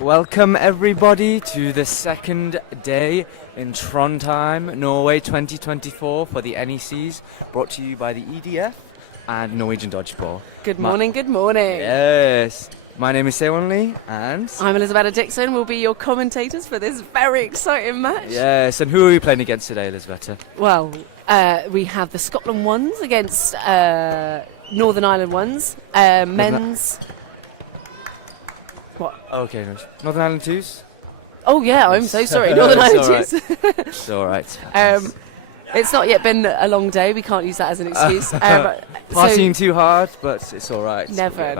Welcome everybody to the second day in Trondheim, Norway 2024 for the NECs, brought to you by the EDF and Norwegian Dodgeball. Good morning, good morning. Yes, my name is Sewon Lee and I'm Elizabeth Dixon, will be your commentators for this very exciting match. yes, and who are we playing against today, Elizabeth? Well, we have the Scotland ones against Northern Ireland ones, men's... What? Okay, no. Northern Ireland 2s? Oh yeah, I'm so sorry, Northern Ireland It's twos. It's alright. It's not yet been a long day, we can't use that as an excuse. Partying too hard, but it's alright. Never.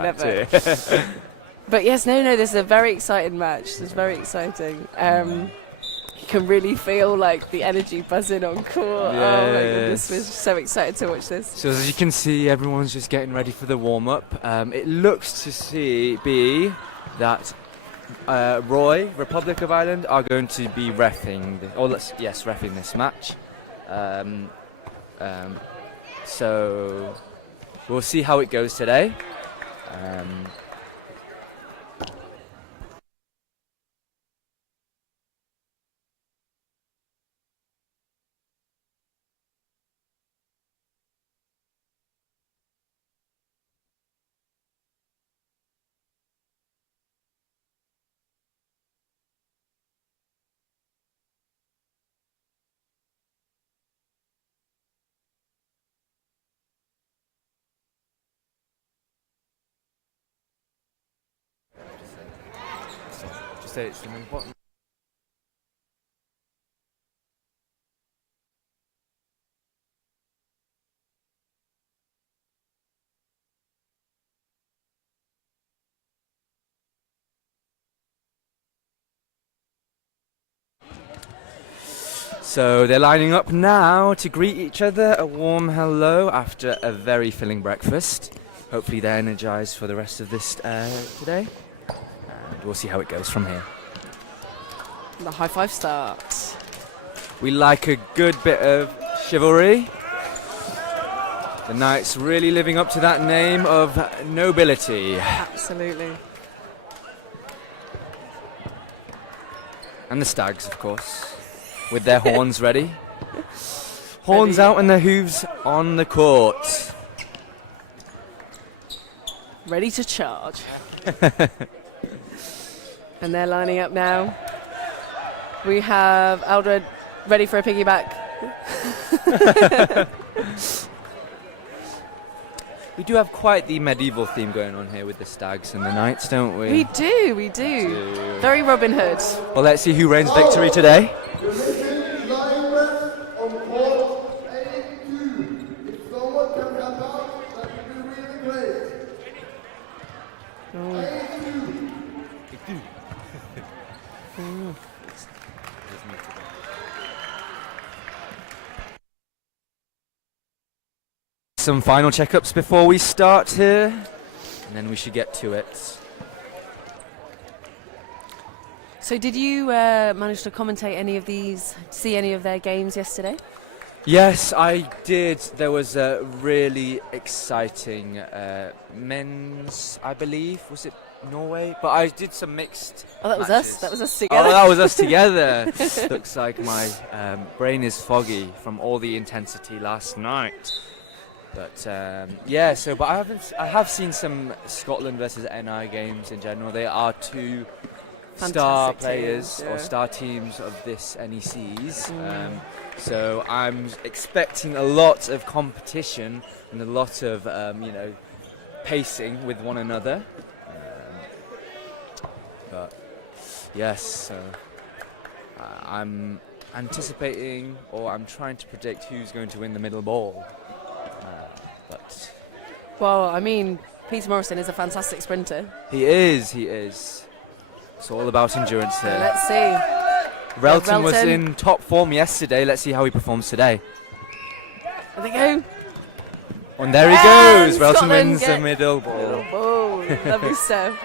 But yes, no, this is a very exciting match. This is very exciting. You can really feel like the energy buzzing on court. Yes. Oh my goodness, we're so excited to watch this. So as you can see, everyone's just getting ready for the warm-up. It looks to be that Roy, Republic of Ireland, are going to be reffing this match. So we'll see how it goes today. Just say it's important. So they're lining up now to greet each other, a warm hello after a very filling breakfast. Hopefully they're energized for the rest of this today. And we'll see how it goes from here. The high five starts. We like a good bit of chivalry. The Knights really living up to that name of nobility. Absolutely. And the Stags, of course, with their horns ready. Horns out and their hooves on the court. Ready to charge. And they're lining up now. We have Aldred ready for a piggyback. We do have quite the medieval theme going on here with the Stags and the Knights, don't we? We do. Very Robin Hood. Well, let's see who reigns victory today. Some final checkups before we start here, and then we should get to it. So did you manage to commentate any of these, see any of their games yesterday? Yes, I did. There was a really exciting men's, I believe, was it Norway? But I did some mixed Oh, that was matches. us. That was us together. Oh, that was us together. Looks like my brain is foggy from all the intensity last night. But but I have seen some Scotland versus NI games in general. They are two star players teams, yeah. or star teams of this NECs. So I'm expecting a lot of competition and a lot of pacing with one another. But yes, so I'm anticipating, or I'm trying to predict who's going to win the middle ball. Well, I mean, Peter Morrison is a fantastic sprinter. He is. It's all about endurance here. Let's see. Relton was in top form yesterday. Let's see how he performs today. There they go. And there he goes. Relton Scotland wins the middle ball. Oh, lovely stuff.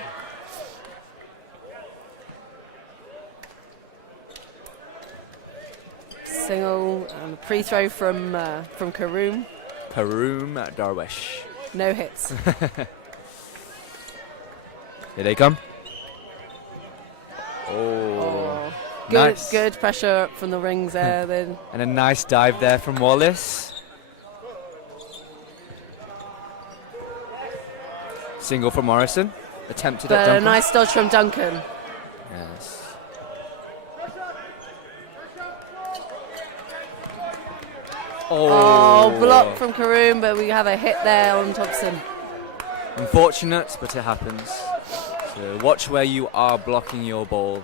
Single and pre-throw from Karoom. Karoom Darwish. No hits. Here they come. Oh. Good, Nice. good pressure up from the rings there. Then And a nice dive there from Wallace. Single from Morrison. Attempted at but a Duncan. nice dodge from Duncan. Yes. Oh, block from Karoom, but we have a hit there on Thompson. Unfortunate, but it happens. So watch where you are blocking your ball,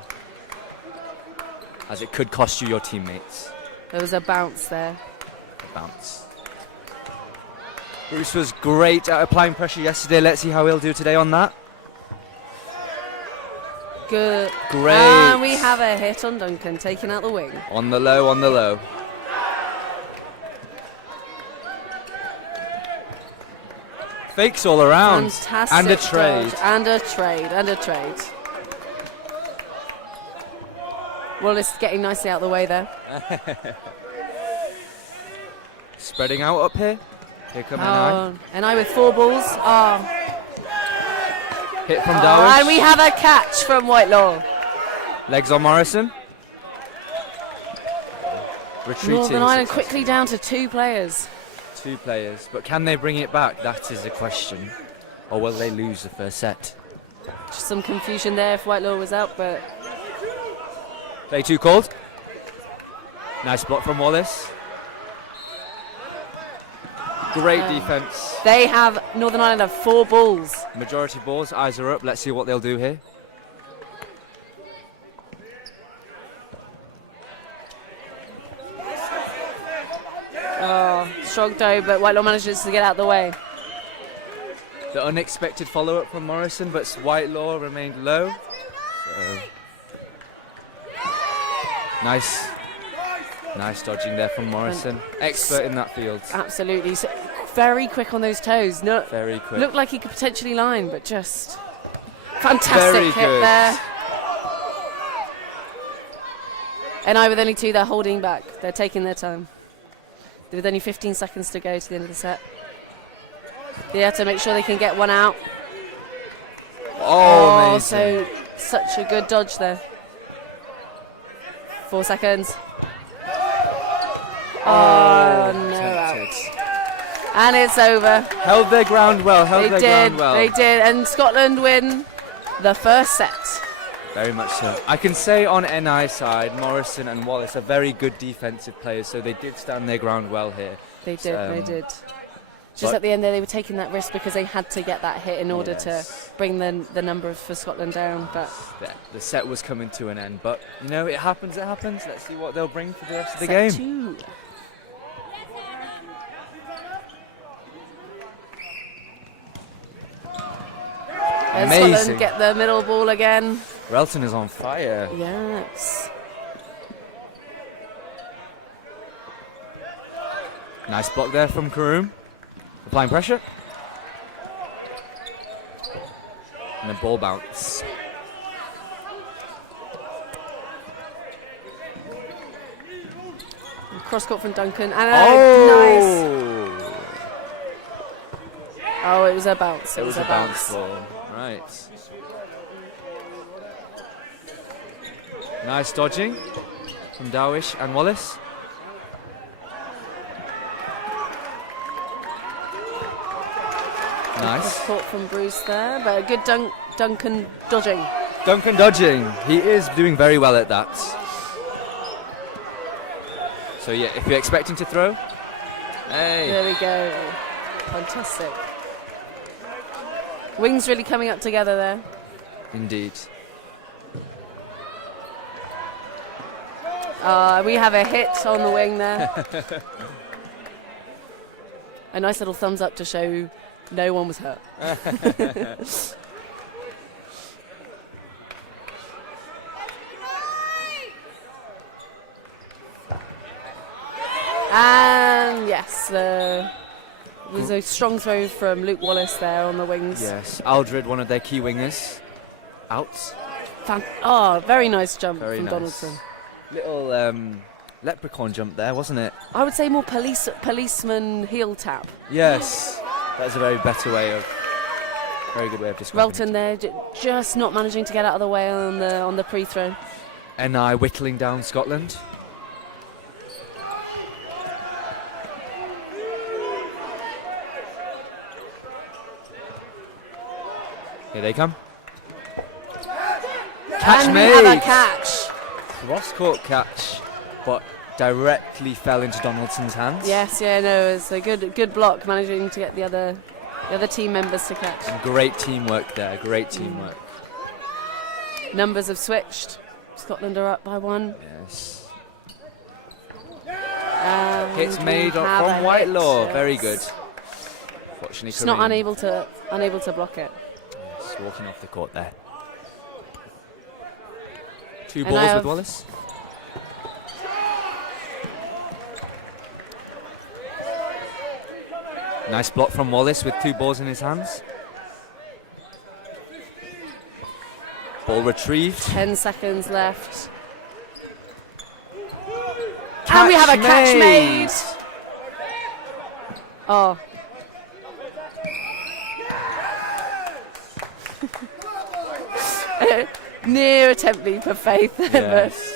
as it could cost you your teammates. There was a bounce there. A bounce. Bruce was great at applying pressure yesterday. Let's see how he'll do today on that. Good. Great. And we have a hit on Duncan, taking out the wing. On the low, on the low. Fakes all around. Fantastic. And a trade. dodge. And a trade. And a trade. Wallace getting nicely out of the way there. Spreading out up here. Here come Enai. Enai with 4 balls. Oh. Hit from Darwish. And we have a catch from Whitelaw. Legs on Morrison. Retreating. Northern Ireland success. quickly down to 2 players. 2 players. But can they bring it back? That is the question. Or will they lose the first set? Just some confusion there if Whitelaw was out, but Play 2 called. Nice block from Wallace. Great defense. they have, Northern Ireland have 4 balls. Majority balls. Eyes are up. Let's see what they'll do here. Oh, strong toe, but Whitelaw manages to get out of the way. The unexpected follow-up from Morrison, but Whitelaw remained low. So. Nice dodging there from Morrison. Expert in that field. Absolutely. So very quick on those toes. No, Very quick. looked like he could potentially line, but just fantastic Very hit good. there. And I with only 2, they're holding back. They're taking their time. With only 15 seconds to go to the end of the set. They have to make sure they can get one out. Oh, amazing. So such a good dodge there. 4 seconds. Oh, no, out. tempted. And it's over. Held their ground well. They did. And Scotland win the first set. Very much so. I can say on NI's side, Morrison and Wallace are very good defensive players, so they did stand their ground well here. They did, So, they did. Just at the end there, they were taking that risk because they had to get that hit in order to bring the number for Scotland down. But the set was coming to an end, but you know, it happens. Let's see what they'll bring for the rest of the set game. 2. And Amazing. Scotland get the middle ball again. Relton is on fire. Yes. Nice block there from Karoom. Applying pressure. And a ball bounce. Cross court from Duncan. And nice. Oh, it was a bounce. It was a bounce ball. Right. Nice dodging from Darwish and Wallace. Nice. Cross court from Bruce there, but a good Duncan dodging. Duncan dodging. He is doing very well at that. So yeah, if you're expecting to throw, hey. There we go. Fantastic. Wings really coming up together there. Indeed. We have a hit on the wing there. A nice little thumbs up to show no one was hurt. And yes, there's a strong throw from Luke Wallace there on the wings. Yes, Aldred, one of their key wingers, out. Very nice jump Very from nice. Donaldson. Little leprechaun jump there, wasn't it? I would say more policeman heel tap. Yes, that's a very better way of Very good way of describing Relton there, just not managing to get out of the way on the pre-throw. it. NI whittling down Scotland. Here they come. Catch and made. we have a catch. Cross-court catch, but directly fell into Donaldson's hands. Yes, yeah, no, it's a good block, managing to get the other team members to catch. And great teamwork there, great teamwork. Numbers have switched. Scotland are up by 1. Yes. Hits Hits made from Whitelaw, very good. Fortunately, Just not unable to block it. Yes, walking off the court there. 2 And balls with Wallace. Nice block from Wallace with 2 balls in his hands. Ball retrieved. 10 seconds left. And we have a catch made. Oh. Near attempt leap of faith. Yes.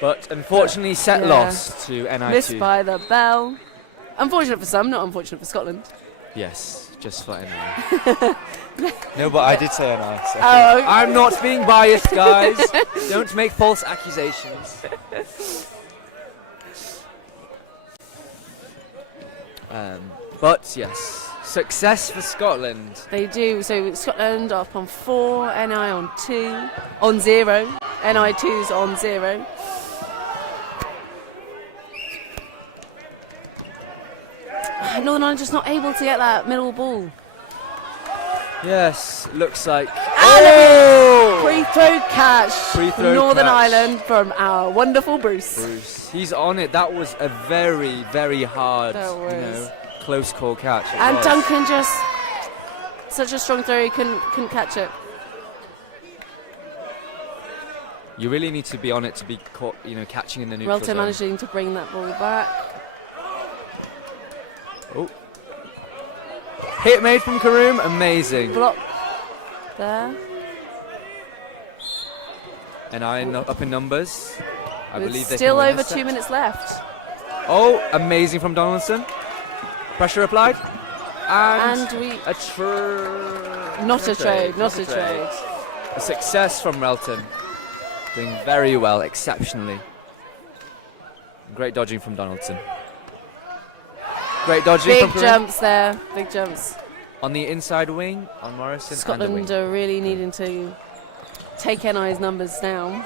But unfortunately set loss to NI2. Missed by the bell. Unfortunate for some, not unfortunate for Scotland. Yes, just for NI. No, but I did say NI. So. Oh. I'm not being biased, guys. Don't make false accusations. But yes, success for Scotland. They do. So Scotland up on 4, NI on 2, on 0. NI2's on 0. Northern Ireland just not able to get that middle ball. Yes, looks like. Free throw catch Free from throw Northern catch. Ireland from our wonderful Bruce. Bruce, he's on it. That was a very, very hard, close call catch. And Duncan just such a strong throw, he couldn't catch it. You really need to be on it to be caught, catching in the neutral Relton zone. managing to bring that ball back. Oh. Hit made from Karoom, amazing. Block there. And up in numbers. I With believe they still can win over this 2 set. minutes left. Oh, amazing from Donaldson. Pressure applied. And we not a trade. A success from Relton. Doing very well, exceptionally. Great dodging from Donaldson. Great dodging Big from Karoom. jumps there, big jumps. On the inside wing, on Morrison. Scotland and the wing. are really needing to take NI's numbers down.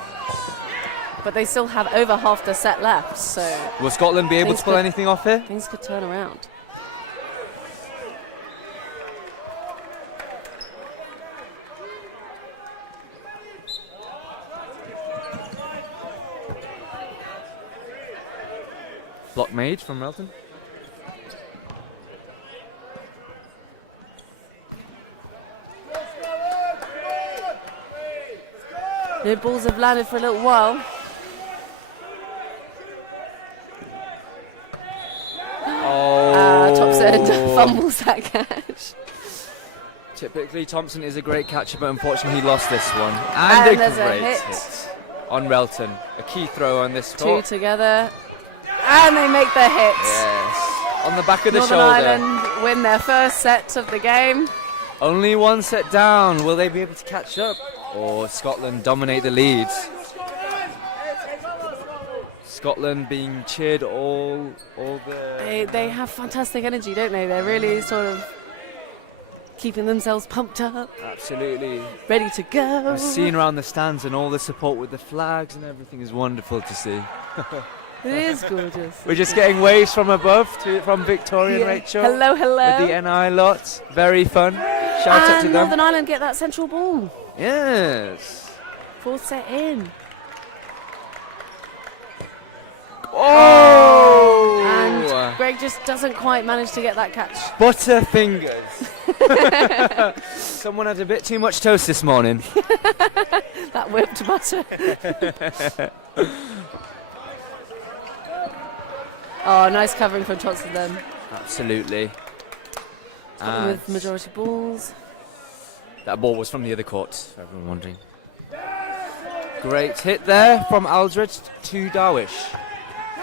But they still have over half the set left, so Will Scotland be able to pull anything off here? things could turn around. Block made from Relton. The balls have landed for a little while. Thompson fumbles that catch. Typically, Thompson is a great catcher, but unfortunately, he lost this one. And a there's great a hit on Relton. A key throw on this 2 court. together. And they make the hit. Yes. On the back of the Northern shoulder. Ireland win their first set of the game. Only 1 set down. Will they be able to catch up? Or Scotland dominate the lead? Scotland being cheered all the... They have fantastic energy, don't they? They're really sort of keeping themselves pumped up, Absolutely. ready to go. Seeing around the stands and all the support with the flags and everything is wonderful to see. It is gorgeous. We're just getting waves from above from Victoria and Rachel. Hello, hello. With the NI lot. Very fun. Shout out to And them. Northern Ireland get that central ball. Yes. 4th set in. Oh! And Greg just doesn't quite manage to get that catch. Butterfingers. Someone had a bit too much toast this morning. That whipped butter. Oh, nice covering from Thompson then. Absolutely. With majority balls. That ball was from the other court, for everyone wondering. Great hit there from Aldridge to Darwish.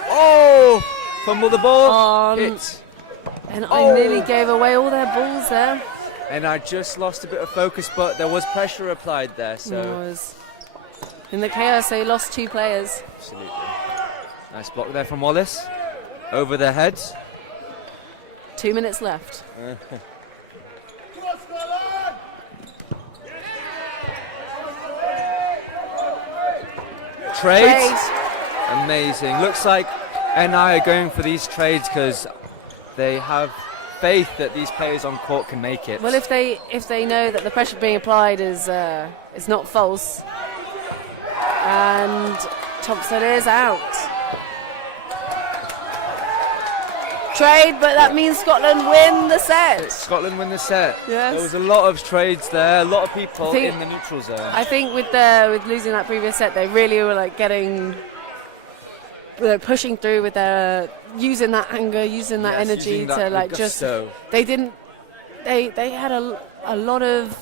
Oh! Fumble the ball. Hit. And I nearly gave away all their balls there. And I just lost a bit of focus, but there was pressure applied there. So There was. In the chaos, they lost 2 players. Absolutely. Nice block there from Wallace. Over their heads. 2 minutes left. Trades. Amazing. Looks like NI are going for these trades because they have faith that these players on court can make it. Well, if they know that the pressure being applied is not false, and Thompson is out. Trade, but that means Scotland win the set. Scotland win the set. Yes. There was a lot of trades there, a lot of people in the neutral zone. I think with losing that previous set, they really were like pushing through with their using that anger, using that energy using that to like gusto. just. They had a lot of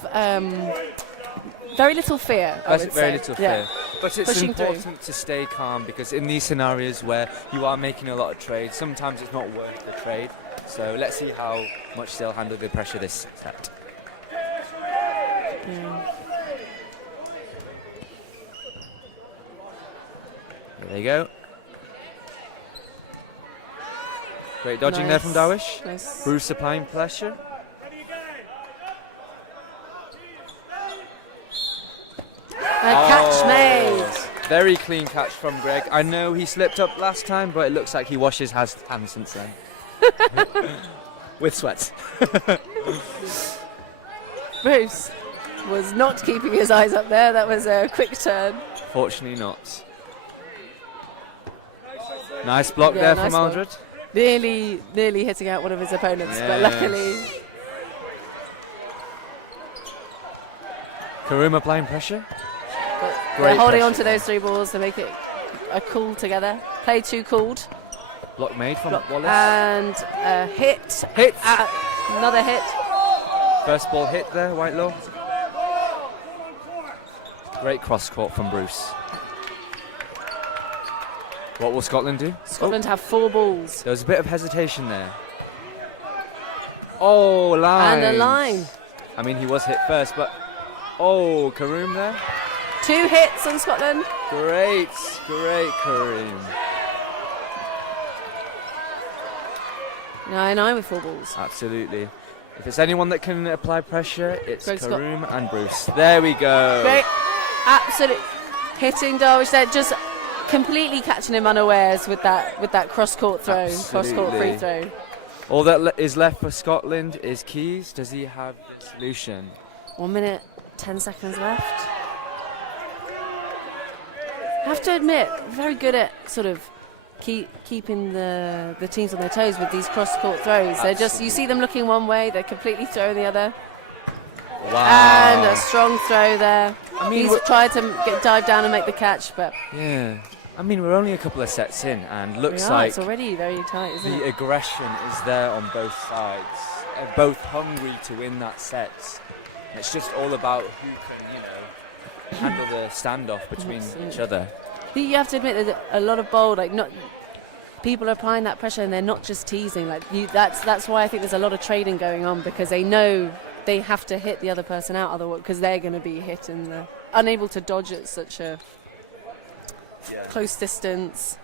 very little fear. I would Very say. little Yeah. fear. But it's Pushing important to stay calm because in these scenarios where you are making a lot of trades, sometimes it's not worth the trade. So let's see how much they'll handle the pressure this set. There they go. Great dodging there from Darwish. Nice. Bruce applying pressure. Catch made. Very clean catch from Greg. I know he slipped up last time, but it looks like he washed his hands since then. With sweat. Bruce was not keeping his eyes up there. That was a quick turn. Fortunately not. Nice block there from Aldred. Nearly hitting out one of his opponents, but luckily. Karoom applying pressure. They're holding on to those 3 balls to make it a cool together. Play 2 cooled. Block made from Wallace. And a hit. Hit. Another hit. First ball hit there, Whitelaw. Great cross court from Bruce. What will Scotland do? Scotland have 4 balls. There was a bit of hesitation there. Oh, line. And a line. I mean, he was hit first, but... Oh, Karoom there. 2 hits on Scotland. Great Karoom. 9-9 with 4 balls. Absolutely. If it's anyone that can apply pressure, it's Greg Karoom and Bruce. There we go. Great. Absolute hitting Darwish there, just completely catching him unawares with that cross-court throw, cross-court free throw. All that is left for Scotland is Keys. Does he have the solution? 1 minute, 10 seconds left. I have to admit, very good at sort of keeping the teams on their toes with these cross-court throws. They're just, you see them looking one way, they're completely throwing the other. Wow. And a strong throw there. I mean, he's tried to dive down and make the catch, but... Yeah. I mean, we're only a couple of sets in, and looks like it's already very tight, isn't it? The aggression is there on both sides. They're both hungry to win that set. And it's just all about who can, handle the standoff between each other. You have to admit that a lot of bowl, people are applying that pressure, and they're not just teasing. That's why I think there's a lot of trading going on, because they know they have to hit the other person out, otherwise, because they're going to be hit and unable to dodge at such a close distance.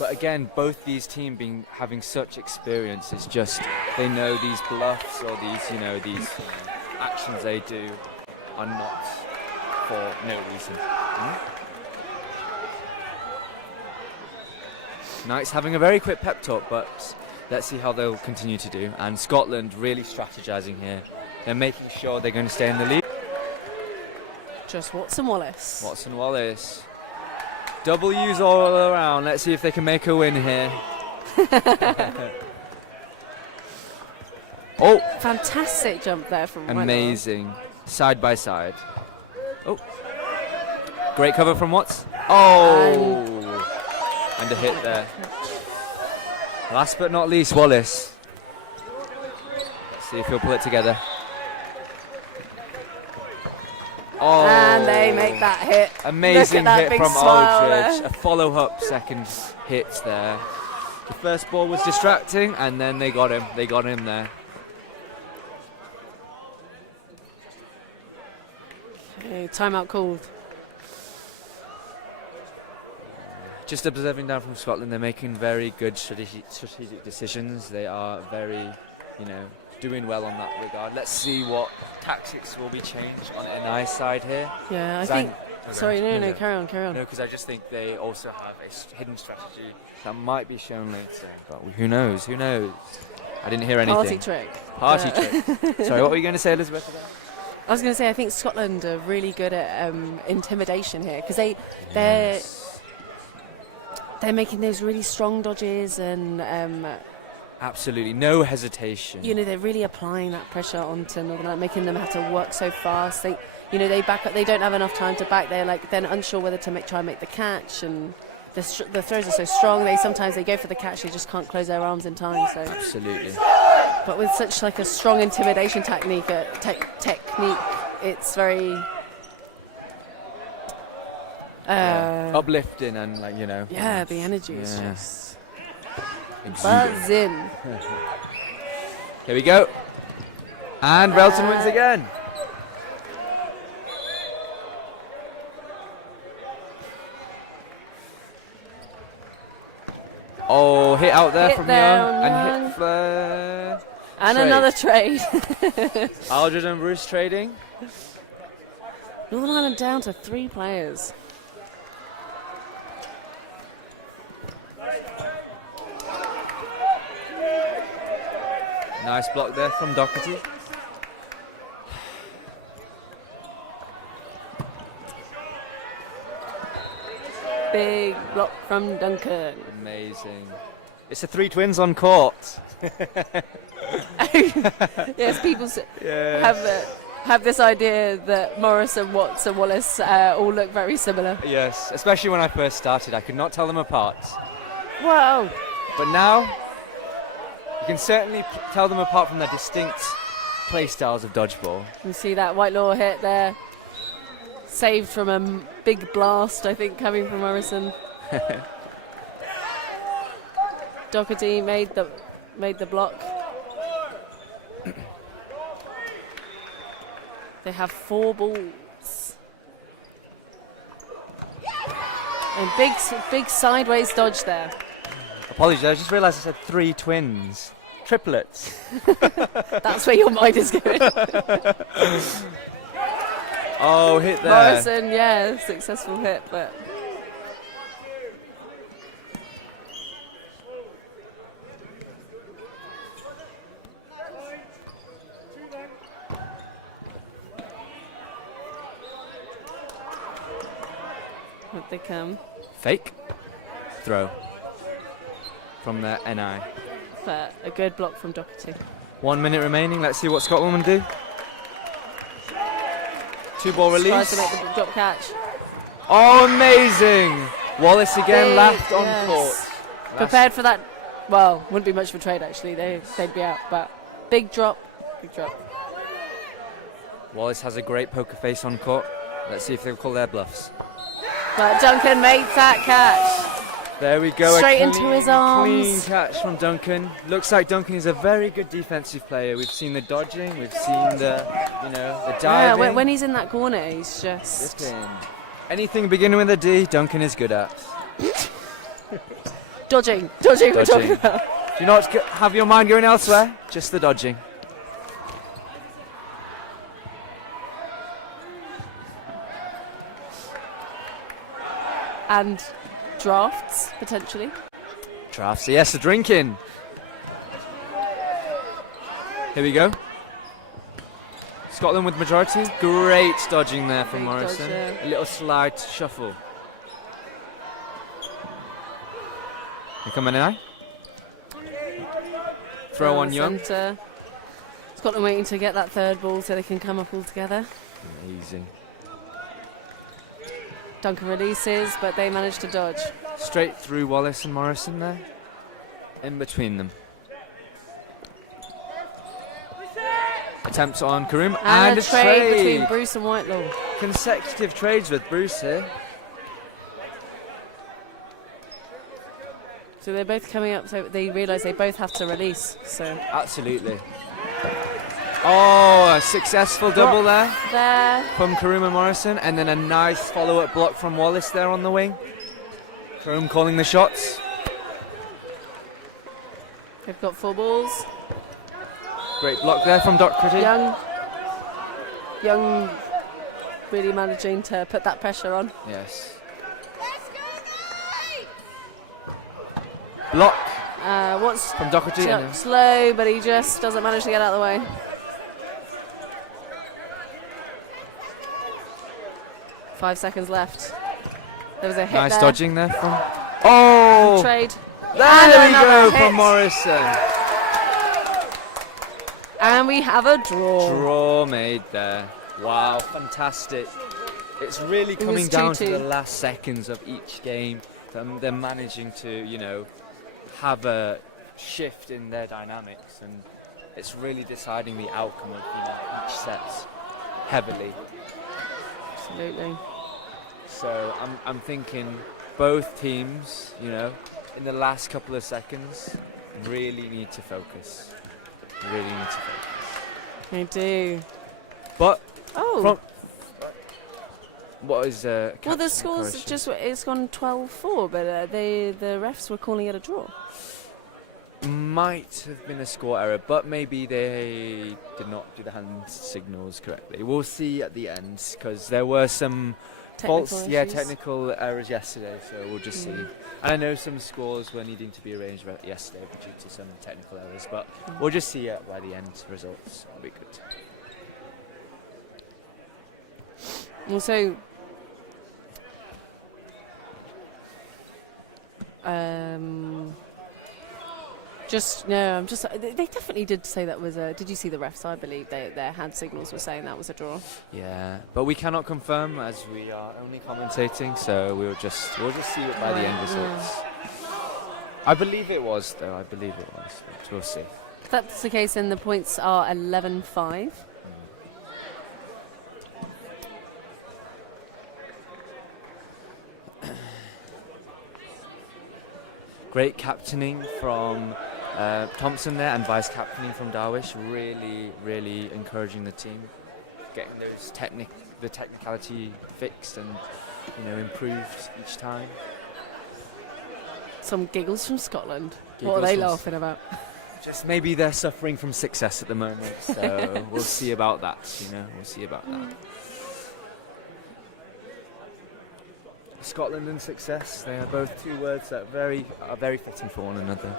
But again, both these teams having such experience, it's just they know these bluffs or these actions they do are not for no reason. Knights having a very quick pep talk, but let's see how they'll continue to do. And Scotland really strategizing here. They're making sure they're going to stay in the lead. Just Watson-Wallace. Watson-Wallace. W's all around. Let's see if they can make a win here. Oh! Fantastic jump there from Amazing. Side by side. Oh. Great cover from Watts. Oh! And a hit there. Last but not least, Wallace. Let's see if he'll pull it together. Oh. And they make that hit. Amazing Look at that hit big from smile Aldridge. there. A follow-up second hit there. The first ball was distracting, and then they got him. They got him there. Okay, timeout called. Just observing down from Scotland, they're making very good strategic decisions. They are very, doing well on that regard. Let's see what tactics will be changed on NI's side here. Yeah, I think. Sorry, no, carry on. No, because I just think they also have a hidden strategy that might be shown later. But who knows? Who knows? I didn't hear anything. Party trick. Sorry, what were you going to say, Elizabeth? I was going to say, I think Scotland are really good at intimidation here because they're making those really strong dodges and absolutely no hesitation. They're really applying that pressure onto Northern Ireland, making them have to work so fast. They back up. They don't have enough time to back. They're then unsure whether to try and make the catch, and the throws are so strong. Sometimes they go for the catch, they just can't close their arms in time. So absolutely. But with such a strong intimidation technique, it's very uplifting and Yeah, the energy is just exuberant. buzzing. Here we go. And Relton wins again. Oh, hit out there from Young. And hit for... And another trade. Aldred and Bruce trading. Northern Ireland down to 3 players. Nice block there from Doherty. Big block from Duncan. Amazing. It's the 3 twins on court. Yes, people have this idea that Morris and Watts and Wallace all look very similar. Yes, especially when I first started. I could not tell them apart. Wow. But now, you can certainly tell them apart from their distinct play styles of dodgeball. You see that Whitelaw hit there. Saved from a big blast, I think, coming from Morrison. Doherty made the block. They have 4 balls. And big sideways dodge there. Apologies, I just realised I said 3 twins. Triplets. That's where your mind is going. Oh, hit there. Morrison, successful hit, but... Would they come? Fake. Throw. From the NI. But a good block from Doherty. 1 minute remaining. Let's see what Scotland will do. 2-ball release. Tries to make the drop catch. Oh, amazing! Wallace again laughed on court. Prepared for that. Well, wouldn't be much of a trade actually. They'd be out. But big drop. Wallace has a great poker face on court. Let's see if they'll call their bluffs. But Duncan makes that catch. There we go. Straight into his arms. Clean catch from Duncan. Looks like Duncan is a very good defensive player. We've seen the dodging. We've seen the diving. Yeah, when he's in that corner, he's just... Dipping. Anything beginning with a D, Duncan is good at. Dodging we're talking about. Do you not have your mind going elsewhere? Just the dodging. And drafts, potentially. Drafts, yes, the drinking. Here we go. Scotland with majority. Great dodging there from Morrison. A little slide shuffle. Here come an eye. Throw on Young. Centre. Scotland waiting to get that 3rd ball so they can come up all together. Amazing. Duncan releases, but they manage to dodge. Straight through Wallace and Morrison there. In between them. attempts on Karoom. And a trade between Bruce and Whitelaw. Consecutive trades with Bruce here. So they're both coming up, so they realise they both have to release. So absolutely. Oh, a successful double there from Karoom and Morrison, and then a nice follow-up block from Wallace there on the wing. Karoom calling the shots. They've got 4 balls. Great block there from Doherty. Young really managing to put that pressure on. Yes. Block from Doherty. Slow, but he just doesn't manage to get out of the way. Five seconds left. There was a hit. Nice dodging there from. Oh! Trade. There we go from Morrison. And we have a draw. Draw made there. Wow, fantastic. It's really coming down to the last seconds of each game. They're managing to, you know, have a shift in their dynamics, and it's really deciding the outcome of each set heavily. Absolutely. So I'm thinking both teams, you know, in the last couple of seconds, really need to focus. Really need to focus. They do. But well, the scores it's gone 12-4, but the refs were calling it a draw. Might have been a score error, but maybe they did not do the hand signals correctly. We'll see at the end, because there were some technical errors yesterday, so we'll just see. And I know some scores were needing to be arranged yesterday due to some technical errors, but we'll just see by the end results. It'll be good. Also, they definitely did say that was a. Did you see the refs? I believe their hand signals were saying that was a draw. Yeah, but we cannot confirm as we are only commentating, so we'll just see it by the end results. I believe it was, though. But we'll see. If that's the case, then the points are 11-5. Great captaining from Thompson there, and vice captaining from Darwish. Really, really encouraging the team, getting those the technicality fixed and improved each time. Some giggles from Scotland. What are they laughing about? Just maybe they're suffering from success at the moment, so we'll see about that. We'll see about that. Scotland and success, they are both two words that are very fitting for one another.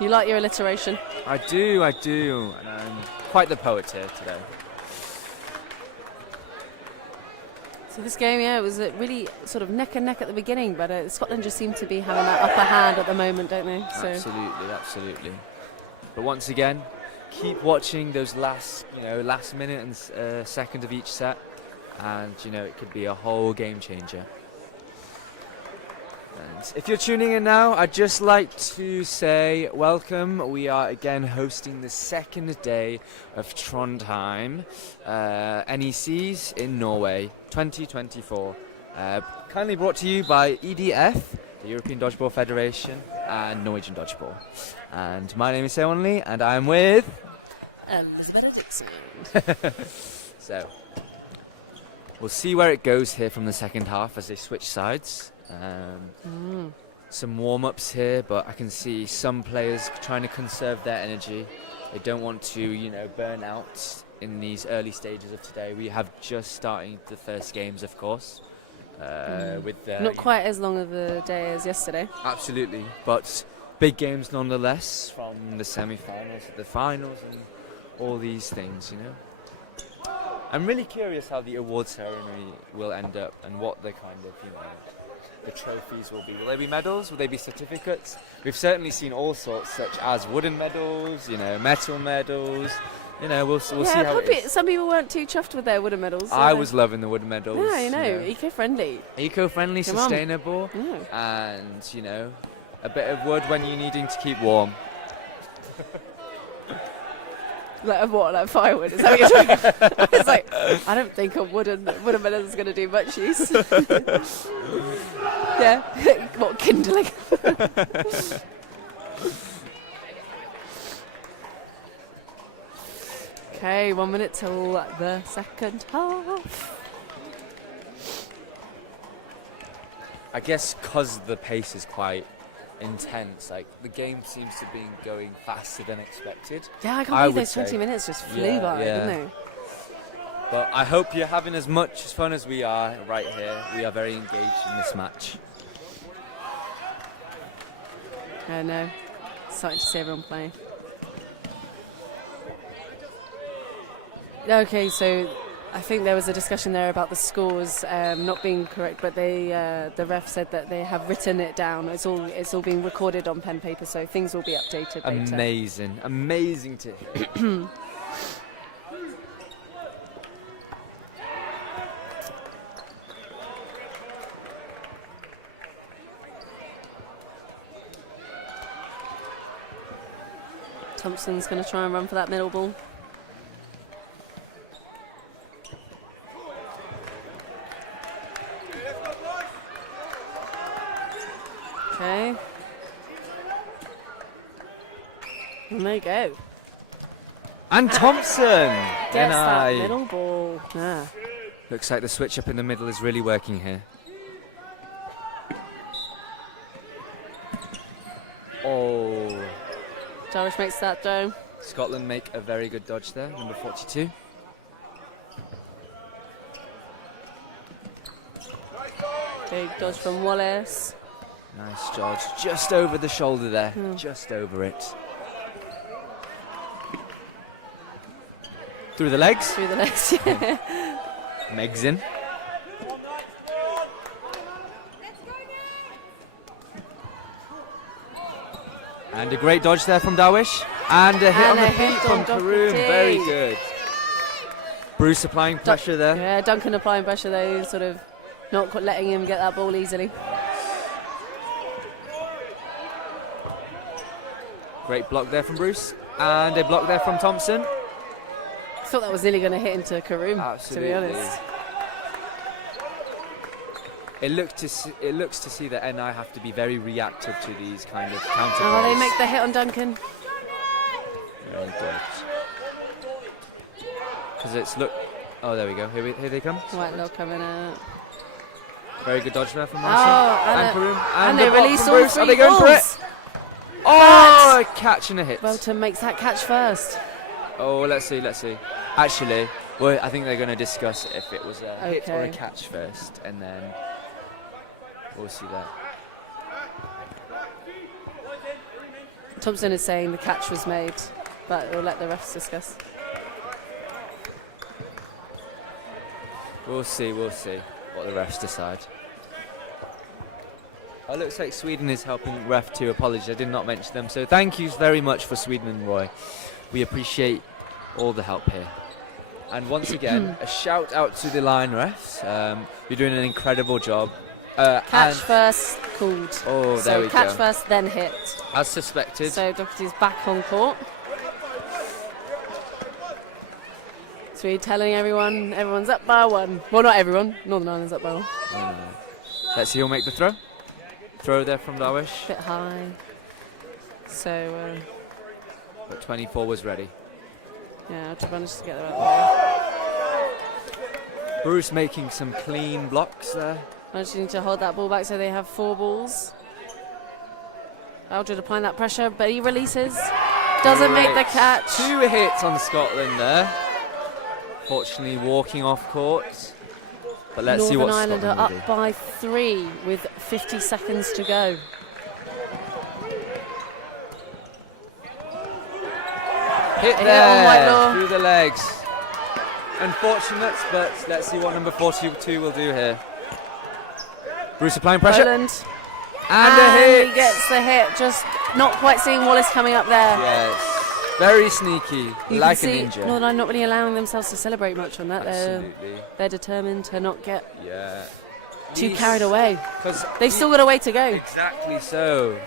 You like your alliteration? I do, and I'm quite the poet here today. So this game, it was really sort of neck and neck at the beginning, but Scotland just seem to be having that upper hand at the moment, don't they? So. Absolutely. But once again, keep watching those last minute and second of each set. And it could be a whole game changer. And if you're tuning in now, I'd just like to say welcome. We are again hosting the second day of Trondheim NECs in Norway 2024. Kindly brought to you by EDF, the European Dodgeball Federation, and Norwegian Dodgeball. And my name is Seon Lee, and I'm with Dixon. So. We'll see where it goes here from the second half as they switch sides. Some warm-ups here, but I can see some players trying to conserve their energy. They don't want to, burn out in these early stages of today. We have just started the first games, of course. Not quite as long of a day as yesterday. Absolutely, but big games nonetheless, from the semi-finals to the finals and all these things, I'm really curious how the award ceremony will end up and what the kind of, the trophies will be. Will they be medals? Will they be certificates? We've certainly seen all sorts, such as wooden medals, metal medals. We'll see how it is. Some people weren't too chuffed with their wooden medals. I was loving the wooden medals. Yeah, eco-friendly. Eco-friendly, sustainable, and, a bit of wood when you're needing to keep warm. Like what? Like firewood? Is that what you're talking about? It's like, I don't think a wooden melon is going to do much use. Yeah. What, kindling? Okay, 1 minute till the second half. I guess because the pace is quite intense, like the game seems to be going faster than expected. Yeah, I can't I believe would those 20 say. minutes just flew Yeah, by, yeah. didn't they? But I hope you're having as much fun as we are right here. We are very engaged in this match. I know. Excited to see everyone play. Okay, so I think there was a discussion there about the scores not being correct, but the ref said that they have written it down. It's all being recorded on pen paper, so things will be updated later. Amazing to hear. Thompson's going to try and run for that middle ball. Okay. And there you go. And Thompson! Gets that NI. middle ball. Yeah. Looks like the switch up in the middle is really working here. Oh. Darwish makes that though. Scotland make a very good dodge there, number 42. Big dodge from Wallace. Nice dodge, just over the shoulder there, just over it. Through the legs. Through the legs, yeah. Megs in. And a great dodge there from Darwish. And a hit And on a the feet hit from on Karoom. Doherty. Very good. Bruce applying pressure there. Yeah, Duncan applying pressure though, sort of not letting him get that ball easily. Great block there from Bruce. And a block there from Thompson. I thought that was nearly going to hit into Karoom, Absolutely. to be honest. It looks to see that NI have to be very reactive to these kind of counter Oh, they plays. make the hit on Duncan. Very good. Because it's oh, there we go. Here they come. Whitelaw coming out. Very good dodge there from Oh, Marshall and Karoom. and the they block release from all Bruce. three Are they going for balls. it? Oh, a catch and a hit. Welton makes that catch first. Oh, let's see. Actually, well, I think they're going to discuss if it was a hit or a Okay. catch first, and then we'll see that. Thompson is saying the catch was made, but we'll let the refs discuss. We'll see what the refs decide. It looks like Sweden is helping ref to apologize. I did not mention them, so thank you very much for Sweden and Roy. We appreciate all the help here. And once again, a shout out to the line refs. You're doing an incredible job. Catch and first called. Oh, there so we catch go. first, then hit. As suspected. So Doherty's back on court. So we're telling everyone's up by one. Well, not everyone. Northern Ireland's up by one. Let's see who'll make the throw. Throw there from Darwish. Bit high. So, But 24 was ready. yeah, I'll manage to get the right ball. Bruce making some clean blocks there. Managing to hold that ball back so they have 4 balls. Aldred applying that pressure, but he releases. Doesn't make the Great. catch. 2 hits on Scotland there. Fortunately, walking off court. But let's see Northern what Ireland Scotland are will up do. by 3 with 50 seconds to go. Hit on there Whitelaw. through the legs. Unfortunate, but let's see what number 42 will do here. Bruce applying pressure. Poland. And a hit. He gets the hit. Just not quite seeing Wallace coming up there. Yes. Very sneaky, You like can a see ninja. Northern Ireland not really allowing themselves to celebrate much on that. Absolutely. They're determined to not get Yeah. too carried away. 'Cause They've still got a way to go. Exactly so.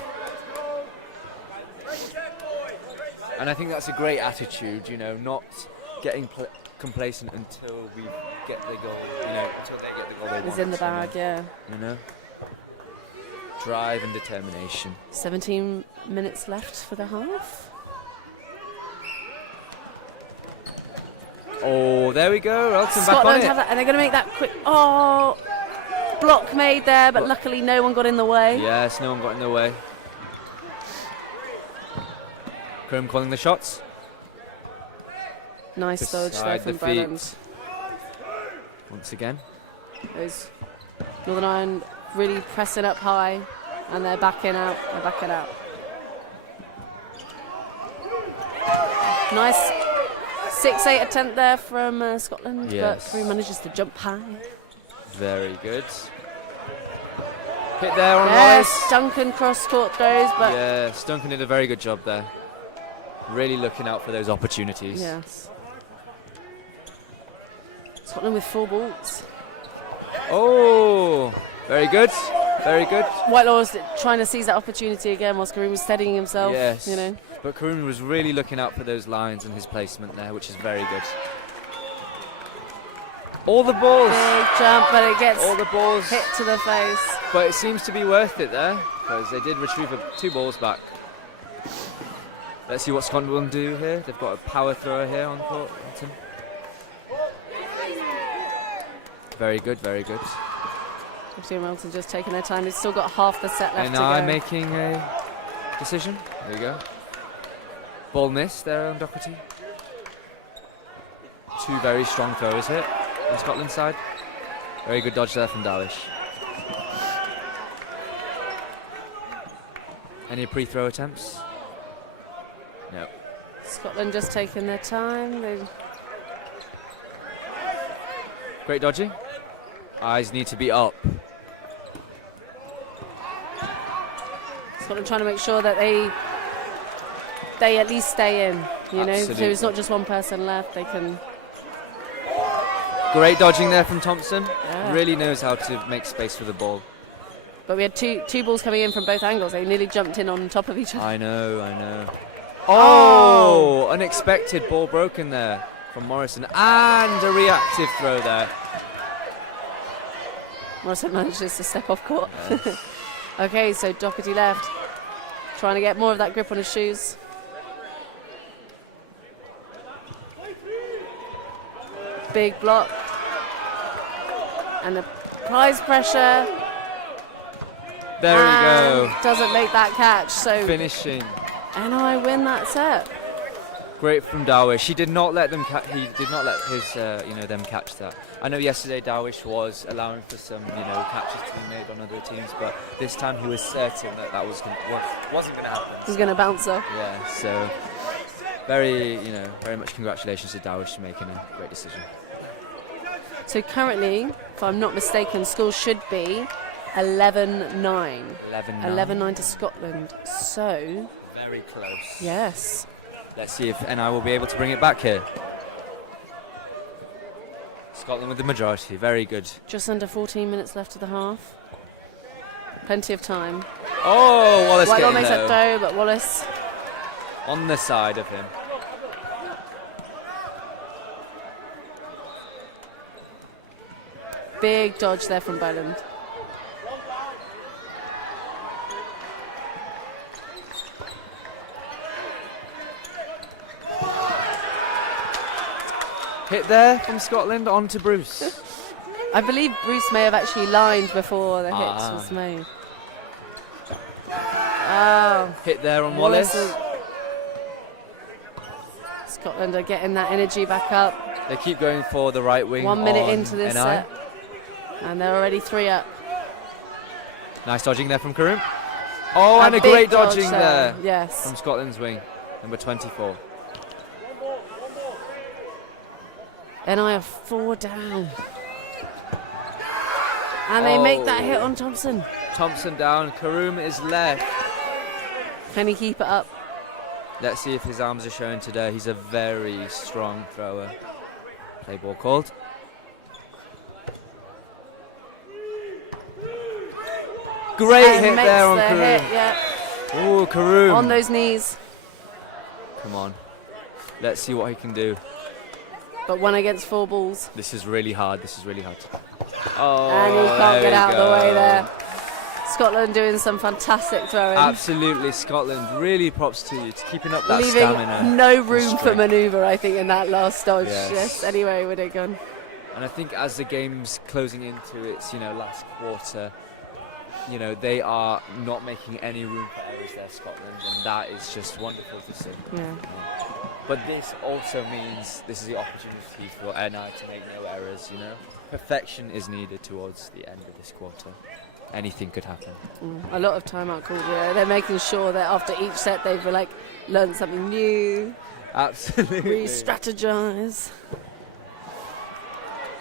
And I think that's a great attitude, you know, not getting complacent until we get the goal, you know, until they get the goal they want. It's in the bag, yeah. You know? Drive and determination. 17 minutes left for the half. Oh, there we go. Elton back on Scotland it. have that, and they're going to make that quick. Oh, block made there, but luckily no one got in the way. Yes, no one got in the way. Chrome calling the shots. Nice dodge there Beside from the Brennan. feet. Once again. Those Northern Ireland really pressing up high, and they're backing out. They're backing out. Nice 6-8 attempt there from Scotland, Yes. but Kareem manages to jump high. Very good. Hit there on Yes, Wallace. Duncan cross-court throws, but Yes, Duncan did a very good job there. Really looking out for those opportunities. yes. Scotland with 4 balls. Oh, very good. Very good. Whitelaw's trying to seize that opportunity again whilst Kareem was steadying himself. Yes. You know. But Karoon was really looking out for those lines and his placement there, which is very good. All the balls. Big jump, but it gets All the balls. hit to the face. But it seems to be worth it there, because they did retrieve 2 balls back. Let's see what Scotland will do here. They've got a power thrower here on court. Very good, very good. Obviously, Melton just taking their time. They've still got half the set left And to go. I'm making a decision. There you go. Ball missed there on Doherty. 2 very strong throwers here on Scotland's side. Very good dodge there from Darwish. Any pre-throw attempts? No. Scotland just taking their time. Great dodging. Eyes need to be up. Scotland trying to make sure that they at least stay in. You know, so Absolutely. it's not just one person left. They can. Great dodging there from Thompson. Yeah. Really knows how to make space for the ball. But we had two balls coming in from both angles. They nearly jumped in on top of each other. I know, I know. Oh, unexpected ball broken there from Morrison, and a reactive throw there. Morrison manages to step off court. Okay, so Doherty left, trying to get more of that grip on his shoes. Big block. And the prize pressure. There we go. Doesn't make that catch. So Finishing. NI win that set. Great from Darwish. He did not let them. He did not let his, them catch that. I know yesterday Darwish was allowing for some, catches to be made on other teams, but this time he was certain that wasn't going to happen. He's going to bounce off. Yeah. So very much congratulations to Darwish for making a great decision. So currently, if I'm not mistaken, score should be 11-9. 11-9 to Scotland. So very close. yes. Let's see if NI will be able to bring it back here. Scotland with the majority. Very good. Just under 14 minutes left of the half. Plenty of time. Oh, Wallace Whitelaw getting makes low. that throw, but Wallace. On the side of him. Big dodge there from Boland. Hit there from Scotland onto Bruce. I believe Bruce may have actually lined before the hit was made. Oh, Hit there on Wallace. Scotland are getting that energy back up. They keep going for the right wing. 1 minute on into this NI. set. And they're already 3 up. Nice dodging there from Karoom. Oh, and a big great dodge dodging there Yes. from Scotland's wing, number 24. NI are 4 down. And they make that hit on Thompson. Thompson down, Karoom is left. Can he keep it up? Let's see if his arms are showing today. He's a very strong thrower. Play ball called. Great And hit makes there on the Karoom. hit, yeah. Oh, Karoom. On those knees. Come on. Let's see what he can do. But 1 against 4 balls. This is really hard. Oh, And he can't get out of the way go. there. Scotland doing some fantastic throwing. Absolutely, Scotland. Really props to you to keeping up that Leaving stamina. no room for strength. manoeuvre, I think, in that last dodge. Yes. Yes, anyway, would it gone. And I think as the game's closing into its, last quarter, they are not making any room for errors there, Scotland, and that is just wonderful to see. Yeah. But this also means this is the opportunity for NI to make no errors, Perfection is needed towards the end of this quarter. Anything could happen. A lot of timeout called. Yeah. They're making sure that after each set they've learned something new. Absolutely. Re-strategize.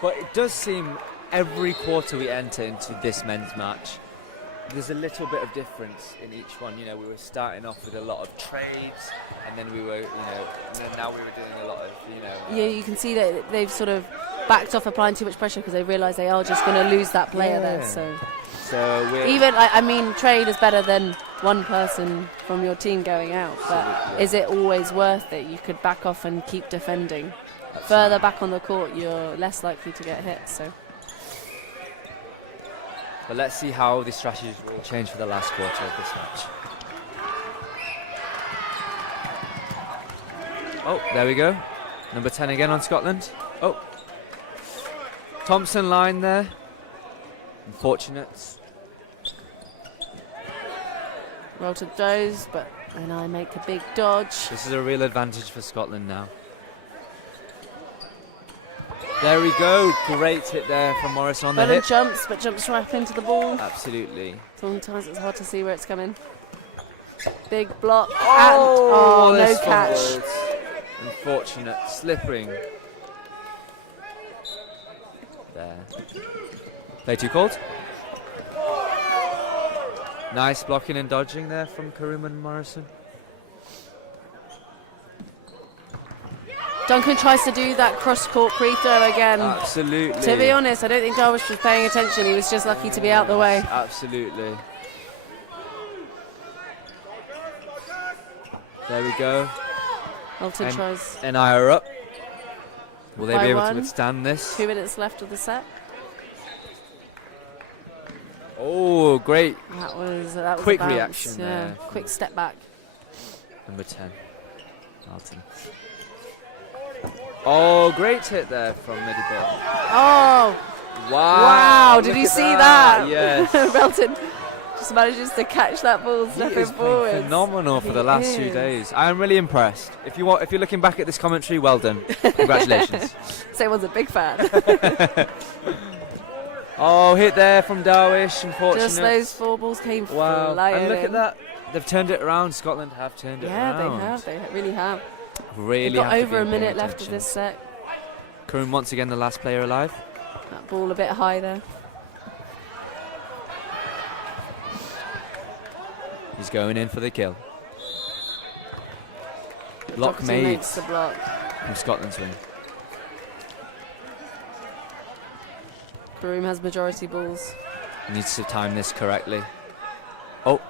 But it does seem every quarter we enter into this men's match, there's a little bit of difference in each one. We were starting off with a lot of trades, and then we were, and then now we were doing a lot of, Yeah, you can see that they've sort of backed off applying too much pressure because they realise they are just going to lose that player there. So we're even, trade is better than one person from your team going out. But is it always worth it? You could back off and keep defending. Absolutely. Further back on the court, you're less likely to get hit. So. But let's see how the strategies will change for the last quarter of this match. Oh, there we go. Number 10 again on Scotland. Oh. Thompson line there. Unfortunate. Roll to those, but and I make a big dodge. This is a real advantage for Scotland now. There we go. Great hit there from Morris on the hit. Jumps, but jumps right up into the ball. Absolutely. Sometimes it's hard to see where it's coming. Big block. Oh, and no this catch. fumbled. Unfortunate. Slipping. There. Play too called. Nice blocking and dodging there from Karim and Morrison. Duncan tries to do that cross-court free throw again. Absolutely. To be honest, I don't think Darwish was paying attention. He was just lucky to be out the way. Absolutely. There we go. Alton tries. NI are up. Will they By be able to one. withstand this? 2 minutes left of the set. Oh, great. That was Quick a bounce. reaction Yeah, there. quick step back. Number 10. Alton. Oh, great hit there from Midiball. Oh, Wow. did you look at see that? Yes. Belton just manages to catch that ball He stepping is playing forward. phenomenal for the last 2 is. days. I am really impressed. If you're looking back at this commentary, well done. Congratulations. Someone's a big fan. Oh, hit there from Darwish. Unfortunate. Just those 4 balls came Wow. flying And look in. at that. They've turned it around. Scotland have turned it Yeah, around. they have. They really have. Really They've got have to over be a minute paying left attention. of this set. Karim once again the last player alive. That ball a bit high there. He's going in for the kill. Block Doherty made makes the block. from Scotland's wing. Karoom has majority balls. Needs to time this correctly. Oh.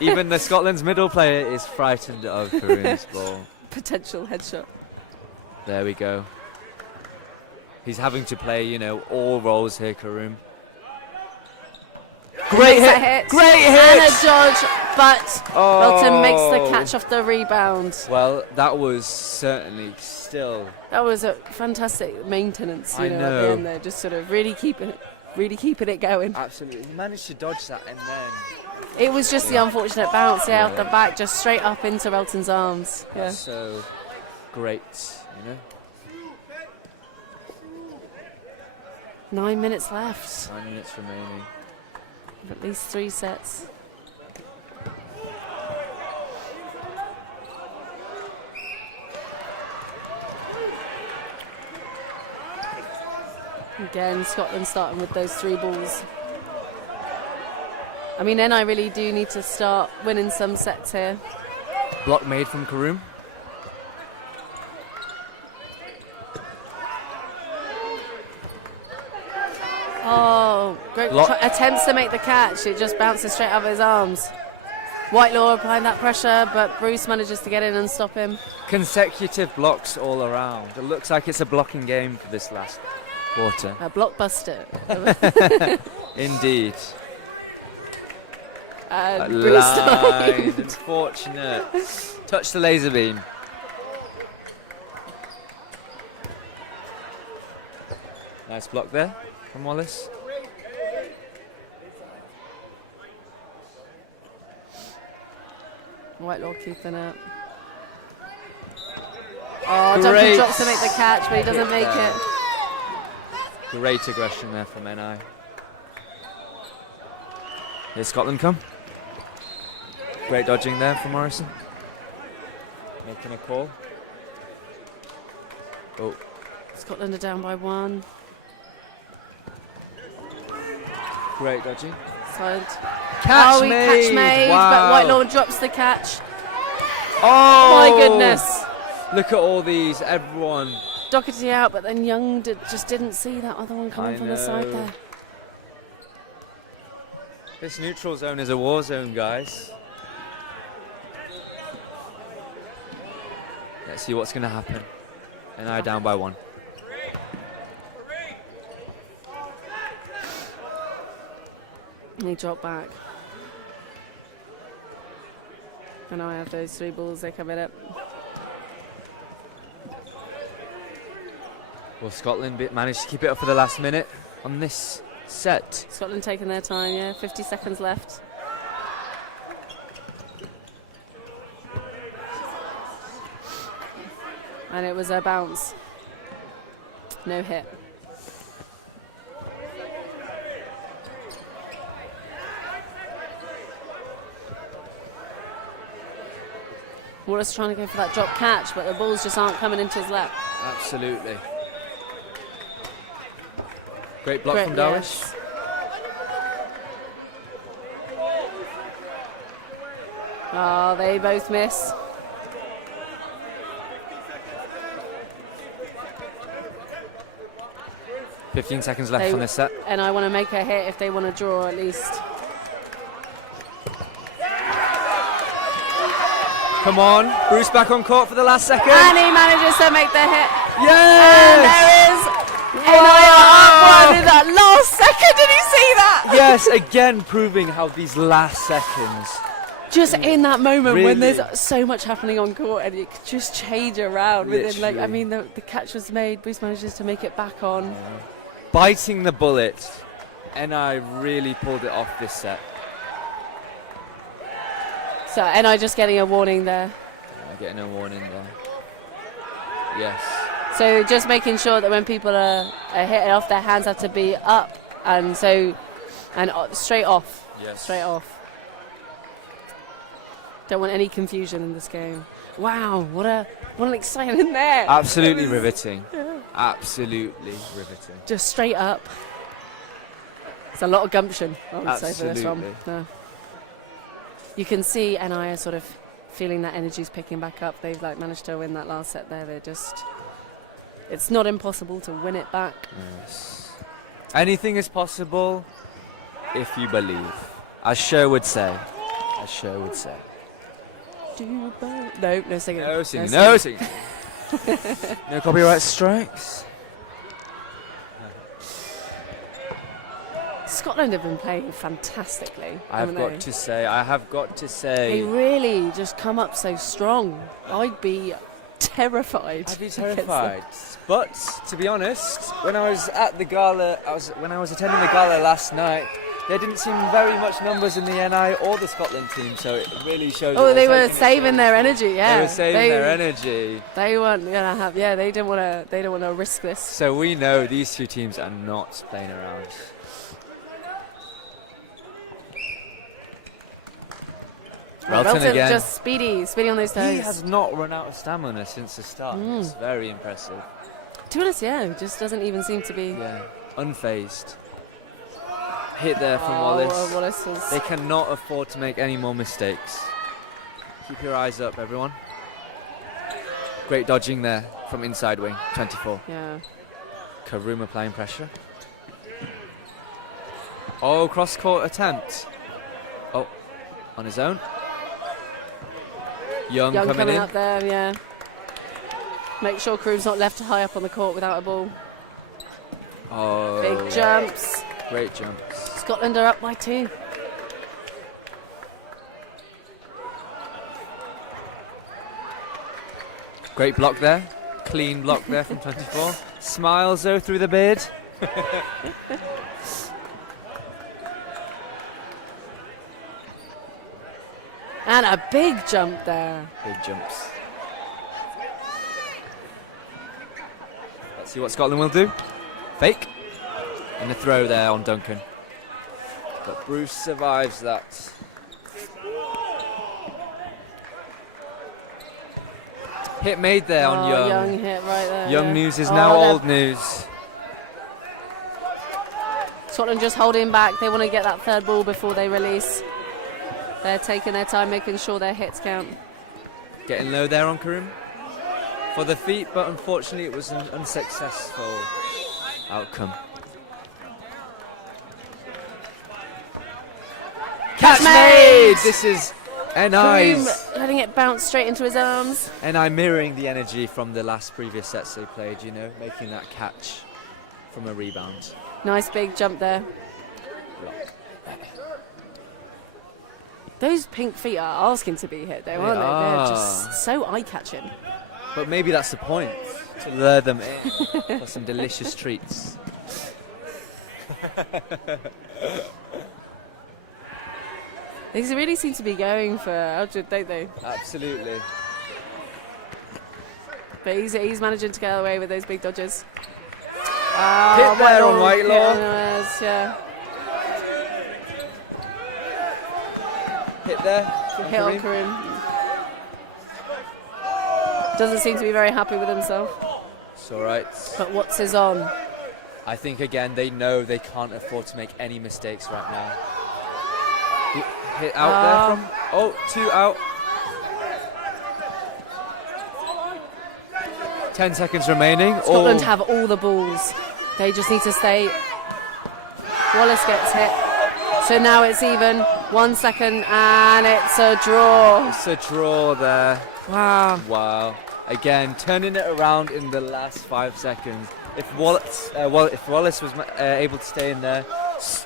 Even the Scotland's middle player is frightened of Karoom's ball. Potential headshot. There we go. He's having to play, all roles here, Karoom. Great Makes hit! a hit. Great hit! And a dodge, but Belton makes the Oh. catch off the rebound. Well, that was certainly still. That was a fantastic maintenance, I at the know. end there. Just sort of really keeping it going. Absolutely. He managed to dodge that and then. It was just the unfortunate bounce, out the back, just straight up into Belton's arms. Yeah. So great, 9 minutes left. 9 minutes remaining. At least 3 sets. Again, Scotland starting with those 3 balls. I mean, then I really do need to start winning some sets here. Block made from Karoom. Oh, great. Block. Attempts to make the catch. It just bounces straight out of his arms. Whitelaw applying that pressure, but Bruce manages to get in and stop him. Consecutive blocks all around. It looks like it's a blocking game for this last quarter. A blockbuster. Indeed. And That Bruce line, dived. unfortunate. Touch the laser beam. Nice block there from Wallace. Whitelaw keeping it. Oh, Duncan Great drops to make the catch, but he doesn't make there. it. Great aggression there from NI. Here's Scotland come. Great dodging there from Morrison. Making a call. Oh, Scotland are down by 1. great dodging. Side. Catch Catch made, Wow. but Whitelaw drops the catch. Oh My goodness. Look at all these, everyone. Doherty out, but then Young just didn't see that other one coming I from the side know. there. This neutral zone is a war zone, guys. Let's see what's going to happen. NI down by 1. He dropped back. And now I have those 3 balls, they come in it. Will Scotland manage to keep it up for the last minute on this set? Scotland taking their time, yeah, 50 seconds left. And it was a bounce. No hit. Wallace trying to go for that drop catch, but the balls just aren't coming into his lap. Absolutely. Great block Great, from Darwish. yes. Oh, they both miss. Fifteen seconds left They- on this set. And I want to make a hit if they want to draw at least. Come on, Bruce back on court for the last second. And he manages to make the hit. And Yes! there is NIR up 1 in that last second. Did you see that? Yes, again proving how these last seconds. Just in that moment when Really? there's so much happening on court and it could just change around within, like, I Literally. mean, the catch was made. Bruce manages to make it back on. Biting the bullet. NI really pulled it off this set. So NI just getting a warning there. Getting a warning there. Yes. So just making sure that when people are hitting off, their hands have to be up and straight off. Yes. Straight off. Don't want any confusion in this game. Wow, what an excitement there. Absolutely riveting. Absolutely riveting. Just straight up. It's a lot of gumption, I would say, for this one. Absolutely. No. You can see NI are sort of feeling that energy's picking back up. They've managed to win that last set there. It's not impossible to win it back. Yes. Anything is possible if you believe. As Sher would say. As Sher would say. No singing. No singing. No singing. No copyright strikes. Scotland have been playing fantastically. I have got to say. They really just come up so strong. I'd be terrified. I'd be against them. terrified. But to be honest, when I was at the gala, when I was attending the gala last night, there didn't seem very much numbers in the NI or the Scotland team, so it really showed. Oh, that they they're were taking it saving serious. their energy. Yeah, They were saving their energy. They weren't gonna have. Yeah, they didn't want to. They don't want to risk this. So we know these two teams are not playing around. Relton again. Just speedy on those toes. He has not run out of stamina since the start. Mm. It's very impressive. To be honest, yeah, just doesn't even seem to be. Yeah, unfazed. Hit there from Oh, Wallace. Wallace was. They cannot afford to make any more mistakes. Keep your eyes up, everyone. Great dodging there from inside wing, 24. Yeah. Karoom applying pressure. Oh, cross-court attempt. Oh, on his own. Young coming in. up there, yeah. Make sure Kroom's not left high up on the court without a ball. Oh. Big jumps. Great jumps. Scotland are up by 2. Great block there. Clean block there from 24. Smiles though through the beard. And a big jump there. Big jumps. Let's see what Scotland will do. Fake. And a throw there on Duncan. But Bruce survives that. Hit made there on Young. Young hit right there. Young news is now old news. Scotland just holding back. They want to get that third ball before they release. They're taking their time, making sure their hits count. Getting low there on Karim for the feet, but unfortunately it was an unsuccessful outcome. Catch made! This is NI's. Karim letting it bounce straight into his arms. NI mirroring the energy from the last previous sets they played, you know, making that catch from a rebound. Nice big jump there. Block. Those pink feet are asking to be hit, though, aren't they? They're just so eye-catching. But maybe that's the point, to lure them in for some delicious treats. They really seem to be going for Aldred, don't they? Absolutely. But he's managing to get away with those big dodges. Hit there on Whitelaw. Yeah. Hit there. Hit on Karim. Doesn't seem to be very happy with himself. It's all right. But what's his on? I think, again, they know they can't afford to make any mistakes right now. Hit out there from... Oh, 2 out. 10 seconds remaining. Scotland have all the balls. They just need to stay. Wallace gets hit. So now it's even. 1 second, and it's a draw. It's a draw there. Wow. Wow. Again, turning it around in the last 5 seconds. If Wallace was able to stay in there,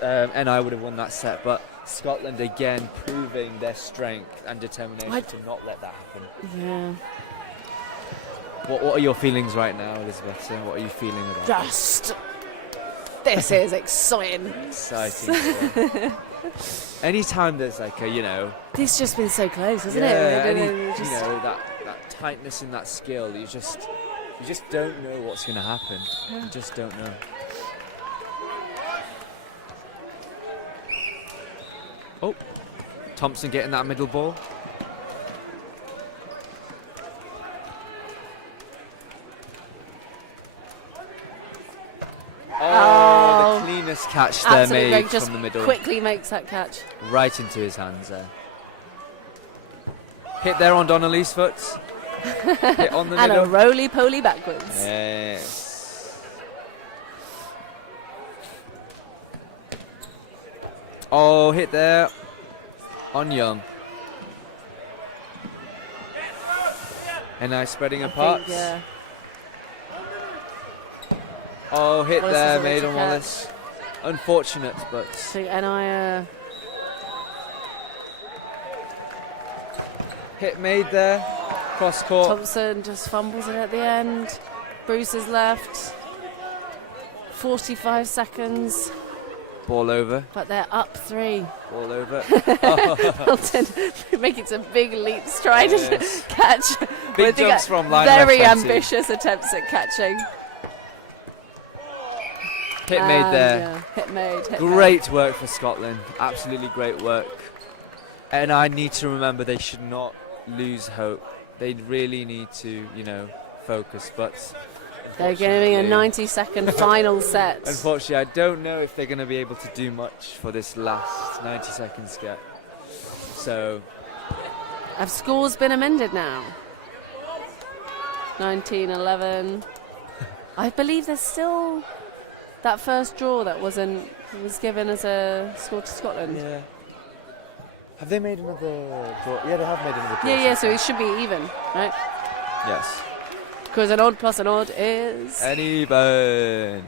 NI would have won that set. But Scotland again proving their strength and determination to not let that happen. Yeah. What are your feelings right now, Elizabeth? What are you feeling about Just. This is exciting. Exciting. Anytime there's like a, you know... This just been so close, hasn't it? You know, that tightness in that skill, you just don't know what's going to happen. Yeah. You just don't know. Oh, Thompson getting that middle ball. Oh, the cleanest catch there made from the middle. Quickly makes that catch. Right into his hands there. Hit there on Donnelly's foot. Hit on the and middle. And a roly-poly backwards. Yes. Oh, hit there on Young. And now spreading apart. Think, yeah. Oh, hit Wallace there, made on Wallace. Unfortunate, but... Hit made there, cross court. Thompson just fumbles it at the end. Bruce is left. 45 seconds. Ball over. But they're up 3. Ball over. Milton making some big leap stride catch. Big jumps from line very left ambitious attempts at catching. Hit made there. Yeah, hit made. Great work for Scotland. Absolutely great work. And I need to remember they should not lose hope. They really need to, you know, focus. But they're giving a 90-second final set. Unfortunately, I don't know if they're going to be able to do much for this last 90-second sketch. So, have scores been amended now? 19-11. I believe there's still that first draw that was given as a score to Scotland. Yeah. Have they made another draw? Yeah, they have made another draw. Yeah, so it should be even, right? Yes. Because an odd plus an odd is... An even.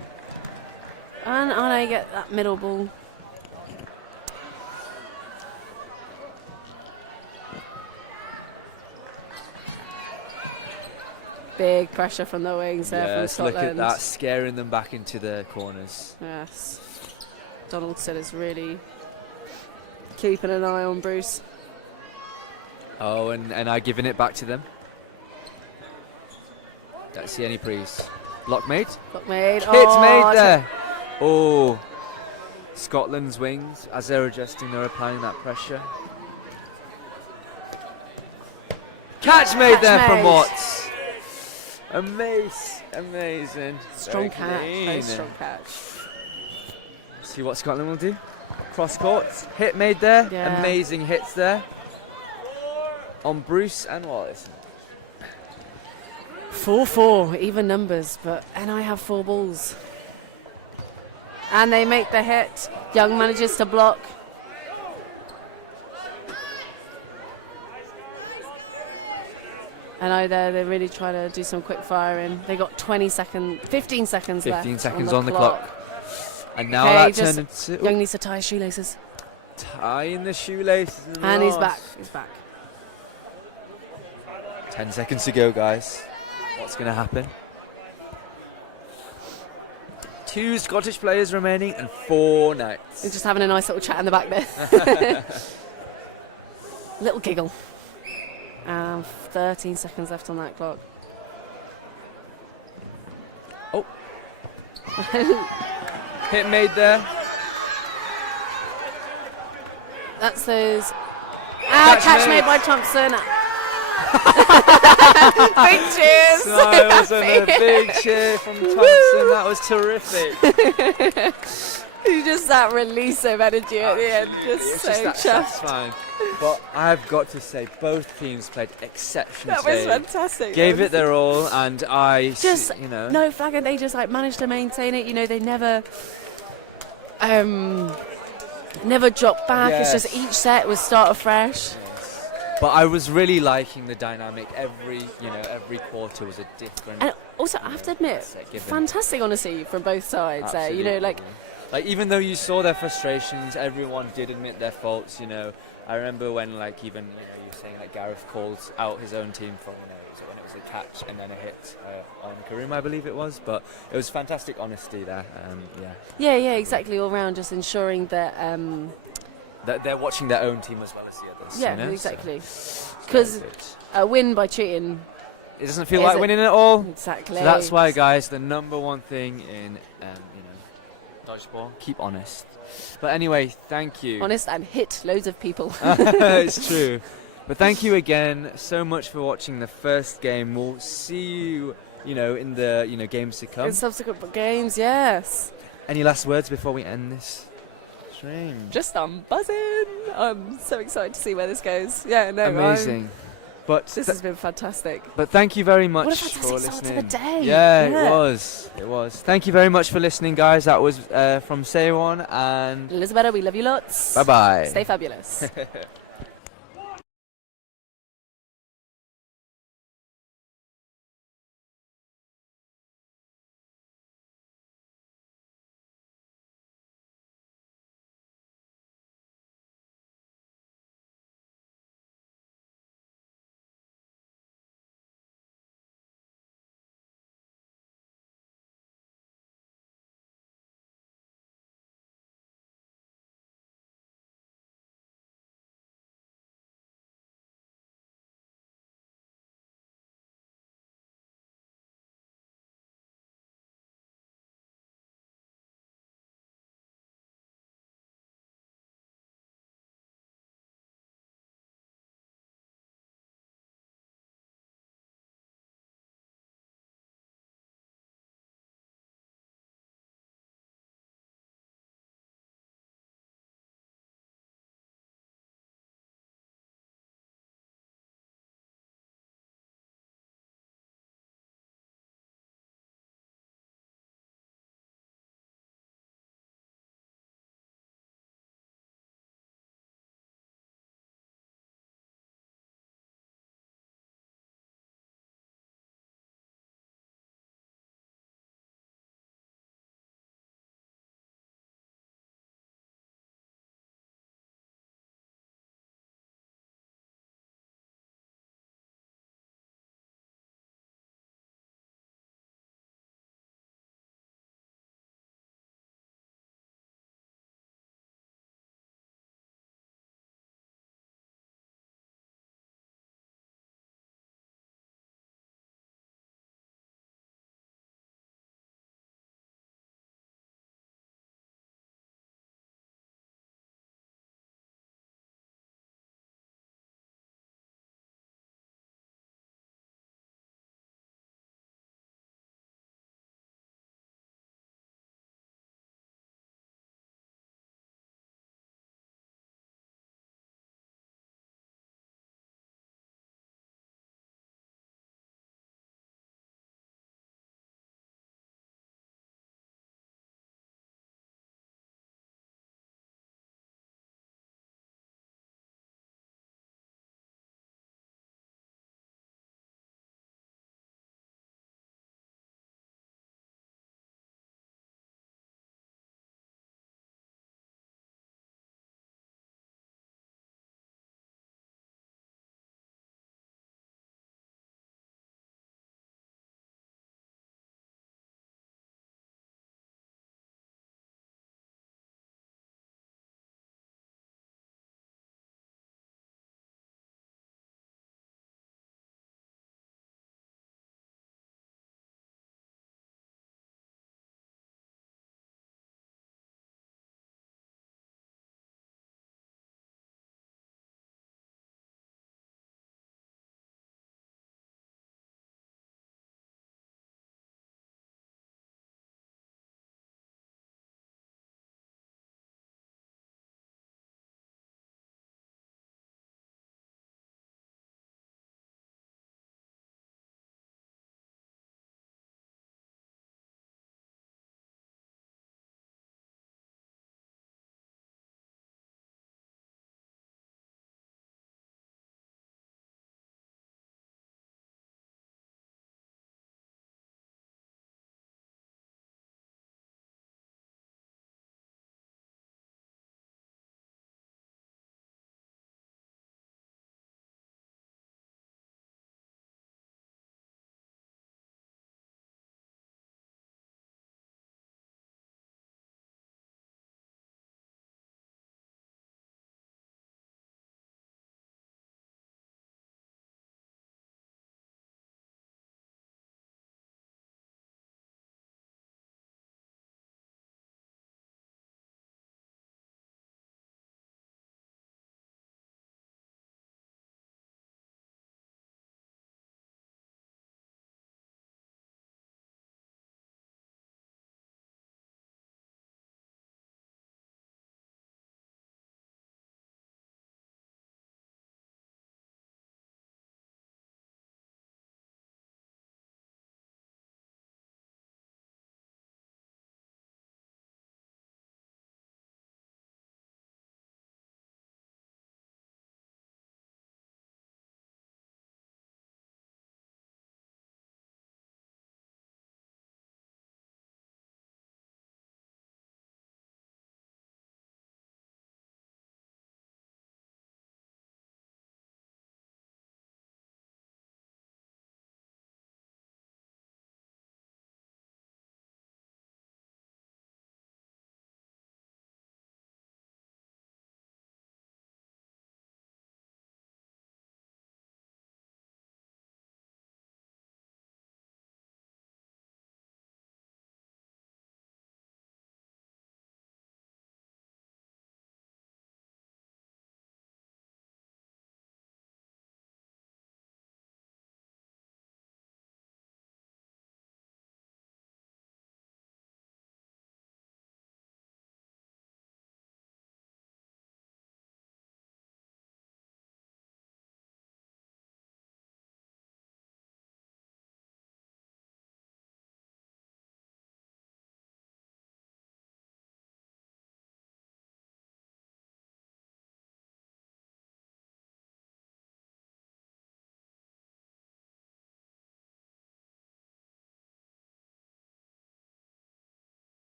And I get that middle ball. Big pressure from the wings there from Yes, Scotland. look at that, scaring them back into the corners. Yes. Donaldson is really keeping an eye on Bruce. Oh, and I giving it back to them. Don't see any prees. Block made. Block made. Hits Oh, made there. Oh, Scotland's wings, as they're adjusting, they're applying that pressure. Catch made there from made. Watts. Amazing. Strong Very catch. clean. Very strong catch. See what Scotland will do. Cross court, hit made there. Yeah. Amazing hits there. On Bruce and Wallace. 4-4, even numbers, and I have 4 balls. And they make the hit. Young manages to block. And they really try to do some quick firing. They got 15 seconds 15 left. seconds on the clock. And now Okay, that turned into... Young needs to tie his shoelaces. Tying the shoelaces. And he's back. 10 seconds to go, guys. What's going to happen? 2 Scottish players remaining and 4 knights. He's just having a nice little chat in the back there. Little giggle. 13 seconds left on that clock. Oh. Hit made there. That's those. Catch made by Thompson. Big cheers. Smiles and a big cheer from Thompson. That was terrific. He just that release of energy at the end. It's Just just so that chuffed. satisfying. But I've got to say, both teams played exceptionally. That was fantastic. Gave it their all, and Just, you know. no flag, and they just managed to maintain it. They never dropped back. Yes. It's just each set was start afresh. But I was really liking the dynamic. Every quarter was a different. And also, I have to admit, set given. fantastic honesty from both sides. Absolutely. Like even though you saw their frustrations, everyone did admit their faults. I remember when you were saying Gareth called out his own team for when it was a catch and then a hit on Karim, I believe it was. But it was fantastic honesty there. Yeah, exactly. All round, just ensuring that. That they're watching their own team as well as the others. Yeah, exactly. Because a win by cheating. It doesn't feel like winning at all. Exactly. So that's why, guys, the number one thing in dodgeball, keep honest. But anyway, thank you. Honest and hit loads of people. It's true. But thank you again so much for watching the first game. We'll see you, in the games to come. In subsequent games, yes. Any last words before we end this stream? Just I'm buzzing. I'm so excited to see where this goes. Yeah, no, amazing. But this has been fantastic. But thank you very much What a for fantastic start to listening. the day. Yeah, it was. Thank you very much for listening, guys. That was from Seiwon and Elizabeth, we love you lots. Bye bye. Stay fabulous.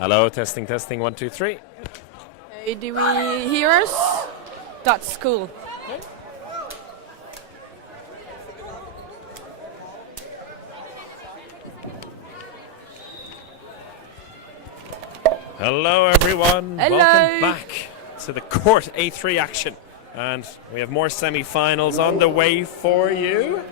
Hello, testing, 1, 2, 3. Hey, do we hear us? That's cool. Hello, everyone. Hello. Welcome back to the court A3 action. And we have more semi-finals on the way for you.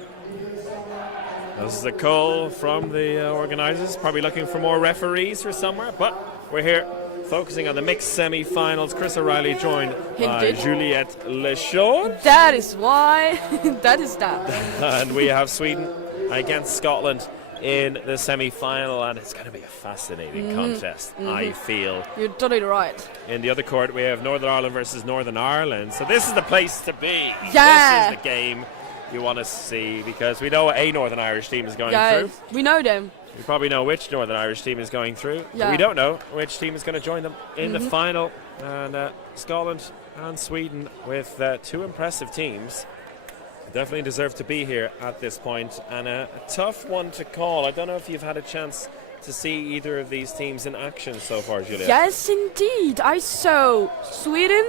This is a call from the organisers, probably looking for more referees for somewhere, but we're here focusing on the mixed semi-finals. Chris O'Reilly joined by Indeed. Juliette Lechaud. That is why. That is that. And we have Sweden against Scotland in the semi-final, and it's going to be a fascinating contest, I feel. You're totally right. In the other court, we have Northern Ireland versus Northern Ireland. So this is the place to be. Yeah. This is the game you want to see, because we know a Northern Irish team is going Guys, through. we know them. We probably know which Northern Irish team is going through. But Yeah. we don't know which team is going to join them in the final. And Scotland and Sweden, with two impressive teams, definitely deserve to be here at this point. And a tough one to call. I don't know if you've had a chance to see either of these teams in action so far, Julia. Yes, indeed. I saw Sweden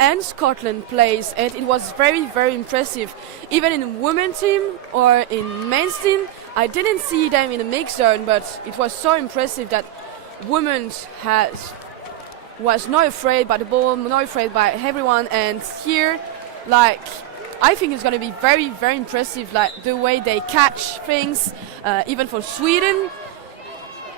and Scotland plays, and it was very, very impressive. Even in women's team or in men's team, I didn't see them in the mix zone, but it was so impressive that women was not afraid by the ball, not afraid by everyone, and here, like, I think it's going to be very, very impressive, like the way they catch things. Even for Sweden,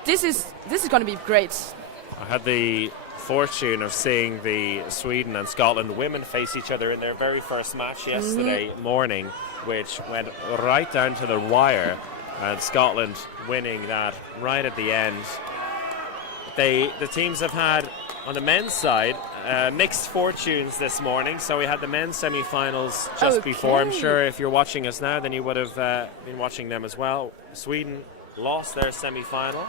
this is going to be great. I had the fortune of seeing the Sweden and Scotland women face each other in their very first match yesterday morning, which went right down to the wire, and Scotland winning that right at the end. The teams have had, on the men's side, mixed fortunes this morning. So we had the men's semi-finals just before. I'm sure if you're watching us now, then you would have been watching them as well. Sweden lost their semi-final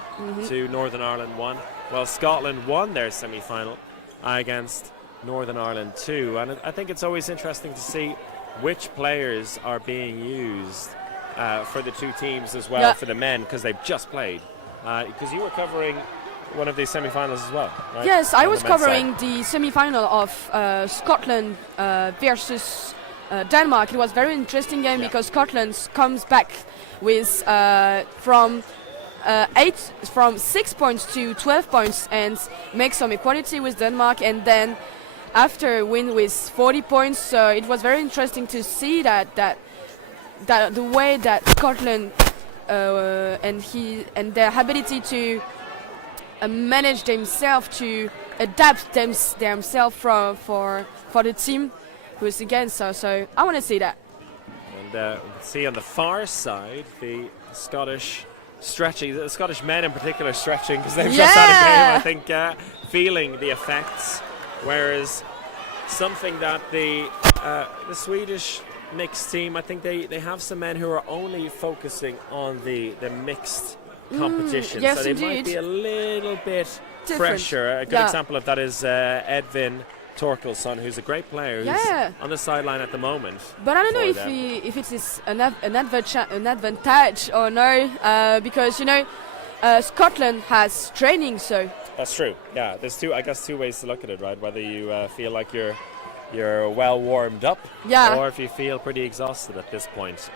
to Northern Ireland 1, while Scotland won their semi-final against Northern Ireland 2. And I think it's always interesting to see which players are being used for the two teams as well, for the men, because they've just played. Because you were covering one of these semi-finals as well, right? Yes, I On was the men's covering side. the semi-final of Scotland versus Denmark. It was a very interesting game because Scotland comes back with from 6 points to 12 points and makes some equality with Denmark, and then after win with 40 points. So it was very interesting to see that the way that Scotland and their ability to manage themselves, to adapt themselves for the team who's against us. So I want to see that. And we can see on the far side the Scottish stretching, the Scottish men in particular stretching, because they've just had a game, I think, feeling the effects. Whereas something that the Swedish mixed team, I think they have some men who are only focusing on the mixed competition. yes, so they might indeed. be a little bit Different. fresher. A good example of that is Edvin Torkelsson, who's a great player, who's on the sideline at the moment. But I don't know for them. if it is an advantage or no, because Scotland has training, so That's true. Yeah, there's two ways to look at it, right? Whether you feel like you're well warmed up, or if you feel pretty exhausted at this point.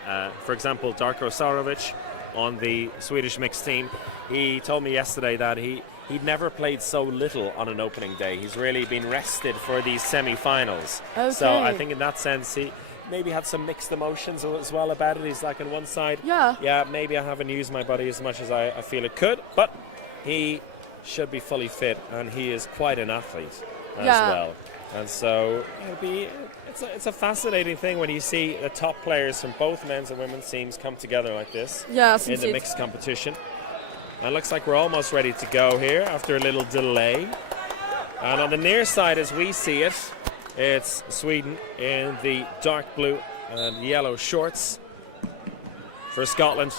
For example, Darko Sarovic on the Swedish mixed team, he told me yesterday that he'd never played so little on an opening day. He's really been rested for these semi-finals. Okay. So I think in that sense he maybe had some mixed emotions as well about it. He's like, on one side, maybe I haven't used my body as much as I feel it could, but he should be fully fit, and he is quite an athlete as well. And so it's a fascinating thing when you see the top players from both men's and women's teams come together like this in the mixed competition. And it looks like we're almost ready to go here after a little delay. And on the near side, as we see it, it's Sweden in the dark blue and yellow shorts. For Scotland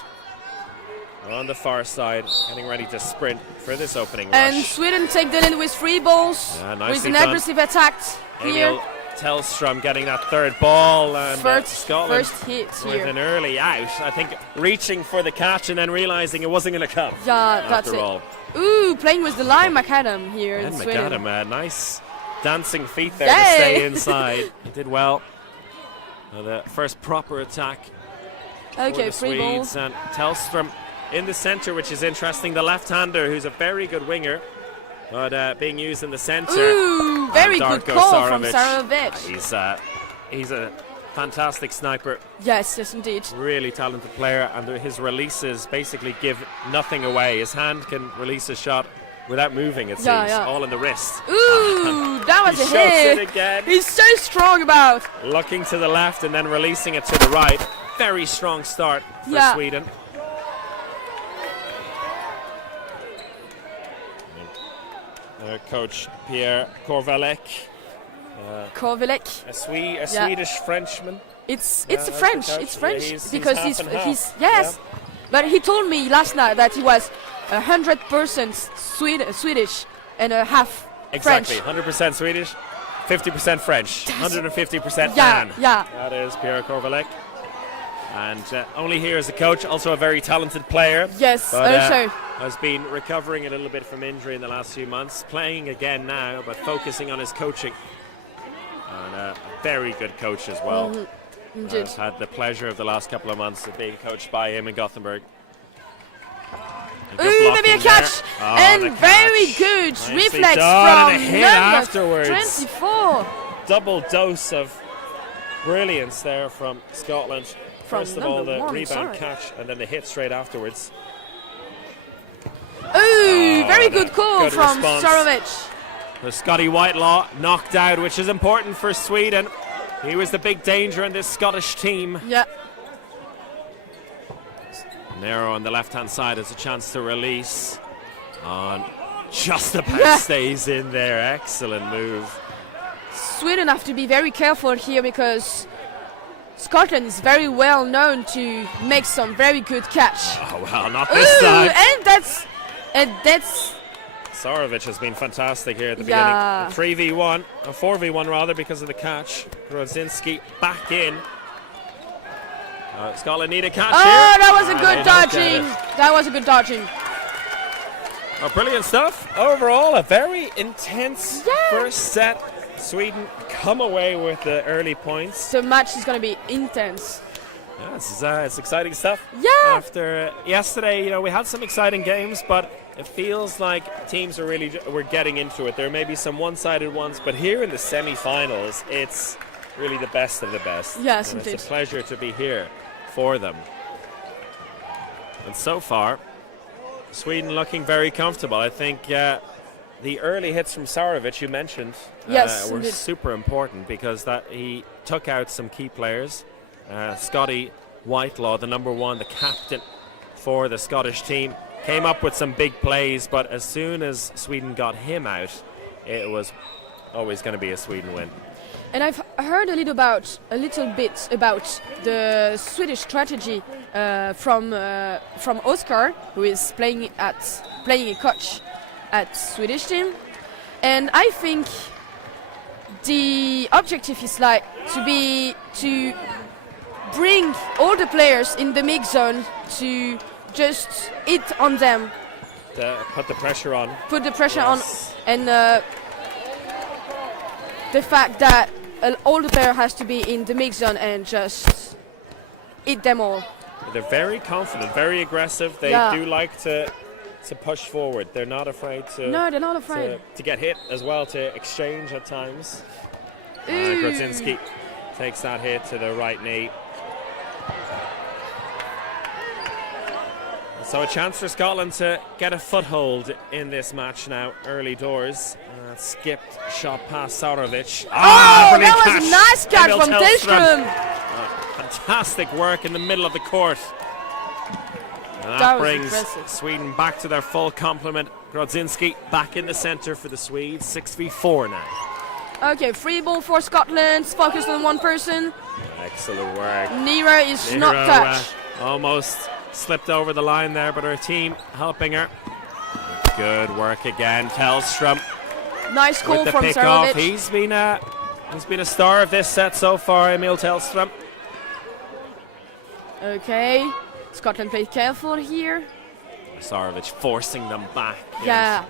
on the far side, getting ready to sprint for this opening rush. And Sweden take the lead with 3 balls, with nicely an done. aggressive attack here. Tellstrom getting that third ball, and Scotland first hit with here. an early out. I think reaching for the catch and then realising it wasn't going to come. Yeah, that's after it. all. Ooh, playing with the line, McAdam here in And Sweden. McAdam, nice dancing feet there Yay! to stay inside. He did well. The first proper attack for Okay, the free ball. Swedes, and Tellstrom in the centre, which is interesting. The left-hander, who's a very good winger, but being used in the centre. Ooh, very And good Darko call from Sarovic. Sarovic. He's a fantastic sniper, Yes, indeed. really talented player, and his releases basically give nothing away. His hand can release a shot without moving, it seems, Yeah. all in the wrist. Ooh, that was He a shows it hit. again, He's so strong about. looking to the left and then releasing it to the right. Very strong start for Yeah. Sweden. Coach Pierre Korvalek, Kovalek. a Swedish Frenchman. It's Yeah, a that's the French. coach. It's French Yeah, he's because half and half. he's yes. But he told me last night that he was 100% Swedish and a half Exactly, French. 100% Swedish, 50% French, 150% Yeah, man. yeah. That is Pierre Korvalek. And only here as a coach, also a very talented player. Yes, But, also. has been recovering a little bit from injury in the last few months, playing again now, but focusing on his coaching. And a very good coach as well. Indeed. I've had the pleasure of the last couple of months of being coached by him in Gothenburg. Ooh, maybe a catch. And very good Nicely reflex done, and a from hit number afterwards. 24. Double dose of brilliance there from Scotland. From First of all, number the one, rebound sorry. catch, and then the hit straight afterwards. Ooh, very and a good call good from response. Sarovic. The Scotty Whitelaw knocked out, which is important for Sweden. He was the big danger in this Scottish team. Yeah. Nero on the left-hand side has a chance to release. On just about stays in there. Excellent move. Sweden have to be very careful here because Scotland is very well known to make some very good catch. Oh well, not this time. and that's Sarovic has been fantastic here at the Yeah. beginning. 3v1, 4v1 rather, because of the catch. Grozynski back in. Scotland need a catch oh, here. that was a And good they don't get dodging. it. That was a good dodging. Oh, brilliant stuff. Overall, a very intense Yeah. first set. Sweden come away with the early points. The match is going to be intense. Yeah, it's exciting stuff. Yeah. After yesterday, we had some exciting games, but it feels like teams are really we're getting into it. There may be some one-sided ones, but here in the semi-finals, it's really the best of the best. Yes, And indeed. it's a pleasure to be here for them. And so far, Sweden looking very comfortable. I think the early hits from Sarovic, you mentioned, Yes, were indeed. super important because that he took out some key players. Scotty Whitelaw, the number one, the captain for the Scottish team, came up with some big plays, but as soon as Sweden got him out, it was always going to be a Sweden win. And I've heard a little bit about the Swedish strategy from Oscar, who is playing a coach at Swedish team, and I think the objective is like to bring all the players in the mix zone to just hit on them, To put the pressure on. put the pressure Yes. on, and the fact that all the player has to be in the mix zone and just hit them all. They're very confident, very aggressive. They Yeah. do like to push forward. They're not afraid to. No, they're not afraid. To get hit as well, to exchange at times. Ooh. Grozynski takes that hit to the right knee. So a chance for Scotland to get a foothold in this match now, early doors. Skipped shot past Sarovic. Oh, brilliant that was a nice catch Emil from Tellstrom. Fantastic work in the middle of the court. And That that was brings impressive. Sweden back to their full complement. Grozynski back in the centre for the Swedes. 6v4 now. Okay, free ball for Scotland. Focused on one person. Excellent work. Nero is not Nero, touched. almost slipped over the line there, but her team helping her. Good work again. Tellstrom Nice call with the from pick off. Sarovic. He's been He's been a star of this set so far, Emil Tellström. Okay, Scotland played careful here. Sarovic forcing them back. Yeah.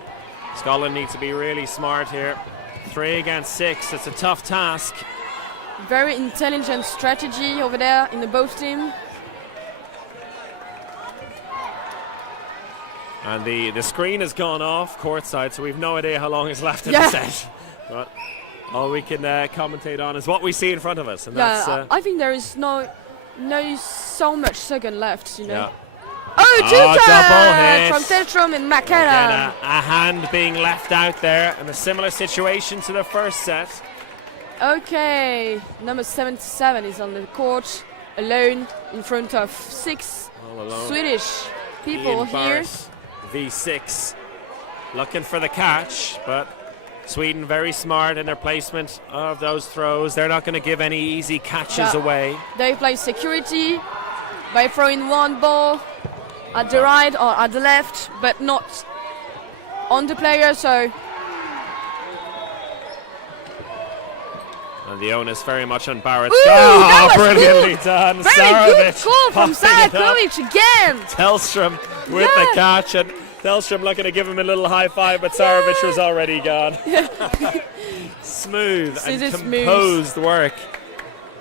Scotland need to be really smart here. 3 against 6, it's a tough task. Very intelligent strategy over there in the both team. And the screen has gone off courtside, so we've no idea how long is left in Yeah. the set. But all we can commentate on is what we see in front of us. And Yeah, that's, I think there is no so much second left, you know. yeah. Oh, double hit. from Tellström and Again, McKenna. a hand being left out there, and a similar situation to the first set. Okay, number 77 is on the court, alone in front of 6 All alone. Swedish people Ian here. Barrett, V6, looking for the catch, but Sweden very smart in their placement of those throws. They're not going to give any easy catches Yeah. away. They play security by throwing one ball at the right or at the left, but not on the player, so And the onus very much on Barrett. Ooh, that was brilliantly done. very good Sarovic call from popping it up. Sakovic again. Tellström with the catch, and Tellström looking to give him a little high five, but Sarovic was already gone. Smooth This and is smooth. composed work.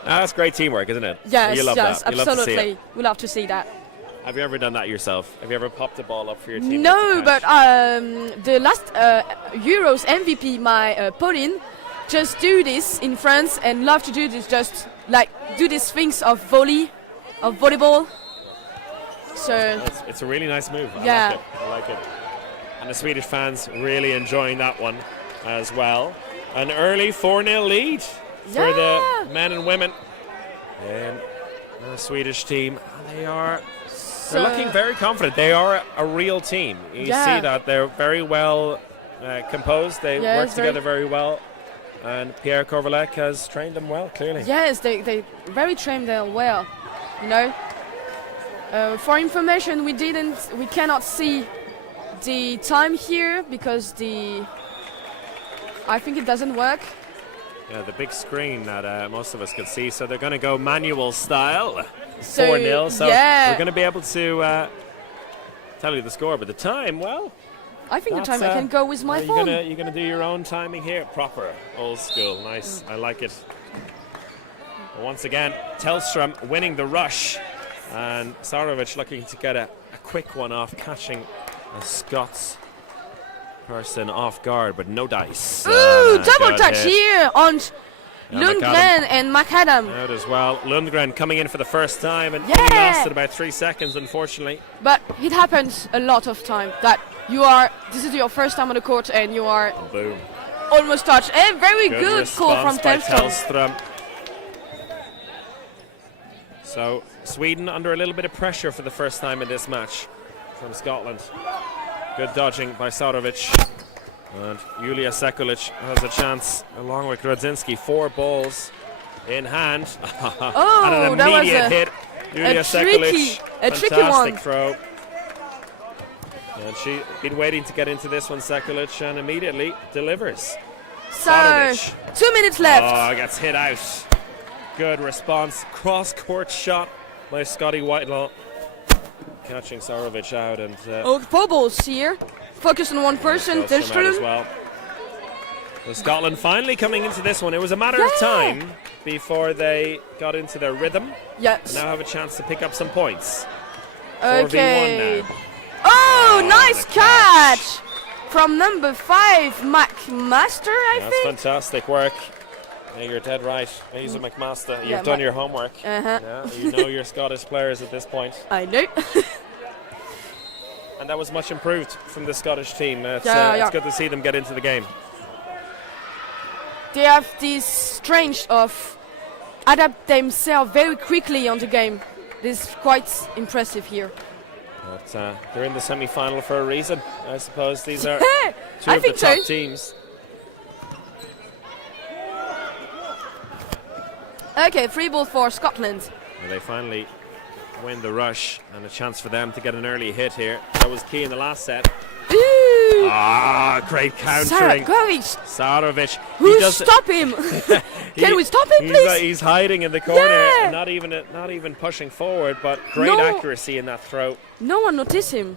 That's great teamwork, isn't it? Yes, you love yes, that. You love to see absolutely. it. We love to see that. Have you ever done that yourself? Have you ever popped a ball up for your team? No, but the last Euros MVP, my Pauline, just do this in France and love to do this, just like do these things of volleyball. So it's a really nice move. Yeah. I like it. And the Swedish fans really enjoying that one as well. An early 4-0 lead for the men and women in the Swedish team. They're looking very confident. They are a real team. You see that they're very well composed. They work together very well. And Pierre Corvalec has trained them well, clearly. Yes, they very trained them well, you know. For information, we cannot see the time here because I think it doesn't work. Yeah, the big screen that most of us could see. So they're going to go manual style, So, 4-0. So yeah. we're going to be able to tell you the score, but the time, well, I think the that's, time I can go with my you're phone. gonna do your own timing here, proper, old school, nice. I like it. But once again, Tellström winning the rush, and Sarovic looking to get a quick one off, catching a Scots person off guard, but no dice. Ooh, double good touch hit. here on Yeah, Lundgren and McAdam. Out as well. Lundgren coming in for the first time, and he Yeah. lasted about 3 seconds, unfortunately. But it happens a lot of time that this is your first time on the court and you are Boom. almost touched. A very good call from response by Tellström. Tellström. So Sweden under a little bit of pressure for the first time in this match from Scotland. Good dodging by Sarovic. And Julia Sekulic has a chance along with Grodzinski. 4 balls in hand. Oh, and an that was immediate hit. Julia Sekulic. a tricky Fantastic one. throw. And she's been waiting to get into this one, Sekulic, and immediately delivers. So, Sarovic. 2 minutes left. Oh, gets hit out. Good response. Cross-court shot by Scotty Whitelaw. Catching Sarovic out, and Four balls here. Focus on one person, goes from out as Tellström. well. So Scotland finally coming into this one. It was a matter of time before they got into their rhythm. Yes. Now have a chance to pick up some points. Okay. 4v1 now. Oh, Oh, nice the catch from number 5, McMaster, I That's think. fantastic work. Yeah, you're dead right. Hazel McMaster, you've Yeah, done your homework. Uh-huh. Yeah, you know your Scottish players at this point. I know. And that was much improved from the Scottish team. It's good to see them get into the game. They have this strength of adapt themselves very quickly on the game. This is quite impressive here. But they're in the semi-final for a reason. I suppose these are two I of the think top so. teams. Okay, 3 ball for Scotland. And they finally win the rush, and a chance for them to get an early hit here. That was key in the last set. Ooh, Great countering. Sarakovic, Sarovic. stop him? Can we stop him, please? He's hiding in the corner, Yeah. and not even pushing forward, but great No. accuracy in that throw. No one noticed him.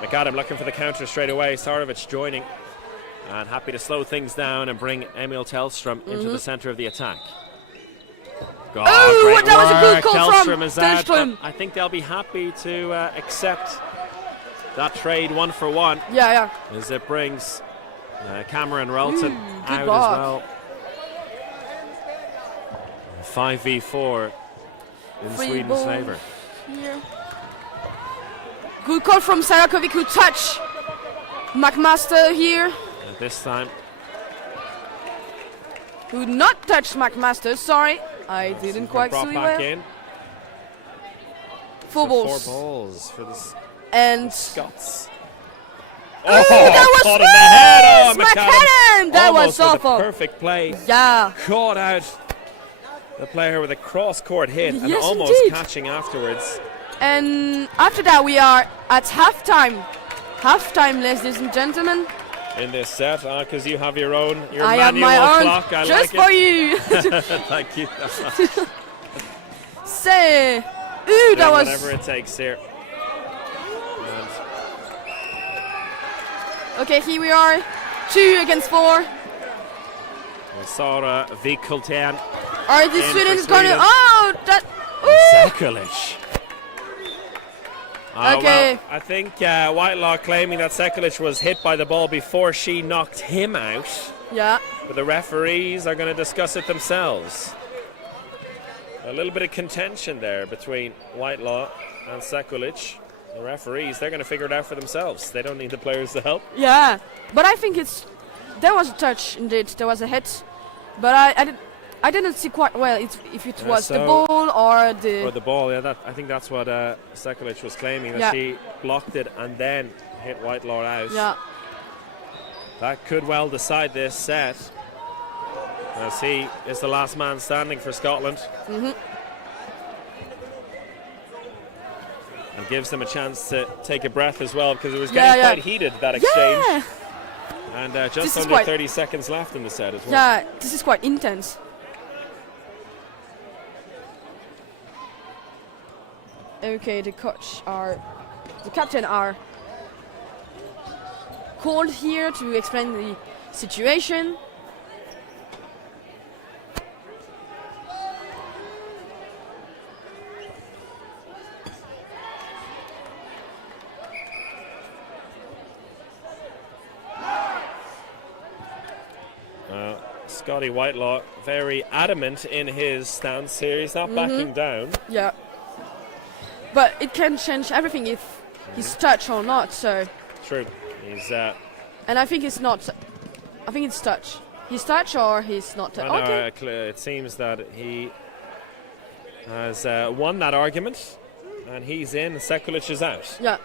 McAdam looking for the counter straight away. Sarovic joining, and happy to slow things down and bring Emil Tellström into the center of the attack. Great that was a good work. call from Tellström is out, Tellström. but I think they'll be happy to accept that trade 1-for-1, Yeah. as it brings Cameron Relton good out block. as well. 5v4 in Free Sweden's ball. favor. Here. Good call from Sarakovic, who touch McMaster here. And this time, Who not touch McMaster. Sorry, I didn't quite brought see back well. in. Four So balls. 4 balls for the And Scots. that was caught in the head. Oh, McAdam! That was Almost with a awful. perfect play. Yeah. Caught out the player with a cross-court hit and Yes, almost indeed. catching afterwards. And after that, we are at halftime. Halftime, ladies and gentlemen. In this set, because you have your I have manual my own clock. I just like for you. it. Thank you. Say, Do that was. whatever it takes here. Okay, here we are. 2 against 4. And Sara Vikulten. Are the In for Sweden's gonna? Sweden. Oh, that. Ooh. Sekulic. Okay. Well, I think Whitelaw claiming that Sekulic was hit by the ball before she knocked him out. Yeah. But the referees are going to discuss it themselves. A little bit of contention there between Whitelaw and Sekulic. The referees, they're going to figure it out for themselves. They don't need the players to help. Yeah. But I think there was a touch indeed. There was a hit, but I didn't see quite well if it was the so- ball or the. Or the ball, yeah. I think that's what Sekulic was claiming, that Yeah. she blocked it and then hit Whitelaw out. Yeah. That could well decide this set, as he is the last man standing for Scotland. And gives them a chance to take a breath as well, because it was getting quite heated, that exchange. Yeah. And This just is under quite- 30 seconds left in the set as well. Yeah. This is quite intense. Okay, the captain are called here to explain the situation. Scotty Whitelaw very adamant in his stance here. He's not backing down. Yeah. But it can change everything if he's touch or not, so. True. He's And I think it's not. I think it's touch. He's touch or he's not touch. Okay. it seems that he has won that argument, and he's in. Sekulic is out. Yeah.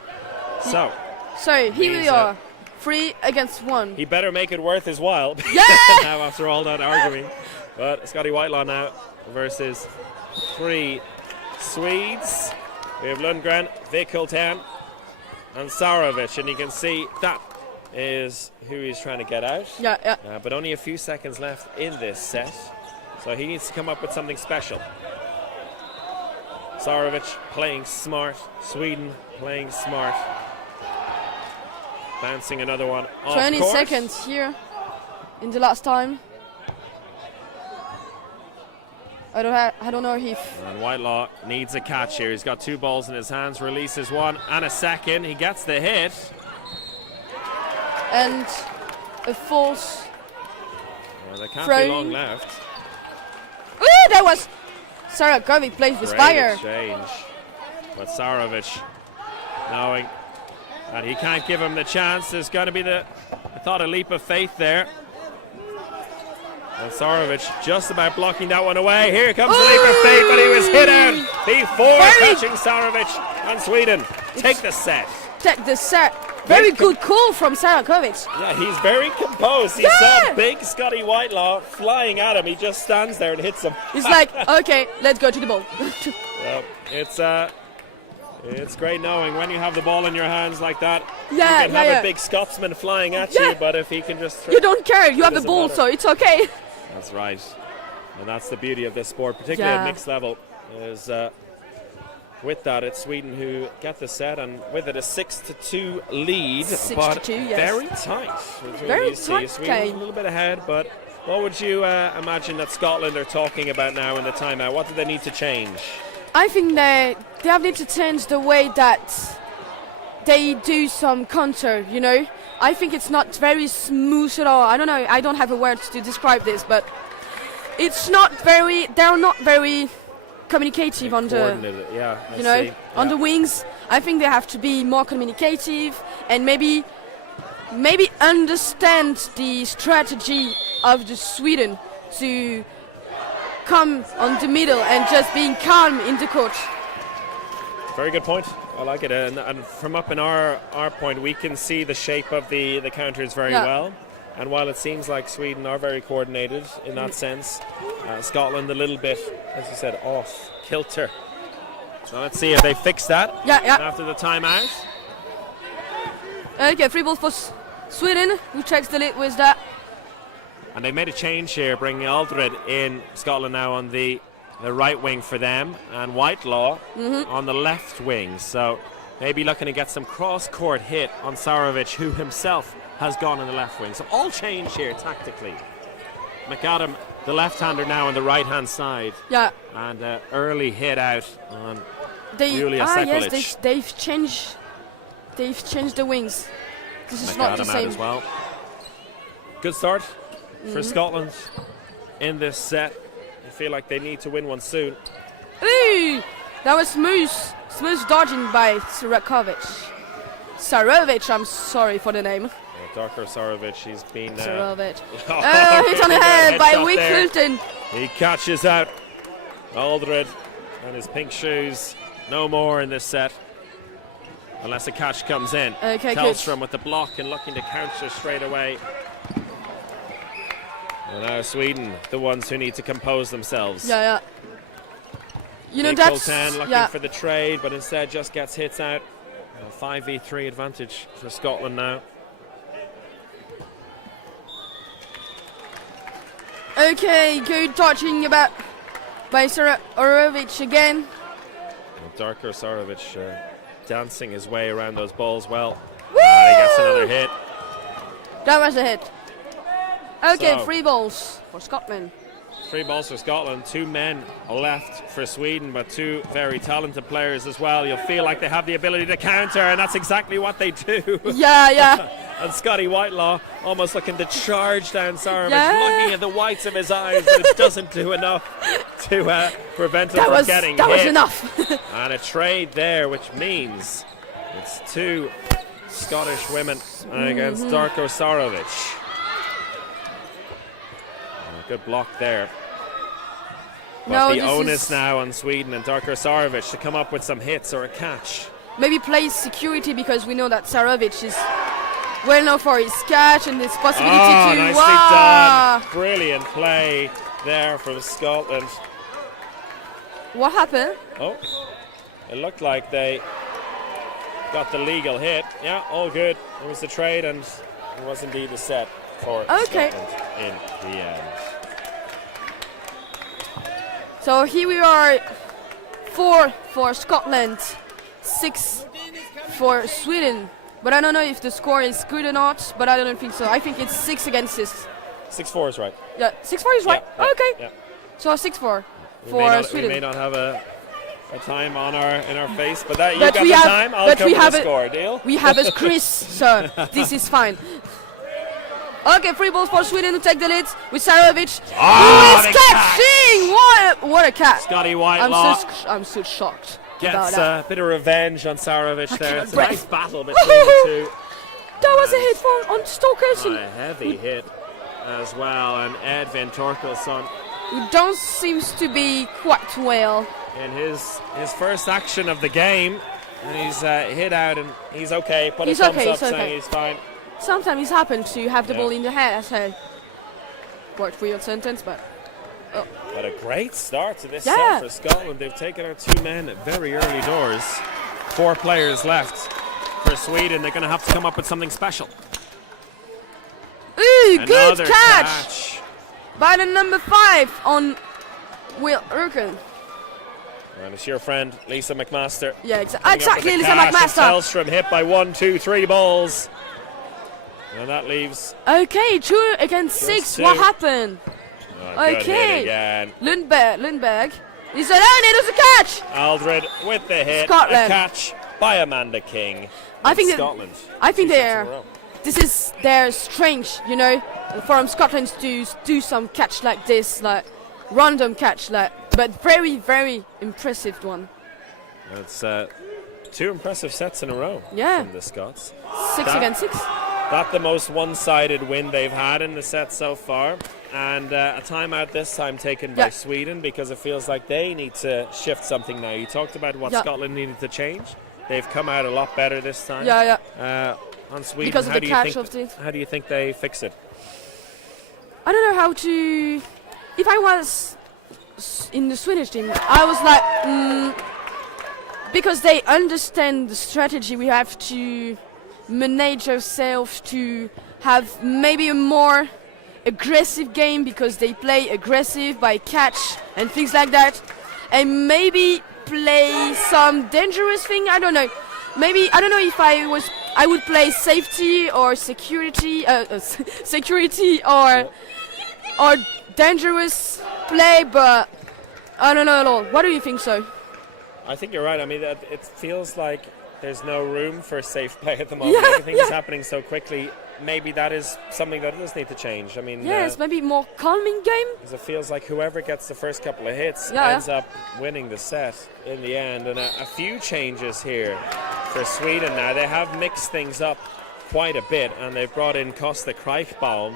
So So here we He's, are. 3 against 1. he better make it worth his while. Yeah! Now after all that arguing. But Scotty Whitelaw now versus 3 Swedes. We have Lundgren, Vikulten, and Sarovic, and you can see that is who he's trying to get out. Yeah. But only a few seconds left in this set, so he needs to come up with something special. Sarovic playing smart, Sweden playing smart. Bouncing another one off 20 course. seconds here in the last time. I don't know if. And Whitelaw needs a catch here. He's got 2 balls in his hands, releases one and a second. He gets the hit. And a false. Well, there can't Throw. be long left. Ooh, that was. Sarakovic plays with Great fire. exchange. But Sarovic knowing that he can't give him the chance. There's going to be a leap of faith there. And Sarovic just about blocking that one away. Here comes the leap of faith, but he was hit out before catching Sarovic, and Sweden take the set. Take the set. Very good call from Sarakovic. Yeah, he's very composed. He saw big Scotty Whitelaw flying at him. He just stands there and hits him. He's like, okay, let's go to the ball. Well, it's It's great knowing when you have the ball in your hands like that, Yeah, you can yeah, have yeah. a big Scotsman flying at Yeah. you, but if he can just... You don't care. You have the doesn't ball, matter. so it's okay. That's right. And that's the beauty of this sport, particularly Yeah. at mixed level, is with that, it's Sweden who get the set, and with it a 6-2 lead, 6-2, but yes. very tight. It's really Very you see. tight Sweden game. a little bit ahead, but what would you imagine that Scotland are talking about now in the timeout? What do they need to change? I think they have need to change the way that they do some counter, you know. I think it's not very smooth at all. I don't know, I don't have a word to describe this, but it's not very, they're not very communicative on the, Coordinated, yeah, I you know, see. on Yeah. the wings. I think they have to be more communicative and maybe understand the strategy of the Sweden to come on the middle and just being calm in the court. Very good point. I like it. And from up in our point, we can see the shape of the counters very Yeah. well. And while it seems like Sweden are very coordinated in that sense, Scotland a little bit, as you said, off kilter. So let's see if they fix that Yeah, yeah. after the timeout. Okay, free ball for Sweden, who checks the lead with that. And they've made a change here, bringing Aldred in. Scotland now on the right wing for them, and Whitelaw on the left wing. So maybe looking to get some cross-court hit on Sarovic, who himself has gone on the left wing. So all change here tactically. McAdam, the left-hander, now on the right-hand side, Yeah, and early hit out on Julia yes, Sekulic. they've changed the wings. This is not the McAdam out same. as well. Good start for Scotland in this set. I feel like they need to win one soon. Ooh, that was smooth dodging by Sarovic, I'm sorry for the name. Darko Sarovic, he's been... Sarovic. Oh, Hit on the good head by headshot Wick there. Fulton. He catches out Aldred and his pink shoes. No more in this set. Unless a catch comes in. Okay, good. Tellstrom with the block and looking to counter straight away. And now Sweden, the ones who need to compose themselves. Yeah, yeah. You know, Nick that's... Coltan looking Yeah. for the trade, but instead just gets hits out. A 5v3 advantage for Scotland now. Okay, good dodging about by Sarovic again. And Darko Sarovic dancing his way around those balls well. Woo! And he gets another hit. That was a hit. Okay, So- free balls for Scotland. 3 balls for Scotland, 2 men left for Sweden, but 2 very talented players as well. You'll feel like they have the ability to counter, and that's exactly what they do. Yeah, yeah. And Scotty Whitelaw almost looking to charge down Sarovic, Yeah. looking at the whites of his eyes, but it doesn't do enough to prevent him That from was getting that hit. was enough. And a trade there, which means it's 2 Scottish women against Darko Sarovic. Good block there. But No, the this onus is- now on Sweden and Darko Sarovic to come up with some hits or a catch. Maybe play security because we know that Sarovic is well known for his catch and his possibility Oh, to. nicely Wow. done. Brilliant play there from Scotland. What happened? Oh, it looked like they got the legal hit. Yeah, all good. It was the trade, and it was indeed a set for Okay. Scotland in the end. So here we are, 4 for Scotland, 6 for Sweden. But I don't know if the score is good or not, but I don't think so. I think it's 6 against 6. 6-4 is right. Yeah, 6-4 is right. Yeah, Okay. yeah. So 6-4 We for may not, Sweden. we may not have a time on in our face, but that you But got we the have- time. I'll but cover we the have a- score. Deal? We have a Chris, so this is fine. Okay, free ball for Sweden to take the lead with Sarovic. Ah, Who is big catching? What a catch! Scotty Whitelaw I'm so shocked about gets that. a bit of revenge on Sarovic there. cannot It's a breathe. nice battle between the two. That was a hit on Stokerson. A heavy hit as well, and Edvin Torkelsson Who don't seems to be quite well. in his first action of the game. And he's hit out, and he's okay. Put He's a thumbs okay, up he's saying okay. he's fine. Sometimes it happens to have the Yeah. ball in the head. I say, word for your sentence, but But a great start to this Yeah. set for Scotland. They've taken out 2 men at very early doors. 4 players left for Sweden. They're going to have to come up with something special. Ooh, good Another catch by the number 5 on Will Urken. And it's your friend Lisa McMaster. Yeah, Coming up exactly, with the Lisa catch, and McMaster. Tellstrom hit by 1, 2, 3 balls. And that leaves. Okay, 2 against 6. 2. What happened? Good Okay. hit again. Lundberg. He said, oh, it was a catch. Aldred with the hit. Scotland. A catch by Amanda King. I think that- Scotland. I think 2 sets in a they're. row. This is their strength, you know, from Scotland to do some catch like this, like random catch, like, but very, very impressive one. It's 2 impressive sets in a row Yeah. from the Scots. 6 against 6. Not the most one-sided win they've had in the set so far. And a timeout this time taken by Yeah. Sweden because it feels like they need to shift something now. You talked about what Yeah. Scotland needed to change. They've come out a lot better this time. Yeah. On Sweden, Because of how the do you catch think, of the- how do you think they fix it? I don't know how to. If I was in the Swedish team, I was like, because they understand the strategy. We have to manage ourselves to have maybe a more aggressive game because they play aggressive by catch and things like that, and maybe play some dangerous thing. I don't know. Maybe I don't know if I would play safety or security, security or dangerous play, but I don't know at all. What do you think so? I think you're right. I mean, it feels like there's no room for safe play at the moment. Yeah, Everything yeah. is happening so quickly. Maybe that is something that does need to change. I mean, Yes, maybe more calming game. because it feels like whoever gets the first couple of hits Yeah. ends up winning the set in the end. And a few changes here for Sweden now. They have mixed things up quite a bit, and they've brought in Costa Kreichbaum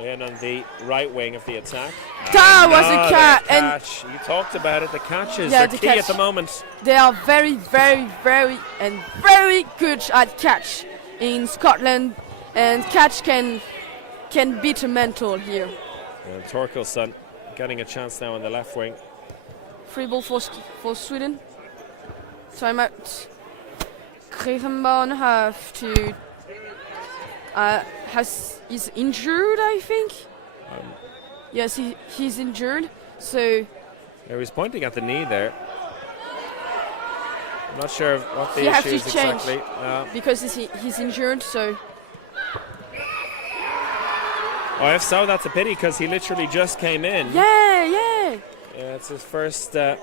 in on the right wing of the attack. That was a Another catch. You talked about it. The catches Yeah, are the key catch. at the moment. They are very, very, very, and very good at catch in Scotland, and catch can beat a mental here. And Torkelson getting a chance now on the left wing. Free ball for Sweden. Timeout. Kreichbaum have to. He's injured, I think. Yes, he's injured. So He was pointing at the knee there. I'm not sure what the You have issue to is change. exactly. because he's injured, so Oh, if so, that's a pity because he literally just came in. yeah. Yeah, it's his first No,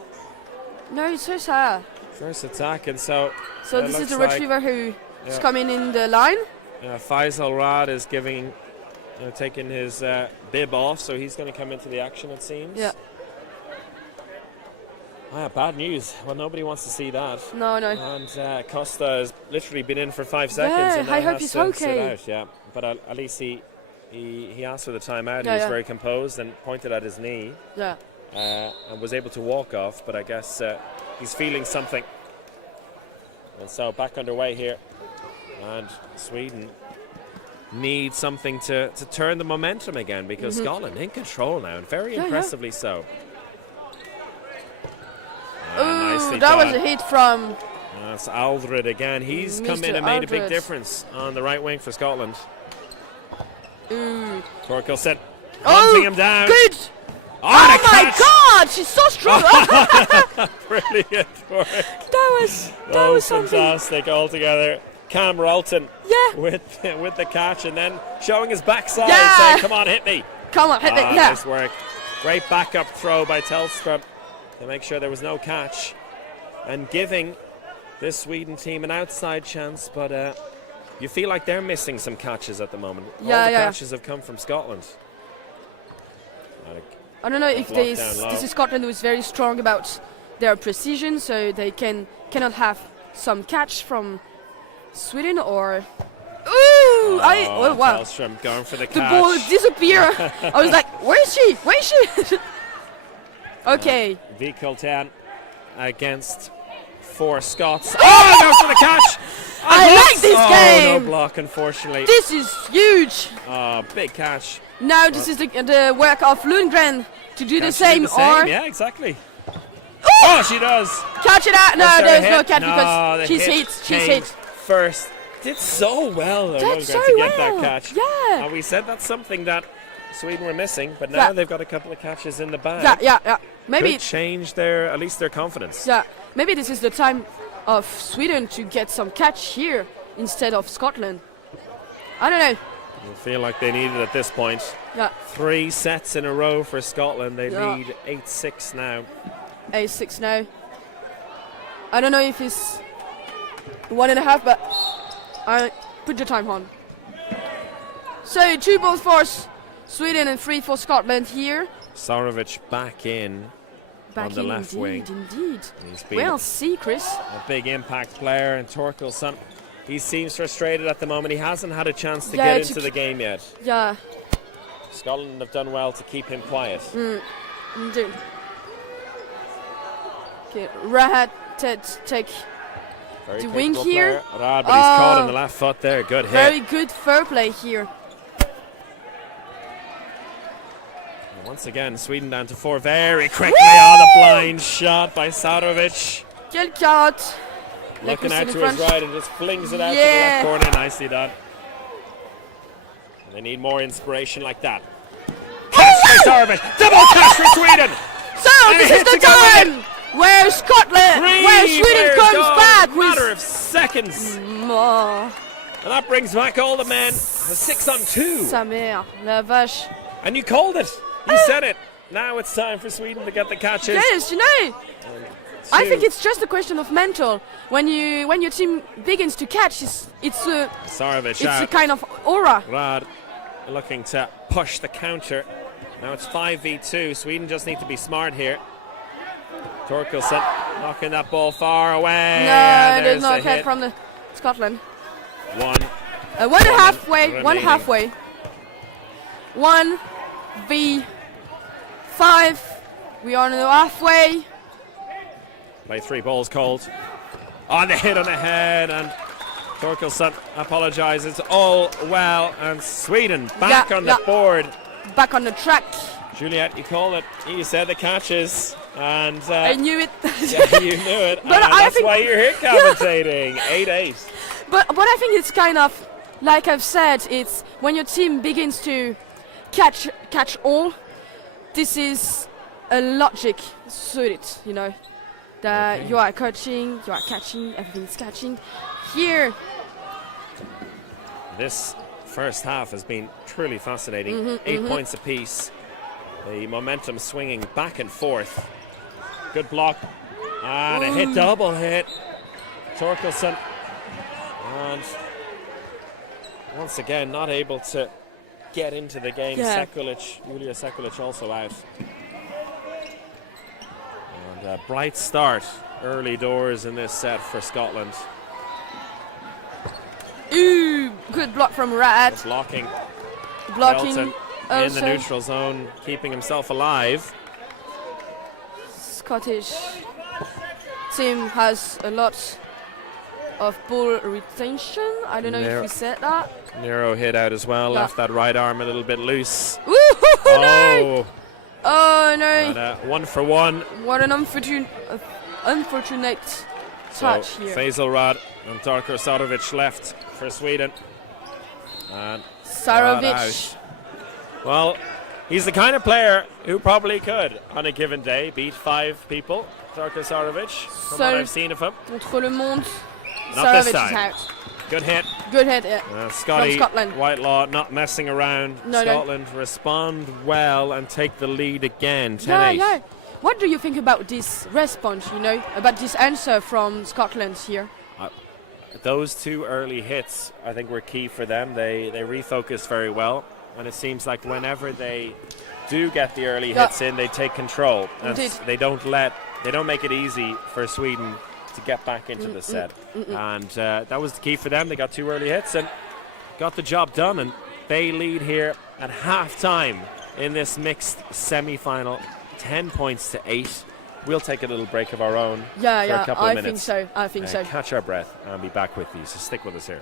it's so sad. first attack, and so So it this is looks the like, retriever who's yeah. coming in the line. Faisal Rad is taking his bib off, so he's going to come into the action, it seems. Yeah. Bad news. Well, nobody wants to see that. No. And Costa has literally been in for 5 seconds. Yeah, and I now hope has he's to sit okay. out, yeah. But at least he asked for the timeout. He Yeah, was yeah. very composed and pointed at his knee Yeah. and was able to walk off. But I guess he's feeling something. And so back underway here. And Sweden need something to turn the momentum again because Scotland in control now, and very Yeah, impressively so. Ooh, Nicely that was done. a hit from. That's Aldred again. He's come in Mr. and made a big Aldred. difference on the right wing for Scotland. Ooh. Torkelson Oh, hunting him down. good! Oh, Oh the my catch! God, she's so strong. Brilliant work. that was something. Fantastic altogether. Cam Rolton Yeah. with the catch and then showing his backside, Yeah. saying, "Come on, hit me." Come on, hit it. Yeah. Nice work. Great backup throw by Tellstrom to make sure there was no catch, and giving this Sweden team an outside chance. But you feel like they're missing some catches at the moment. Yeah, All the yeah. catches have come from Scotland. I don't know if Blocked down low. this is Scotland who is very strong about their precision, so they cannot have some catch from Sweden or. Ooh! Oh wow! Tellstrom going for the The catch. ball disappeared. I was like, where is she? Where is she? Okay. Vikolten against 4 Scots. Oh, goes for the catch! I like this Oh, game. no block, unfortunately. This is huge. Oh, big catch. Now this is the work of Lundgren to do the Catch same, do the same. or Yeah, exactly. Oh, she does. Catch it out. No, Was there a there's no hit? catch No, because the she's hit hit. She's came hit. first. Did so well, though, Did so to get well. that catch. Yeah. And we said that's something that Sweden were missing, but now Yeah. they've got a couple of catches in the bag. Yeah. Maybe. Could change at least their confidence. Yeah. Maybe this is the time of Sweden to get some catch here instead of Scotland. I don't know. I feel like they need it at this point. Yeah. 3 sets in a row for Scotland. They Yeah. lead 8-6 now. A6 now. I don't know if it's 1.5, but I put the time on. So 2 balls for Sweden and 3 for Scotland here. Sarovic back in Back on the in left wing. Indeed. He's been Well, see, Chris. a big impact player, and Torkelson, he seems frustrated at the moment. He hasn't had a chance to Yeah, get to into the game yet. Yeah. Scotland have done well to keep him quiet. Indeed. Okay, Rahat take Very the wing capable here. player. Rad, but he's caught on Oh. the left foot there. Good hit. very good fair play here. And once again, Sweden down to 4 very quickly. Oh, the blind shot by Sarovic. Quelle carotte. Looking Like out we to said in his French. right and just flings it out Yeah. to the left corner. Nicely done. They need more inspiration like that. Catch for Sarovic. Double catch for Sweden. So And this he is hits the it going time where Scotland, where Three Sweden players comes gone back in a matter with. of seconds. Oh, And that brings back all the men. The 6-on-2. sa mère, la vache. And you called it. You said it. Now it's time for Sweden to get the catches. Yes, you know. I think it's just a question of mental. When your team begins to catch, it's a Sarovic a out. kind of aura. Rad looking to push the counter. Now it's 5v2. Sweden just need to be smart here. Torkelson knocking that ball far away. No, And there's no the catch hit. from the Scotland. One. One halfway, one remaining. halfway. 1v5. We are on the halfway. By 3 balls called. On the hit on the head, and Torkelson apologizes. All well, and Sweden back Yeah, on the yeah. board. Back on the track. Juliet, you call it. You said the catches, and I knew it. yeah, you knew it. But and I that's think- why you're here commentating. 8-8. But I think it's kind of like I've said. It's when your team begins to catch all. This is a logic suited, you know. That Okay. you are coaching, you are catching, everything's catching. Here, This first half has been truly fascinating. Mm-hmm, 8 points apiece. The momentum swinging back and forth. Good block. And a hit, double hit. Torkelson. And once again, not able to get into the game. Yeah. Julia Sekulic also out. And a bright start early doors in this set for Scotland. ooh, good block from Rat. Blocking. Blocking Belton in also. the neutral zone, keeping himself alive. Scottish team has a lot of ball retention. I don't know There- if we said that. Nero hit out as well, Yeah. left that right arm a little bit loose. Ooh, no! Oh, Oh no! and 1 for 1. What an unfortunate So touch here. Faisal Rad and Darko Sarovic left for Sweden. And Rad Sarovic. out. Well, he's the kind of player who probably could, on a given day, beat 5 people. Darko Sarovic, from what Seul. I've seen of him. Contre le monde. Not this Sarovic is time. out. Good hit. Good hit. Yeah. Scotty Scotland. Whitelaw not messing around. No, no. Scotland respond well and take the lead again. 10-8. Yeah. What do you think about this response, you know, about this answer from Scotland here? Those 2 early hits, I think, were key for them. They refocused very well, and it seems like whenever they do get the early Yeah. hits in, they take control. And Indeed. they don't make it easy for Sweden to get back into the set. And that was the key for them. They got 2 early hits and got the job done. And they lead here at half-time in this mixed semi-final, 10 points to 8. We'll take a little break of our own for a couple of I minutes. think so. Catch our breath and be back with you. So stick with us here.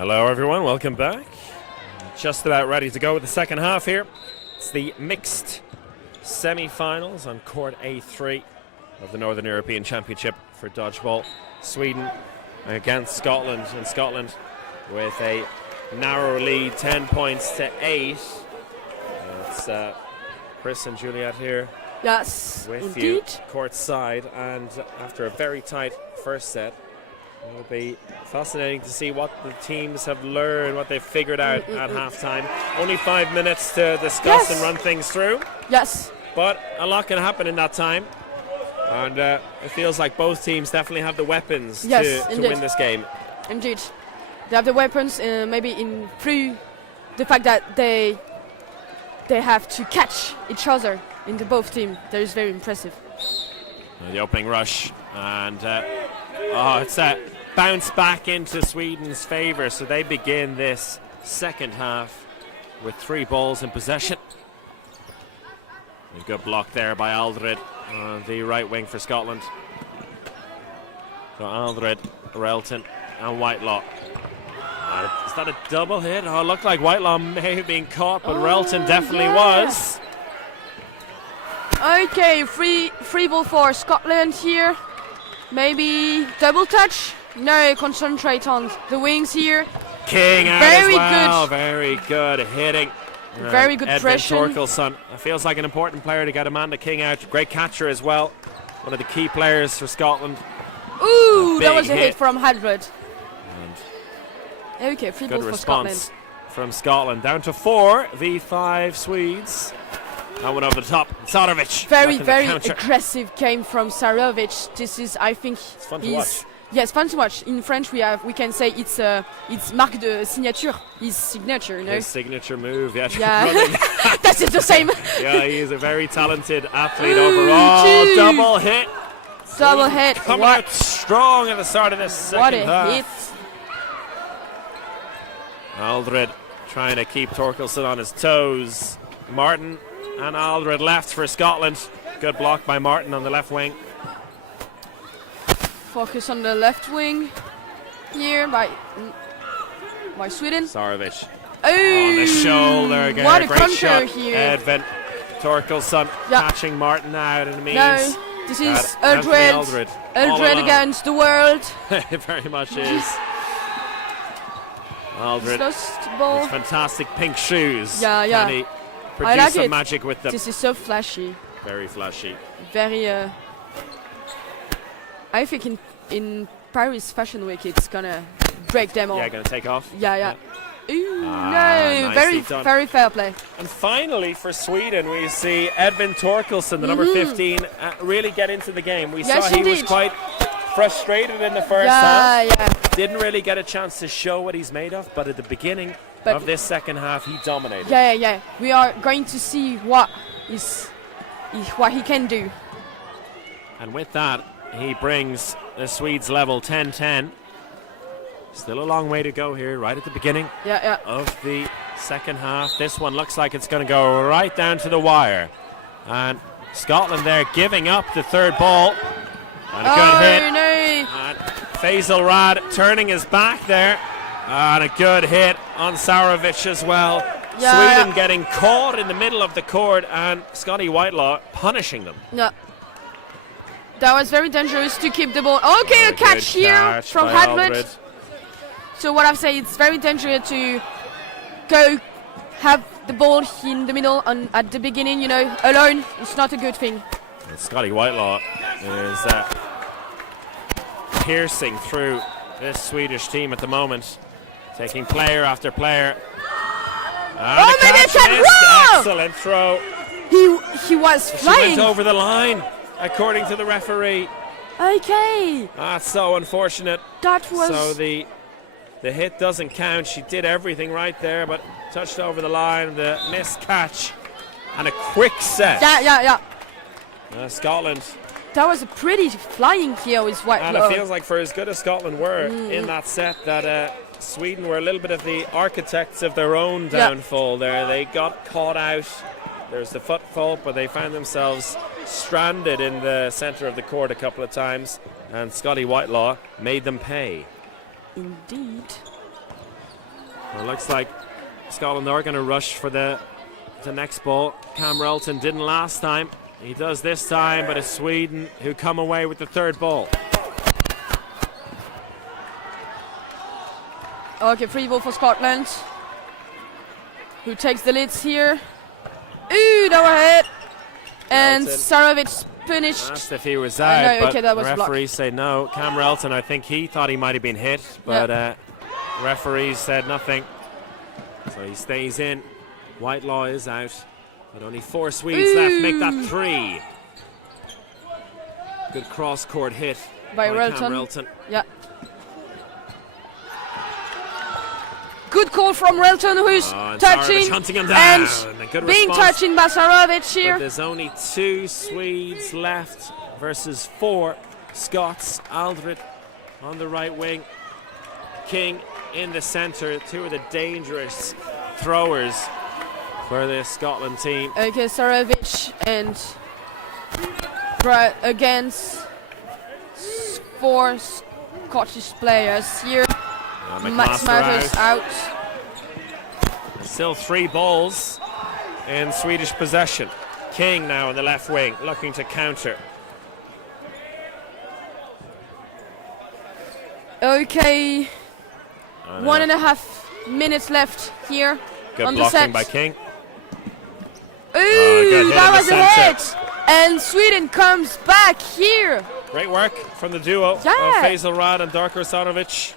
Hello everyone, welcome back. Just about ready to go with the second half here. It's the mixed semi-finals on court A3 of the Northern European Championship for Dodgeball. Sweden against Scotland, and Scotland with a narrow lead, 10 points to 8. It's Chris and Juliet here Yes, with indeed. you court side, and after a very tight first set, it will be fascinating to see what the teams have learned, what they've figured out at halftime. Only 5 minutes to discuss and run things through, Yes. but a lot can happen in that time. And it feels like both teams definitely have the weapons Yes, to indeed. win this game. Indeed. They have the weapons, maybe in through the fact that they have to catch each other in the both team. That is very impressive. The opening rush, and it's a bounce back into Sweden's favour, so they begin this second half with 3 balls in possession. A good block there by Aldred on the right wing for Scotland. So Aldred, Relton and Whitelaw. Is that a double hit? Oh, it looked like Whitelaw may have been caught, but Relton definitely was. Okay, free ball for Scotland here. Maybe double touch? No, concentrate on the wings here. King out Very as well. good. Very good hitting. Very good Edvin pressure. Torkelson. It feels like an important player to get Amanda King out. Great catcher as well. One of the key players for Scotland. Ooh, that big was a hit hit. from Hadred. And Okay, free ball good for response Scotland. from Scotland. Down to 4 v5 Swedes. That one over the top. Tsarovic. Very, looking to very counter. aggressive game from Tsarovic. This is, I think, It's fun to watch. Yes, fun to watch. In French, we can say it's marque de signature, his signature, you know. His signature move. Yeah. Yeah. running. That's it, the same. Yeah, he is a very talented athlete overall. gee. Double hit. Double hit. Coming out strong at the start of this What second a half. hit. Aldred trying to keep Torkelson on his toes. Martin and Aldred left for Scotland. Good block by Martin on the left wing. Focus on the left wing here by Sweden. Tsarovic Oh, on the shoulder again. what a Great counter shot. here. Torkelson Yeah. catching Martin out, and it means No, this is Anthony Aldred. all Aldred alone. against the world. It very much is. Aldred Lost ball. with fantastic pink shoes. Yeah, yeah. Can he I produce like some it. magic with them? This is so flashy. Very flashy. Very. I think in Paris Fashion Week it's gonna break them all. Yeah, going to take off. Yeah. Ooh, Ah, no, nicely done. very fair play. And finally for Sweden, we see Edvin Torkelson, the number 15, really get into the game. We Yes, saw he was indeed. quite frustrated in the first half. Yeah. Didn't really get a chance to show what he's made of, but at the beginning But- of this second half, he dominated. Yeah. We are going to see what he can do. And with that, he brings the Swedes level 10-10. Still a long way to go here, right at the beginning Yeah. of the second half. This one looks like it's going to go right down to the wire. And Scotland there giving up the third ball. And a good hit. No. And Faisal Rad turning his back there. And a good hit on Tsarovic as well. Yeah. Sweden getting caught in the middle of the court, and Scotty Whitelaw punishing them. Yeah. That was very dangerous to keep the ball. Okay, a Good catch here catch from by Hadred. Aldred. So what I've said, it's very dangerous to go have the ball in the middle at the beginning, alone. It's not a good thing. And Scotty Whitelaw is piercing through this Swedish team at the moment, taking player after player. And Oh, the maybe catch a catch. missed. Whoa! Excellent throw. He was She flying. went over the line, according to the referee. Okay, That's so unfortunate. that was. So the hit doesn't count. She did everything right there, but touched over the line. The missed catch and a quick set. Yeah. Scotland. That was a pretty flying here with White. And it feels like for as good as Scotland were in that set, that Sweden were a little bit of the architects of their own downfall there. They got caught out. There's the foot fault, but they found themselves stranded in the centre of the court a couple of times, and Scotty Whitelaw made them pay. Indeed. Well, it looks like Scotland are going to rush for the next ball. Cam Relton didn't last time. He does this time, but it's Sweden who come away with the third ball. Okay, free ball for Scotland. Who takes the leads here? Ooh, that was hit. And Sarovic punished. Asked if he was out, no, but okay, that was referees say no. Cam Relton, I think he thought he might have been hit, but referees said nothing. So he stays in. Whitelaw is out. But only 4 Swedes left. Make that 3. Good cross-court hit by Cam Relton. Relton. Yeah. Good call from Relton, who's touching hunting him down. and good being response. touching by Sarovic here. But there's only 2 Swedes left versus 4 Scots. Aldred on the right wing. King in the centre. 2 of the dangerous throwers for the Scotland team. Okay, Sarovic and against 4 Scottish players here. Max Matters out. Still 3 balls in Swedish possession. King now on the left wing, looking to counter. Okay, 1.5 minutes left here Good on the blocking set. by King. Ooh, good hit that in the was a centre. hit. And Sweden comes back here. Great work from the duo of Faisal Rad and Darko Sarovic.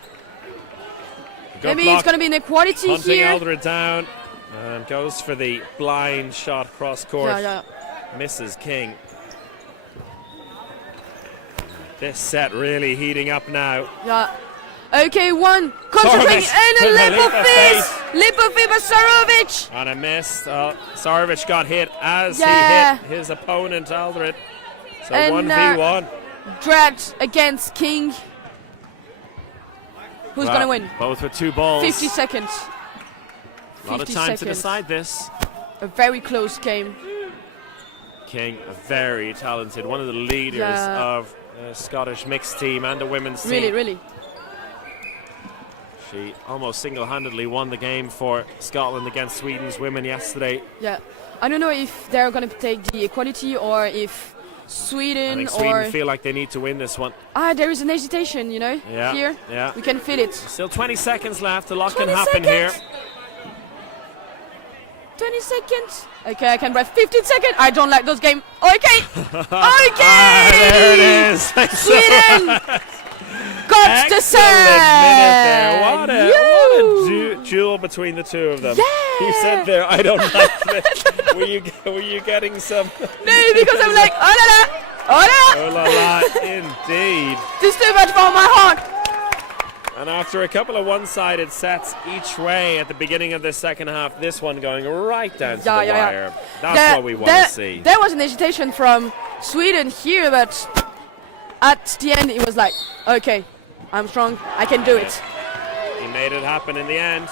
Good Maybe block. it's going to be an equality Hunting here. Aldred down and goes for the blind shot cross court. Misses King. This set really heating up now. Yeah. Okay, one concentrating and a lip of face. Lip of face by Sarovic. And a miss. Sarovic got hit as he hit his opponent Aldred. So And, 1v1. Dragged against King. Who's going to win? Both with 2 balls. 50 seconds. A lot of time to decide this. A very close game. King, a very talented, one of the leaders of the Scottish mixed team and the women's team. Really. She almost single-handedly won the game for Scotland against Sweden's women yesterday. Yeah. I don't know if they're going to take the equality or if Sweden I think Sweden feel like they need to win this one. there is an hesitation, you know, here. Yeah. We can feel it. Still 20 seconds left. A lot 20 can happen seconds. here. 20 seconds. Okay, I can breath 15 seconds. I don't like those games. Okay. There it is. Sweden got the set. What a duel between the 2 of them. Yeah. You said there, I don't like this. Were you getting some? No, because I'm like, oh la la, oh Oh la la, indeed. This is too much for my heart. And after a couple of one-sided sets each way at the beginning of the second half, this one going right down to the wire. That's what we want to see. There was an hesitation from Sweden here, but at the end it was like, okay, I'm strong, I can do it. He made it happen in the end.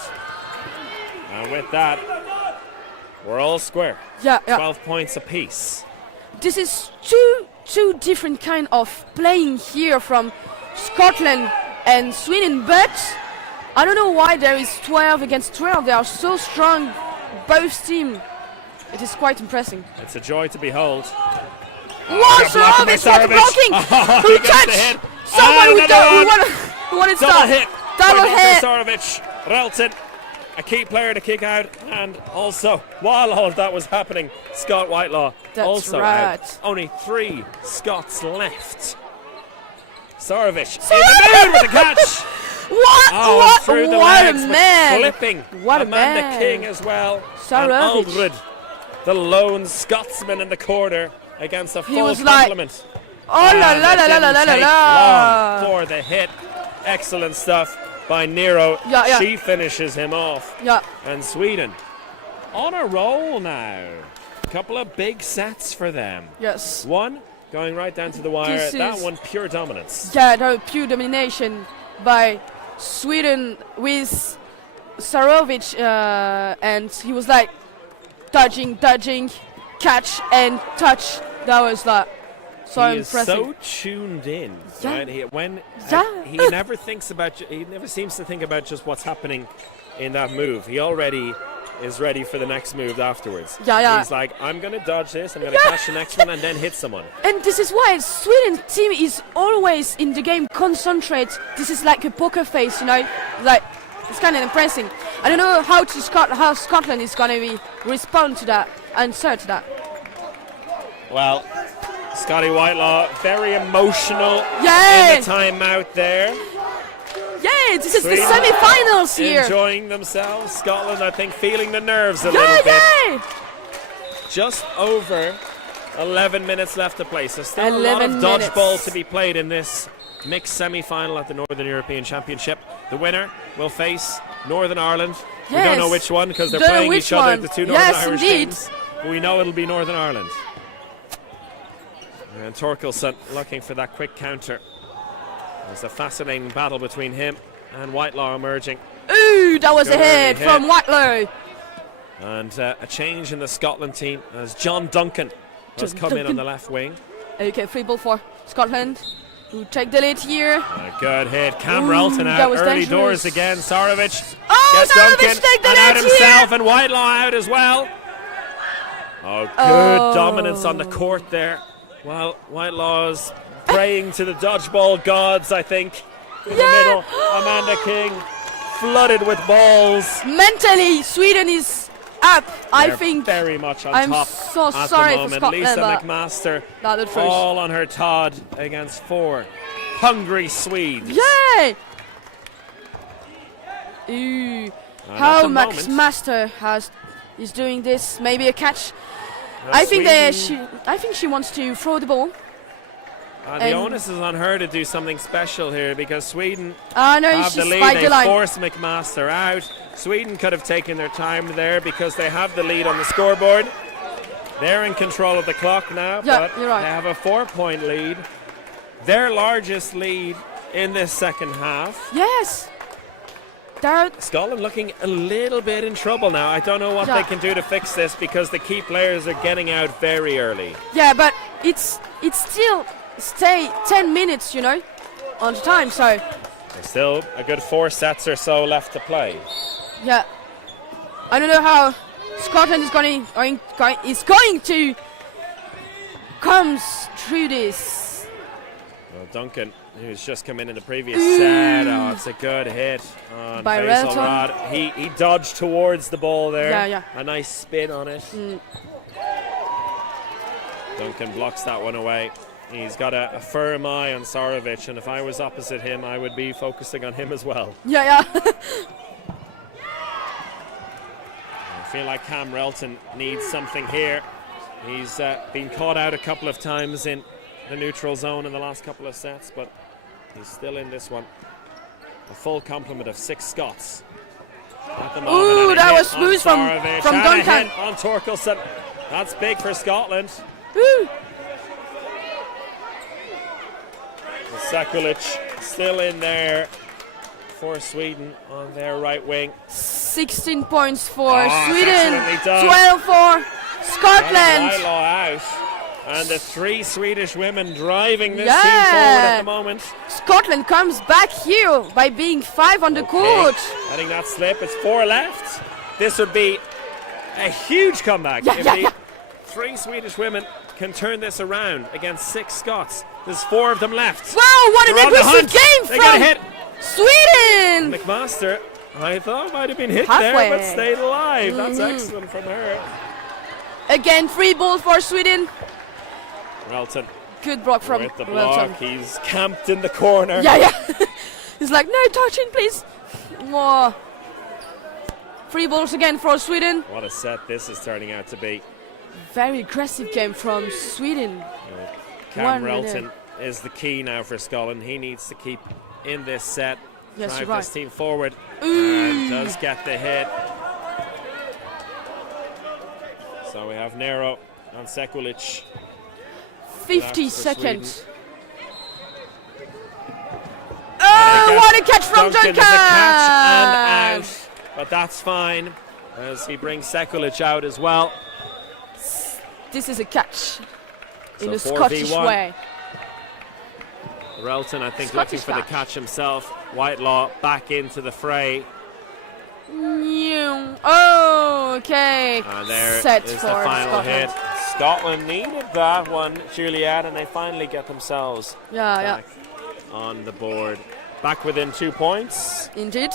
And with that, we're all square. 12 points apiece. This is two different kind of playing here from Scotland and Sweden, but I don't know why there is 12 against 12. They are so strong, both teams. It is quite impressive. It's a joy to behold. Sarovic, what blocking! Who touched? Someone who wanted to stop. Double hit. Sarovic, Relton, a key player to kick out, and also while all of that was happening, Scott Whitelaw also out. Only 3 Scots left. Sarovic in the mood with the catch. What through the what legs, a man! Flipping What a Amanda man! King as well. Sarovic. And Aldred, the lone Scotsman in the corner against a full was like, complement. Oh la la la la la la la la! Long for the hit. Excellent stuff by Nero. Yeah. She finishes him off. Yeah. And Sweden on a roll now. A couple of big sets for them. Yes. One going right down to the wire. This That is- one pure dominance. Yeah, no, pure domination by Sweden with Sarovic, and he was like dodging, catch and touch. That was like so he is impressive. so tuned in. Yeah. Right? He never thinks about. He never seems to think about just what's happening in that move. He already is ready for the next move afterwards. Yeah. He's like, I'm going to dodge this, I'm going to catch the next one, and then hit someone. And this is why Sweden team is always in the game concentrate. This is like a poker face, you know, like it's kind of impressive. I don't know how Scotland is going to respond to that, answer to that. Well, Scotty Whitelaw, very emotional Yeah. in the timeout there. Yeah, this is the Sweden semi-finals here. Enjoying themselves. Scotland, I think, feeling the nerves a little bit. Yeah. Just over 11 minutes left to play. So still a lot of 11 dodgeball minutes. to be played in this mixed semi-final at the Northern European Championship. The winner will face Northern Ireland. We don't know Yes. which one because they're Don't know playing which each other, one. the two Northern Yes, Irish indeed. teams. But we know it'll be Northern Ireland. And Torkelson looking for that quick counter. There's a fascinating battle between him and Whitelaw emerging. Ooh, that was a Good hit hit. from Whitelaw. And a change in the Scotland team as John Duncan has John come in on Duncan. the left wing. Okay, free ball for Scotland, who take the lead here. A good hit. Cam Ooh, Relton that out was early dangerous. doors again. Sarovic Oh, gets Sarovic Duncan take the and out lead himself, here. and Whitelaw out as well. Oh, good Oh. dominance on the court there. While Whitelaw's praying to the dodgeball gods, I think. In the middle, Amanda King flooded with balls. Mentally, Sweden is up. I They're think. very much on I'm top so at sorry the for moment. Scotland, Lisa but McMaster not at first. all on her Todd against 4 hungry Swedes. Yay! Ooh, And how at the Max moment, Master is doing this? Maybe a catch. uh, I think Sweden- I think she wants to throw the ball. the and- onus is on her to do something special here because Sweden No, have she's the lead. spiked They the line. force McMaster out. Sweden could have taken their time there because they have the lead on the scoreboard. They're in control of the clock now, Yeah, but you're right. they have a 4-point lead. Their largest lead in this second half. Yes. They're Scotland looking a little bit in trouble now. I don't know what Yeah. they can do to fix this because the key players are getting out very early. yeah, but it's still stay 10 minutes, you know, on the time. So There's still a good 4 sets or so left to play. yeah, I don't know how Scotland is going to comes through this. Well, Duncan, who's just come in the previous set. Oh, it's a good hit on By Faisal Relton. Rod. He dodged towards the ball there. Yeah. A nice spin on it. Duncan blocks that one away. He's got a firm eye on Sarovic, and if I was opposite him, I would be focusing on him as well. Yeah. I feel like Cam Relton needs something here. He's been caught out a couple of times in the neutral zone in the last couple of sets, but he's still in this one. A full complement of 6 Scots at the moment. Ooh, And a that hit was smooth on from Sarovic, and Duncan. a hit on Torkelson. That's big for Scotland. Woo. Sekulic still in there for Sweden on their right wing. 16 points for Oh, Sweden, excellently done. 12 for Scotland. Whitelaw out. And the 3 Swedish women driving this Yeah. team forward at the moment. Scotland comes back here by being 5 on the court. I think that slip. It's 4 left. This would be a huge comeback Yeah, if yeah, the yeah. 3 Swedish women can turn this around against 6 Scots. There's 4 of them left. Wow, what an They're on the aggressive hunt. game They got from hit. Sweden! McMaster, I thought might have been hit Halfway. there, but stayed alive. That's excellent from her. Again, free ball for Sweden. Relton Good block from with the Relton. block. He's camped in the corner. Yeah. He's like, no touching, please. Whoa. Free balls again for Sweden. What a set this is turning out to be. Very aggressive game from Sweden. Cam 1 Relton minute. is the key now for Scotland. He needs to keep in this set, Yes, drive you're right. this team forward, Ooh. and does get the hit. So we have Nero on Sekulic. 50 That's for seconds. Sweden. Oh, what a catch from Duncan. Duncan! There's a catch and out, but that's fine as he brings Sekulic out as well. This is a catch in So a 4v1. Scottish way. Relton, I think, Scottish looking for the catch. catch himself. Whitelaw back into the fray. Oh, okay. And there Set is for the final Scotland. hit. Scotland needed that one, Juliet, and they finally get themselves back on the board. Back within 2 points. Indeed.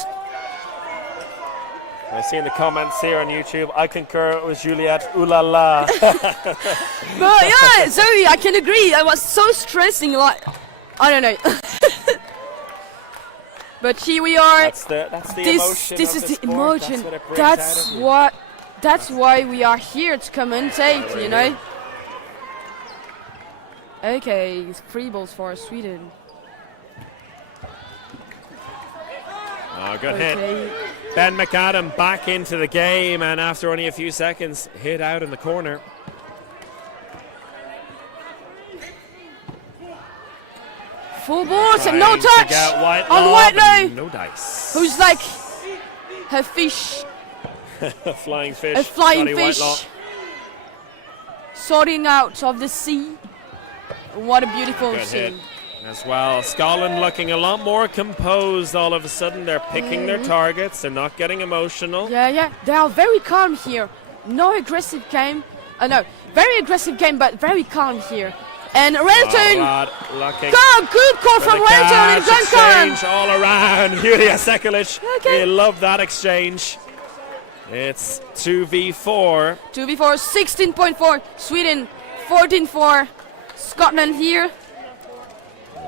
I see in the comments here on YouTube, I concur, it was Juliet, ooh la la. But yeah, Zoe, I can agree. I was so stressing, like, I don't know. But here we are. That's the emotion. This of is the the sport. emotion. That's what it brings out of you. That's why we are here to commentate, you know. Okay, 3 balls for Sweden. Oh, good hit. Okay. Ben McAdam back into the game, and after only a few seconds, hit out in the corner. Full balls and Trying no to touch get on Whitelow. No dice. Who's like a fish, A flying fish. a flying Scotty fish, Whitelaw. sorting out of the sea. What a beautiful Good hit scene. as well. Scotland looking a lot more composed all of a sudden. They're picking their targets. They're not getting emotional. Yeah, they are very calm here. No aggressive game. No, very aggressive game, but very calm here. And Railton, Looking good call for from the Railton and catch. Duncan. Exchange all around. Julia Sekulic. Okay. We love that exchange. It's 2v4. 2v4, 16.4. Sweden, 14-4. Scotland here.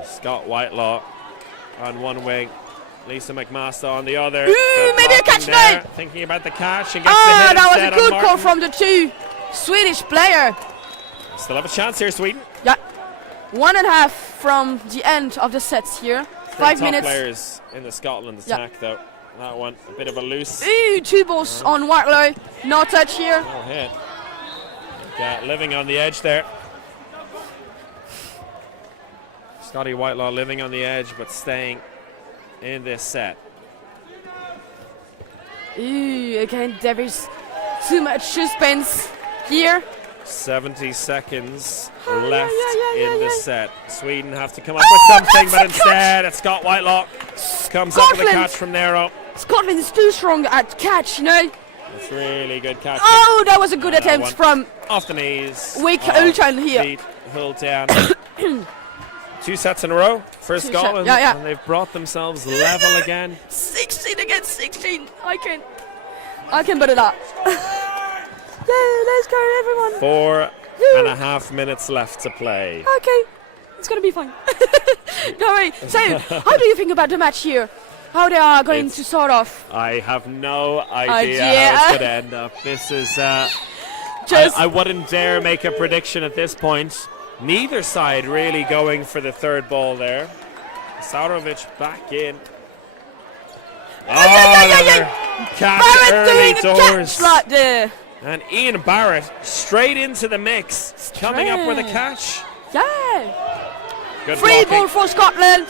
Scott Whitelaw on one wing. Lisa McMaster on the other. Ooh, Good maybe a blocking catch there. now. Thinking about the catch and gets the hit That was instead a on good call Martin. from the 2 Swedish player. Still have a chance here, Sweden. Yeah. 1.5 from the end of the sets here. 5 Top minutes. players in the Scotland attack, though. That one, a bit of a loose. Ooh, 2 balls on Whitlow. No touch here. No hit. Yeah, living on the edge there. Scotty Whitelaw living on the edge, but staying in this set. Ooh, again, there is too much suspense here. 70 seconds Oh, left yeah, in the yeah. set. Sweden have to come up with something, that's but a instead it's Scott Whitelaw. Comes up with a Scotland. catch from there up. Scotland is too strong at catch, you know. It's really good catch. Oh, that was a good That attempt one. from Off the knees. Wick off Ultan here. feet, Hull down. 2 sets in a row for Two Scotland, sets, yeah. and they've brought themselves level again. 16 against 16. I can put it up. Yeah, let's go, everyone. 4.5 minutes left to play. Okay, it's gonna be fine. Don't worry. So, how do you think about the match here? How they are going to sort off? I have no idea Idea. how it's going to end up. This is. Just I wouldn't dare make a prediction at this point. Neither side really going for the third ball there. Saurovic back in. Another catch Barrett early doing a doors. catch right there. And Ian Barrett straight into the mix, coming up with a catch. Yeah. Good Free blocking. ball for Scotland.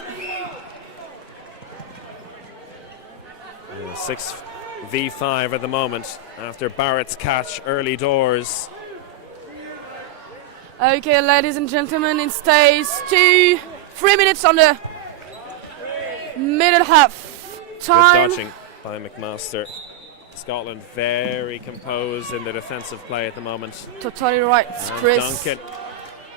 6v5 at the moment after Barrett's catch early doors. Okay, ladies and gentlemen, it stays 3 minutes on the minute half time. Good dodging by McMaster. Scotland very composed in the defensive play at the moment. Totally right, And Chris. Duncan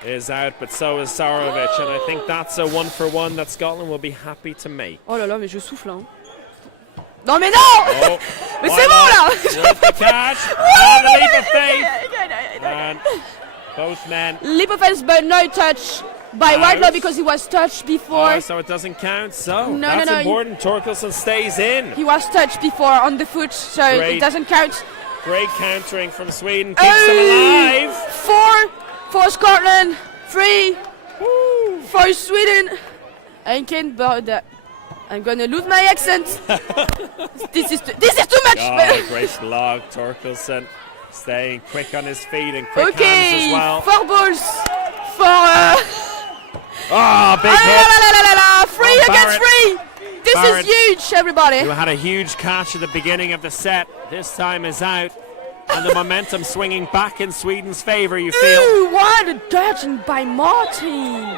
is out, but so is Saurovic, and I think that's a 1-for-1 that Scotland will be happy to make. Oh là là, mais je souffle hein. Non mais non. Oh, Mais c'est bon là. with the catch and the leap of faith, and both men. Leap of faith, but no touch by Out. Whitelaw because he was touched before. Oh, so it doesn't count. So No, that's no, important. Torkelson stays in. He was touched before on the foot, so Great. it doesn't count. Great countering from Sweden, keeps them alive. 4 for Scotland, 3 for Sweden. I'm gonna lose my accent. this is too much. Oh, great blog, Torkelson. Staying quick on his feet and quick hands Okay, as well. 4 balls for. Oh, big hit. 3 Oh, against Barrett. 3. This Barrett. is huge, everybody. Who had a huge catch at the beginning of the set. This time is out. And the momentum swinging back in Sweden's favour, you feel. Ooh, what a dodging by Martin.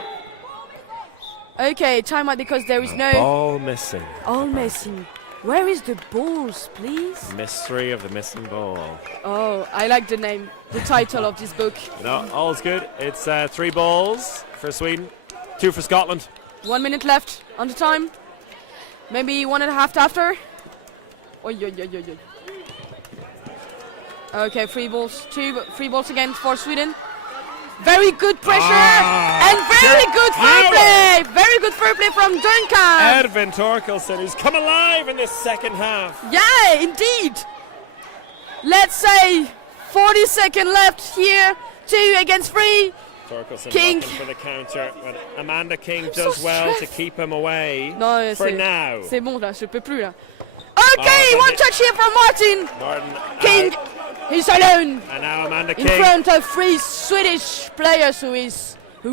Okay, timeout because there is no Ball missing. all missing. Where is the balls, please? Mystery of the missing ball. Oh, I like the name, the title of this book. No, all's good. It's 3 balls for Sweden, 2 for Scotland. 1 minute left on the time. Maybe 1.5 after. Oy, oy, oy, oy, oy. Okay, 3 balls. 3 balls again for Sweden. Very good pressure and very good fair play. Very good fair play from Duncan. Edvin Torkelson, who's come alive in this second half. Yeah, indeed. Let's say 40 seconds left here. 2 against 3. Torkelson King. looking for the counter, but Amanda King does well to keep him away Non, for now. c'est bon là, je peux plus là. Okay, one touch here from Martin. Martin King, out, he's alone and now Amanda in King. front of 3 Swedish players who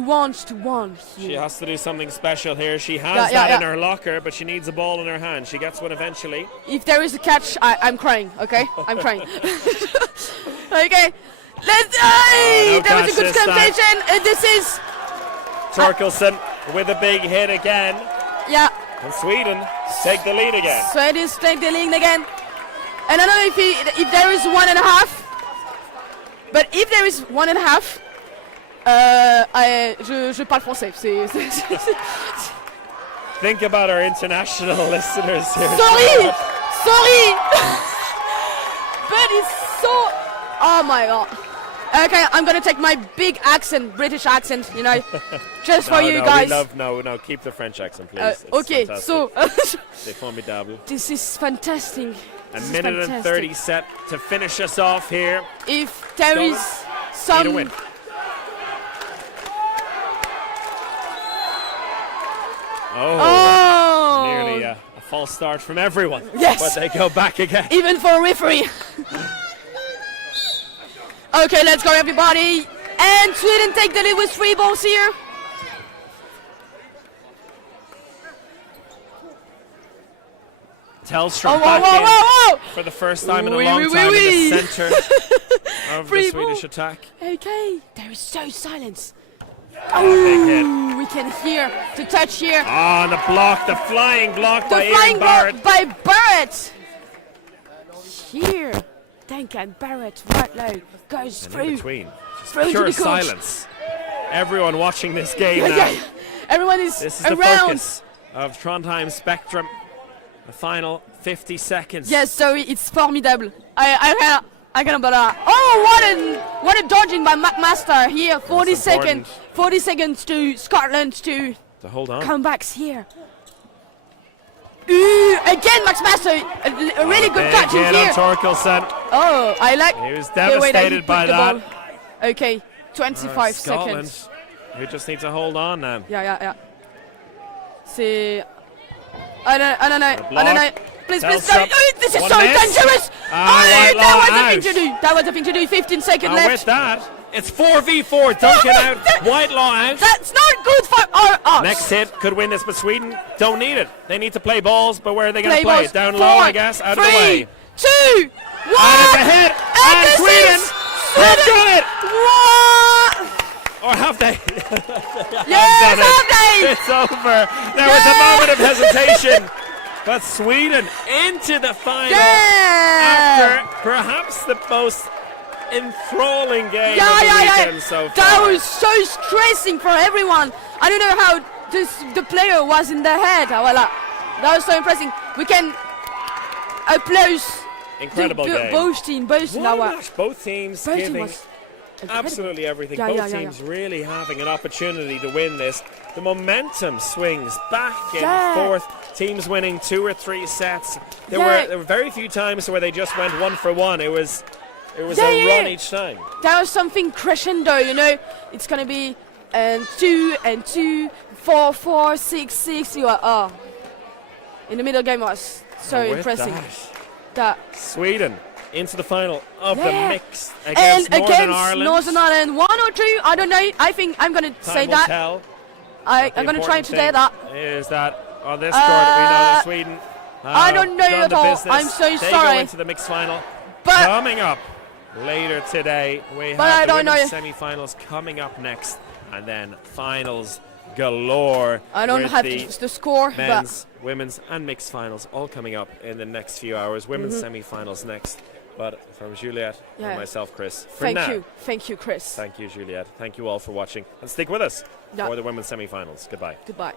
wants to win. She has to do something special here. She has that in her locker, but she needs a ball in her hand. She gets one eventually. If there is a catch, I'm crying. Okay, I'm crying. Okay, let's. no There was catch a good this time. temptation. This is Torkelson with a big hit again. yeah. And Sweden take the lead again. Sweden take the lead again. And I don't know if there is 1.5, but if there is 1.5, je parle français. Think about our international listeners here. Sorry. But it's so. Oh my god. Okay, I'm gonna take my big accent, British accent, you know, just for you guys. No, keep the French accent, please. It's Okay, fantastic. so C'est formidable. this is fantastic. A This is minute and fantastic. 30 set to finish us off here. If there is Need a some win. Oh, Nearly a false start from everyone. Yes. But they go back again. even for a referee. Okay, let's go everybody. And Sweden take the lead with 3 balls here. Tellstrom Oh, whoa, back whoa, in whoa, for the first time in a Oui, long oui, oui, time oui. in the center of the Free Swedish ball. attack. whoa. Okay, there is so silence. Big hit. Ooh, we can hear the touch here. Ah, and the block, the flying block The by flying Ian Barrett. block by Barrett. Here, Duncan Barrett, right low, goes And in through. between, just Through to pure the coach. silence. Everyone watching this game Yeah, now. yeah. Everyone is This is the around. focus of Trondheim Spectrum. The final 50 seconds. Yes, sorry, it's formidable. I cannot believe. Oh, what a dodging by McMaster here. 40 That's seconds, important. 40 seconds to Scotland to To hold on. comebacks here. Ooh, again McMaster, a really good Big catch in hit here. on Torkelson. Oh, I like He was the way that he devastated put by the that. ball. Okay, 25 Scotland, seconds. who just need to hold on now. Yeah. C'est. I don't know. Please, Telstra. oh, this is One so miss. dangerous. White that law was the out. thing to do. That was the thing to do. 15 seconds And left. with that, it's 4v4. Duncan out, Whitelaw out. That's not good for us. Next hit could win this, but Sweden don't need it. They need to play balls, but where are they going to play? balls. Down 4, low, I guess, out of the 3, way. 2, 1. And it's a hit, and this Sweden is have done it! What? Or have they? Yes, Done it. have they? It's over. There was a moment of hesitation, but Sweden into the final Yeah. after perhaps the most enthralling game Yeah, of the yeah, yeah. weekend so far. That was so stressing for everyone. I don't know how the player was in the head. Voilà. That was so impressive. We can applause Incredible game. both teams. What a match. Both teams Both teams giving was incredible. absolutely everything. Yeah, Both yeah, yeah, teams really having an opportunity to win this. The momentum swings back and Yeah. forth. Teams winning 2 or 3 sets. There Yeah. were very few times where they just went 1 for 1. It was Yeah, a yeah, run yeah. each time. There was something crescendo, you know. It's gonna be 2 and 2, 4, 4, 6, 6. You are in the middle game was so And with impressive. that, Sweden into the final of the Yeah. mix And against Northern against Ireland. Northern Ireland, 1 or 2, I don't know. I think I'm gonna Time say will that. tell. I'm The gonna try important to say thing that. is that on this court we know that Sweden I don't know done at the all. business. I'm so They sorry. go into the mixed final. But Coming up later today, we But I have the don't know. women's semi-finals coming up next, and then finals galore. I don't with have the the score, men's, women's, and mixed finals all coming up in the next few hours. Women's semi-finals next. But from Juliet and myself, Chris, for but now. thank you, Chris. Thank you, Juliet. Thank you all for watching. And stick with us Yeah. for the women's semi-finals. Goodbye. Goodbye.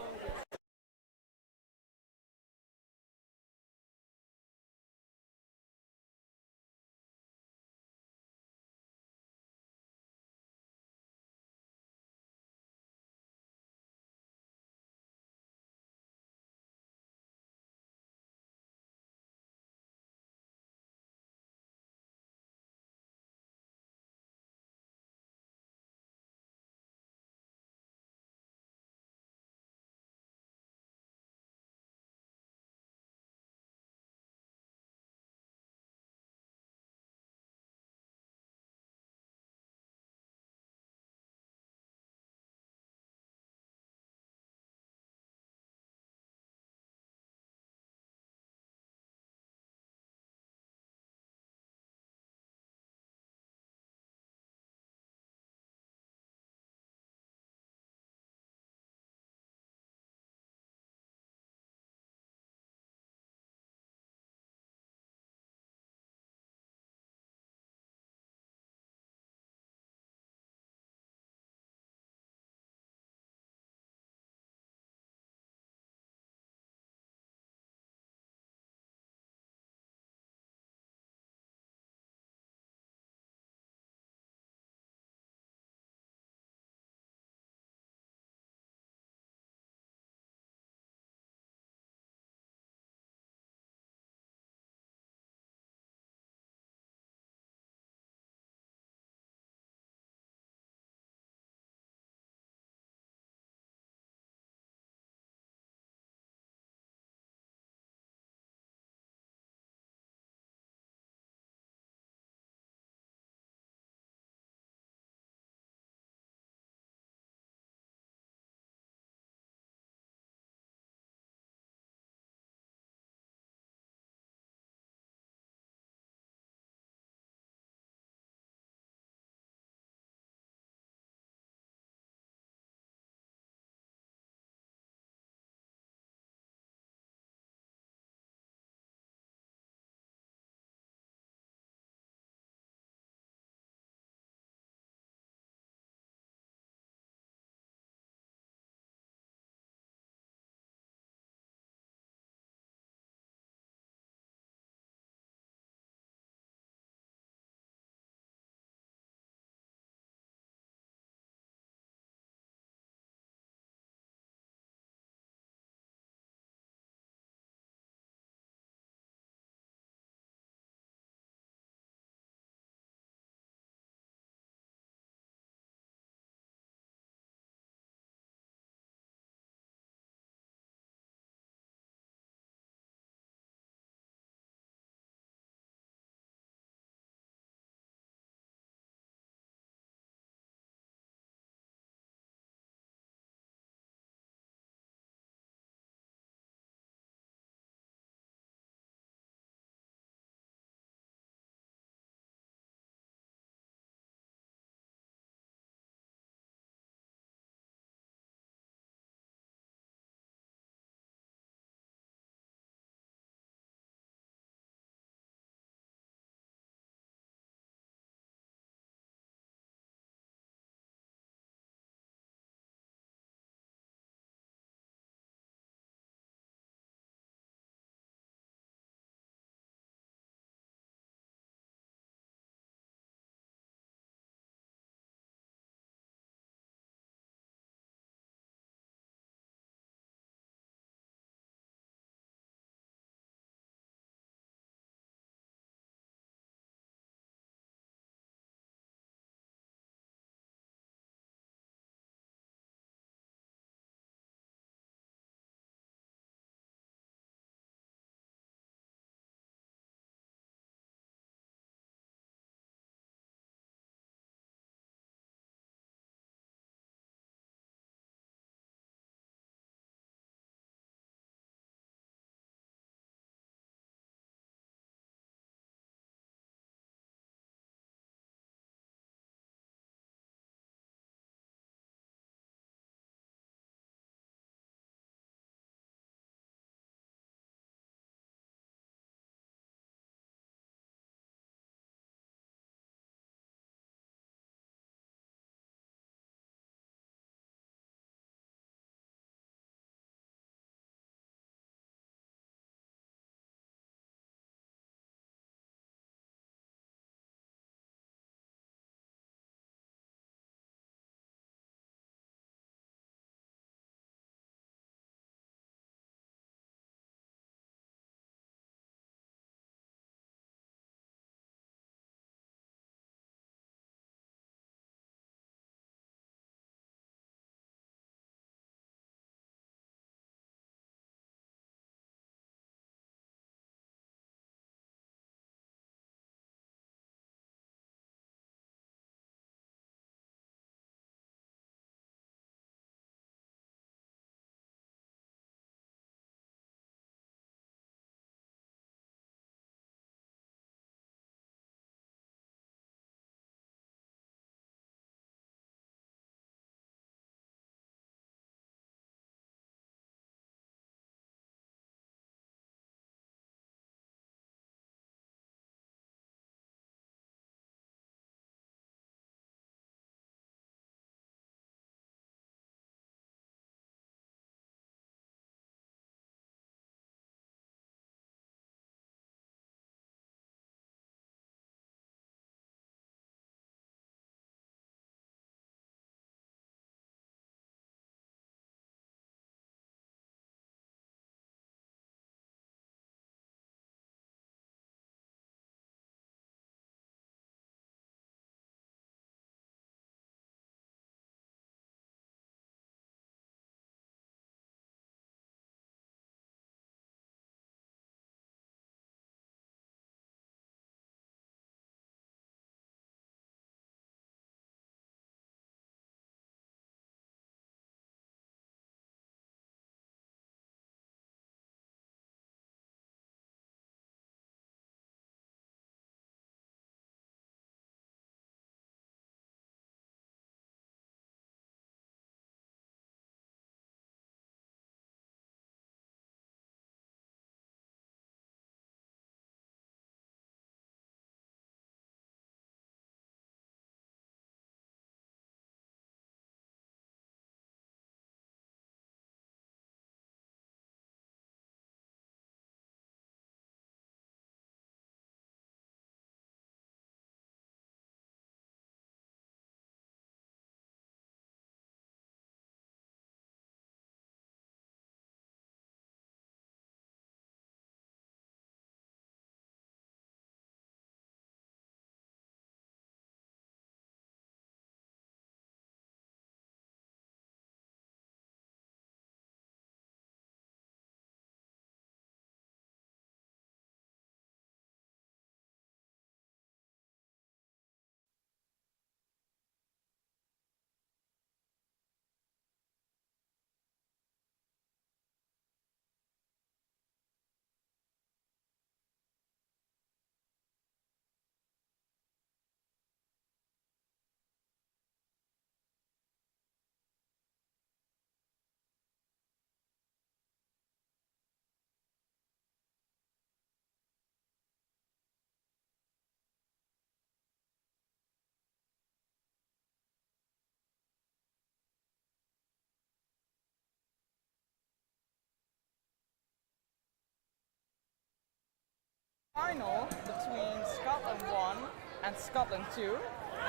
Final between Scotland 1 and Scotland 2.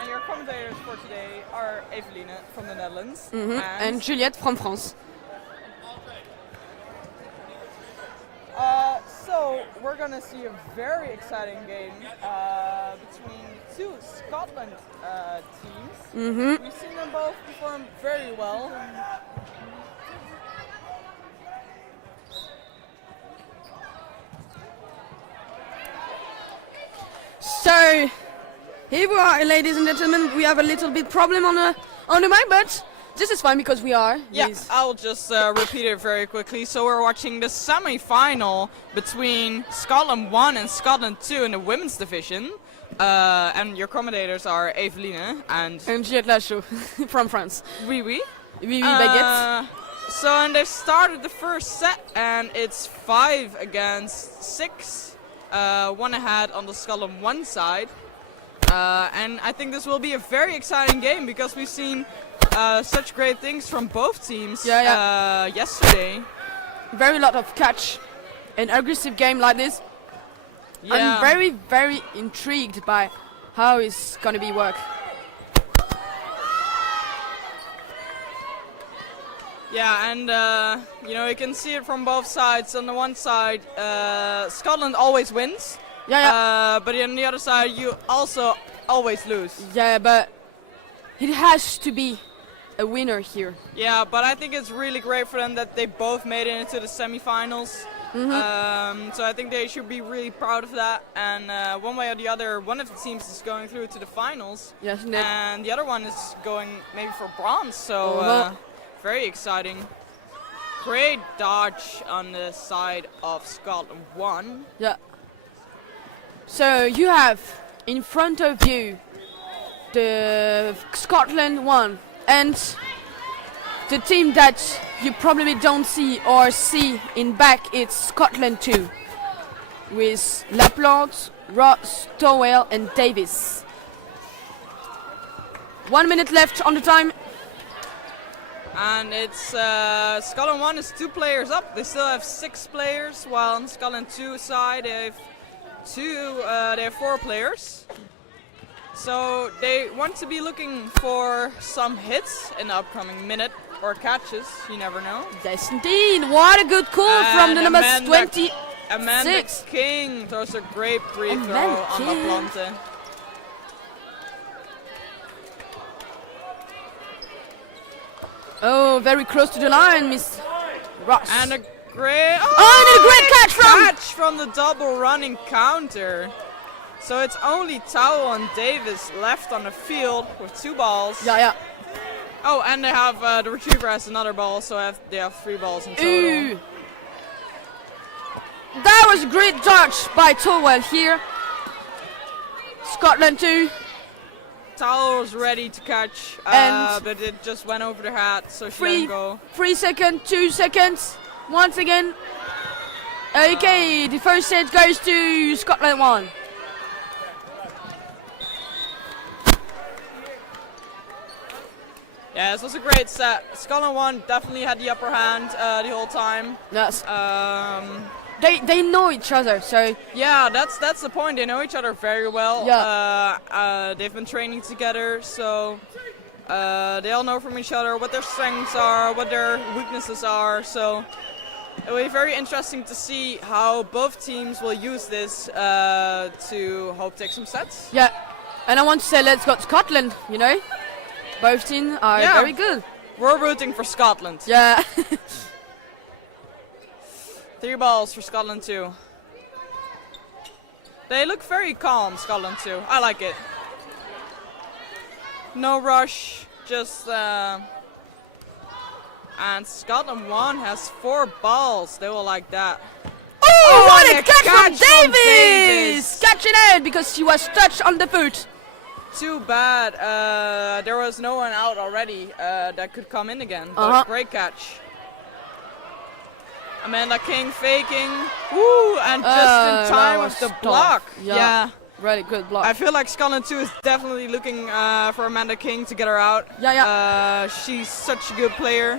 And your commentators for today are Eveline from the Netherlands and Juliette from France. So we're gonna see a very exciting game between two Scotland teams. We've seen them both perform very well. So here we are, ladies and gentlemen. We have a little bit problem on the mic, but this is fine because we are. Yeah, with- I'll just repeat it very quickly. So we're watching the semi-final between Scotland 1 and Scotland 2 in the women's division. And your commentators are Eveline and Juliette Lachaud from France. Oui. Oui, oui, baguette. So and they started the first set and it's 5 against 6. One ahead on the Scotland 1 side. And I think this will be a very exciting game because we've seen such great things from both teams yesterday. Very lot of catch, an aggressive game like this. Yeah. I'm very, very intrigued by how it's gonna be work. Yeah, and you can see it from both sides. On the one side, Scotland always wins. But on the other side, you also always lose. Yeah, but it has to be a winner here. Yeah, but I think it's really great for them that they both made it into the semi-finals. So I think they should be really proud of that. And one way or the other, one of the teams is going through to the finals. Yes, And the other one is going maybe for bronze. So very exciting. Great dodge on the side of Scotland 1. Yeah. So you have in front of you the Scotland 1 and the team that you probably don't see or see in back, it's Scotland 2 with Laplante, Ross, Towell and Davis. 1 minute left on the time. And it's Scotland 1 is 2 players up. They still have 6 players, while on Scotland 2 side they have 4 players. So they want to be looking for some hits in the upcoming minute or catches. You never know. Yes, indeed. What a good call from the number 20. Amanda King throws a great free throw on Laplante. Oh, very close to the line, Miss Ross. And a great and a great catch from the double running counter. So it's only Towell and Davis left on the field with 2 balls. Yeah. Oh, and they have the retriever has another ball, so they have 3 balls in total. Ooh. That was a great dodge by Towell here. Scotland 2. Towell was ready to catch, And but it just went over the hat, so she let him go. 3 seconds, 2 seconds. Once again. Okay, the first set goes to Scotland 1. Yeah, this was a great set. Scotland 1 definitely had the upper hand the whole time. Yes. They know each other, so yeah, that's the point. They know each other very well. Yeah. They've been training together, so they all know from each other what their strengths are, what their weaknesses are. So it will be very interesting to see how both teams will use this to hope take some sets. yeah. And I want to say let's go Scotland, you know. Both teams are very good. We're rooting for Scotland. Yeah. 3 balls for Scotland 2. They look very calm, Scotland 2. I like it. No rush, just and Scotland 1 has 4 balls. They will like that. Oh, what a catch from from Davis! Catching it because she was touched on the foot. Too bad there was no one out already that could come in again. But great catch. Amanda King faking. Woo! And just in time with the block. Yeah. Really good block. I feel like Scotland 2 is definitely looking for Amanda King to get her out. She's such a good player.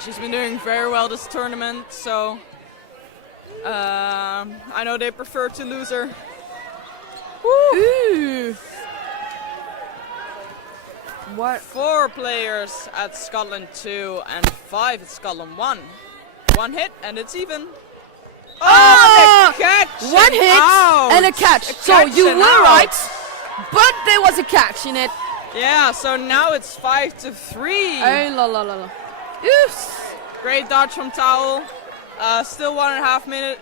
She's been doing very well this tournament, so I know they prefer to lose her. Ooh. What? 4 players at Scotland 2 and 5 at Scotland 1. 1 hit and it's even. Oh! The catch! 1 hit out. and a catch. So catch you and were out. right, but there was a catch in it. Yeah, so now it's 5-3. Oh la la la la. Oops. Great dodge from Towel. Still 1.5 minute.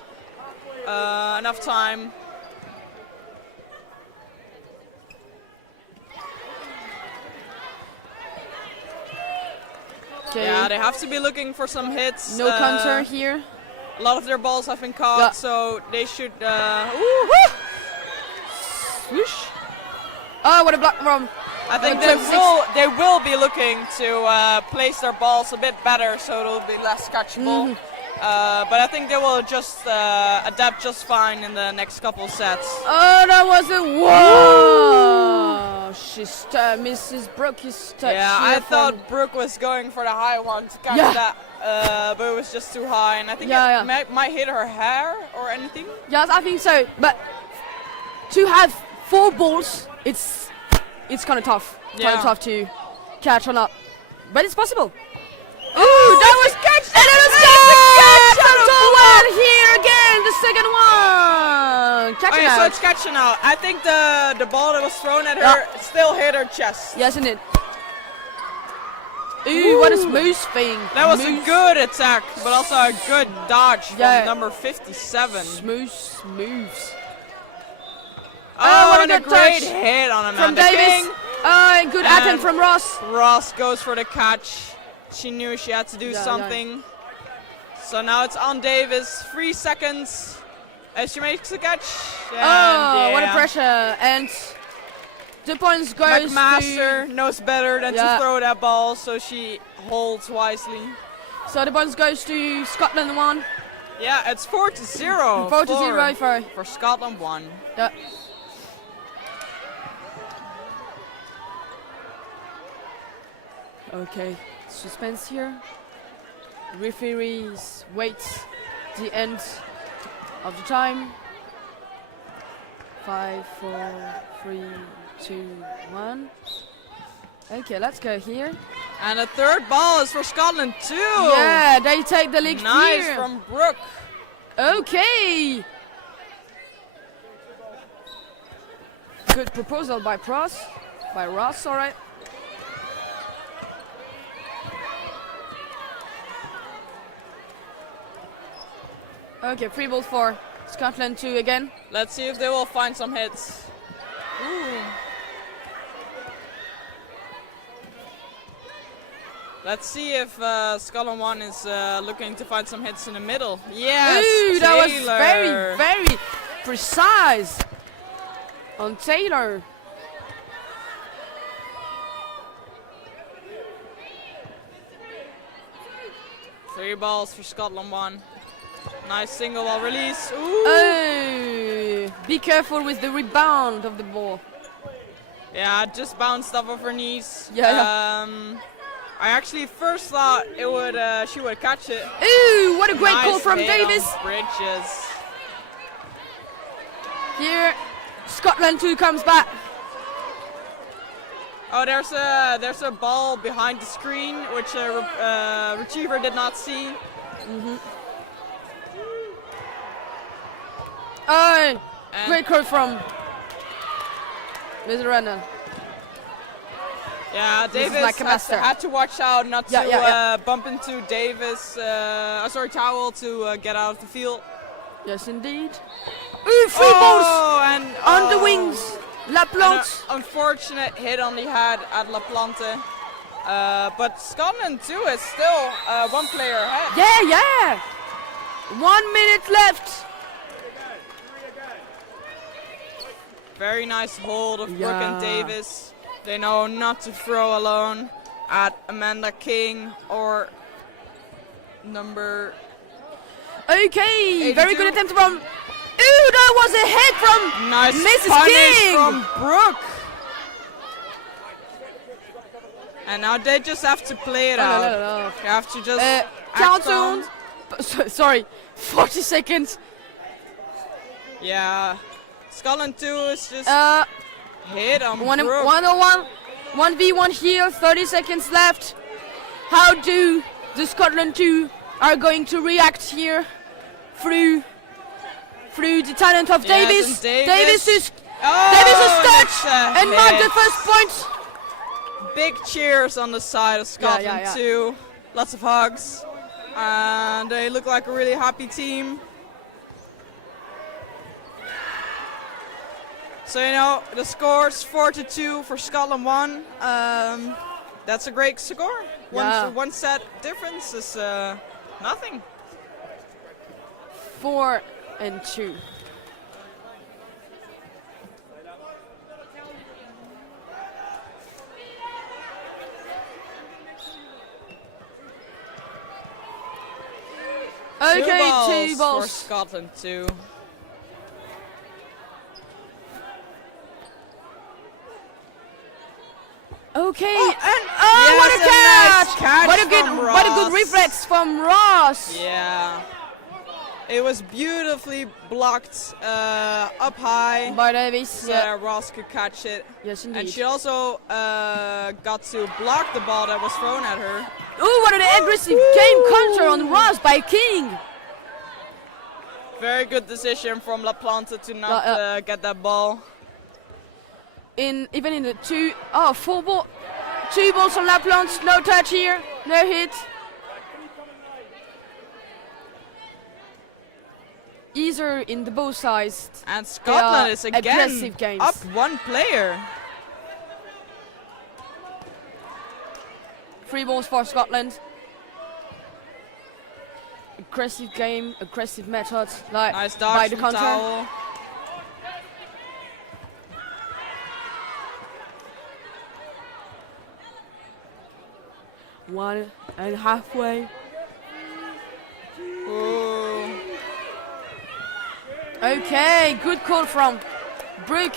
Enough time. Okay. Yeah, they have to be looking for some hits. No counter here. A lot of their balls have been caught, Yeah. so they should. Swoosh. Oh, what a block from. I think Number 26. they will be looking to place their balls a bit better, so it'll be less catchable. But I think they will just adapt just fine in the next couple sets. Oh, that was a whoa! She's Mrs. Brooke is Yeah, I thought Brooke was going for the high one to catch Yeah. that, but it was just too high, and I think Yeah, it yeah. might hit her hair or anything. Yes, I think so. But to have 4 balls, it's kind of tough. Kind Yeah. of tough to catch or not. But it's possible. Ooh, that was catch! And it was catch! From Towell here again, the second one. Catching Okay, so out. it's catching out. I think the ball that was thrown at her still hit her chest. Yes, isn't it? Ooh, what a smooth thing. That was a Smooth. good attack, but also a good dodge Yeah. from number 57. Smooth. Oh, what a and a good great touch hit on From Amanda Davis. King. And good And attempt from Ross. Ross goes for the catch. She knew she had to do Yeah, something. So now it's on Davis. 3 seconds. As she makes the catch. Oh, what a yeah. pressure. And the points goes McMaster knows better than Yeah. to throw that ball, so she holds wisely. So the points goes to Scotland 1. Yeah, it's 4-0. 4-0 for Scotland 1. Yeah. Okay, suspense here. Referees wait the end of the time. 5, 4, 3, 2, 1. Okay, let's go here. And the third ball is for Scotland too. Yeah, they take the lead Nice here. from Brooke. Okay. Good proposal by Ross, alright. Okay, 3 balls for Scotland 2 again. Let's see if they will find some hits. Ooh. Let's see if Scotland 1 is looking to find some hits in the middle. Yes, Ooh, that was Taylor. very, very precise on Taylor. Three balls for Scotland 1. Nice single ball release. Ooh. Oh, be careful with the rebound of the ball. Yeah, it just bounced off of her knees. Yeah. I actually first thought it would she would catch it. Ooh, what a great Nice call from hit on Davis. Bridges. Here, Scotland 2 comes back. Oh, there's a ball behind the screen which a retriever did not see. Oh, And great call from Mr. Randall. yeah, This is Davis like a master. had to watch out not Yeah, to yeah. bump into Davis. Towel to get out of the field. Yes, indeed. Ooh, 3 balls and on the wings. La An Plante. unfortunate hit on the head at La Plante. But Scotland too is still 1 player ahead. Yeah. 1 minute left. Very nice hold of Brooke and Yeah. Davis. They know not to throw alone at Amanda King or number. Okay, 82. very good attempt from. Ooh, that was a hit from Nice Mrs. punish King. from Brooke. And now they just have to play it out. No. You have to just Count act on. on. Sorry, 40 seconds. Yeah. Scotland 2 is just hit on One Brooke. 1-on-1, 1v1 here, 30 seconds left. How do the Scotland 2 are going to react here through the talent of Yes, Davis? and Davis. Davis is Oh, touch and mark the hit. first point. Big cheers on the side of Scotland yeah. 2. Lots of hugs. And they look like a really happy team. So, you know, the score's 4-2 for Scotland 1. That's a great score. Yeah. One set difference is nothing. 4-2. Okay, 2 for balls. Scotland 2. Okay. Yes, What a nice catch! catch What from a good Ross. reflex from Ross. Yeah. It was beautifully blocked up high By Davis. so that Ross could catch it. Yes, And indeed. she also got to block the ball that was thrown at her. Ooh, what an aggressive game counter on Ross by King. Very good decision from La Planta to not get that ball. Even in the 4 ball, 2 balls on Lapland, no touch here, no hit. Either in the both sides. And Scotland are is again aggressive games. up 1 player. 3 balls for Scotland. Aggressive game, aggressive method, like Nice by dodge the from counter. Towel. One and halfway. Ooh. Okay, good call from Brooke,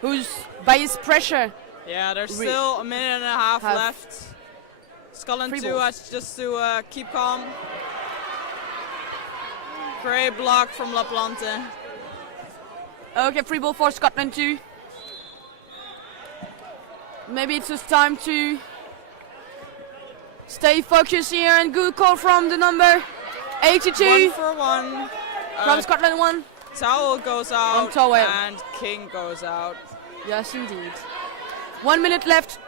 who's by his pressure. Yeah, there's still a minute and a half Half. left. Scotland 3 2 balls. has just to keep calm. Great block from La Plante. Okay, 3 ball for Scotland too. Maybe it's just time to stay focused here, and good call from the number 82 1 for 1. from Scotland 1. Towel goes out Towel. and King goes out. Yes, indeed. 1 minute left.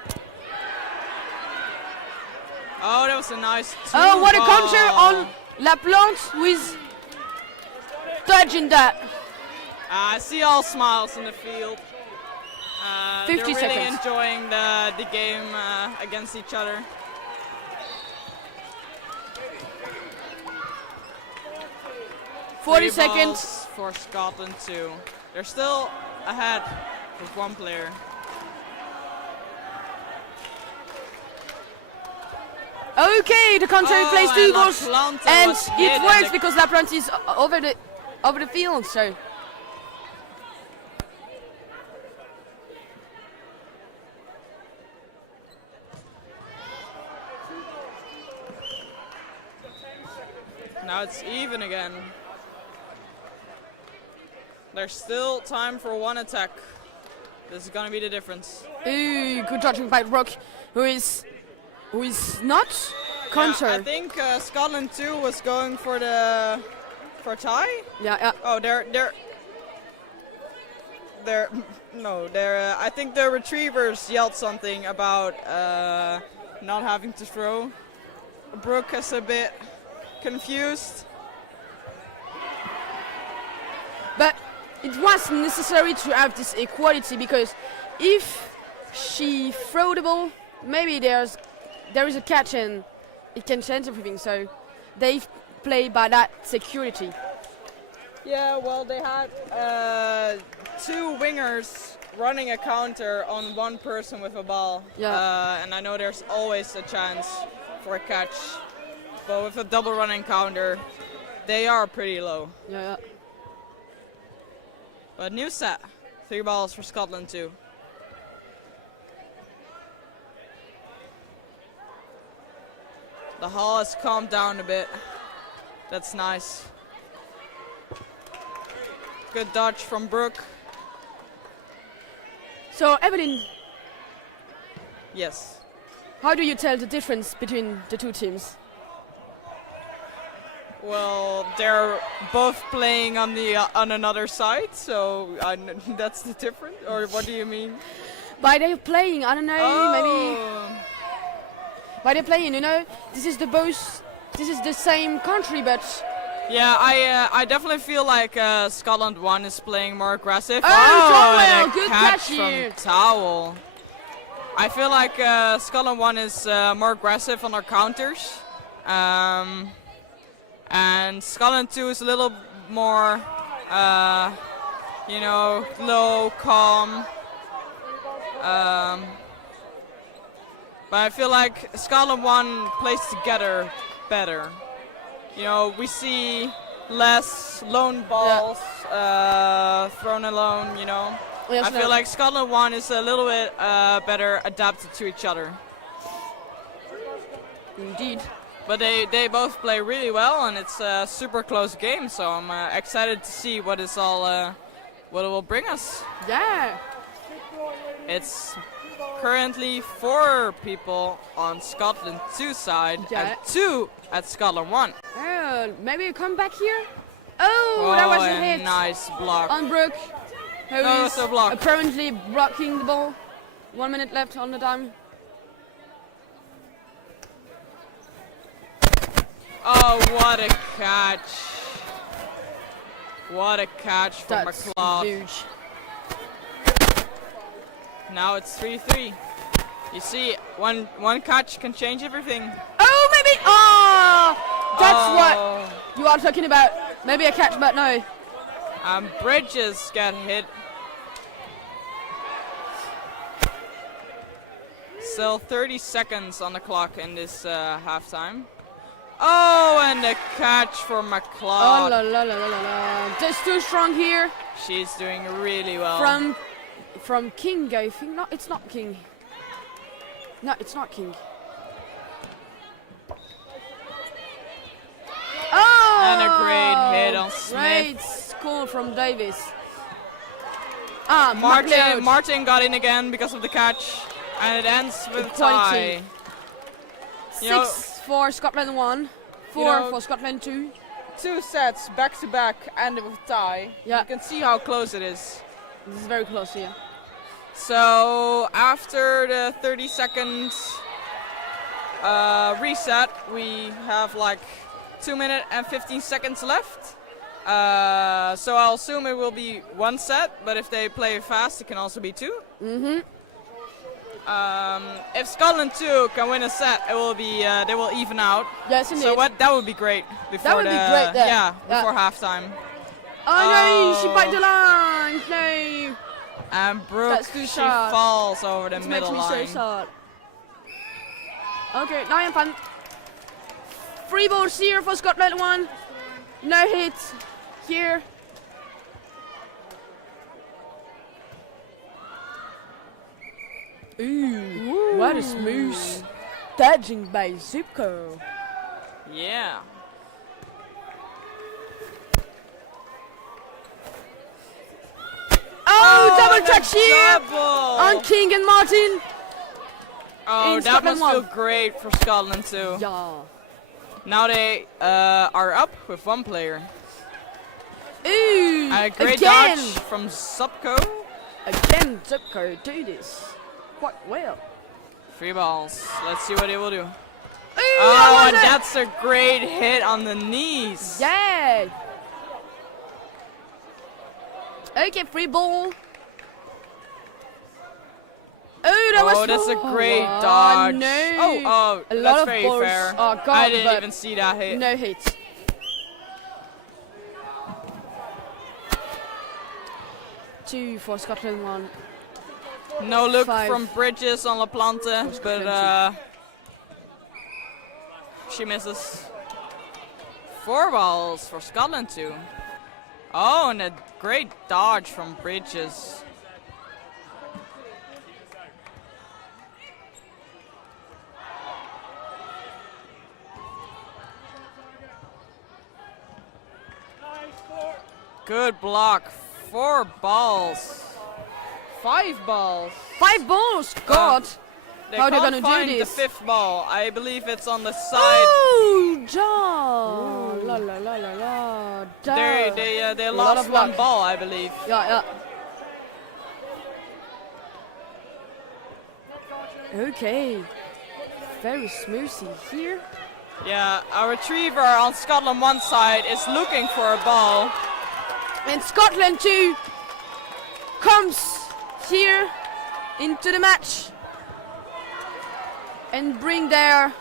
Oh, that was a nice Oh, what a ball. counter on Laplante with dodging that. I see all smiles in the field. 50 they're really seconds. enjoying the game against each other. Forty 3 seconds. balls for Scotland too. They're still ahead with 1 player. Okay, the contrary Oh, plays 2 and balls, Laplante and was it hit and works the- because Laplante is over the field. So Now it's even again. There's still time for 1 attack. This is gonna be the difference. ooh, good dodging by Rock, who is not counter. Yeah, I think Scotland 2 was going for tie. Yeah. Oh, I think the retrievers yelled something about not having to throw. Brooke is a bit confused. But it was necessary to have this equality, because if she throw the ball, maybe there is a catch and it can change everything. So they play by that security. Yeah, well, they had 2 wingers running a counter on 1 person with a ball. Yeah. And I know there's always a chance for a catch. But with a double running counter, they are pretty low. Yeah. But new set. 3 balls for Scotland too. The hall has calmed down a bit. That's nice. Good dodge from Brooke. So Evelyn, Yes. how do you tell the difference between the two teams? Well, they're both playing on the on another side, so that's the difference. Or what do you mean? By they playing, I don't know, maybe. Oh. Why they playing? You know, this is the same country, but Yeah, I definitely feel like Scotland 1 is playing more aggressive. Oh, and Dodgeball, a good catch catch here. from Towel. I feel like Scotland 1 is more aggressive on their counters. And Scotland 2 is a little more, low, calm. But I feel like Scotland 1 plays together better. You know, we see less lone balls thrown alone, you know. Yes, I feel like Scotland 1 is a little bit better adapted to each other. indeed. But they both play really well, and it's a super close game, so I'm excited to see what it will bring us. Yeah. It's currently 4 people on Scotland 2 side Yeah. and 2 at Scotland 1. Oh, maybe you come back here. Oh, that was a hit nice block. on Brooke, who No, is it's a block. apparently blocking the ball. 1 minute left on the time. Oh, what a catch. What a catch from That's McLeod. huge. Now it's 3-3. You see, one catch can change everything. Oh, maybe. Oh, that's what Oh. you are talking about. Maybe a catch, but no. Bridges got hit. Still 30 seconds on the clock in this halftime. Oh, and the catch for Oh McLeod. la la la la la la. Just too strong here She's doing really well. from King. I think no, it's not King. No, it's not King. Oh! And a great hit on Smith. Great score from Davis. Ah, Martin got in again because of the catch, and it ends with a tie. Equality. You know, 6 for Scotland 1, 4 know- for Scotland 2. 2 sets back to back and with a tie. Yeah. You can see how close it is. This is very close here. So after the 30 seconds reset, we have like 2 minutes and 15 seconds left. So I'll assume it will be 1 set, but if they play fast, it can also be 2. Mm-hmm. If Scotland 2 can win a set, it will be they will even out. Yes, indeed. So that would be great before would be the great there. yeah Yeah. before halftime. Oh no, she Oh. bite the line. No. And Brooke, That's too she short. falls over the It makes middle me line. so sad. Okay, now I'm fun. Free balls here for Scotland 1. No hits here. Ooh, what a smooth dodging by Zupko. Yeah. Oh, double the touch here double. on King and Martin. Oh, in that Scotland must feel one. great for Scotland too. Yeah. Now they are up with 1 player. Ooh, A great again. dodge from Zupko. Again, Zupko do this quite well. 3 balls. Let's see what he will do. Ooh, Oh, that and was it. that's a great hit on the knees. Yeah. Okay, free ball. Oh, that was. That's a great Oh, dodge. No. Oh, a lot that's of very balls fair. are gone, I didn't but even see that hit. no hits. Two for Scotland 1. No look 5. from Bridges on La Plante, but she misses. 4 balls for Scotland too. Oh, and a great dodge from Bridges. Good block. 4 balls. 5 balls. 5 balls. God. How they can't gonna do find this? the 5th ball. I believe it's on the side. Oh, John. La la la la la. They A lot lost of 1 luck. ball, I believe. Yeah. Okay. Very smoothie here. Yeah, our retriever on Scotland 1 side is looking for a ball. And Scotland 2 comes here into the match and bring their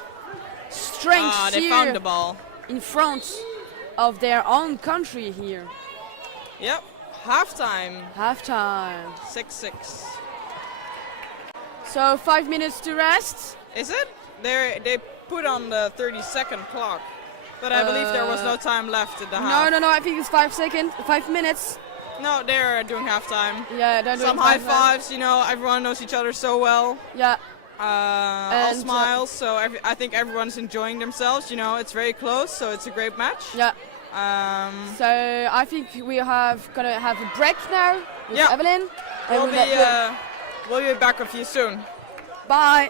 strength They here found the ball. in front of their own country here. Yep, halftime. Halftime. 6-6. So 5 minutes to rest. Is it? They put on the 30-second clock. But I believe there was no time left in the half. No, I think it's 5 minutes. No, they're doing halftime. Yeah, they're doing Some high 5 fives, you know, everyone knows each other so well. Yeah. All smiles, so I think everyone's enjoying themselves, you know, it's very close, so it's a great match. Yeah. Um, So I think we have gonna have a break now with Yeah. Evelyn. we'll be back with you soon. Bye.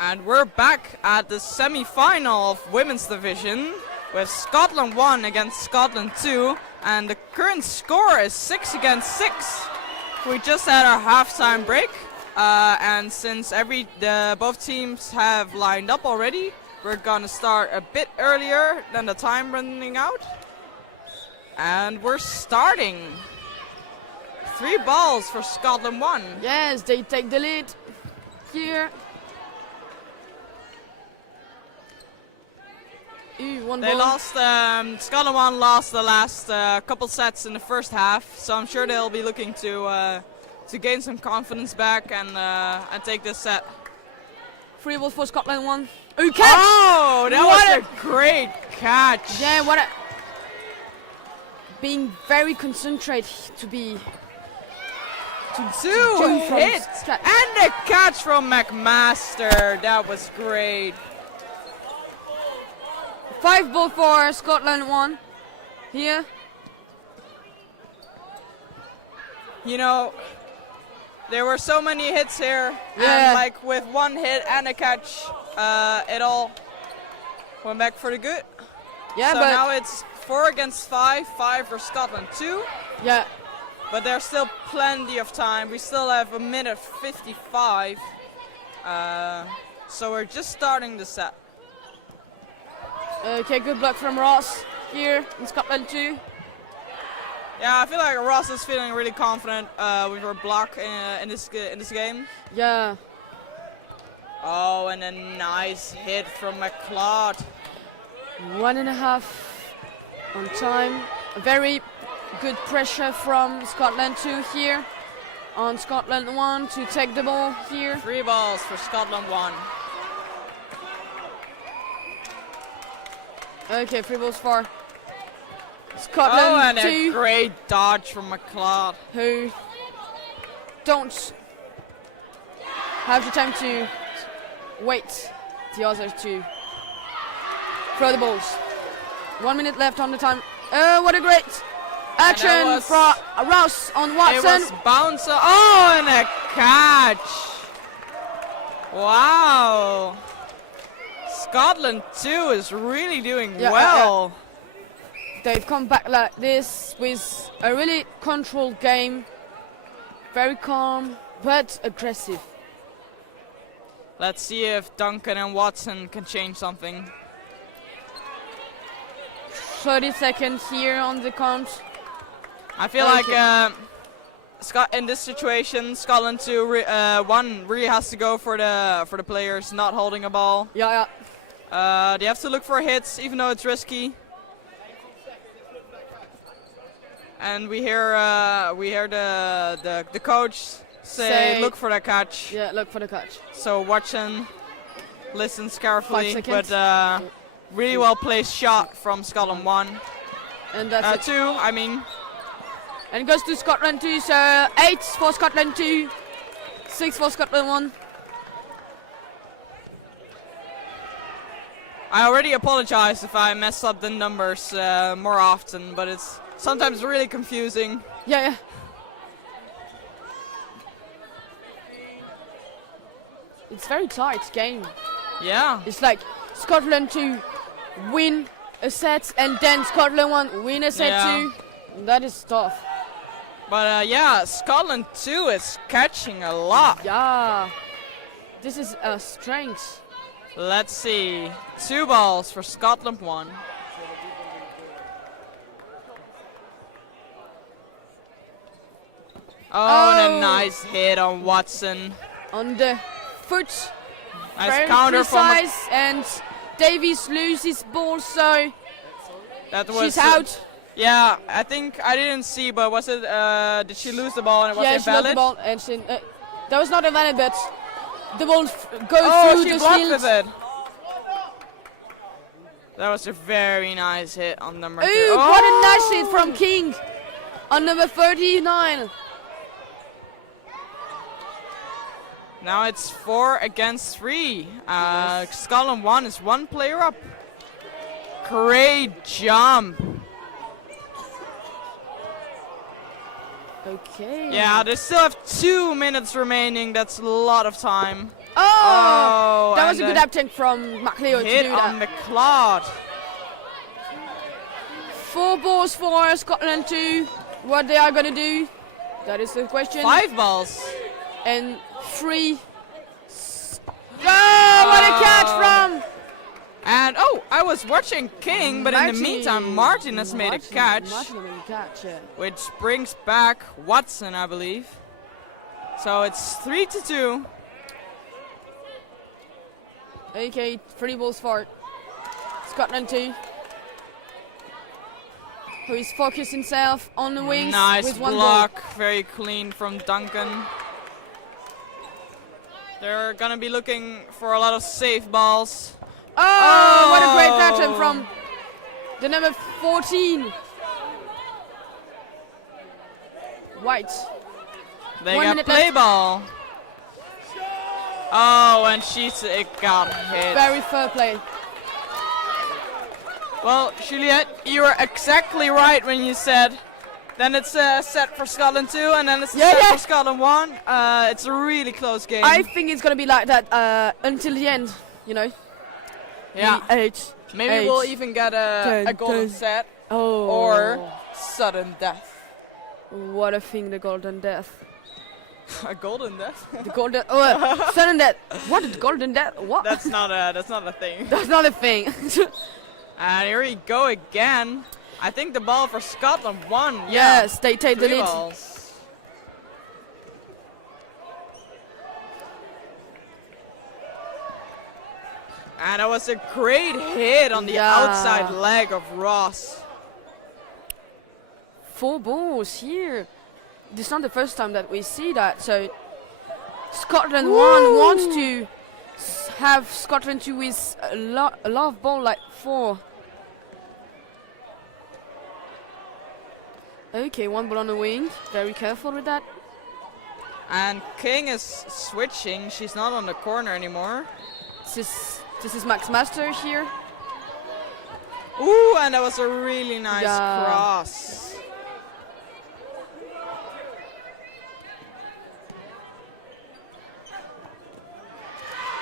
And we're back at the semi-final of women's division with Scotland 1 against Scotland 2, and the current score is 6 against 6. We just had our halftime break. and since both teams have lined up already, we're gonna start a bit earlier than the time running out. And we're starting. 3 balls for Scotland 1. Yes, they take the lead here. One They ball. lost. Scotland 1 lost the last couple sets in the first half, so I'm sure they'll be looking to gain some confidence back and take this set. 3 balls for Scotland 1. Oh, catch! Oh, that What was a great catch. Yeah, what a... Being very concentrated to be... Two jump from hits scratch. and a catch from McMaster. That was great. 5 ball for Scotland 1. Here. You know, there were so many hits here, Yeah. and like with 1 hit and a catch, it all went back for the good. Yeah, So but... now it's 4 against 5, 5 for Scotland 2. Yeah. But there's still plenty of time. We still have a minute 55. So we're just starting the set. Okay, good block from Ross here in Scotland 2. Yeah, I feel like Ross is feeling really confident with her block in this game. Yeah. Oh, and a nice hit from McLeod. 1.5 on time. Very good pressure from Scotland 2 here on Scotland 1 to take the ball here. 3 balls for Scotland 1. Okay, 3 balls for Scotland Oh, and 2, a great dodge from McLeod. who don't have the time to wait the others to throw the balls. 1 minute left on the time. What a great action was- from Ross on It Watson. was bounce. Oh, and a catch. Wow. Scotland 2 is really doing Yeah, well. They've come back like this with a really controlled game. Very calm, but aggressive. Let's see if Duncan and Watson can change something. 30 seconds here on the count. I feel Okay. like in this situation, Scotland 1 really has to go for the players not holding a ball. Yeah. They have to look for hits, even though it's risky. And we hear the coach say, "Look for the catch." Yeah, look for the catch. So Watson listens carefully, 5 but seconds. really well placed shot from Scotland 1. And that's it. 2, I mean. And it goes to Scotland 2, so 8 for Scotland 2, 6 for Scotland 1. I already apologize if I mess up the numbers more often, but it's sometimes really confusing. Yeah. It's very tight game. Yeah. It's like Scotland 2 win a set and then Scotland 1 win a set Yeah. too. That is tough. But yeah, Scotland 2 is catching a lot. Yeah. This is a strength. Let's see. 2 balls for Scotland 1. Oh, and a nice hit on Watson. On the foot. Nice Very counter from precise, and Davies loses ball, so that was she's out. Yeah, I think I didn't see, but was it? Did she lose the ball and it was Yeah, she lost invalid? the ball, and that was not invalid, but the ball goes Oh, through she the blocked shield. with it. That was a very nice hit on number 2. Ooh, what a nice hit from King on number 39. Now it's 4 against 3. Scotland 1 is 1 player up. Great jump. Okay. Yeah, they still have 2 minutes remaining. That's a lot of time. Oh, that was a and good attempt from McLeod to hit do on that. McLeod. 4 balls for Scotland 2. What they are going to do? That is the question. 5 balls. And 3. Oh, what a catch from And I was watching King, but in the meantime, Martin has made a catch, Martin made a catch, yeah. which brings back Watson, I believe. So it's 3-2. Okay, 3 balls for Scotland 2. Who is focused himself on the wings Nice with 1 block, ball. very clean from Duncan. They're gonna be looking for a lot of safe balls. Oh, what a great pattern from the number 14. White. They 1 got minute play left. ball. Oh, and it got hit. Very fair play. Well, Juliette, you were exactly right when you said then it's a set for Scotland 2 and then it's a set for Scotland 1. It's a really close game. I think it's going to be like that until the end, you know. Yeah. Maybe we'll Eight, even get a golden 10. set Oh. or sudden death. What a thing, the golden death. A golden death? The golden, sudden death. What is golden death? What? That's not a thing. That's not a thing. And here we go again. I think the ball for Scotland won. Yes, they take the 3 lead. balls. And that was a great hit on the outside leg of Ross. 4 balls here. This is not the first time that we see that. So Scotland 1 wants to have Scotland 2 with a lot of ball like 4. Okay, 1 ball on the wing. Very careful with that. And King is switching. She's not on the corner anymore. This is Max Master here. Ooh, and that was a really nice cross.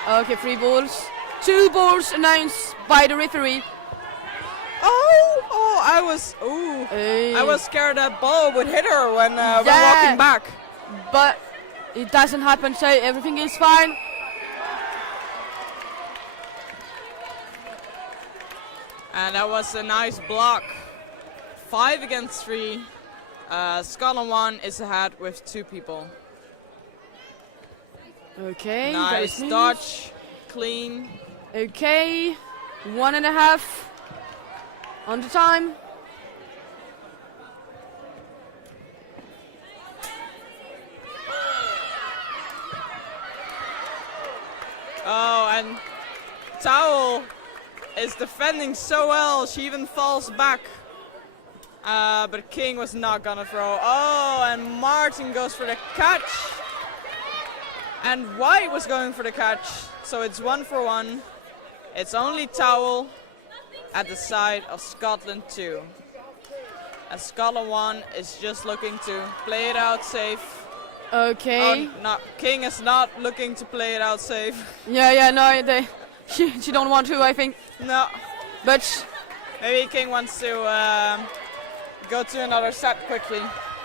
Okay, 3 balls. 2 balls announced by the referee. I was scared that ball would hit her when walking back. But it doesn't happen, so everything is fine. And that was a nice block. 5 against 3. Scotland 1 is ahead with 2 people. Okay, Nice dodge, clean. Okay, 1.5 on the time. Oh, and Towel is defending so well. She even falls back. But King was not gonna throw. Oh, and Martin goes for the catch. And White was going for the catch. So it's 1 for 1. It's only Towel at the side of Scotland 2. And Scotland 1 is just looking to play it out safe. Okay. Oh, no, King is not looking to play it out safe. Yeah, no, she don't want to, I think. No. But Maybe King wants to go to another set quickly.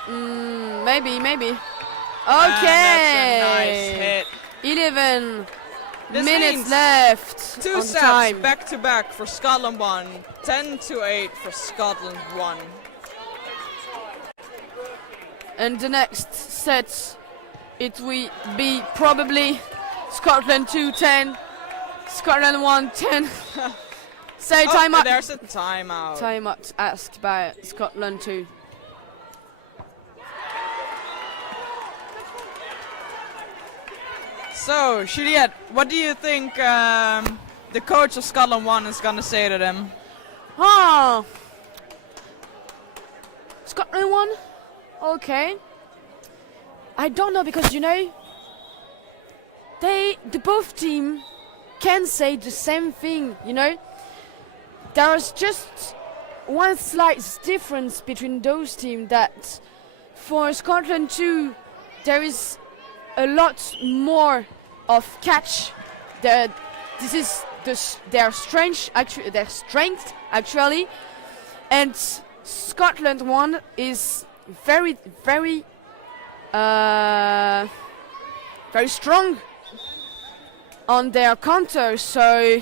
maybe. And Okay. that's a nice hit. 11 This minutes means left 2 on the sets time. back to back for Scotland 1. 10-8 for Scotland 1. And the next set, it will be probably Scotland 2-10, Scotland 1-10. So time up. There's a timeout. Time up asked by Scotland 2. So, Juliette, what do you think the coach of Scotland 1 is going to say to them? Scotland 1? Okay. I don't know because, the both team can say the same thing, There's just one slight difference between those teams that for Scotland 2 there is a lot more of catch. This is their strength actually, and Scotland 1 is very very strong on their counter. So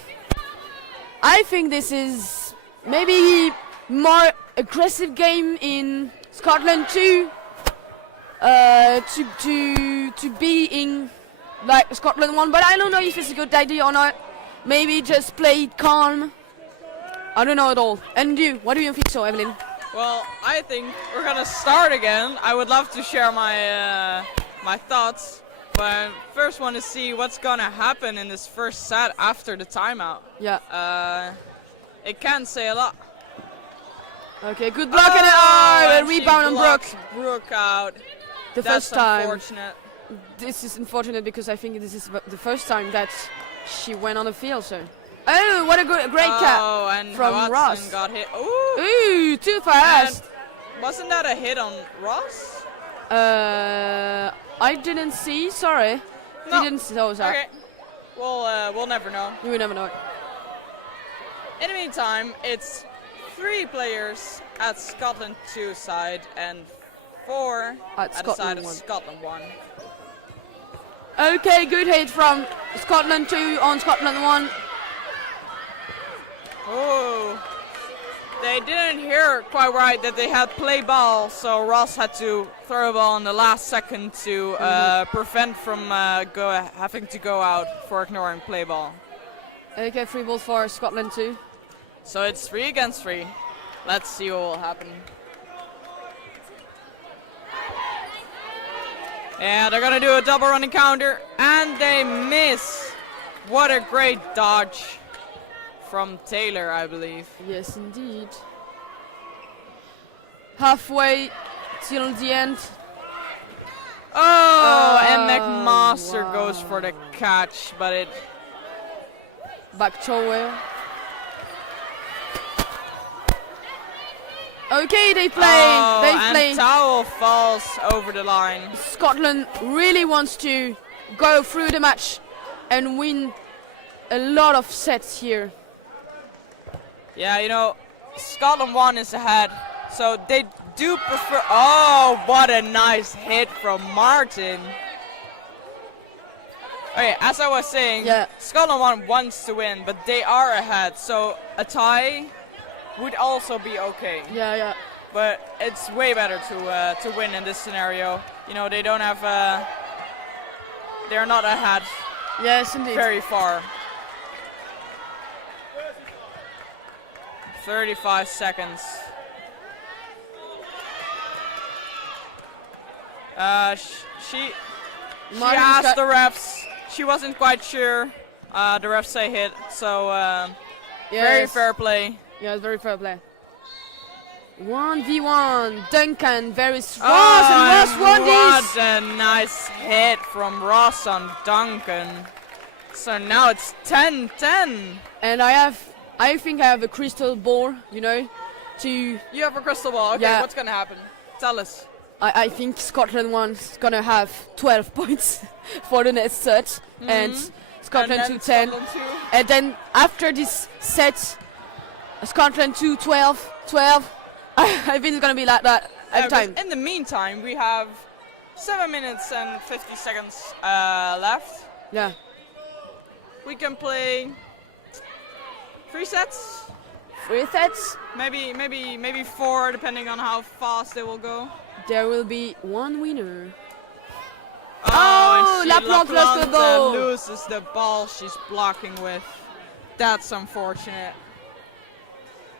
I think this is maybe more aggressive game in Scotland too. To be in like Scotland 1, but I don't know if it's a good idea or not. Maybe just play it calm. I don't know at all. And you, what do you think so, Evelyn? Well, I think we're gonna start again. I would love to share my my thoughts, but first want to see what's gonna happen in this first set after the timeout. Yeah. It can say a lot. Okay, good block and a she rebound on Brooke. blocks Brooke out. The That's first time. unfortunate. This is unfortunate because I think this is the first time that she went on the field. So. Oh, what a great Oh, cap and from Watson Ross. got hit. Ooh. Ooh, too fast. And wasn't that a hit on Ross? I didn't see. Sorry. No. Didn't see. Oh, sorry. Okay. We'll never know. You will never know it. In the meantime, it's 3 players at Scotland 2 side and 4 At at the side Scotland of 1. Scotland 1. Okay, good hit from Scotland 2 on Scotland 1. Oh, they didn't hear quite right that they had play ball, so Ross had to throw a ball in the last second to prevent from having to go out for ignoring play ball. Okay, free ball for Scotland 2. So it's 3 against 3. Let's see what will happen. Yeah, they're gonna do a double running counter, and they miss. What a great dodge from Taylor, I believe. Yes, indeed. Halfway till the end. Oh, and McMaster wow. goes for the catch, but it. Back towel. Okay, they play. Oh, they and play. towel falls over the line. Scotland really wants to go through the match and win a lot of sets here. Yeah, you know, Scotland 1 is ahead, so they do prefer. Oh, what a nice hit from Martin. Okay, as I was saying, Yeah. Scotland 1 wants to win, but they are ahead, so a tie would also be okay. Yeah. But it's way better to win in this scenario. You know, they don't have. They're not ahead Yes, indeed. very far. 35 seconds. She Martin's asked got- the refs. She wasn't quite sure. The refs say hit, so very Yes. fair play. Yeah, it's very fair play. 1v1. Duncan, very Ross, Oh, and Ross won what this. a nice hit from Ross on Duncan. So now it's 10-10. And I think I have a crystal ball, you know, to. You have a crystal ball. Okay, Yeah. what's gonna happen? Tell us. I think Scotland 1's gonna have 12 points for the next set, and Scotland And then 2 10. Scotland 2. And then after this set, Scotland 2 12. I think it's gonna be like that every time. In the meantime, we have 7 minutes and 50 seconds left. Yeah. We can play 3 sets, 3 sets. maybe 4, depending on how fast they will go. There will be one winner. Oh, and LaPlante lost the ball. loses the ball she's blocking with. That's unfortunate.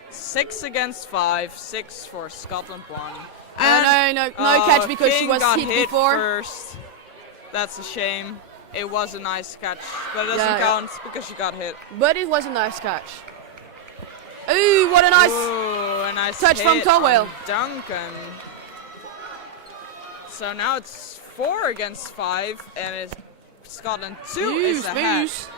6 against 5, 6 for Scotland 1. No catch because she King was got hit hit before. first. That's a shame. It was a nice catch, but it doesn't Yeah. count because she got hit. But it was a nice catch. Ooh, what a nice. Ooh, a nice touch from hit Towell. on Duncan. So now it's 4 against 5, and it's Scotland 2 is ahead. Smooth.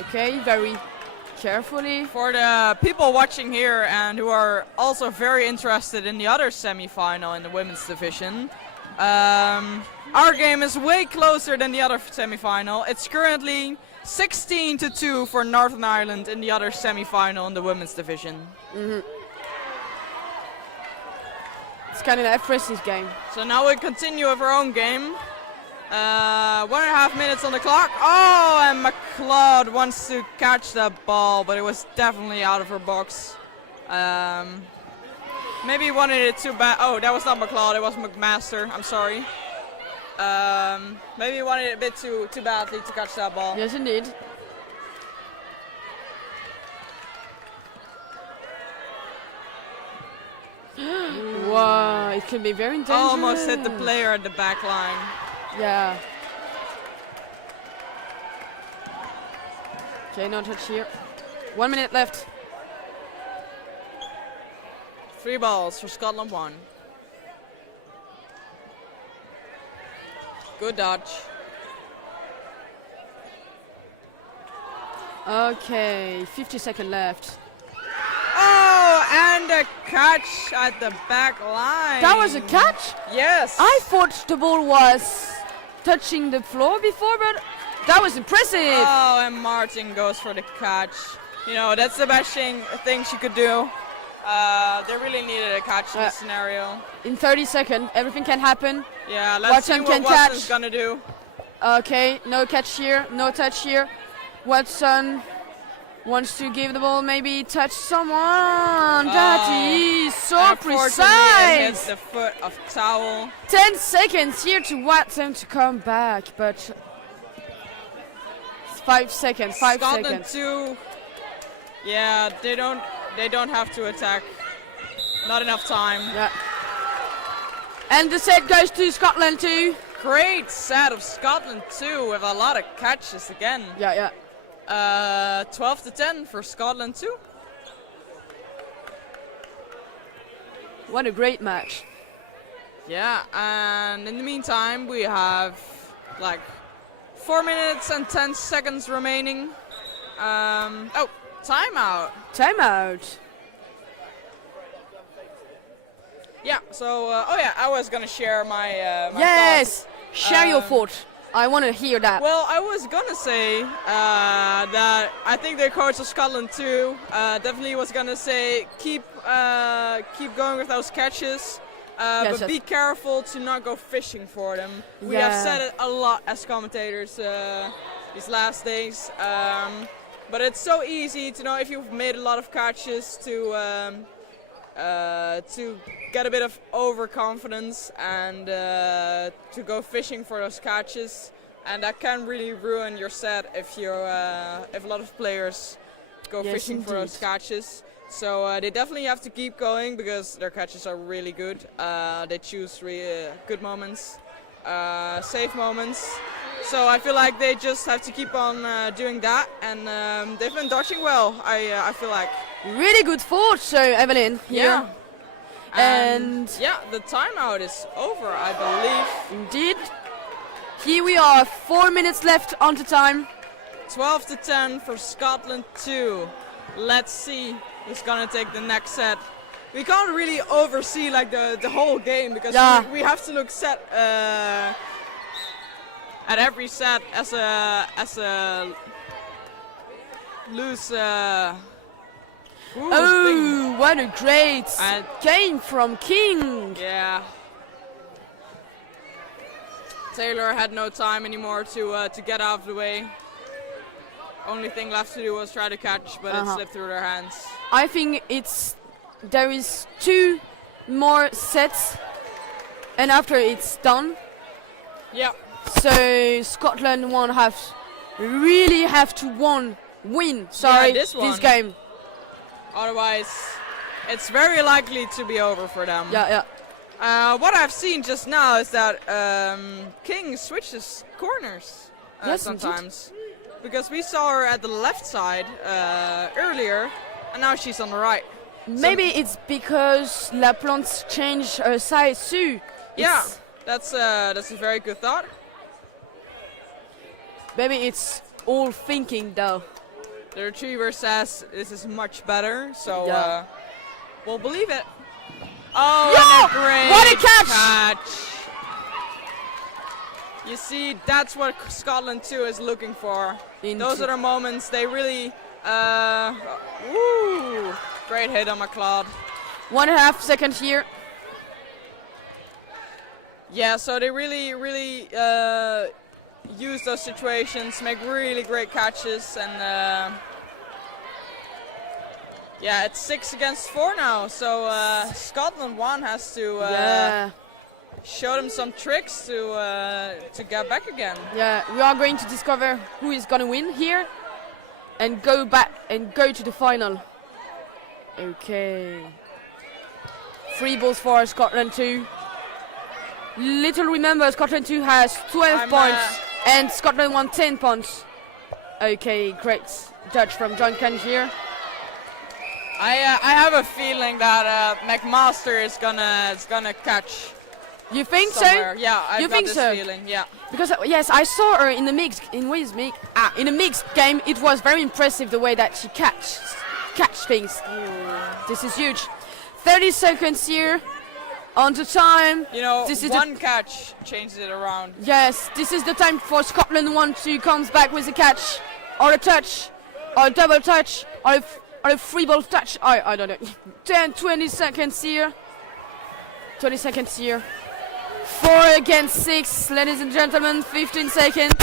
Okay, very carefully. For the people watching here and who are also very interested in the other semi-final in the women's division, our game is way closer than the other semi-final. It's currently 16-2 for Northern Ireland in the other semi-final in the women's division. Scandinavia Fressy's game. So now we continue with our own game. 1.5 minutes on the clock. Oh, and McLeod wants to catch that ball, but it was definitely out of her box. Maybe he wanted it too bad. Oh, that was not McLeod, it was McMaster. I'm sorry. Maybe he wanted it a bit too badly to catch that ball. Yes, indeed. Wow, it can be very dangerous. Almost hit the player at the back line. Yeah. Okay, no touch here. 1 minute left. 3 balls for Scotland 1. Good dodge. Okay, 50 seconds left. Oh, and a catch at the back line. That was a catch? Yes. I thought the ball was touching the floor before, but that was impressive. Oh, and Martin goes for the catch. You know, that's the best thing she could do. They really needed a catch in this scenario. In 30 seconds, everything can happen. Yeah, let's see Watson what can Watson's catch. gonna do. Okay, no catch here, no touch here. Watson wants to give the ball, maybe touch someone. That is so Unfortunately, it precise. hits the foot of Towel. 10 seconds here to Watson to come back, but 5 seconds, 5 Scotland seconds. 2. Yeah, they don't have to attack. Not enough time. Yeah. And the set goes to Scotland too. Great set of Scotland 2 with a lot of catches again. Yeah, yeah. 12-10 for Scotland 2. What a great match. Yeah, and in the meantime we have like 4 minutes and 10 seconds remaining. Oh, timeout. Timeout. Yeah, so, oh yeah, I was gonna share my, my Yes! thoughts. Share your thought. I want to hear that. Well, I was gonna say that I think the coach of Scotland too definitely was gonna say keep going with those catches, but be careful to not go fishing for them. We have said it a lot as commentators these last days, but it's so easy to know if you've made a lot of catches to get a bit of overconfidence and to go fishing for those catches, and that can really ruin your set if a lot of players go fishing for those catches. So they definitely have to keep going because their catches are really good. They choose really good moments, safe moments. So I feel like they just have to keep on doing that, and they've been dodging well. I feel like. Really good thought, so Evelyn. Here. Yeah. And yeah, the timeout is over, I believe. Indeed. Here we are, 4 minutes left on the time. 12-10 for Scotland 2. Let's see who's gonna take the next set. We can't really oversee like the whole game because we have to look set at every set as a loose. Oh, what a great game from King! Yeah. Taylor had no time anymore to get out of the way. Only thing left to do was try to catch, but it slipped through their hands. I think there is 2 more sets, and after it's done. Yeah. So Scotland really have to win. Sorry, this game. Otherwise, it's very likely to be over for them. Yeah. What I've seen just now is that King switches corners sometimes. Because we saw her at the left side earlier, and now she's on the right. Maybe it's because La Plante changed her side too. Yeah, that's a very good thought. Maybe it's all thinking though. The retriever says this is much better, so we'll believe it. Oh, and a great what a catch! You see, that's what Scotland 2 is looking for. Those are the moments they really... great hit on McLeod. 1.5 seconds here. Yeah, so they really use those situations, make really great catches, and yeah, it's 6 against 4 now. So Scotland 1 has to show them some tricks to get back again. Yeah, we are going to discover who is going to win here and go back and go to the final. Okay. 3 balls for Scotland 2. Little remember, Scotland 2 has 12 points and Scotland 1 10 points. Okay, great judge from Duncan here. I have a feeling that McMaster is gonna catch. You think somewhere. so? Yeah, I've You got think this so? feeling. Yeah. Because yes, I saw her in the mix in a mixed game. It was very impressive the way that she catch things. This is huge. 30 seconds here on the time. You know, this is one catch changes it around. Yes, this is the time for Scotland 1 to come back with a catch or a touch or a double touch or a free ball touch. I don't know. 20 seconds here. 20 seconds here. 4 against 6, ladies and gentlemen. 15 seconds.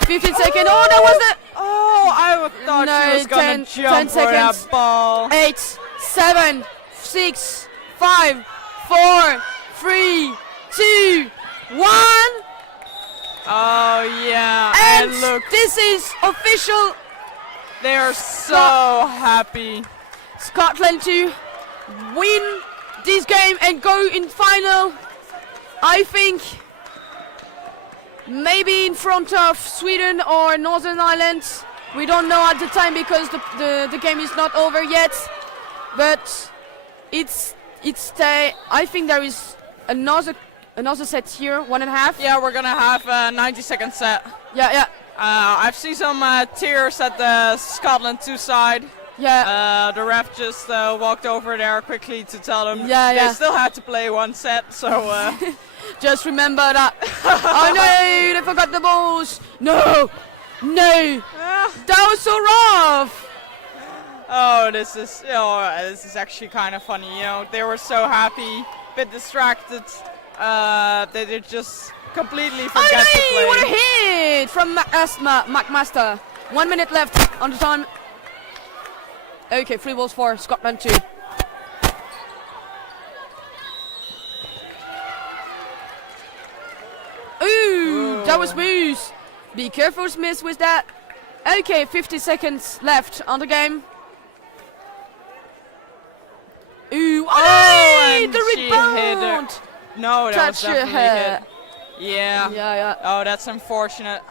15 seconds. Oh, that was it. Oh, I thought she was gonna 10 jump for that seconds. ball. 8, 7, 6, 5, 4, 3, 2, 1. Oh yeah, And look, this is official. they are so happy. Scotland to win this game and go in final. I think maybe in front of Sweden or Northern Ireland. We don't know at the time because the game is not over yet. But I think there is another set here, 1.5. Yeah, we're gonna have a 90-second set. Yeah. I've seen some tears at the Scotland 2 side. Yeah. The ref just walked over there quickly to tell them Yeah. they still had to play one set. So Just remember that. Oh no, they forgot the balls. No. That was so rough. oh, this is actually kind of funny. You know, they were so happy, bit distracted. They just completely forget to play. Oh no, what a hit from McMaster. 1 minute left on the time. Okay, 3 balls for Scotland 2. Ooh, that was smooth. Be careful, Smith, with that. Okay, 50 seconds left on the game. Ooh, and the she hit it. rebound. No, that was Touch her definitely hair. hit. Yeah. Yeah. Oh, that's unfortunate.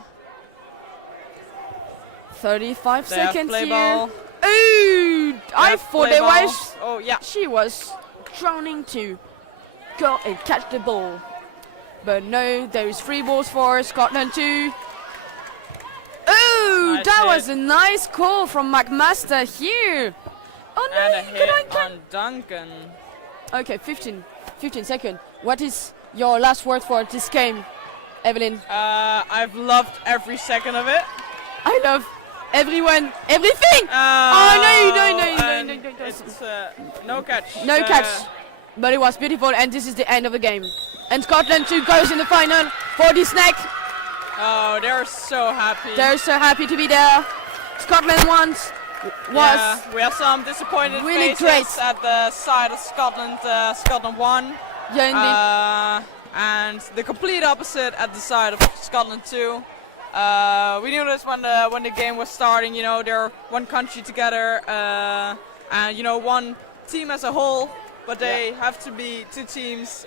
35 They have seconds play here. ball. Ooh, I have thought play it ball. was. Oh yeah. She was drowning to go and catch the ball. But no, there is 3 balls for Scotland 2. Ooh, Nice that hit. was a nice call from McMaster here. Oh no, And a good hit on. on Duncan. Okay, 15 seconds. What is your last word for this game, Evelyn? I've loved every second of it. I love everyone, everything. No. It's no catch. No catch. But it was beautiful, and this is the end of the game. And Scotland 2 goes in the final for this neck. Oh, they're so happy. They're so happy to be there. Scotland was we have some disappointed really faces great. at the side of Scotland. Scotland 1. Yeah, indeed. And the complete opposite at the side of Scotland 2. We knew this when the game was starting. You know, they're one country together, and you know, one team as a whole. But they have to be 2 teams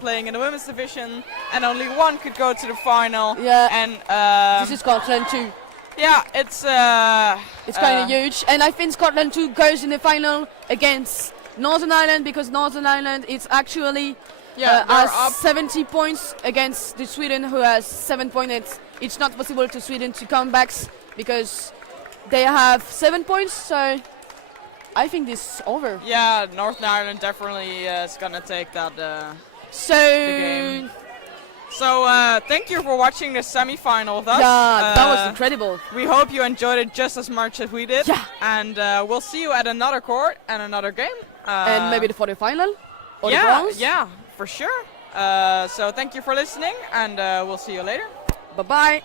playing in the women's division, and only one could go to the final. Yeah. And This is Scotland 2. yeah, it's kind of huge. And I think Scotland 2 goes in the final against Northern Ireland, because Northern Ireland is actually they're has up. 70 points against the Sweden, who has 7 points. It's not possible to Sweden to come back because they have 7 points. So I think this is over. Yeah, Northern Ireland definitely is gonna take that. So game. So thank you for watching the semi-final with us. yeah, that was incredible. We hope you enjoyed it just as much as we did. Yeah. And we'll see you at another court and another game. And maybe the quarterfinal or the yeah, bronze. yeah, for sure. So thank you for listening, and we'll see you later. Bye bye.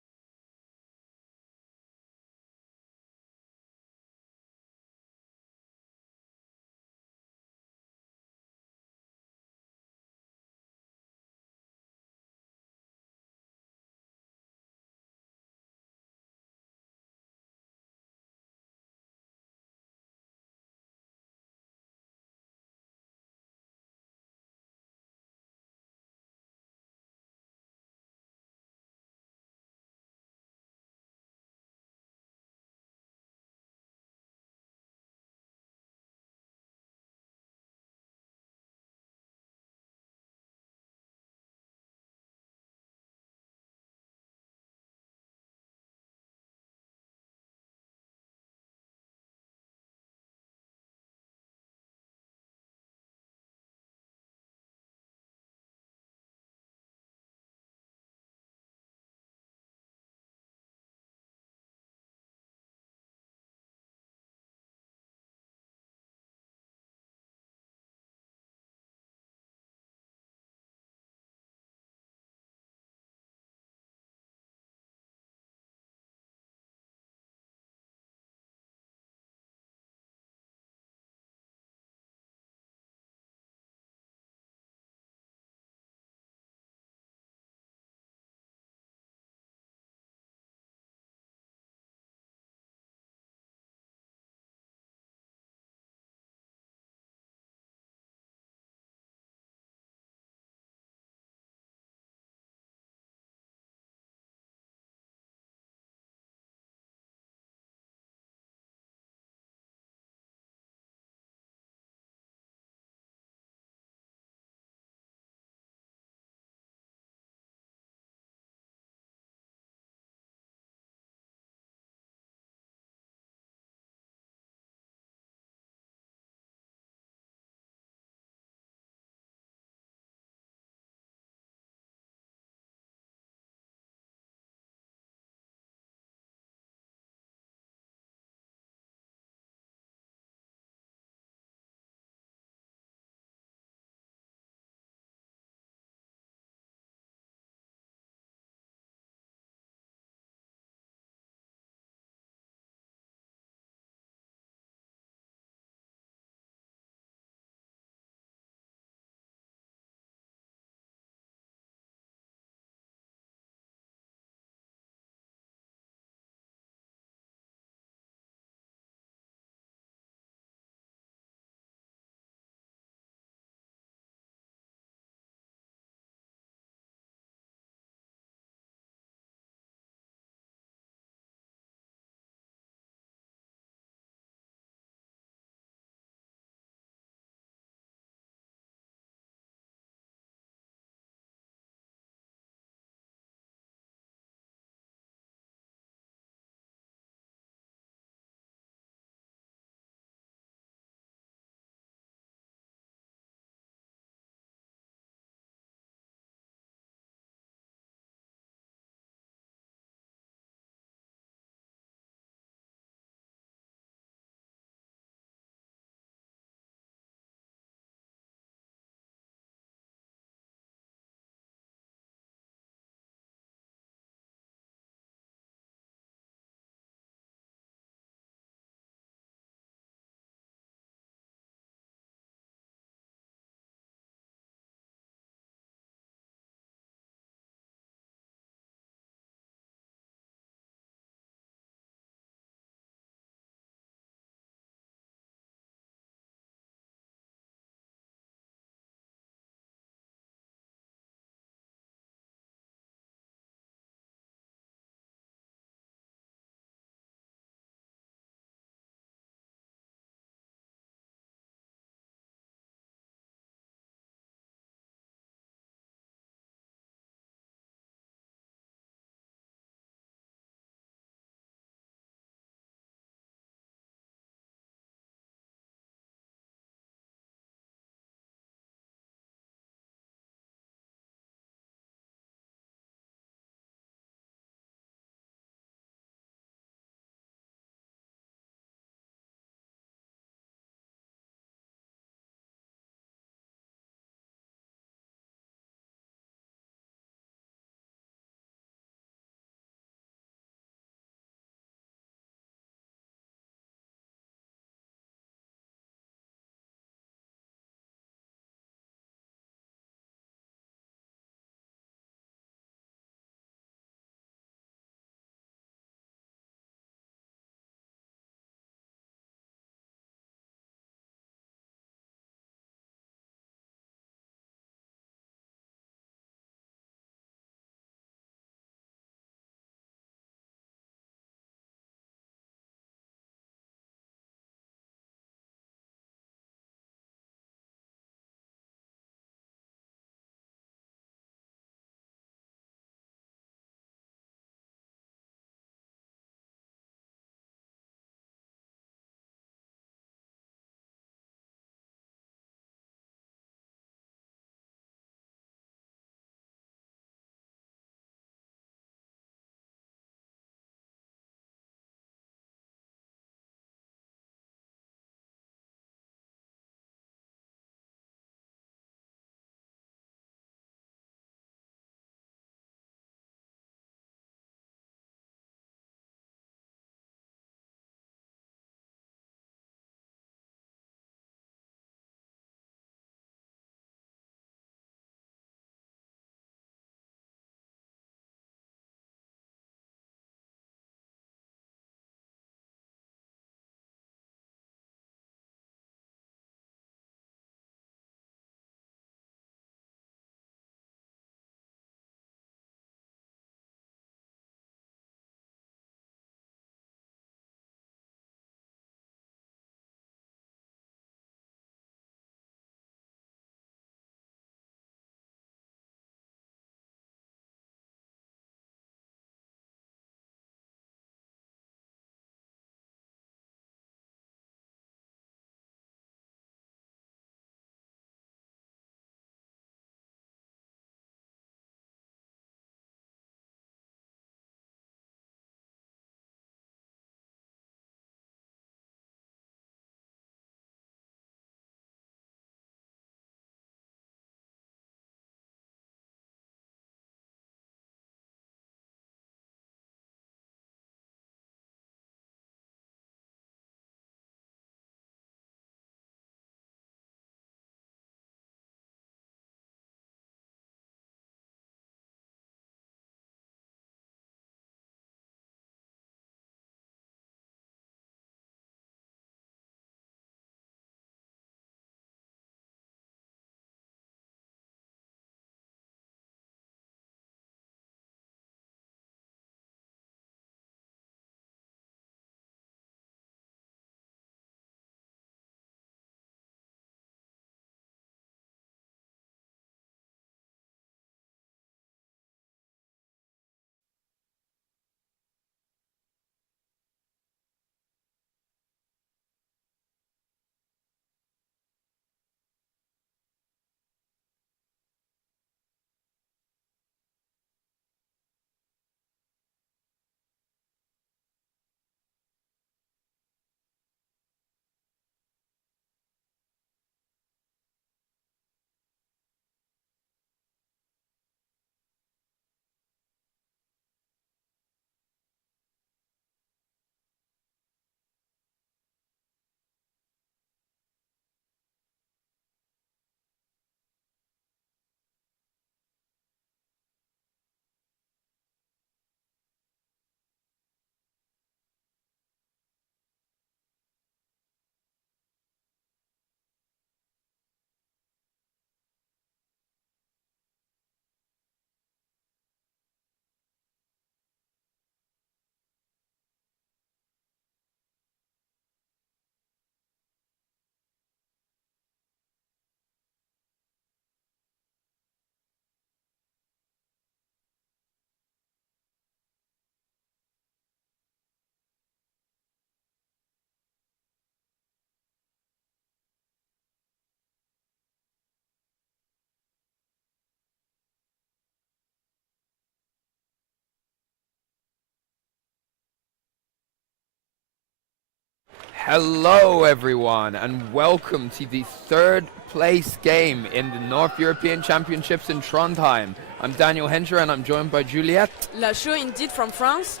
Hello everyone and welcome to the third place game in the North European Championships in Trondheim. I'm Daniel Henscher and I'm joined by Juliette. Lachaud, indeed, from France.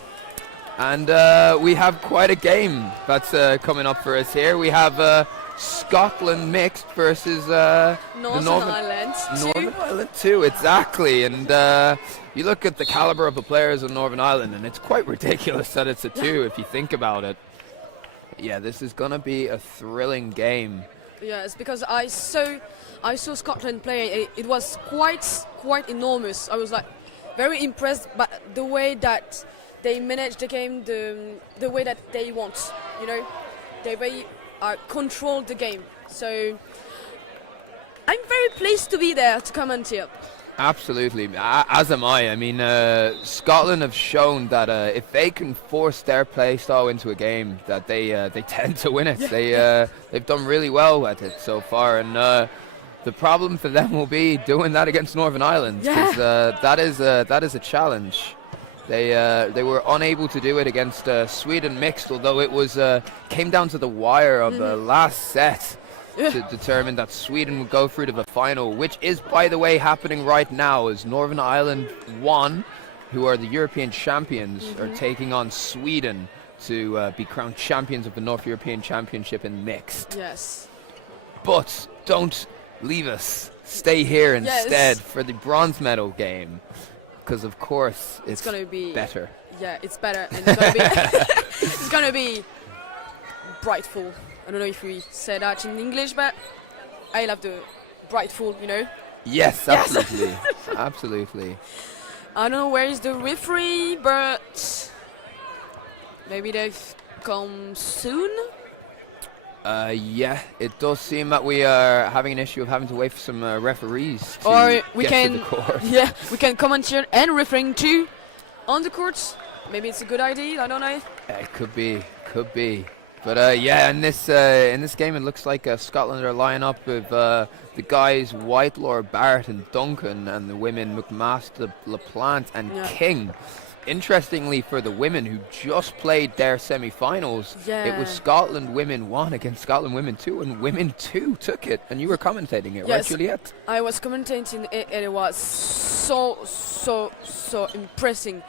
And we have quite a game that's coming up for us here. We have Scotland mixed versus Northern Ireland. Northern Ireland too, exactly. And you look at the caliber of the players in Northern Ireland and it's quite ridiculous that it's a 2 if you think about it. Yeah, this is gonna be a thrilling game. Yes, because I saw Scotland play. It was quite enormous. I was like very impressed by the way that they managed the game, the way that they want. You know, they very controlled the game. So I'm very pleased to be there to comment here. Absolutely, as am I. I mean, Scotland have shown that if they can force their play style into a game, that they tend to win it. Yeah. They've done really well at it so far, and the problem for them will be doing that against Northern Ireland, because that is a challenge. They were unable to do it against Sweden mixed, although it was came down to the wire of the last set. To determine that Sweden would go through to the final, which is, by the way, happening right now as Northern Ireland 1, who are the European champions, are taking on Sweden to be crowned champions of the North European Championship in mixed. Yes. But don't leave us. Stay here instead for the bronze medal game, because of course it's going to be better. Yeah, it's better. And it's going to be it's going to be brightful. I don't know if we say that in English, but I love the brightful, you know. Yes, absolutely. Absolutely. I don't know where is the referee, but maybe they've come soon. Yeah, it does seem that we are having an issue of having to wait for some referees to or we get can, to the court. Yeah, we can comment here and referring to on the court. Maybe it's a good idea. I don't know. It could be. But yeah, in this game, it looks like Scotland are lining up with the guys Whitelaw, Barrett, and Duncan, and the women McMaster, LaPlante, and King. Interestingly, for the women who just played their semi-finals, it was Scotland women 1 against Scotland women 2, and women 2 took it. And you were commentating it, right, Juliette? I was commentating it, and it was so impressive.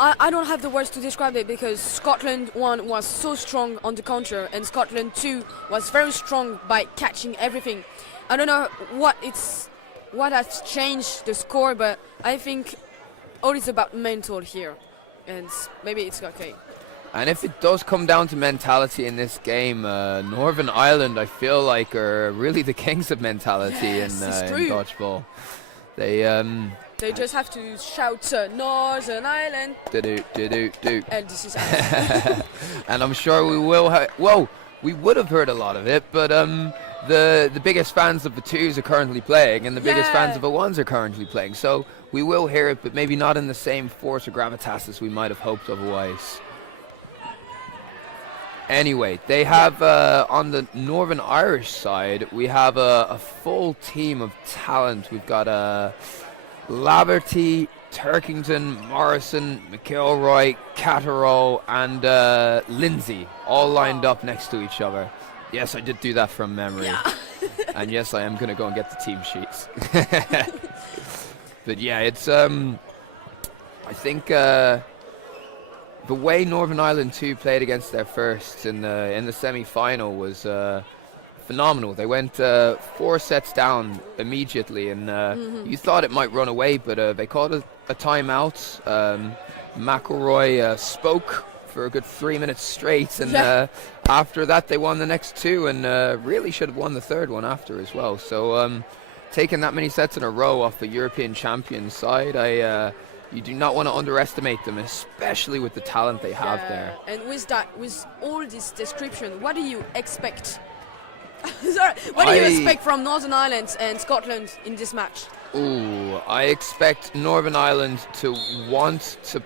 I don't have the words to describe it because Scotland 1 was so strong on the counter and Scotland 2 was very strong by catching everything. I don't know what has changed the score, but I think all is about mental here, and maybe it's okay. And if it does come down to mentality in this game, Northern Ireland, I feel like, are really the kings of mentality in dodgeball. They just have to shout Northern Ireland. Do. And this is And I'm sure we will we would have heard a lot of it, but the biggest fans of the 2s are currently playing, and the biggest fans of the 1s are currently playing. So we will hear it, but maybe not in the same force or gravitas as we might have hoped otherwise. Anyway, they have, on the Northern Irish side, we have a full team of talent. We've got Laverty, Turkington, Morrison, McElroy, Catterall, and Lindsay, all lined up next to each other. Yes, I did do that from memory. Yeah. And yes, I am going to go and get the team sheets. But yeah, it's, I think the way Northern Ireland 2 played against their first in the semi-final was phenomenal. They went 4 sets down immediately, and you thought it might run away, but they called a timeout. McElroy spoke for a good 3 minutes straight, and after that they won the next 2, and really should have won the third one after as well. So taking that many sets in a row off the European champion side, you do not want to underestimate them, especially with the talent they have there. And with all this description, what do you expect? Sorry, what do you expect from Northern Ireland and Scotland in this match? Ooh, I expect Northern Ireland to want to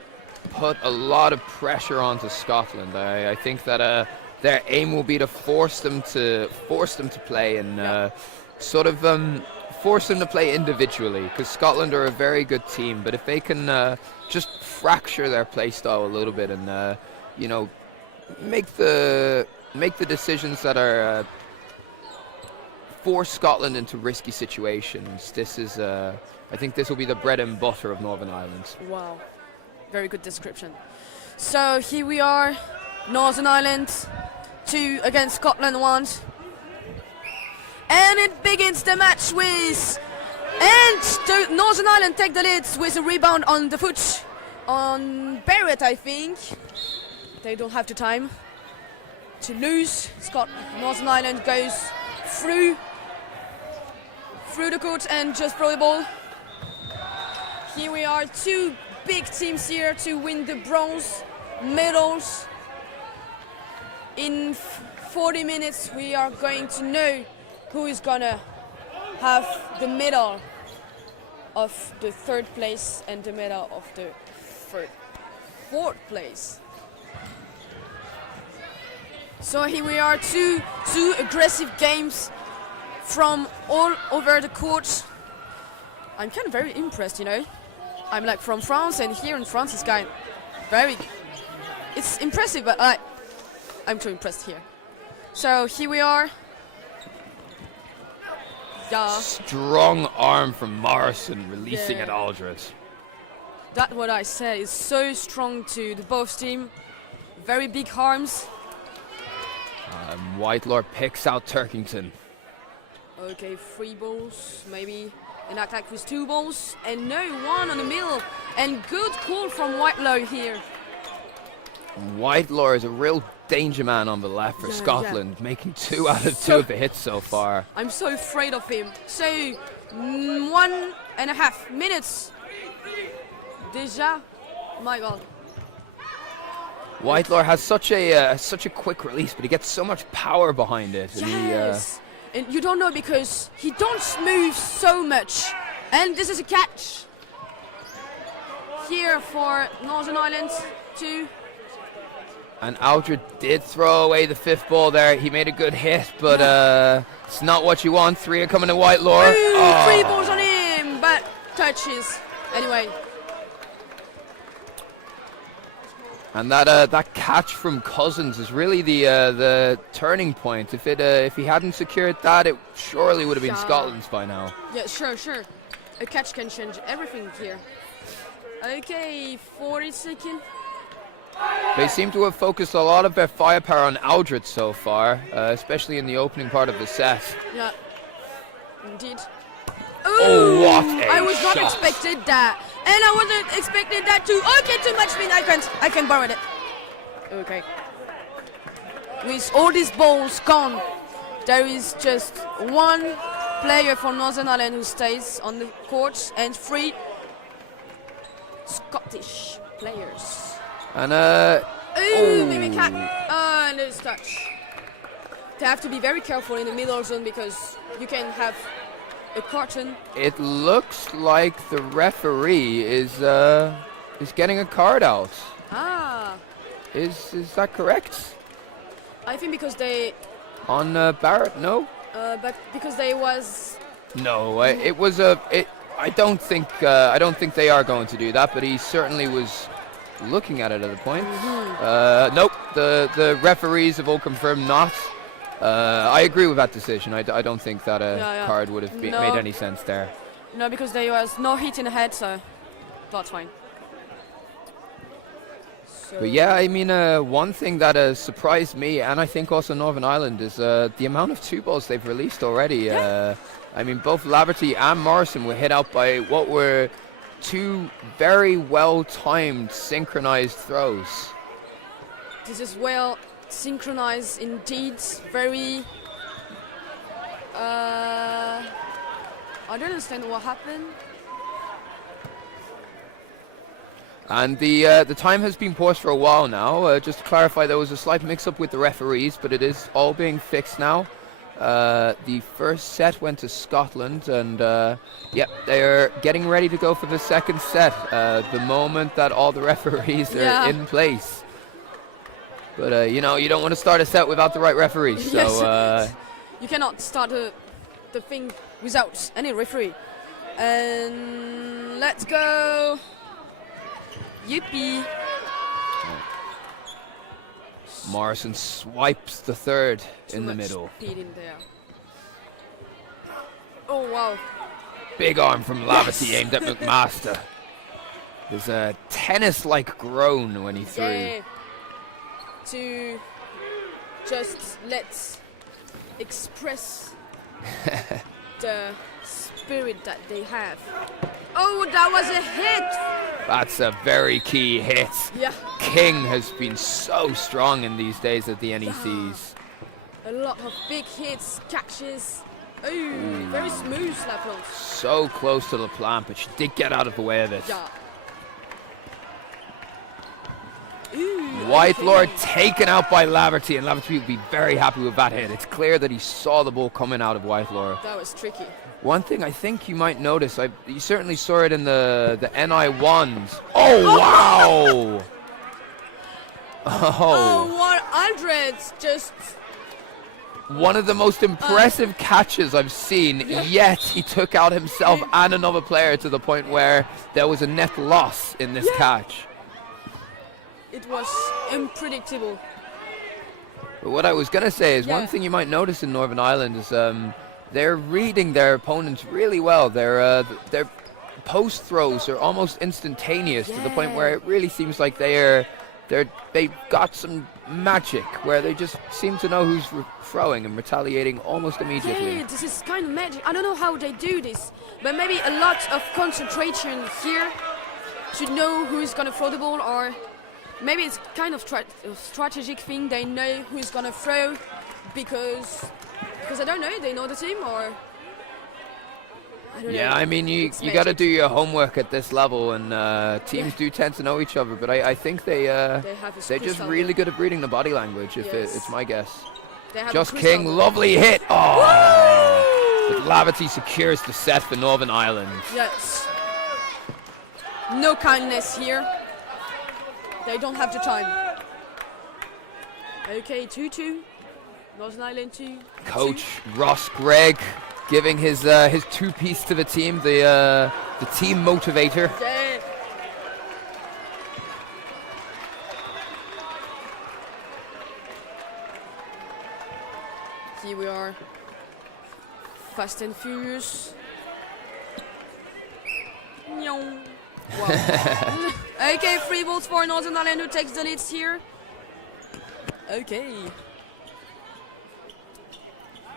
put a lot of pressure onto Scotland. I think that their aim will be to force them to play and sort of force them to play individually, because Scotland are a very good team. But if they can just fracture their play style a little bit and make the decisions that are force Scotland into risky situations. This is, I think, this will be the bread and butter of Northern Ireland. Wow, very good description. So here we are, Northern Ireland 2 against Scotland 1. And it begins the match with, and Northern Ireland take the lead with a rebound on the foot on Barrett, I think. They don't have the time to lose. Northern Ireland goes through the court and just throw the ball. Here we are, 2 big teams here to win the bronze medals. In 40 minutes we are going to know who is gonna have the medal of the 3rd place and the medal of the 4th place. So here we are, two aggressive games from all over the court. I'm kind of very impressed, you know. I'm like from France, and here in France it's kind of very, it's impressive, but I'm too impressed here. So here we are. Yeah. Strong arm from Morrison releasing Yeah. at Aldred. That's what I said. It's so strong to the both team. Very big arms. Whitelaw picks out Turkington. Okay, 3 balls, maybe an attack with 2 balls, and no, 1 on the middle. And good call from Whitelaw here. Whitelaw is a real danger man on the left for Yeah, Scotland, making 2 out of 2 So- of the hits so far. I'm so afraid of him. So, 1.5 minutes. Déjà, my God. Whitelaw has such a quick release, but he gets so much power behind it. And Yes. And you don't know because he don't move so much. And this is a catch. Here for Northern Ireland 2. And Aldred did throw away the 5th ball there. He made a good hit, but it's not what you want. 3 are coming to Whitelaw. Ooh, 3 balls on him, but touches. Anyway. And that catch from Cousins is really the turning point. If he hadn't secured that, it surely would have been Yeah. Scotland's by now. Yeah, sure. A catch can change everything here. Okay, 40 seconds. They seem to have focused a lot of their firepower on Aldred so far, especially in the opening part of the set. Yeah, indeed. Oh, what a I was not shot. expected that. And I wasn't expected that too. Okay, too much spin. I can borrow it. Okay. With all these balls gone, there is just 1 player from Northern Ireland who stays on the court and 3 Scottish players. And Ooh, maybe cat. And it's touch. They have to be very careful in the middle zone because you can have a carton. it looks like the referee is getting a card out. Ah, Is that correct? I think because they, On Barrett? No. but because they was. No, it was a. I don't think they are going to do that, but he certainly was looking at it at the point. Nope, the referees have all confirmed not. I agree with that decision. I don't think that a Yeah. card would have No. made any sense there. No, because there was no hit in the head, so that's fine. So But yeah, I mean, one thing that has surprised me, and I think also Northern Ireland, is the amount of 2 balls they've released already. I mean, both Laverty and Morrison were hit out by what were 2 very well-timed, synchronized throws. this is well synchronized indeed. Very. I don't understand what happened. And the time has been paused for a while now. Just to clarify, there was a slight mix-up with the referees, but it is all being fixed now. The first set went to Scotland, and they're getting ready to go for the second set the moment that all the referees are in place. But you don't want to start a set without the right referees. So Yes. You cannot start the thing without any referee. And let's go. Yippee. Morrison swipes the third Too in the much middle. speed in there. Oh wow. Big arm from Lavity Yes. aimed at McMaster. There's a tennis-like groan when he threw. Yeah. To just let's express the spirit that they have. Oh, that was a hit! That's a very key hit. Yeah, King has been so strong in these days at the NECs. a lot of big hits, catches. Oh, very smooth Laplanche. So close to the plant, but she did get out of the way of it. Yeah. Ooh, White okay. Lord taken out by Laverty, and Laverty would be very happy with that hit. It's clear that he saw the ball coming out of White Lord. That was tricky. One thing I think you might notice, you certainly saw it in the NI1s. Oh, wow! Oh, Oh, what Aldred just. one of the most impressive catches I've seen, yet he took out himself and another player to the point where there was a net loss in this catch. It was unpredictable. But what I was going to say is Yeah. one thing you might notice in Northern Ireland is they're reading their opponents really well. Their post throws are almost instantaneous to the point where it really seems like they've got some magic where they just seem to know who's throwing and retaliating almost immediately. Yeah, this is kind of magic. I don't know how they do this, but maybe a lot of concentration here to know who is going to throw the ball, or maybe it's kind of a strategic thing. They know who is going to throw because I don't know, they know the team, or I don't know. Yeah, I mean, you It's got to magic. do your homework at this level, and teams do tend to know each other. But I think they're have a just crystal really ball. good at reading the body language. If Yes. it's my guess. They have a Just crystal King, ball. lovely hit. Oh, but Lavity secures the set for Northern Ireland. Yes. No kindness here. They don't have the time. Okay, 2-2. Northern Ireland 2. Coach Ross Gregg giving his two-piece to the team, the team motivator. Yeah. Here we are. Fast and Furious. Meow. Wow. Okay, 3 balls for Northern Ireland, who takes the leads here. Okay.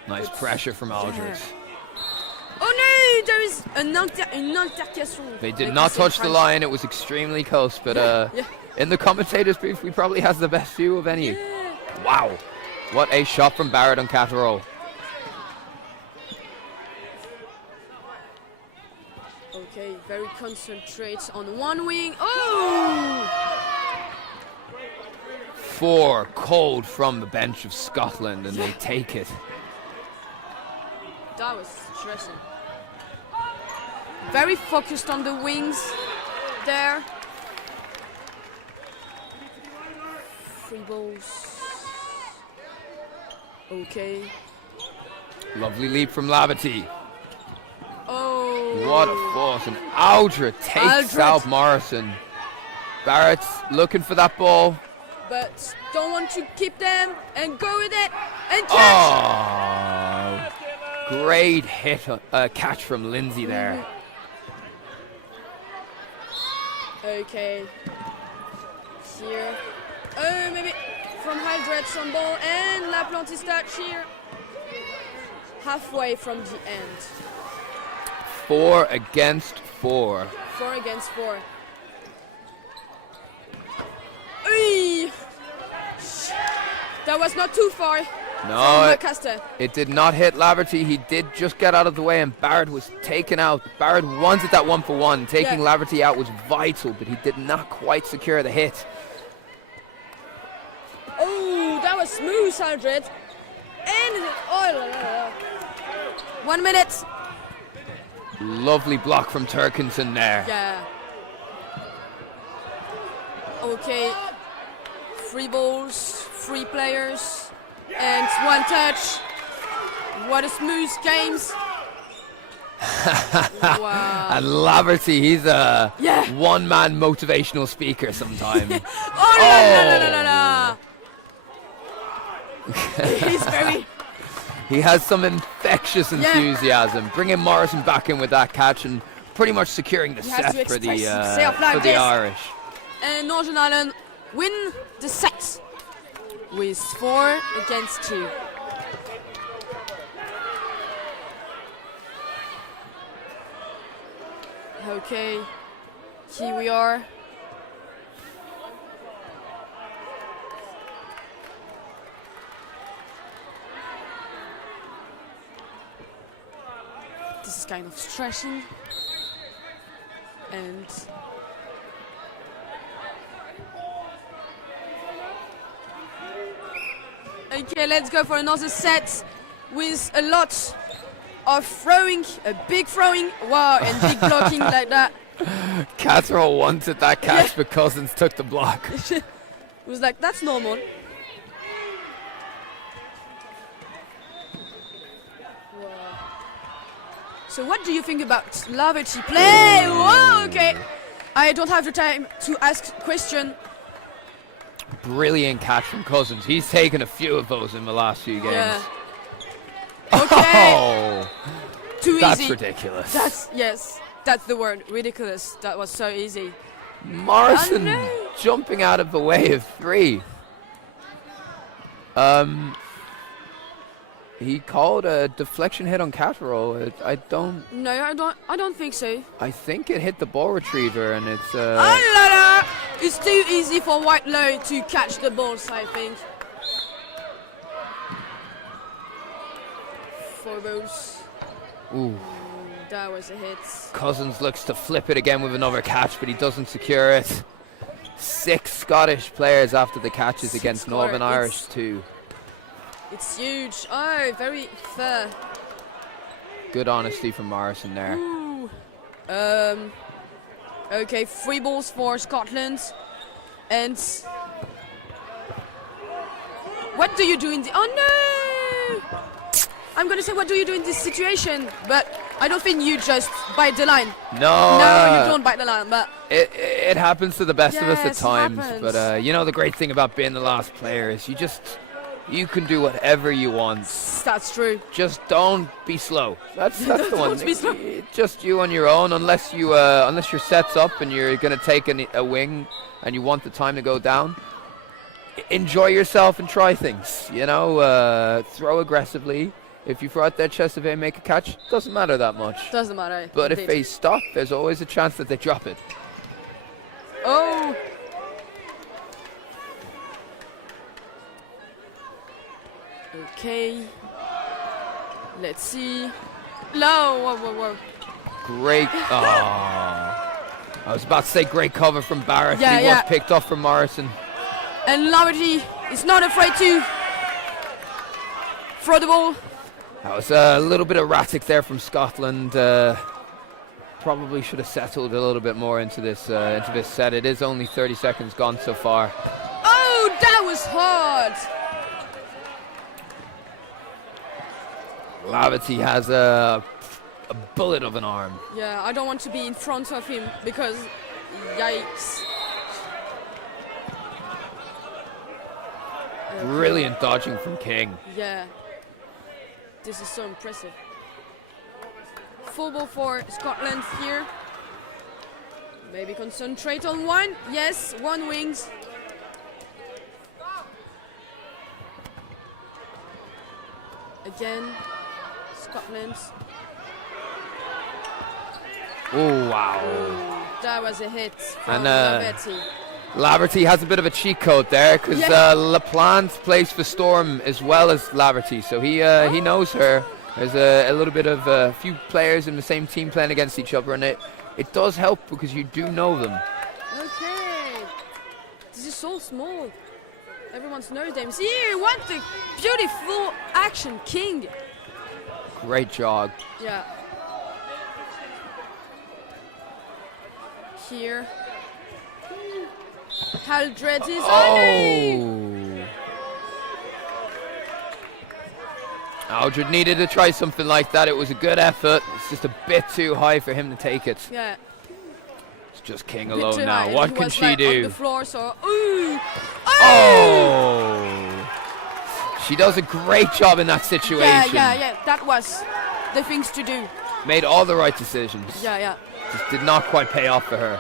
Nice pressure from Aldred. Oh no, there is une altercation. They did not touch the line. It was extremely close, but Yeah. in the commentators' booth, we probably has the best view of any. Yeah. Wow, what a shot from Barrett on Catterall. Okay, very concentrate on one wing. Oh! 4 cold from the bench of Scotland, and they take it. That was stressing. Very focused on the wings there. 3 balls. Okay. Lovely leap from Lavity. Oh. What a force. And Aldred takes Aldred. out Morrison. Barrett's looking for that ball. But don't want to keep them and go with it and catch. Oh, great hit, catch from Lindsay there. Okay. Here. Oh, maybe from Hydred some ball and Laplanche is touch here. Halfway from the end. 4 against 4. 4 against 4. Oy! That was not too far from No, Caster. it did not hit Laverty. He did just get out of the way, and Barrett was taken out. Barrett wanted that 1-for-1. Taking Yeah. Laverty out was vital, but he did not quite secure the hit. Oh, that was smooth, Hydred. And oh, la, la, la. 1 minute. Lovely block from Turkinson there. Yeah. Okay. 3 balls, 3 players, and 1 touch. What a smooth games. Wow. And Laverty, he's a Yeah. one-man motivational speaker sometimes. Oh, la, la, la, la, la, la. He's very. He has some infectious enthusiasm, bringing Morrison back in with that catch and pretty much securing the He has to set for express the, himself like for the this. Irish. And Northern Ireland win the set with 4-2. Okay, here we are. This is kind of stressing. And okay, let's go for another set with a lot of throwing, a big throwing, wow, and big blocking like that. Catherall wanted that catch, but Cousins took the block. It was like, that's normal. So what do you think about Laverty play? Whoa, okay. I don't have the time to ask question. Brilliant catch from Cousins. He's taken a few of those in the last few games. Yeah. Okay. Oh, Too that's easy. ridiculous. That's the word, ridiculous. That was so easy. Morrison Oh, no. jumping out of the way of 3. He called a deflection hit on Catterall. No, I don't think so. I think it hit the ball retriever, and it's It's too easy for Whitelow to catch the balls, I think. 4 balls. Ooh. That was a hit. Cousins looks to flip it again with another catch, but he doesn't secure it. 6 Scottish players after the catches 6 against score. Northern Irish too. It's huge. Oh, very fair. Good honesty from Morrison there. Ooh. Okay, 3 balls for Scotland. And what do you do in the... Oh no! I'm gonna say, what do you do in this situation? But I don't think you just bite the line. No, No, you don't bite the line, but... It happens to the best of us at Yes, it times, happens. but you know the great thing about being the last player is you can do whatever you want. That's true. Just don't be slow. That's the one. Don't be slow. Just you on your own, unless your set's up and you're gonna take a wing and you want the time to go down. Enjoy yourself and try things. You know, throw aggressively. If you throw out that chest, if they make a catch, doesn't matter that much. Doesn't matter. But if indeed. they stop, there's always a chance that they drop it. Oh! Okay. Let's see. No! Whoa, whoa, whoa. Great. I was about to say great cover from Barrett. Yeah, He yeah. was picked off from Morrison. And Laverty is not afraid to throw the ball. That was a little bit erratic there from Scotland. Probably should have settled a little bit more into this set. It is only 30 seconds gone so far. Oh, that was hard. Laverty has a bullet of an arm. Yeah, I don't want to be in front of him because, yikes. Okay. Brilliant dodging from King. Yeah. This is so impressive. 4 ball for Scotland here. Maybe concentrate on one. Yes, 1 wings. Again, Scotland. Oh, wow. Oh, that was a hit from And, Laverty. Laverty has a bit of a cheat code there because Yeah. LaPlante plays for Storm as well as Laverty, so he knows her. There's a little bit of a few players in the same team playing against each other, and it does help because you do know them. Okay. This is so small. Everyone's knows them. See, what a beautiful action, King. Great jog. Yeah. Here. Haldred is Aldred needed to try something like that. It was a good effort. It's just a bit too high for him to take it. Yeah. It's just King Bit alone too now. high. What He can was, she like, do? on the floor, so ooh. Oh! She does a great job in that situation. Yeah. That was the things to do. Made all the right decisions. Yeah. Just did not quite pay off for her.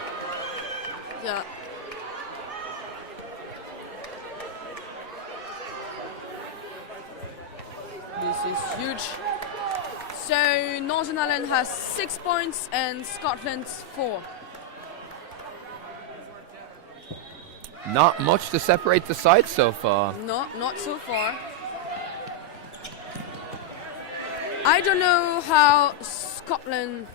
Yeah. This is huge. So Northern Ireland has 6 points and Scotland 4. Not much to separate the sides so far. No, not so far. I don't know how Scotland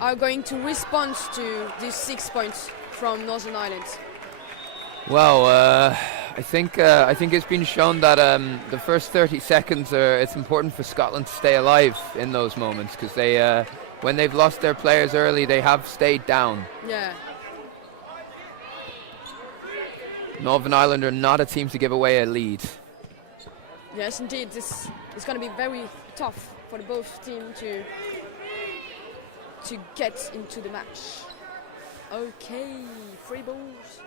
are going to respond to these 6 points from Northern Ireland. Well, I think it's been shown that the first 30 seconds it's important for Scotland to stay alive in those moments, because they when they've lost their players early, they have stayed down. Yeah. Northern Ireland are not a team to give away a lead. Yes, indeed. This is going to be very tough for the both teams to get into the match. Okay, 3 balls.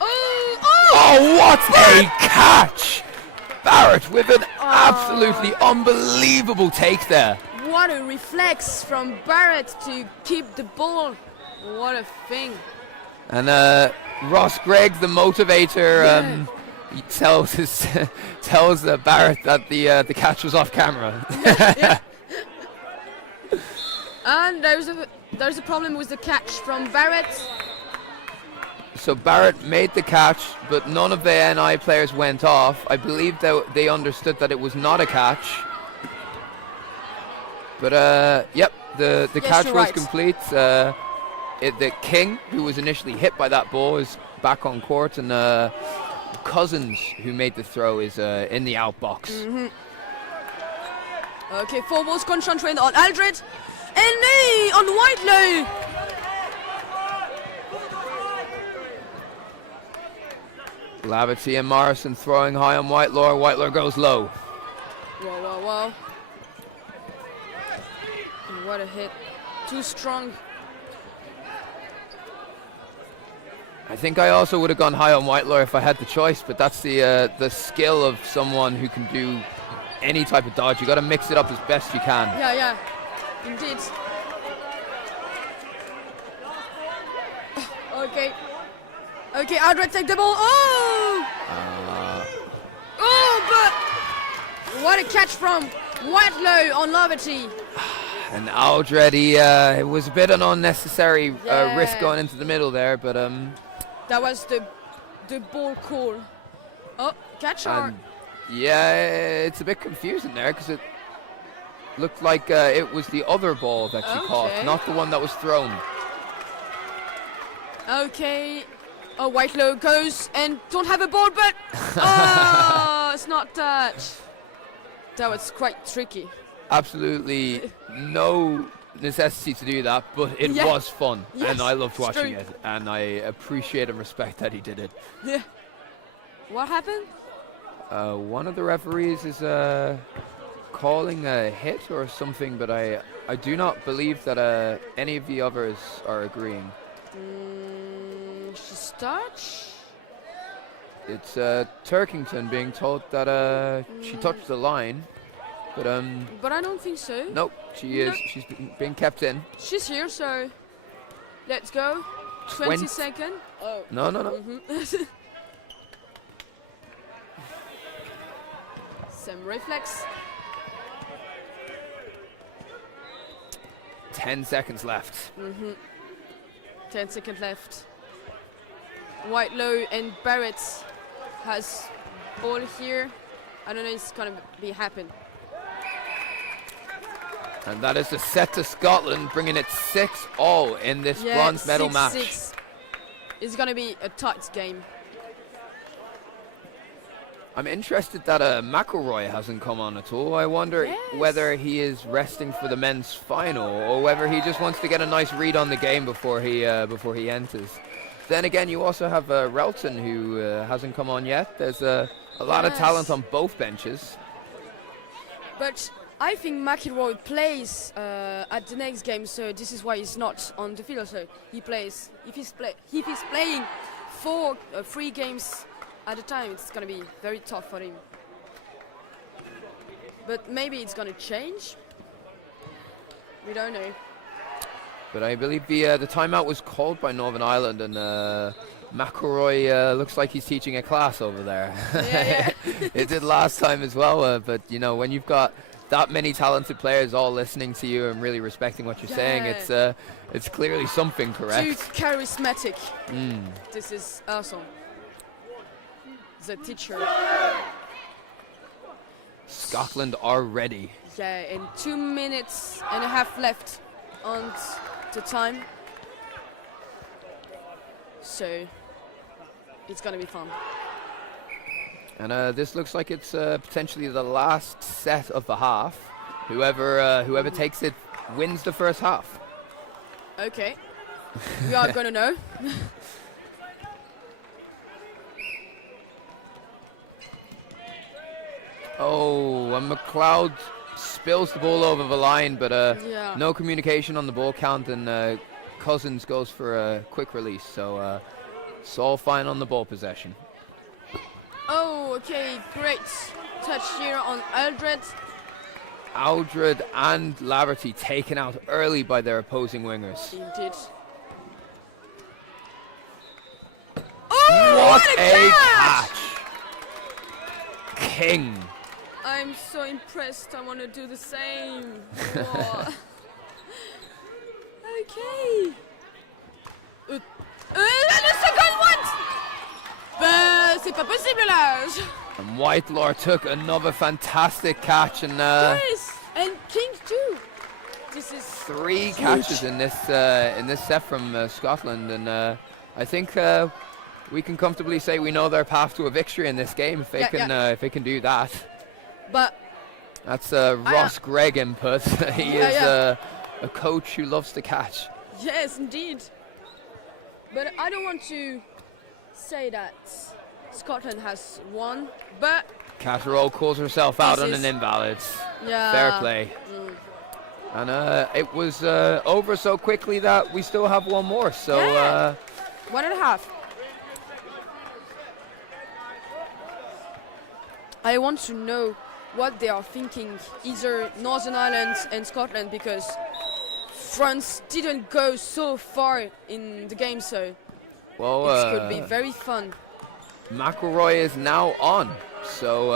Oh, what a catch! Barrett with an absolutely unbelievable take there. What a reflex from Barrett to keep the ball. What a thing. And Ross Gregg, the motivator, he tells Barrett that the catch was off camera. And there's a problem with the catch from Barrett. So Barrett made the catch, but none of the NI players went off. I believe that they understood that it was not a catch. But yep, the catch was complete. The King, who was initially hit by that ball, is back on court, and Cousins, who made the throw, is in the outbox. Okay, 4 balls concentrated on Aldred, and knee on Whitelow. Laverty and Morrison throwing high on Whitelaw. Whitelaw goes low. Wow. What a hit. Too strong. I think I also would have gone high on Whitelaw if I had the choice, but that's the skill of someone who can do any type of dodge. You got to mix it up as best you can. Yeah. Indeed. Okay, Aldred take the ball. But what a catch from Whitelaw on Laverty. And Aldred, it was a bit an unnecessary risk going into the middle there, but that was the ball call. Oh, catch hard. Yeah, it's a bit confusing there because it looked like it was the other ball that she caught, not the one that was thrown. Okay. Oh, Whitelaw goes and don't have a ball, but it's not touch. That was quite tricky. Absolutely no necessity to do that, but it was fun, and I loved watching it, and I appreciate and respect that he did it. Yeah. What happened? One of the referees is calling a hit or something, but I do not believe that any of the others are agreeing. She's touch? It's Turkington being told that she touched the line, but I don't think so. Nope, she's being kept in. She's here, so let's go. 20 seconds. Oh. No. Some reflex. 10 seconds left. 10 seconds left. Whitelaw and Barrett has ball here. I don't know if it's gonna be happen. And that is the set to Scotland, bringing it 6-all in this bronze medal match. It's gonna be a tight game. I'm interested that McElroy hasn't come on at all. I wonder whether he is resting for the men's final or whether he just wants to get a nice read on the game before he enters. Then again, you also have Relton, who hasn't come on yet. There's a lot of talent on both benches. But I think McIlroy plays at the next game, so this is why he's not on the field. So he plays. If he's playing 3 games at a time, it's gonna be very tough for him. But maybe it's gonna change. We don't know. But I believe the timeout was called by Northern Ireland, and McElroy looks like he's teaching a class over there. Yeah. It did last time as well, but you know, when you've got that many talented players all listening to you and really respecting what you're saying, it's clearly something correct. Too charismatic. This is awesome. The teacher. Scotland are ready. Yeah, and 2 minutes and a half left on the time. So it's gonna be fun. And this looks like it's potentially the last set of the half. Whoever takes it wins the first half. Okay. We are gonna know. Oh, and McLeod spills the ball over the line, but Yeah. no communication on the ball count, and Cousins goes for a quick release. So it's all fine on the ball possession. Oh, okay, great touch here on Aldred. Aldred and Laverty taken out early by their opposing wingers. Indeed. Oh, What a catch! King. I'm so impressed. I want to do the same. Wow. Okay. Le second one. C'est pas possible là. And Whitelaw took another fantastic catch, and Yes, and King too. This is 3 catches in this set from Scotland, and I think we can comfortably say we know their path to a victory in this game if they if they can do that. But That's Ross Gregg input. He is a coach who loves to catch. yes, indeed. But I don't want to say that Scotland has won, but Catterall calls herself out This on is- an invalid. yeah. Fair play. And it was over so quickly that we still have one more. So Yeah. 1.5. I want to know what they are thinking, either Northern Ireland and Scotland, because France didn't go so far in the game, so it could be very fun. McElroy is now on. So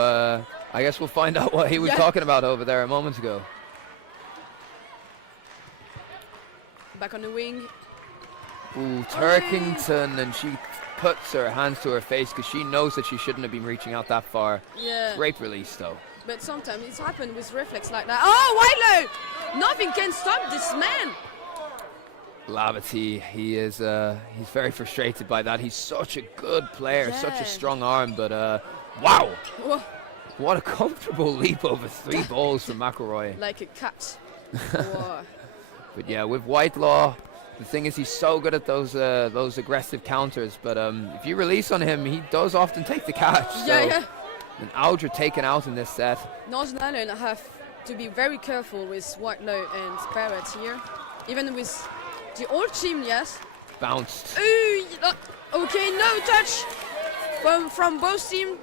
I guess we'll find out what he was talking about over there a moment ago. Back on the wing. Ooh, Turkington, and she puts her hands to her face because she knows that she shouldn't have been reaching out that far. Yeah. Great release, though. But sometimes it's happened with reflex like that. Oh, Whitelaw! Nothing can stop this man. Laverty, he's very frustrated by that. He's such a good player, such Yeah. a strong arm, but wow! Whoa, What a comfortable leap over 3 balls from McElroy. like a cat. Whoa. But yeah, with Whitelaw, the thing is he's so good at those aggressive counters, but if you release on him, he does often take the catch. Yeah. And Aldred taken out in this set. Northern Ireland have to be very careful with Whitelaw and Barrett here. Even with the old team, yes. Bounced. Okay, no touch from both teams.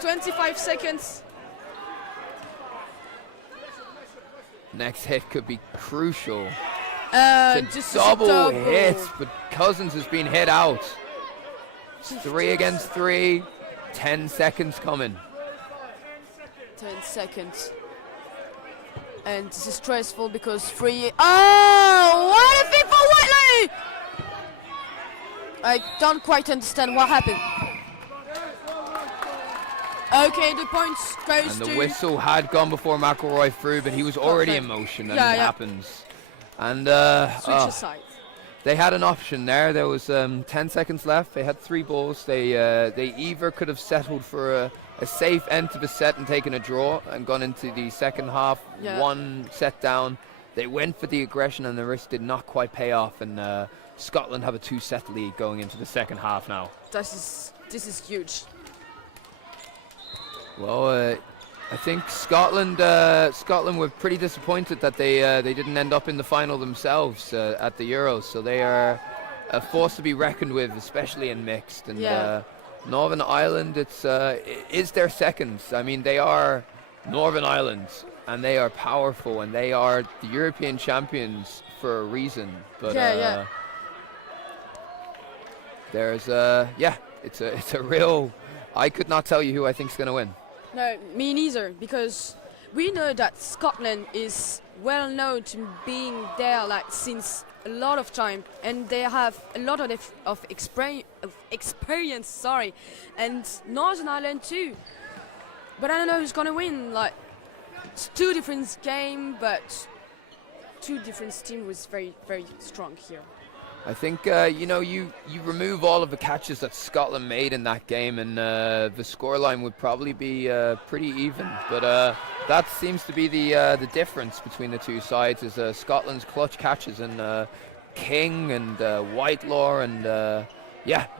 25 seconds. Next hit could be crucial. Just It's a double hit, but Cousins has been hit out. It's 3 against 3. 10 seconds coming. 10 seconds. And this is stressful because 3. Oh, what a thing for Whitelaw! I don't quite understand what happened. Okay, the points goes And to the whistle had gone before McElroy through, but he was already in motion, and Yeah, it yeah. happens. And switch aside. they had an option there. There was 10 seconds left. They had 3 balls. They either could have settled for a safe end to the set and taken a draw and gone into the second half, Yeah. 1 set down. They went for the aggression, and the risk did not quite pay off. And Scotland have a 2-set lead going into the second half now. This is huge. Well, I think Scotland were pretty disappointed that they didn't end up in the final themselves at the Euros, so they are a force to be reckoned with, especially in mixed. And Northern Ireland, is their seconds. I mean, they are Northern Ireland, and they are powerful, and they are the European champions for a reason. But there's it's a real. I could not tell you who I think is going to win. No, me neither, because we know that Scotland is well known to being there like since a lot of time, and they have a lot of experience. Sorry, and Northern Ireland too. But I don't know who's gonna win. Like, it's two different games, but two different teams was very, very strong here. I think you remove all of the catches that Scotland made in that game, and the scoreline would probably be pretty even. But that seems to be the difference between the two sides, is Scotland's clutch catches, and King and Whitelaw, and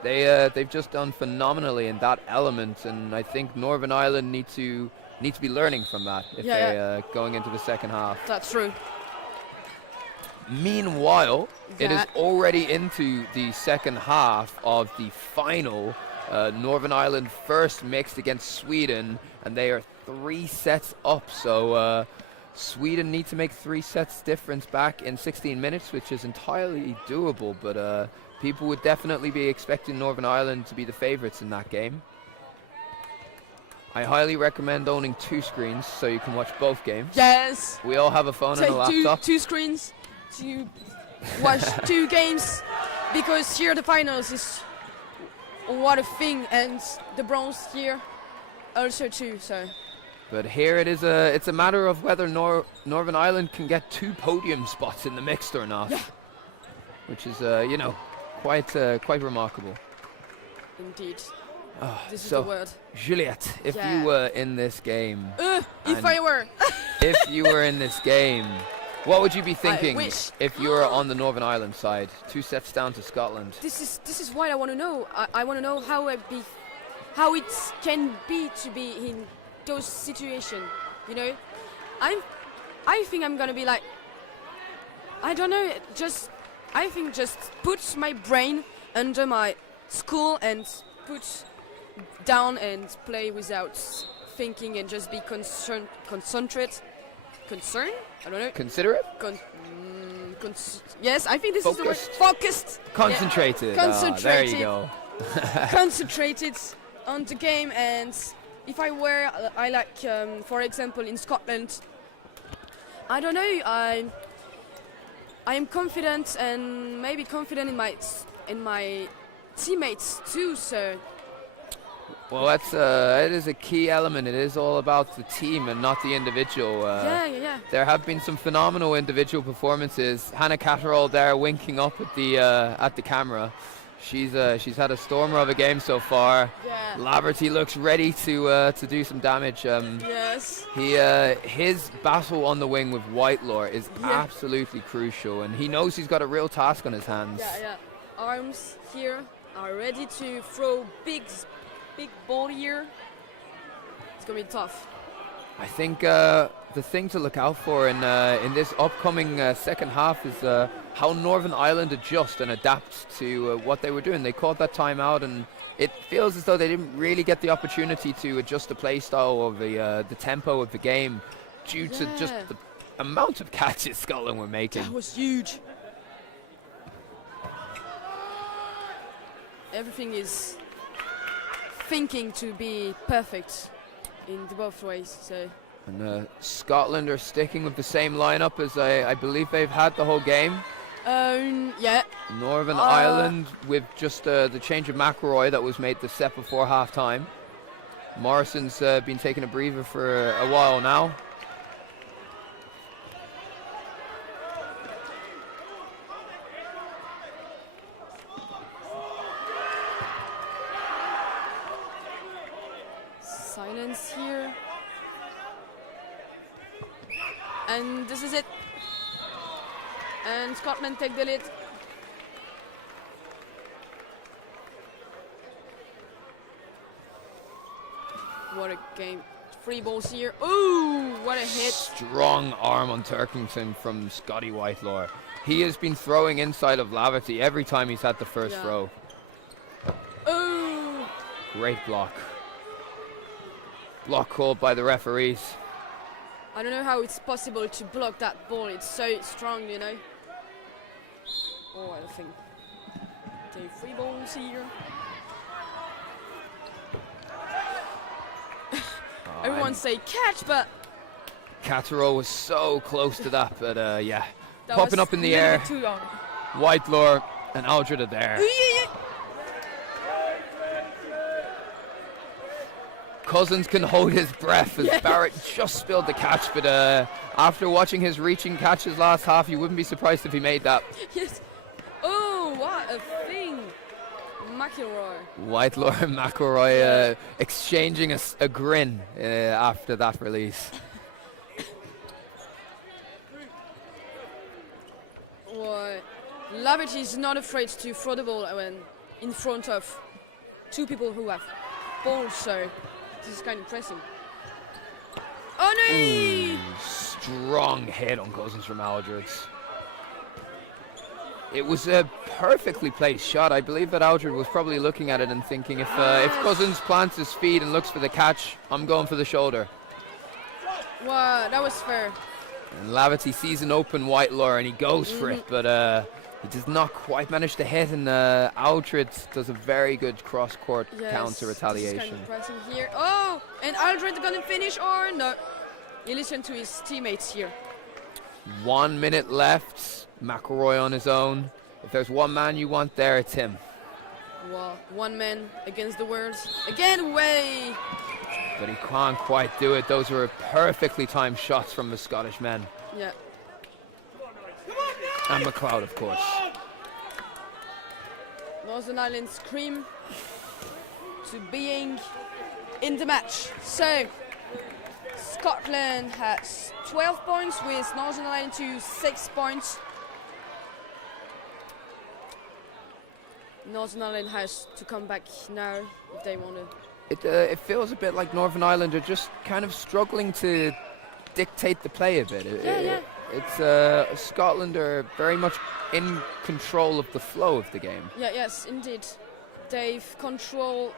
they've just done phenomenally in that element. And I think Northern Ireland need to be learning from that if they're going into the second half. That's true. Meanwhile, it is already into the second half of the final. Northern Ireland first mixed against Sweden, and they are 3 sets up. So Sweden need to make 3 sets difference back in 16 minutes, which is entirely doable. But people would definitely be expecting Northern Ireland to be the favourites in that game. I highly recommend owning 2 screens so you can watch both games. Yes. We all have a phone and a laptop. Two screens to watch 2 games, because here the finals is what a thing, and the bronze here also too. So, but here it's a matter of whether Northern Ireland can get 2 podium spots in the mixed or not, which is quite remarkable. Indeed. This is so the word. Juliette, if you were in this game, if I were in this game, what would you be thinking wish. if you were on the Northern Ireland side, 2 sets down to Scotland? This is what I want to know. I want to know how it can be to be in those situations. You know, I think I'm gonna be like, I don't know. Just put my brain under my school and put down and play without thinking, and just be concentrate. Concern? I don't know. Consider it? Yes, I think this is the word. Focused. Concentrated. Yeah. Concentrated. There you go. Concentrated on the game, and if I were, I like, for example, in Scotland, I don't know, I am confident, and maybe confident in my teammates too, so. Well, it is a key element. It is all about the team and not the individual. There have been some phenomenal individual performances. Hannah Catterall there winking up at the camera. She's had a stormer of a game so far. Yeah. Laverty looks ready to do some damage. Yes. His battle on the wing with Whitelaw is absolutely crucial, and he knows he's got a real task on his hands. Yeah. Arms here are ready to throw big ball here. It's gonna be tough. I think the thing to look out for in this upcoming second half is how Northern Ireland adjust and adapt to what they were doing. They called that timeout, and it feels as though they didn't really get the opportunity to adjust the play style or the tempo of the game due to just the amount of catches Scotland were making. That was huge. Everything is thinking to be perfect in the both ways. So. And Scotland are sticking with the same lineup as I believe they've had the whole game. Yeah. Northern Ireland with just the change of McElroy that was made the set before half time. Morrison's been taking a breather for a while now. Silence here. And this is it. And Scotland take the lead. What a game Free balls here. Ooh, what a hit. Strong arm on Turkington from Scotty Whitelaw. He has been throwing inside of Lavity every time he's had the first throw. Ooh. Great block. Block called by the referees. I don't know how it's possible to block that ball. It's so strong, you know. Oh, I think. Okay, free balls here. Everyone say catch, but Catero was so close to that, but yeah. that Popping was up in the a little air. bit too young. Whitelaw and Aldred are there. Cousins can hold his breath as Barrett just spilled the catch, but after watching his reaching catches last half, you wouldn't be surprised if he made that. Yes. Oh, what a thing. McIlroy. Whitelaw and McElroy exchanging a grin after that release. What? Lavage is not afraid to throw the ball when in front of two people who have balls, so this is kind of impressive. Oh no! Ooh, strong hit on Cousins from Aldred. It was a perfectly placed shot. I believe that Aldred was probably looking at it and thinking, if Cousins plants his feet and looks for the catch, I'm going for the shoulder. Wow, that was fair. And Lavity sees an open Whitelaw and he goes for it, but he does not quite manage to hit, and Aldred does a very good cross-court counter retaliation. This is kind of pressing here. Oh, and Aldred gonna finish or no? He listened to his teammates here. 1 minute left. McElroy on his own. If there's one man you want there, it's him. Wow, one man against the world. Again, way. But he can't quite do it. Those were perfectly timed shots from the Scottish men. Yeah. And McLeod, of course. Northern Ireland scream to being in the match. So, Scotland has 12 points with Northern Ireland to 6 points. Northern Ireland has to come back now if they want to. It feels a bit like Northern Ireland are just kind of struggling to dictate the play a bit. It's Scotland are very much in control of the flow of the game. Yeah, yes, indeed. They've controlled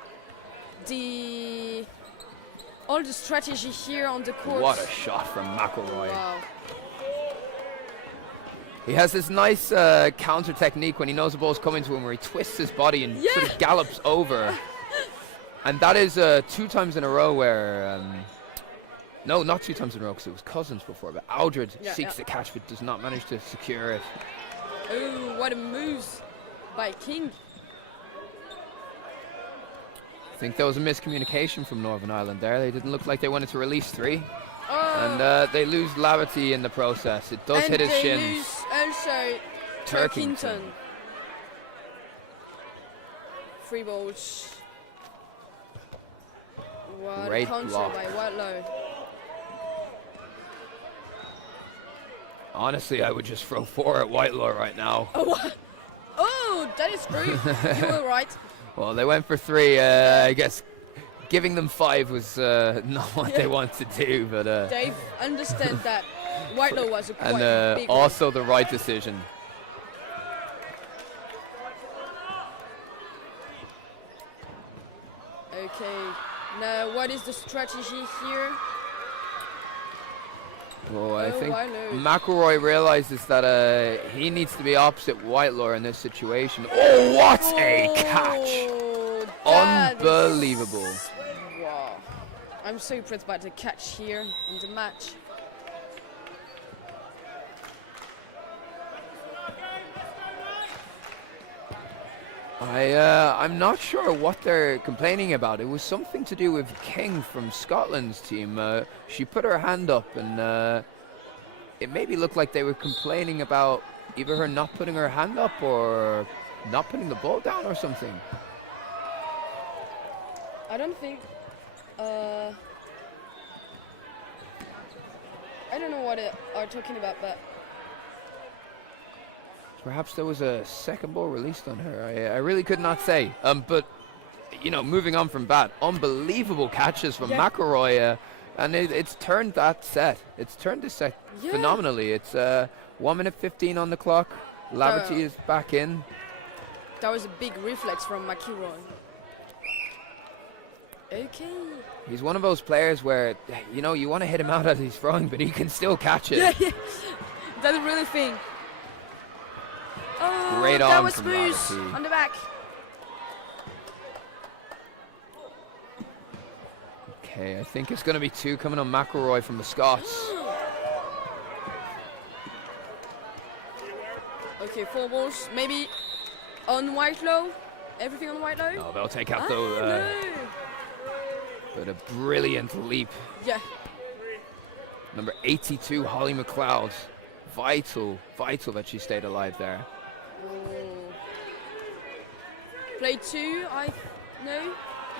all the strategy here on the court. What a shot from McElroy. Wow. He has this nice counter technique when he knows the ball's coming to him, where he twists his body and sort of gallops over. And that is 2 times in a row where... no, not 2 times in a row, because it was Cousins before, but Aldred seeks the catch but does not manage to secure it. Oh, what a moves by King. I think there was a miscommunication from Northern Ireland there. They didn't look like they wanted to release 3. Oh. And they lose Lavity in the process. It does hit his shins. And they lose also Turkington. Free balls. What Great a counter block. by Whitelaw. Honestly, I would just throw 4 at Whitelaw right now. Oh, what? Oh, that is great. You were right. Well, they went for 3. I guess giving them 5 was not what they wanted to do, but Dave understand that Whitelaw was a quite and big also the right decision. one. Okay. Now, what is the strategy here? Well, I think Whitelaw. McElroy realizes that he needs to be opposite Whitelaw in this situation. Oh, what a catch! That Unbelievable. is- Wow. I'm so impressed by the catch here in the match. I'm not sure what they're complaining about. It was something to do with King from Scotland's team. She put her hand up, and it maybe looked like they were complaining about either her not putting her hand up or not putting the ball down or something. I don't think. I don't know what they are talking about, but Perhaps there was a second ball released on her. I really could not say. But, you know, moving on from that, unbelievable catches from McElroy. And it's turned that set. It's turned this set Yeah. phenomenally. It's 1 minute 15 on the clock. Laverty is back in. That was a big reflex from McIlroy. Okay. He's one of those players where, you know, you want to hit him out as he's throwing, but he can still catch it. Yeah. That's a really thing. Oh, Great that arm was from smooth Laverty. on the back. Okay, I think it's going to be 2 coming on McIlroy from the Scots. Okay, 4 balls. Maybe on white low. Everything on white low. No, they'll take out no. but a brilliant leap. Yeah. Number 82, Holly McLeod. Vital that she stayed alive there. Oh. Play 2.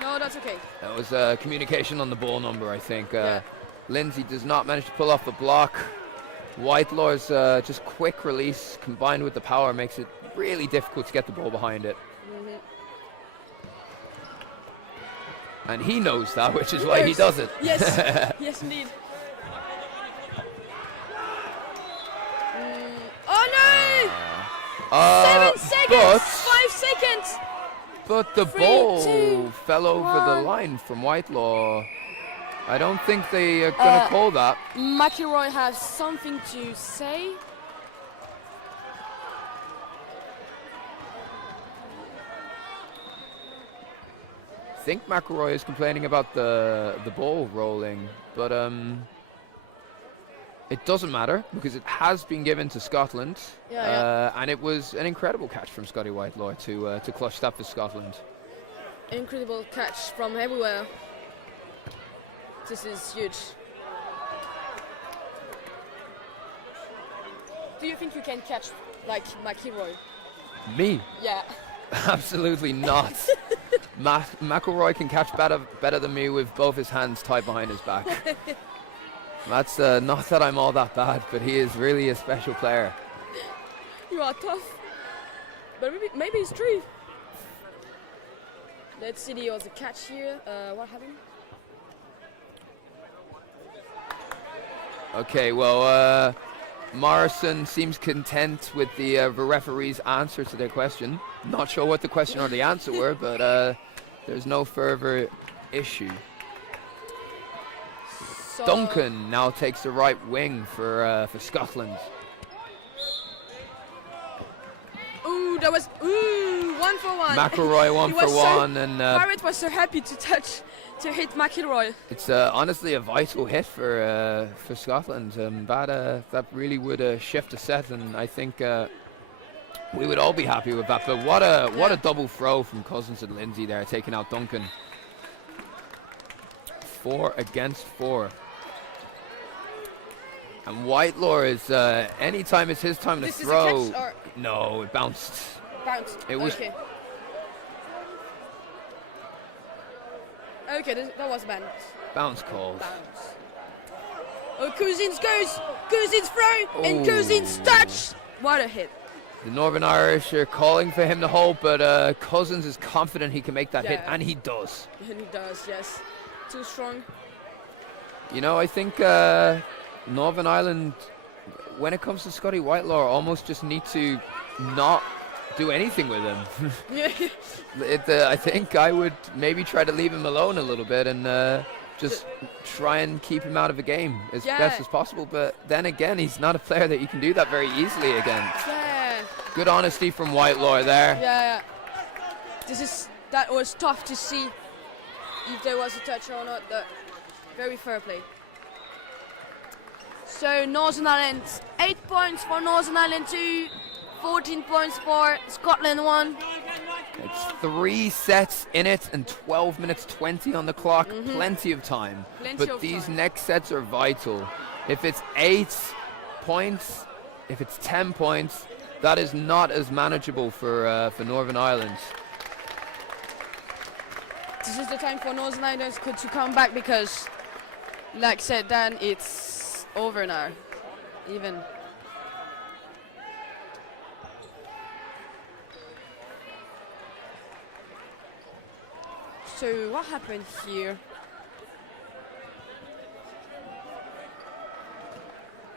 No, that's okay. That was communication on the ball number, I think. Yeah. Lindsay does not manage to pull off the block. Whitelaw's just quick release combined with the power makes it really difficult to get the ball behind it. Mhm. And he knows that, which is why he does it. Yes, yes indeed. Oh no! 7 seconds! 5 seconds! But the 3, ball 2, fell over the 1. line from Whitelaw. I don't think they are going to call that. McIlroy has something to say. I think McIlroy is complaining about the ball rolling, but it doesn't matter because it has been given to Scotland, and it was an incredible catch from Scotty Whitelaw to clutch that for Scotland. Incredible catch from everywhere. This is huge. Do you think you can catch like McIlroy? Me? Yeah. Absolutely not. McIlroy can catch better than me with both his hands tied behind his back. That's not that I'm all that bad, but he is really a special player. You are tough. But maybe it's true. Let's see the other catch here. What happened? Okay, well, Morrison seems content with the referee's answer to their question. Not sure what the question or the answer were, but there's no further issue. So Duncan now takes the right wing for Scotland. Ooh, that was 1 for 1. McIlroy 1 for 1, and Barrett was so happy to hit McIlroy. it's honestly a vital hit for Scotland. That really would shift the set, and I think we would all be happy with that. But what a double throw from Cousins and Lindsay there, taking out Duncan. 4 against 4. And Whitelaw is anytime it's his time to This throw. is a catch or No, it bounced. bounced? It was- Okay. Okay, that was a bounce. Bounce called. Bounce. Oh, Cousins goes. Cousins throw and Oh. Cousins touch. What a hit. The Northern Irish are calling for him to hold, but Cousins is confident he can make that hit, Yeah. and he does. And he does, yes. Too strong. You know, I think Northern Ireland, when it comes to Scotty Whitelaw, almost just need to not do anything with him. I think I would maybe try to leave him alone a little bit and just try and keep him out of the game as best as possible. But then again, he's not a player that you can do that very easily against. Yeah. Good honesty from Whitelaw there. Yeah. That was tough to see if there was a touch or not. But very fair play. So Northern Ireland, 8 points for Northern Ireland 2, 14 points for Scotland 1. It's 3 sets in it and 12 minutes 20 on the clock. Plenty of time. Plenty But of these time. next sets are vital. If it's 8 points, if it's 10 points, that is not as manageable for Northern Ireland. This is the time for Northern Ireland to come back because, like said Dan, it's over now. Even. So what happened here?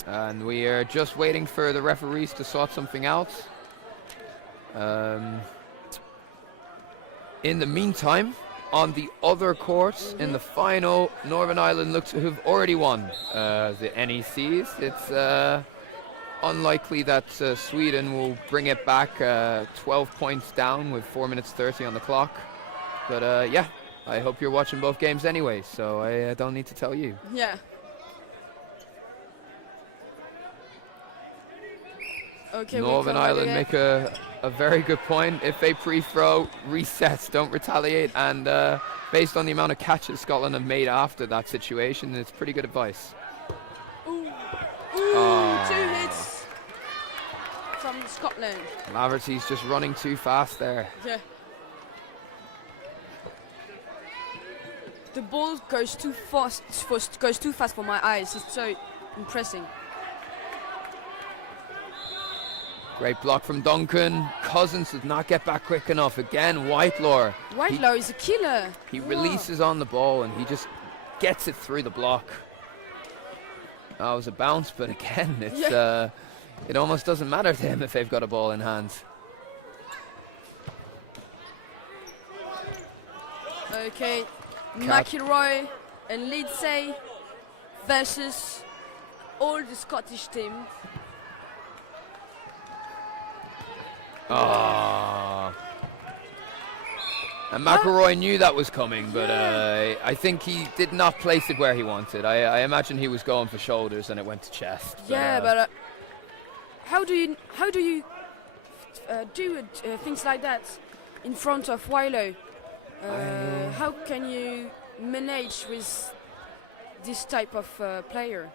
And we are just waiting for the referees to sort something out. In the meantime, on the other courts, in the final, Northern Ireland look to have already won the NECs. It's unlikely that Sweden will bring it back 12 points down with 4 minutes 30 on the clock. But yeah, I hope you're watching both games anyway, so I don't need to tell you. Yeah. Okay, Northern Ireland make a very good point. If they pre-throw, resets, don't retaliate, and based on the amount of catches Scotland have made after that situation, it's pretty good advice. Ooh, 2 hits from Scotland. Laverty's just running too fast there. Yeah. The ball goes too fast. Goes too fast for my eyes. It's so impressive. Great block from Duncan. Cousins did not get back quick enough. Again, Whitelaw. Whitelaw is a killer. He Wow. releases on the ball and he just gets it through the block. That was a bounce, but again, it's it almost doesn't matter to him if they've got a ball in hand. Okay, McIlroy and Lindsay versus all the Scottish team. And McIlroy knew that was coming, but I think he did not place it where he wanted. I imagine he was going for shoulders and it went to chest. Yeah, but how do you do things like that in front of Willow? How can you manage with this type of player?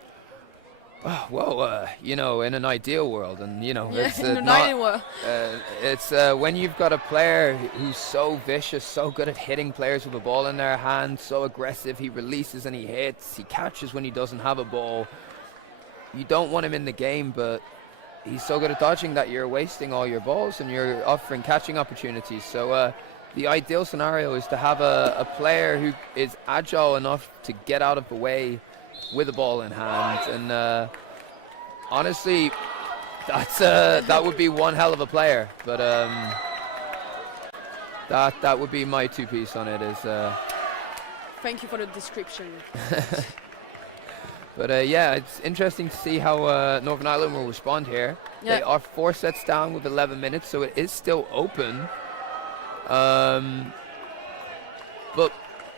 Well, you know, in an ideal world, and you know, it's in an not, ideal world. it's when you've got a player who's so vicious, so good at hitting players with a ball in their hand, so aggressive, he releases and he hits, he catches when he doesn't have a ball. You don't want him in the game, but he's so good at dodging that you're wasting all your balls and you're offering catching opportunities. So the ideal scenario is to have a player who is agile enough to get out of the way with a ball in hand, and honestly, that would be one hell of a player. But that would be my two-piece on it. Is Thank you for the description. but yeah, it's interesting to see how Northern Ireland will respond here. Yeah. They are 4 sets down with 11 minutes, so it is still open. But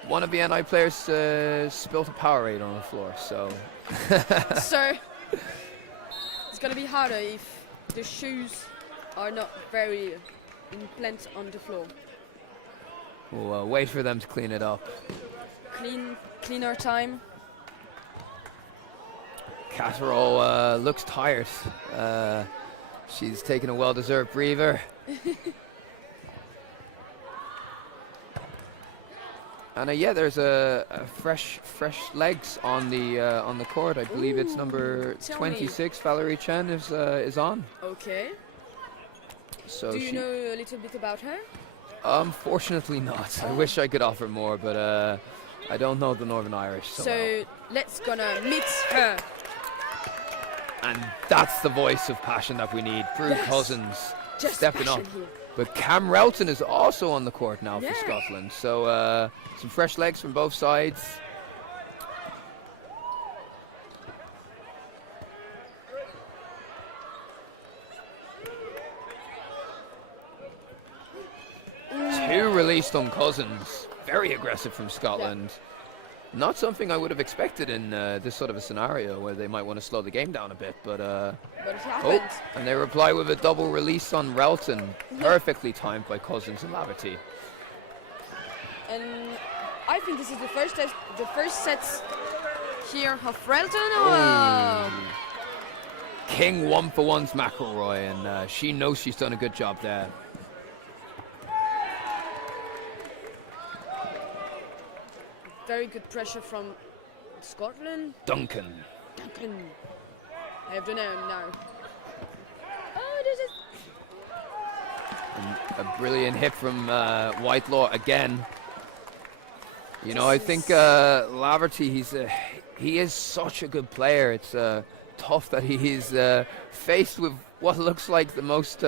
one of the NI players spilt a Powerade on the floor, so. So it's gonna be harder if the shoes are not very implant on the floor. We'll wait for them to clean it up. Cleaner time. Catterall looks tired. She's taking a well-deserved breather. And yeah, there's a fresh legs on the court. I believe it's number 26. Valerie Chen is on. Okay. So do you know a little bit about her? Unfortunately not. I wish I could offer more, but I don't know the Northern Irish. So well. Let's gonna meet her. And that's the voice of passion that we need. Prue Cousins Just stepping up. here. But Cam Relton is also on the court now for Scotland. So some fresh legs from both sides. Two released on Cousins. Very aggressive from Scotland. Not something I would have expected in this sort of a scenario where they might want to slow the game down a bit, but it happened. and they reply with a double release on Relton. Perfectly timed by Cousins and Laverty. And I think this is the first set here of Relton. King 1-for-1's McIlroy, and she knows she's done a good job there. Very good pressure from Scotland. Duncan. I have the name now. And a brilliant hit from Whitelaw again. You know, I think Laverty, he is such a good player. It's tough that he is faced with what looks like the most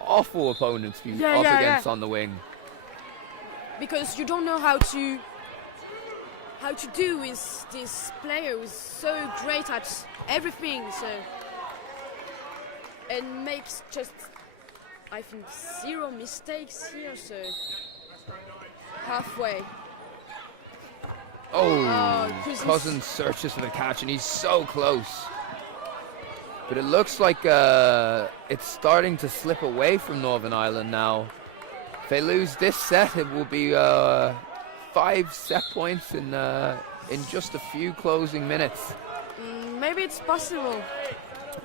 awful opponents to be up against on the wing. Because you don't know how to do with this player who's so great at everything, so and makes just I think 0 mistakes here, so halfway. Cousins searches for the catch and he's so close. But it looks like it's starting to slip away from Northern Ireland now. If they lose this set, it will be 5 set points in just a few closing minutes. Maybe it's possible.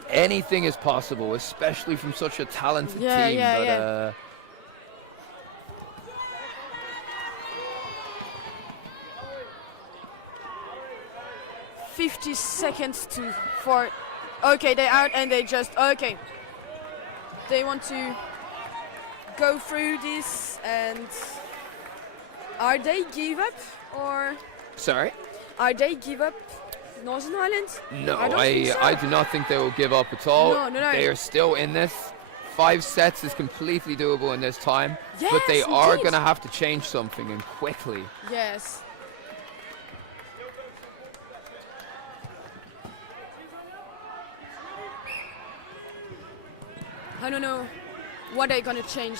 Anything is possible, especially from such a talented team. 50 seconds for. Okay, they're out and they just They want to go through this, and are they give up or? Sorry? Are they give up Northern Ireland? No, I I do not think they will give up at all. No. They are still in this. 5 sets is completely doable in this time, Yes, but they are indeed. going to have to change something, and quickly. Yes. I don't know what they're gonna change.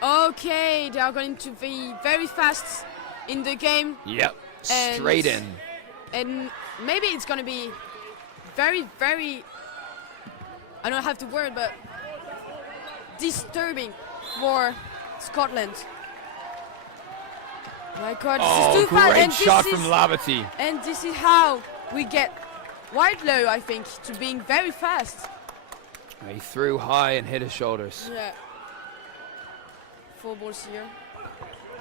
Okay, they are going to be very fast in the game. Yep, And- straight in. And maybe it's gonna be very, very, I don't have the word, but disturbing for Scotland. My God, this is too fast, great and shot this from is, Lavity. and this is how we get Whitelow, I think, to being very fast. He threw high and hit his shoulders. Yeah. 4 balls here.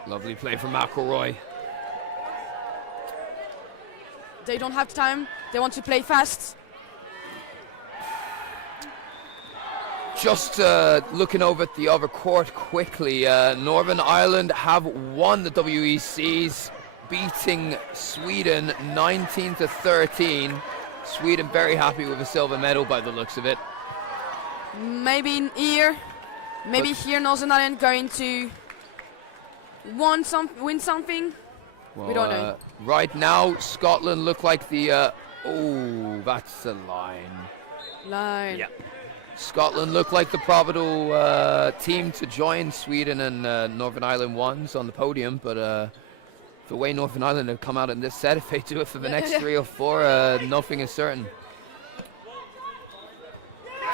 Lovely play from McElroy. They don't have time. They want to play fast. Just looking over at the other court quickly, Northern Ireland have won the WECs, beating Sweden 19-13. Sweden very happy with a silver medal by the looks of it. Maybe in here, maybe here Northern Ireland going to win something. Well, We don't know. Right now, Scotland look like the. That's a line. Line. Yeah. Scotland look like the probable team to join Sweden and Northern Ireland ones on the podium, but the way Northern Ireland have come out in this set, if they do it for the next 3 or 4, nothing is certain.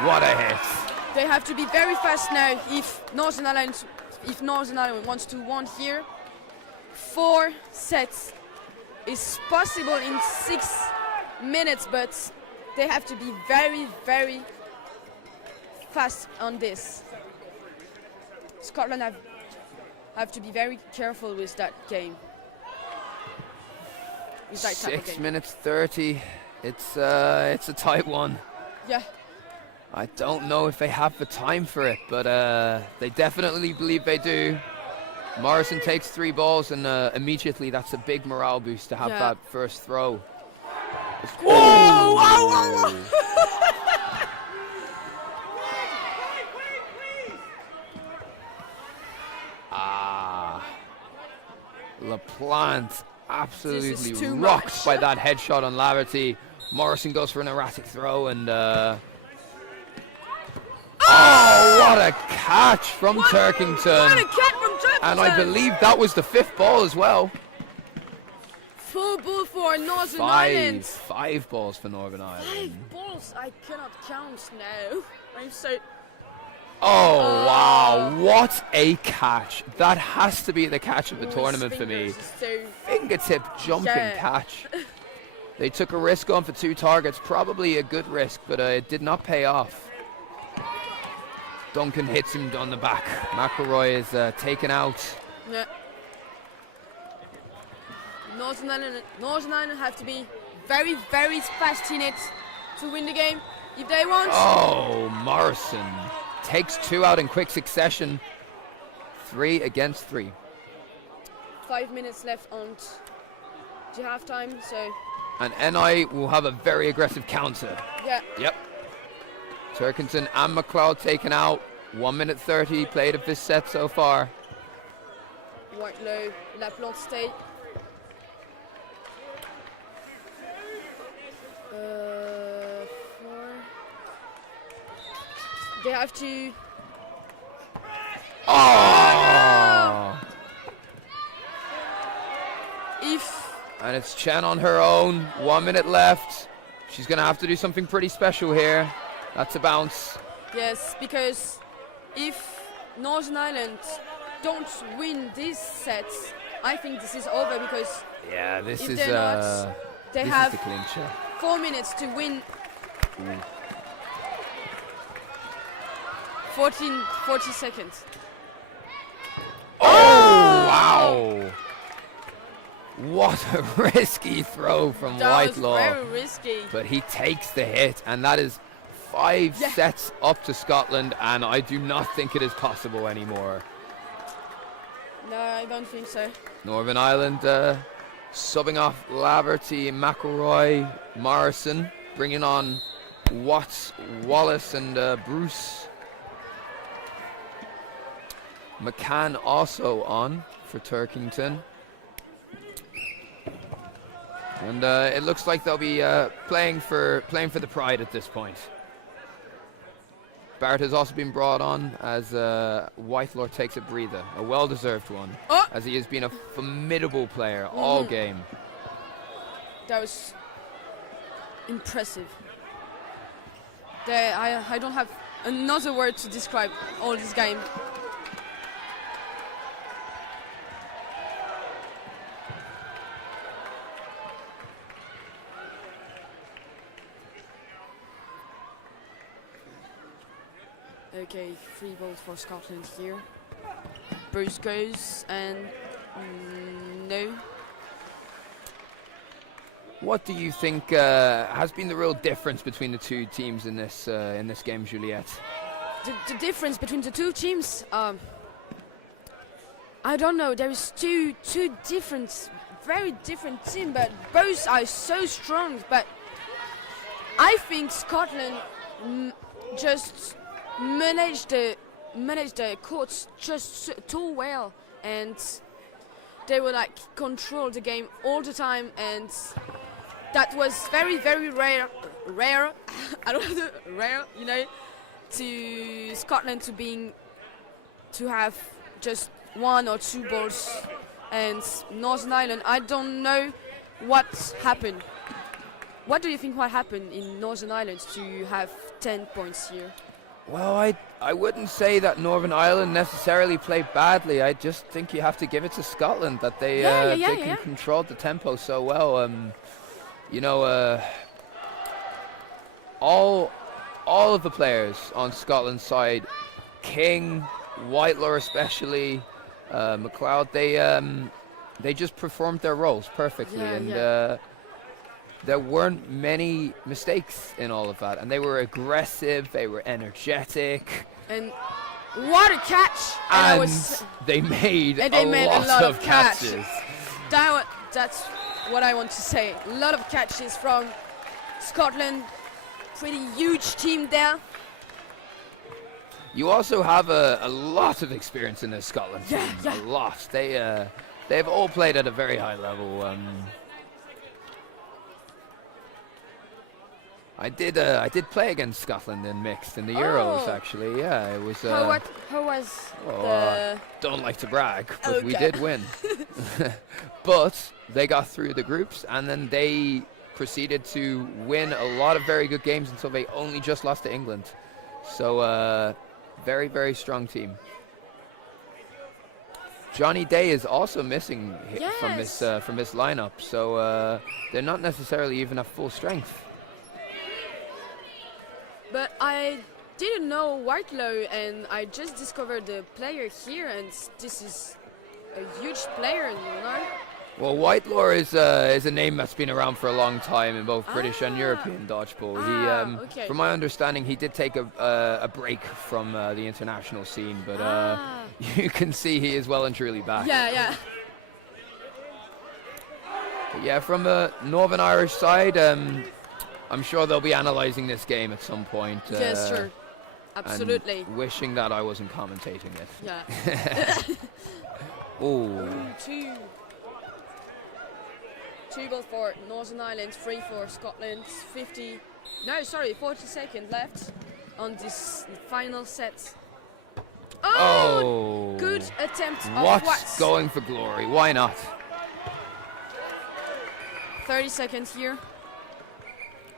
What a hit. They have to be very fast now if Northern Ireland wants to win here. 4 sets is possible in 6 minutes, but they have to be very, very fast on this. Scotland have to be very careful with that game. With that type of 6 game. minutes 30. It's a tight one. Yeah. I don't know if they have the time for it, but they definitely believe they do. Morrison takes 3 balls, and immediately that's a big morale boost to have that first throw. Whoa! LaPlante absolutely too rocked much. by that headshot on Laverty. Morrison goes for an erratic throw, and what a catch from Turkington. What a catch from Turkington! And I believe that was the 5th ball as well. 4 ball for Northern Ireland. 5 balls for Northern Ireland. 5 balls. I cannot count now. I'm so. Oh, wow. What a catch. That has to be the catch of the tournament for me. Fingertip jumping catch. They took a risk on for 2 targets. Probably a good risk, but it did not pay off. Duncan hits him on the back. McElroy is taken out. Yeah. Northern Ireland have to be very, very fast in it to win the game if they want. Oh, Morrison takes 2 out in quick succession. 3 against 3. 5 minutes left on the halftime, so And NI will have a very aggressive counter. Yeah. Yep. Turkington and McLeod taken out. 1 minute 30 played of this set so far. Whitelow, La Plante stay. Four. They have to. Oh! If And it's Chen on her own. 1 minute left. She's going to have to do something pretty special here. That's a bounce. yes, because if Northern Ireland don't win these sets, I think this is over because Yeah, this if is they're not, they this have is the clincher. 4 minutes to win. 40 seconds. Oh, wow! What a risky throw from That was Whitelaw. very risky. But he takes the hit, and that is 5 Yeah. sets up to Scotland, and I do not think it is possible anymore. No, I don't think so. Northern Ireland subbing off Laverty, McElroy, Morrison, bringing on Watts, Wallace, and Bruce. McCann also on for Turkington. And it looks like they'll be playing for the pride at this point. Barrett has also been brought on as Whitelaw takes a breather, a well-deserved one, Oh! as he has been a formidable player all game. That was impressive. I don't have another word to describe all this game. Okay, 3 balls for Scotland here. Bruce goes and no. What do you think has been the real difference between the two teams in this game, Juliette? The difference between the two teams, I don't know. There is two different, very different teams, but both are so strong. But I think Scotland just managed the courts just too well, and they were like control the game all the time, and that was very rare. I don't know, rare, you know, to Scotland to have just 1 or 2 balls, and Northern Ireland, I don't know what happened. What do you think what happened in Northern Ireland to have 10 points here? Well, I wouldn't say that Northern Ireland necessarily played badly. I just think you have to give it to Scotland that they can control the tempo so well. You know, all of the players on Scotland's side, King, Whitelaw especially, McLeod, they just performed their roles perfectly, there weren't many mistakes in all of that, and they were aggressive, they were energetic, and what a catch! And they made a lot of catches. That's what I want to say. A lot of catches from Scotland. Pretty huge team there. You also have a lot of experience in this Scotland team. A lot. They've all played at a very high level. I did play against Scotland in mixed in the Euros actually. Yeah, it was. How was the? Don't like to brag, but we did win. But they got through the groups, and then they proceeded to win a lot of very good games until they only just lost to England. So very strong team. Johnny Day is also missing from this lineup, so they're not necessarily even at full strength. But I didn't know Whitelaw, and I just discovered the player here, and this is a huge player, you know. Well, Whitelaw is a name that's been around for a long time in both British and European dodgeball. From my understanding, he did take a break from the international scene, but you can see he is well and truly back. Yeah. But yeah, from the Northern Irish side, I'm sure they'll be analysing this game at some point. Yes, sure. Absolutely. And wishing that I wasn't commentating it. Yeah. Oh. 2 goals for Northern Ireland, 3 for Scotland, 40 seconds left on this final set. Oh. Good attempt of What's going for glory? Why not? 30 seconds here.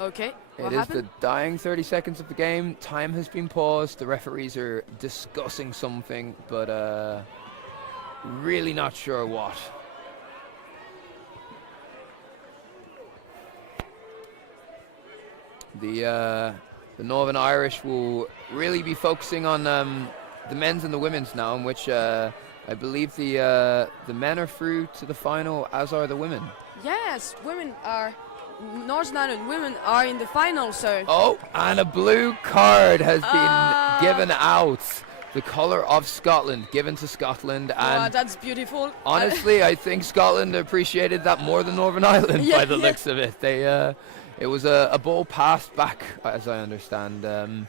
Okay, what It is happened? the dying 30 seconds of the game. Time has been paused. The referees are discussing something, but really not sure what. The Northern Irish will really be focusing on the men's and the women's now, in which I believe the men are through to the final, as are the women. Yes, Northern Ireland women are in the final, so. Oh, and a blue card has been given out. The colour of Scotland given to Scotland, and that's beautiful. honestly, I think Scotland appreciated that more than Northern Ireland by the looks of it. It was a ball passed back, as I understand.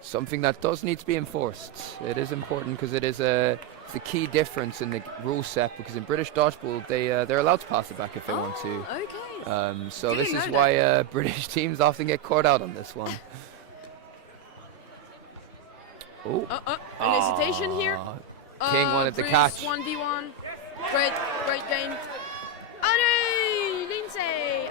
Something that does need to be enforced. It is important because it's a key difference in the rule set, because in British dodgeball they're allowed to pass it back if they want to. Okay. So Didn't this is know why British teams often get caught out on this one. Oh, An hesitation here. King wanted the Bruce, catch. 1v1. Great game. Oh no, Lindsay.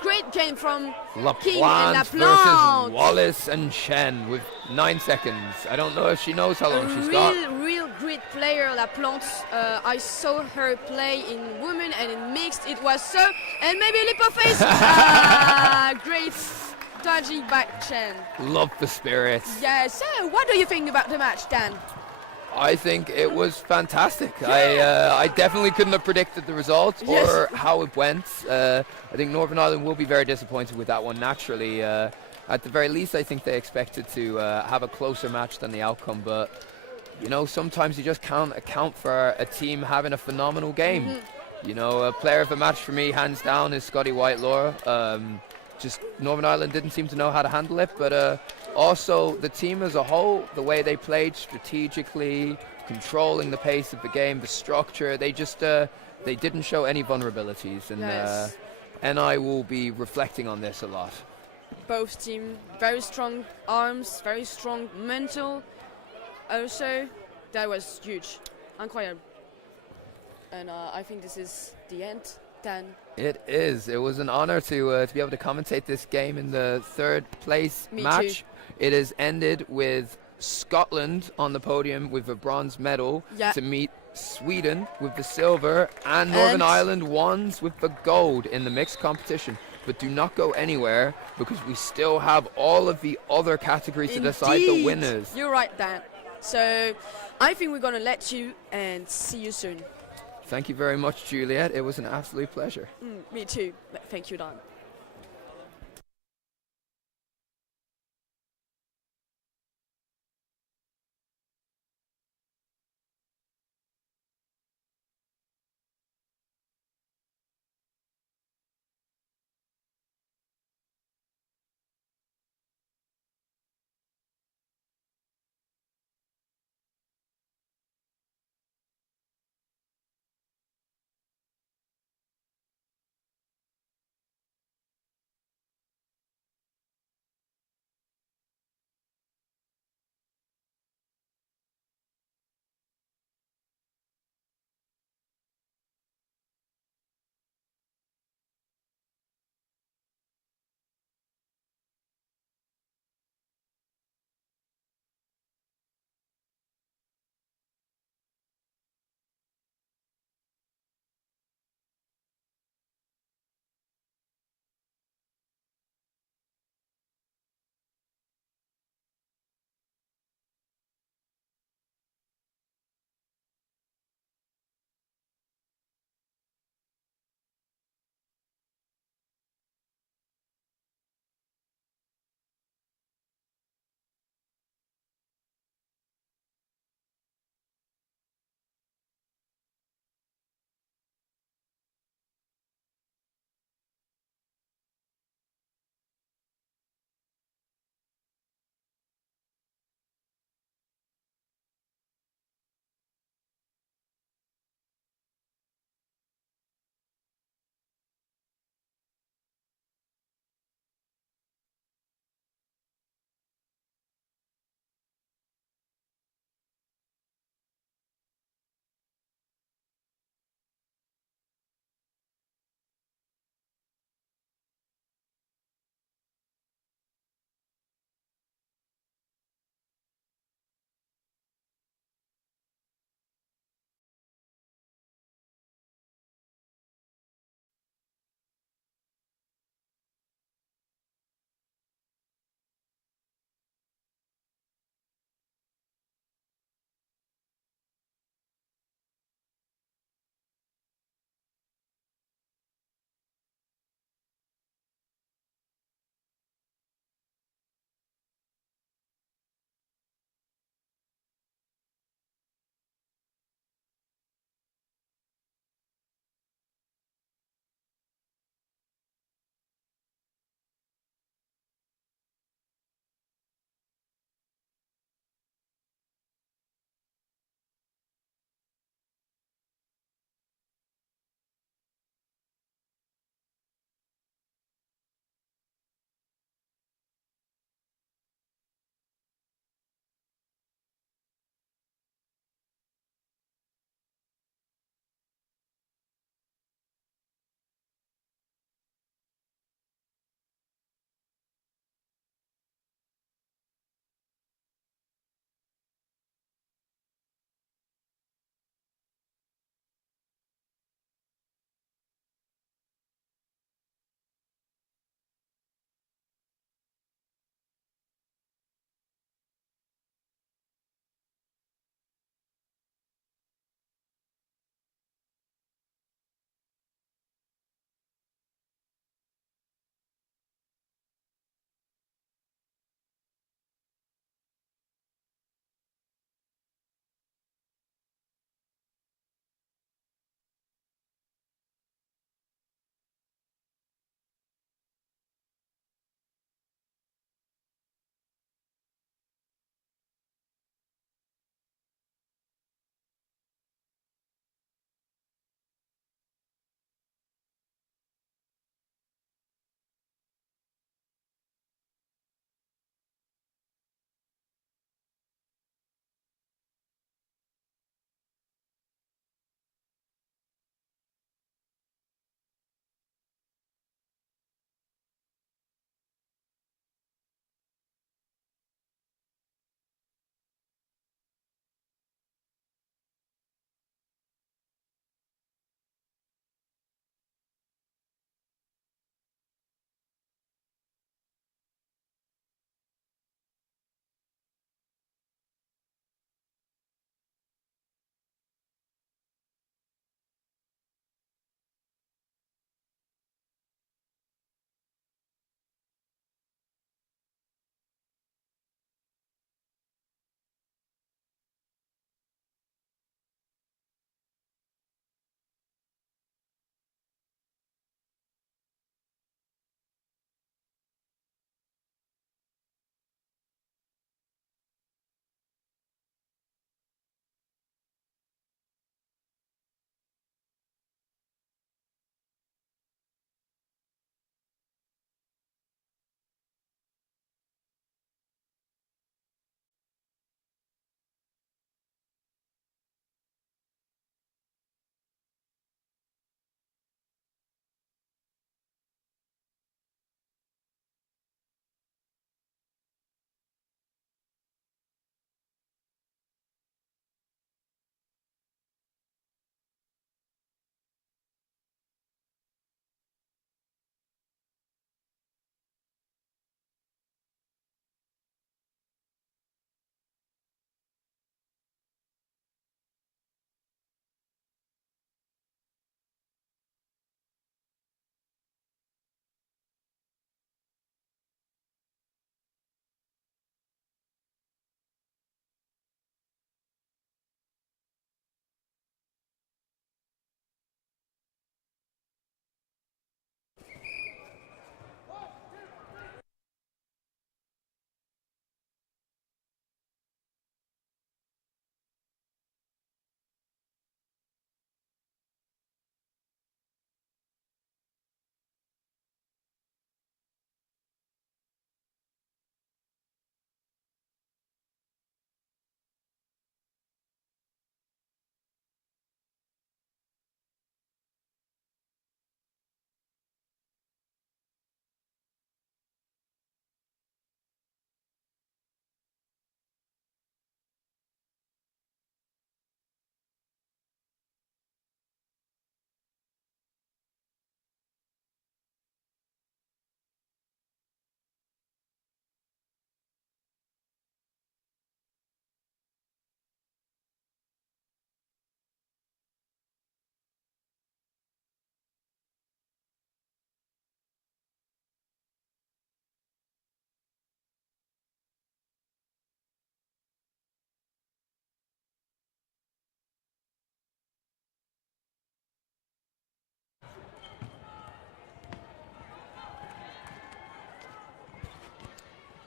Great game from King and LaPlante versus LaPlante. Wallace and Chen with 9 seconds. I don't know if she knows how long she's got. Real great player, LaPlante. I saw her play in women and in mixed. It was so, and maybe a leap of faith. Great dodging back Chen. Love the spirit. Yeah. So, what do you think about the match, Dan? I think it was fantastic. I definitely couldn't have predicted the result or how it went. I think Northern Ireland will be very disappointed with that one, naturally. At the very least, I think they expected to have a closer match than the outcome. But, you know, sometimes you just can't account for a team having a phenomenal game. You know, a player of the match for me, hands down, is Scotty Whitelaw. Just Northern Ireland didn't seem to know how to handle it, but also the team as a whole, the way they played strategically, controlling the pace of the game, the structure, they just they didn't show any vulnerabilities, and I will be reflecting on this a lot. Both team, very strong arms, very strong mental. Also, that was huge, incredible. And I think this is the end. Dan. It is. It was an honor to be able to commentate this game in the third place match. Too. It has ended with Scotland on the podium with a bronze medal to meet Sweden with the silver, and Northern Ireland won with the gold in the mixed competition. But do not go anywhere, because we still have all of the other categories to decide the winners. You're right, Dan. So I think we're going to let you and see you soon. Thank you very much, Juliet. It was an absolute pleasure. Me too. Thank you, Dan.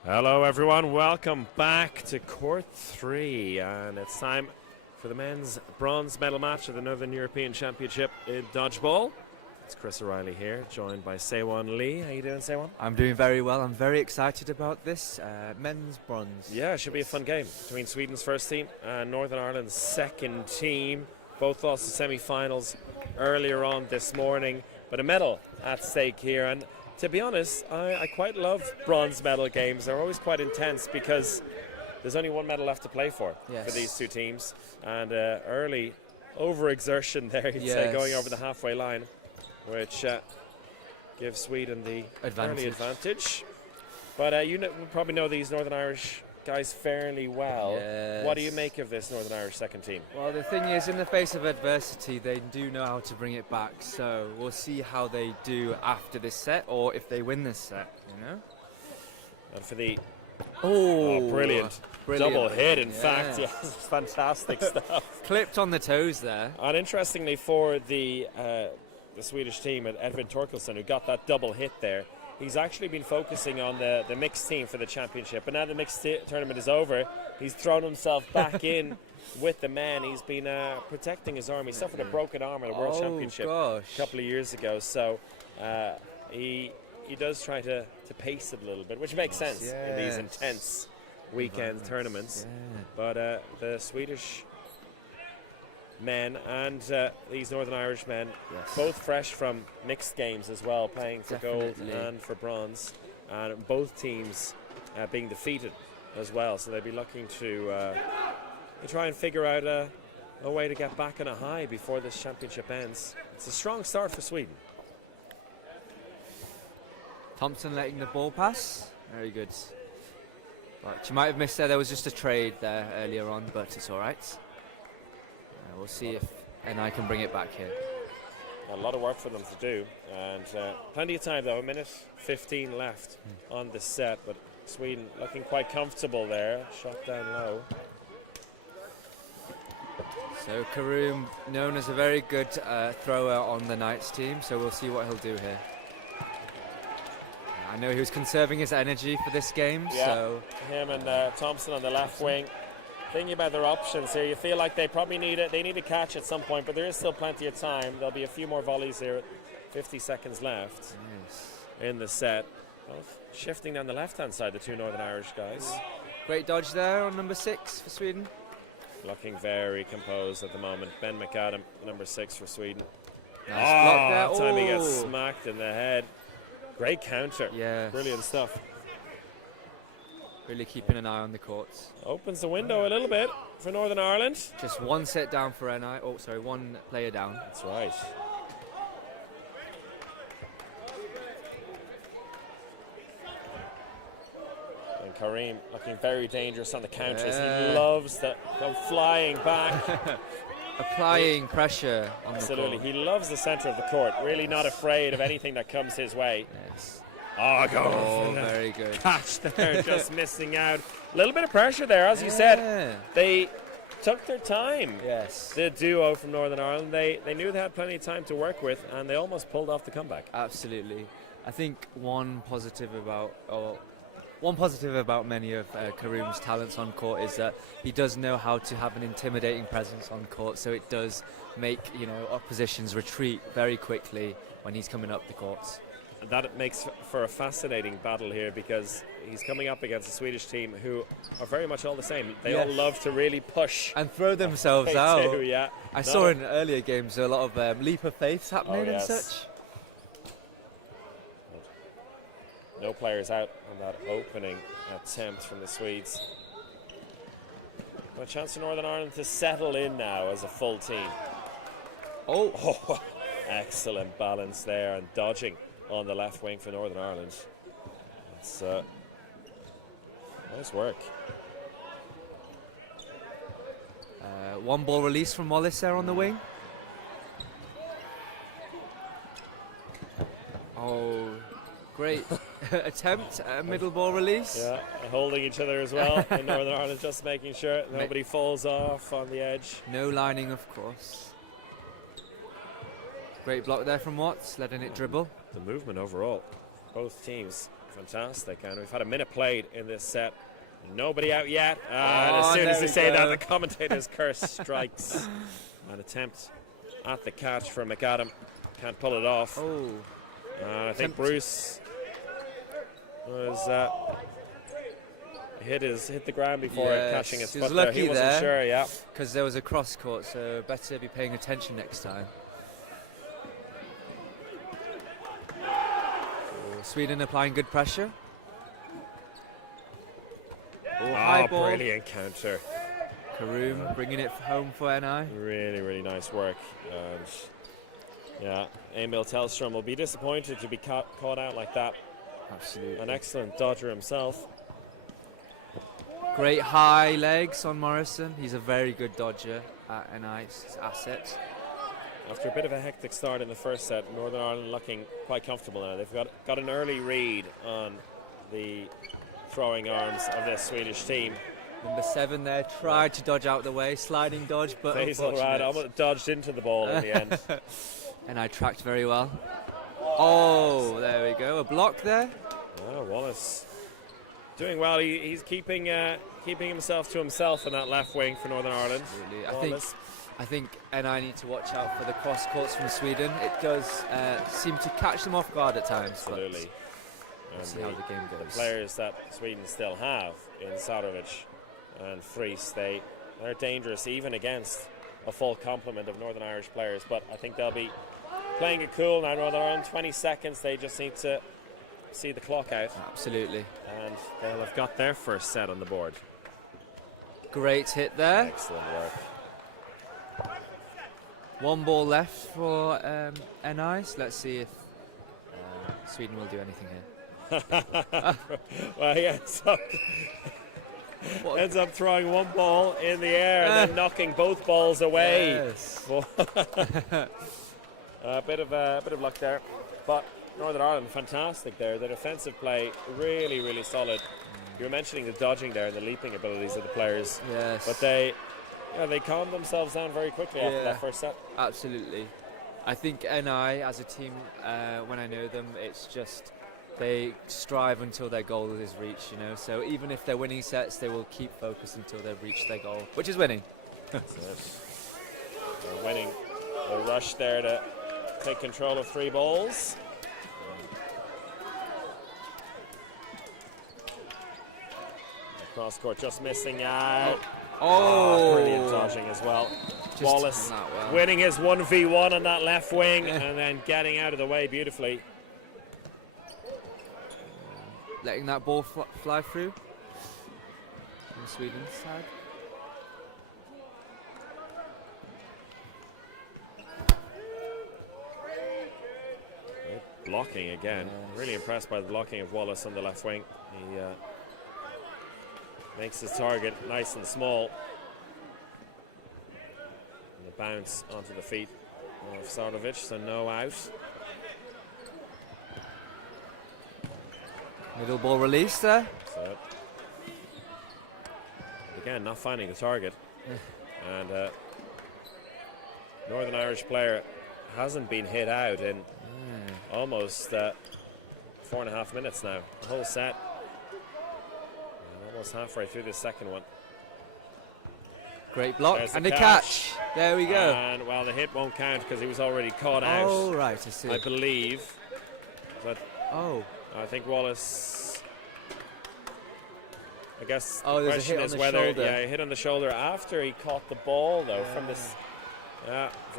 Hello everyone, welcome back to Court 3, and it's time for the men's bronze medal match of the Northern European Championship in Dodgeball. It's Chris O'Reilly here, joined by Sewon Lee. How you doing, Sewon? I'm doing very well. I'm very excited about this men's bronze. Yeah, it should be a fun game between Sweden's first team and Northern Ireland's second team. Both lost the semi-finals earlier on this morning, but a medal at stake here. And to be honest, I quite love bronze medal games. They're always quite intense because there's only one medal left to play for these two teams. And early overexertion there, you'd say, going over the halfway line, which gives Sweden the early advantage. But you probably know these Northern Irish guys fairly well. Yes. What do you make of this Northern Irish second team? Well, the thing is, in the face of adversity, they do know how to bring it back. So we'll see how they do after this set, or if they win this set, you know? And for the brilliant double hit, in fact, yes, fantastic stuff. Clipped on the toes there. And interestingly, for the Swedish team at Edvin Torkelson, who got that double hit there, he's actually been focusing on the mixed team for the championship. But now the mixed tournament is over, he's thrown himself back in with the men. He's been protecting his arm. He suffered a broken arm at a World Championship a couple of years ago. So he does try to pace it a little bit, which makes sense in these intense weekend tournaments. But the Swedish men and these Northern Irish men, both fresh from mixed games as well, playing for gold and for bronze, and both teams being defeated as well, so they'll be looking to try and figure out a way to get back on a high before this championship ends. It's a strong start for Sweden. Thompson letting the ball pass, very good. But you might have missed there was just a trade there earlier on, but it's alright. We'll see if NI can bring it back here. A lot of work for them to do, and plenty of time though, a minute 15 left on the set, but Sweden looking quite comfortable there, shot down low. So Karoum, known as a very good thrower on the Knights team, so we'll see what he'll do here. I know he was conserving his energy for this game, so... Him and Thompson on the left wing. Thinking about their options here, you feel like they probably need a catch at some point, but there is still plenty of time. There'll be a few more volleys here, 50 seconds left in the set. Both shifting down the left-hand side, the two Northern Irish guys. Great dodge there on number 6 for Sweden. Looking very composed at the moment. Ben McAdam, number 6 for Sweden. Nice block there. That time he gets smacked in the head. Great counter. Yes. Brilliant stuff. Really keeping an eye on the courts. Opens the window a little bit for Northern Ireland. Just one set down for NI. Oh, sorry, one player down. That's right. And Kareem looking very dangerous on the counters. He loves to go flying back. Applying pressure on the court. Absolutely. He loves the centre of the court. Really not afraid of anything that comes his way. Yes. Very good. Catch there, just missing out. A little bit of pressure there, as you said. They took their time. Yes. The duo from Northern Ireland, they knew they had plenty of time to work with, and they almost pulled off the comeback. Absolutely. I think one positive about many of Karoum's talents on court is that he does know how to have an intimidating presence on court, so it does make oppositions retreat very quickly when he's coming up the courts. That makes for a fascinating battle here, because he's coming up against a Swedish team who are very much all the same. They all love to really push and throw themselves out. I saw in earlier games a lot of leap of faith happening and such. No players out on that opening attempt from the Swedes. But a chance for Northern Ireland to settle in now as a full team. Excellent balance there, and dodging on the left wing for Northern Ireland. It's nice work. One ball release from Wallace there on the wing. Great attempt at a middle ball release. Yeah, holding each other as well. And Northern Ireland just making sure nobody falls off on the edge. No lining, of course. Great block there from Watts, letting it dribble. The movement overall, both teams fantastic. And we've had a minute played in this set. Nobody out yet. And as Oh, soon as there they we say that, go. the commentator's curse strikes. An attempt at the catch from McAdam. Can't pull it off. Oh, I think Attempt. Bruce was hit the ground before Yes, catching his he was foot there. He lucky wasn't there. sure, yeah. because there was a cross court, so better be paying attention next time. Oh, Sweden applying good pressure. Oh, high ball. Brilliant counter. Karoom bringing it home for NI. Really, really nice work. And yeah, Emil Tellstrom will be disappointed to be caught out like that. Absolutely. An excellent dodger himself. Great high legs on Morrison. He's a very good dodger at NI. It's his asset. After a bit of a hectic start in the first set, Northern Ireland looking quite comfortable now. They've got an early read on the throwing arms of this Swedish team. Number 7 there tried to dodge out the way, sliding dodge, but Faisal Rad unfortunate. almost dodged into the ball in the end. NI tracked very well. Oh, there we go. A block there. Wallace doing well. He's keeping himself to himself in that left wing for Northern Ireland. Absolutely. Wallace. I think NI need to watch out for the cross courts from Sweden. It does seem to catch them off guard at times. but Absolutely. We'll see how the game The goes. players that Sweden still have in Sarovic and Fries, they're dangerous even against a full complement of Northern Irish players. But I think they'll be playing it cool now. Northern Ireland, 20 seconds. They just need to see the clock out. Absolutely. And they'll have got their first set on the board. Great hit there. Excellent work. One ball left for NI. So let's see if Sweden will do anything here. Well, he ends up throwing one ball in the air and then knocking both balls away. Yes. A bit of luck there, but Northern Ireland fantastic there. The defensive play really, really solid. You were mentioning the dodging there and the leaping abilities of the players, Yes. but they calmed themselves down very quickly after Yeah. that first set. Absolutely. I think NI as a team, when I know them, it's just they strive until their goal is reached, So even if they're winning sets, they will keep focused until they've reached their goal, which is winning. That's it. They're winning. The rush there to take control of 3 balls. Cross court just missing out. Oh, Brilliant dodging as well. Just Wallace timed that well. winning his 1v1 on that left wing and then getting out of the way beautifully. Letting that ball fly through from Sweden's side. Blocking again. Yes. Really impressed by the blocking of Wallace on the left wing. He makes his target nice and small. And the bounce onto the feet of Sarnovic, so no out. Middle ball release there. So again, not finding the target. And Northern Irish player hasn't been hit out in almost 4.5 minutes now. The whole set. And almost halfway through the second one. Great block There's and the a catch. There we go. And well, the hit won't count because he was already caught out. Oh, right, I see. I believe. But Oh, I think Wallace. I guess Oh, the there's a question hit on is the whether shoulder. he hit on the shoulder after he caught the ball though from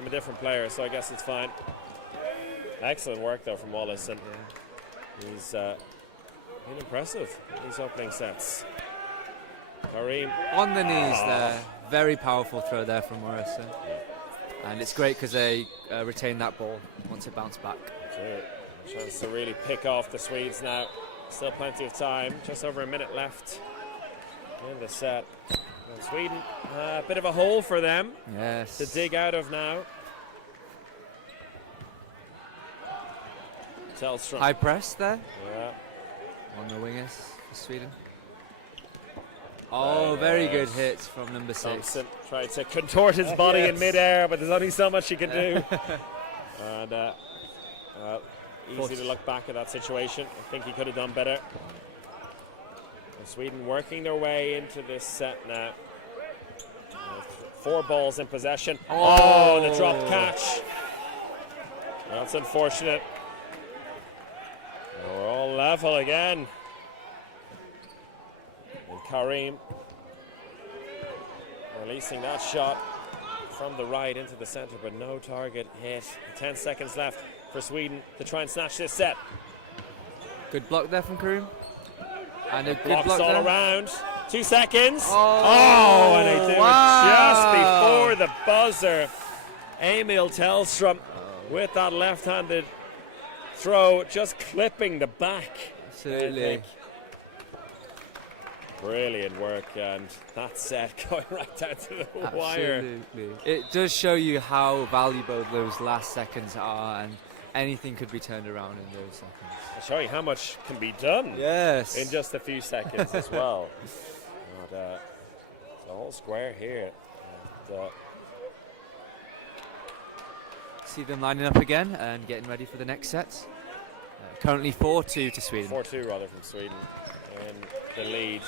a different player. So I guess it's fine. Excellent work though from Wallace, and he's been impressive in these opening sets. Kareem on the knees there. Very powerful throw there from Morrison. And it's great because they retain that ball once it bounced back. chance to really pick off the Swedes now. Still plenty of time, just over a minute left in the set. And Sweden, a bit of a hole for them Yes. to dig out of now. Tellstrom. High press there Yeah. on the wingers for Sweden. Oh, very good nice. hit from number 6. Thompson tried to contort his body in midair, but there's only so much he can do. And easy to look back at that situation. I think he could have done better. And Sweden working their way into this set now. 4 balls in possession. Oh, the drop catch. That's unfortunate. We're all level again. And Karim releasing that shot from the right into the center, but no target hit. 10 seconds left for Sweden to try and snatch this set. Good block there from Karim. And a good Blocks block all there. around. 2 seconds. Oh, And they do wow. it just before the buzzer. Emil Tellstrom with that left-handed throw, just clipping the back. Absolutely. Brilliant work, and that set going right down to the wire. Absolutely. It does show you how valuable those last seconds are, and anything could be turned around in those seconds. I'll show you how much can be done Yes. in just a few seconds as well. And, it's a whole square here. And, See them lining up again and getting ready for the next set. Currently 4-2 to Sweden. 4-2 rather from Sweden in the lead.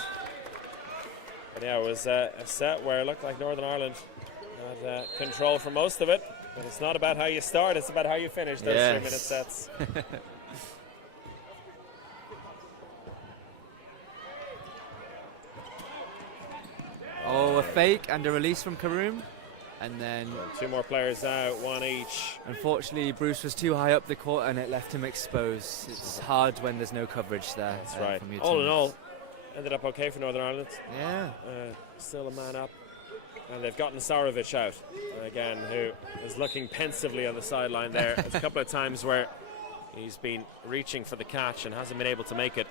But yeah, it was a set where it looked like Northern Ireland had control for most of it. But it's not about how you start, it's about how you finish those 3-minute sets. Oh, a fake and a release from Karim. And then, 2 more players out, 1 each. unfortunately, Bruce was too high up the court and it left him exposed. It's hard when there's no coverage there. That's right. From your All in teams. all, ended up okay for Northern Ireland. Yeah. Still a man up. And they've gotten Sarovic out again, who is looking pensively on the sideline there. There's a couple of times where he's been reaching for the catch and hasn't been able to make it.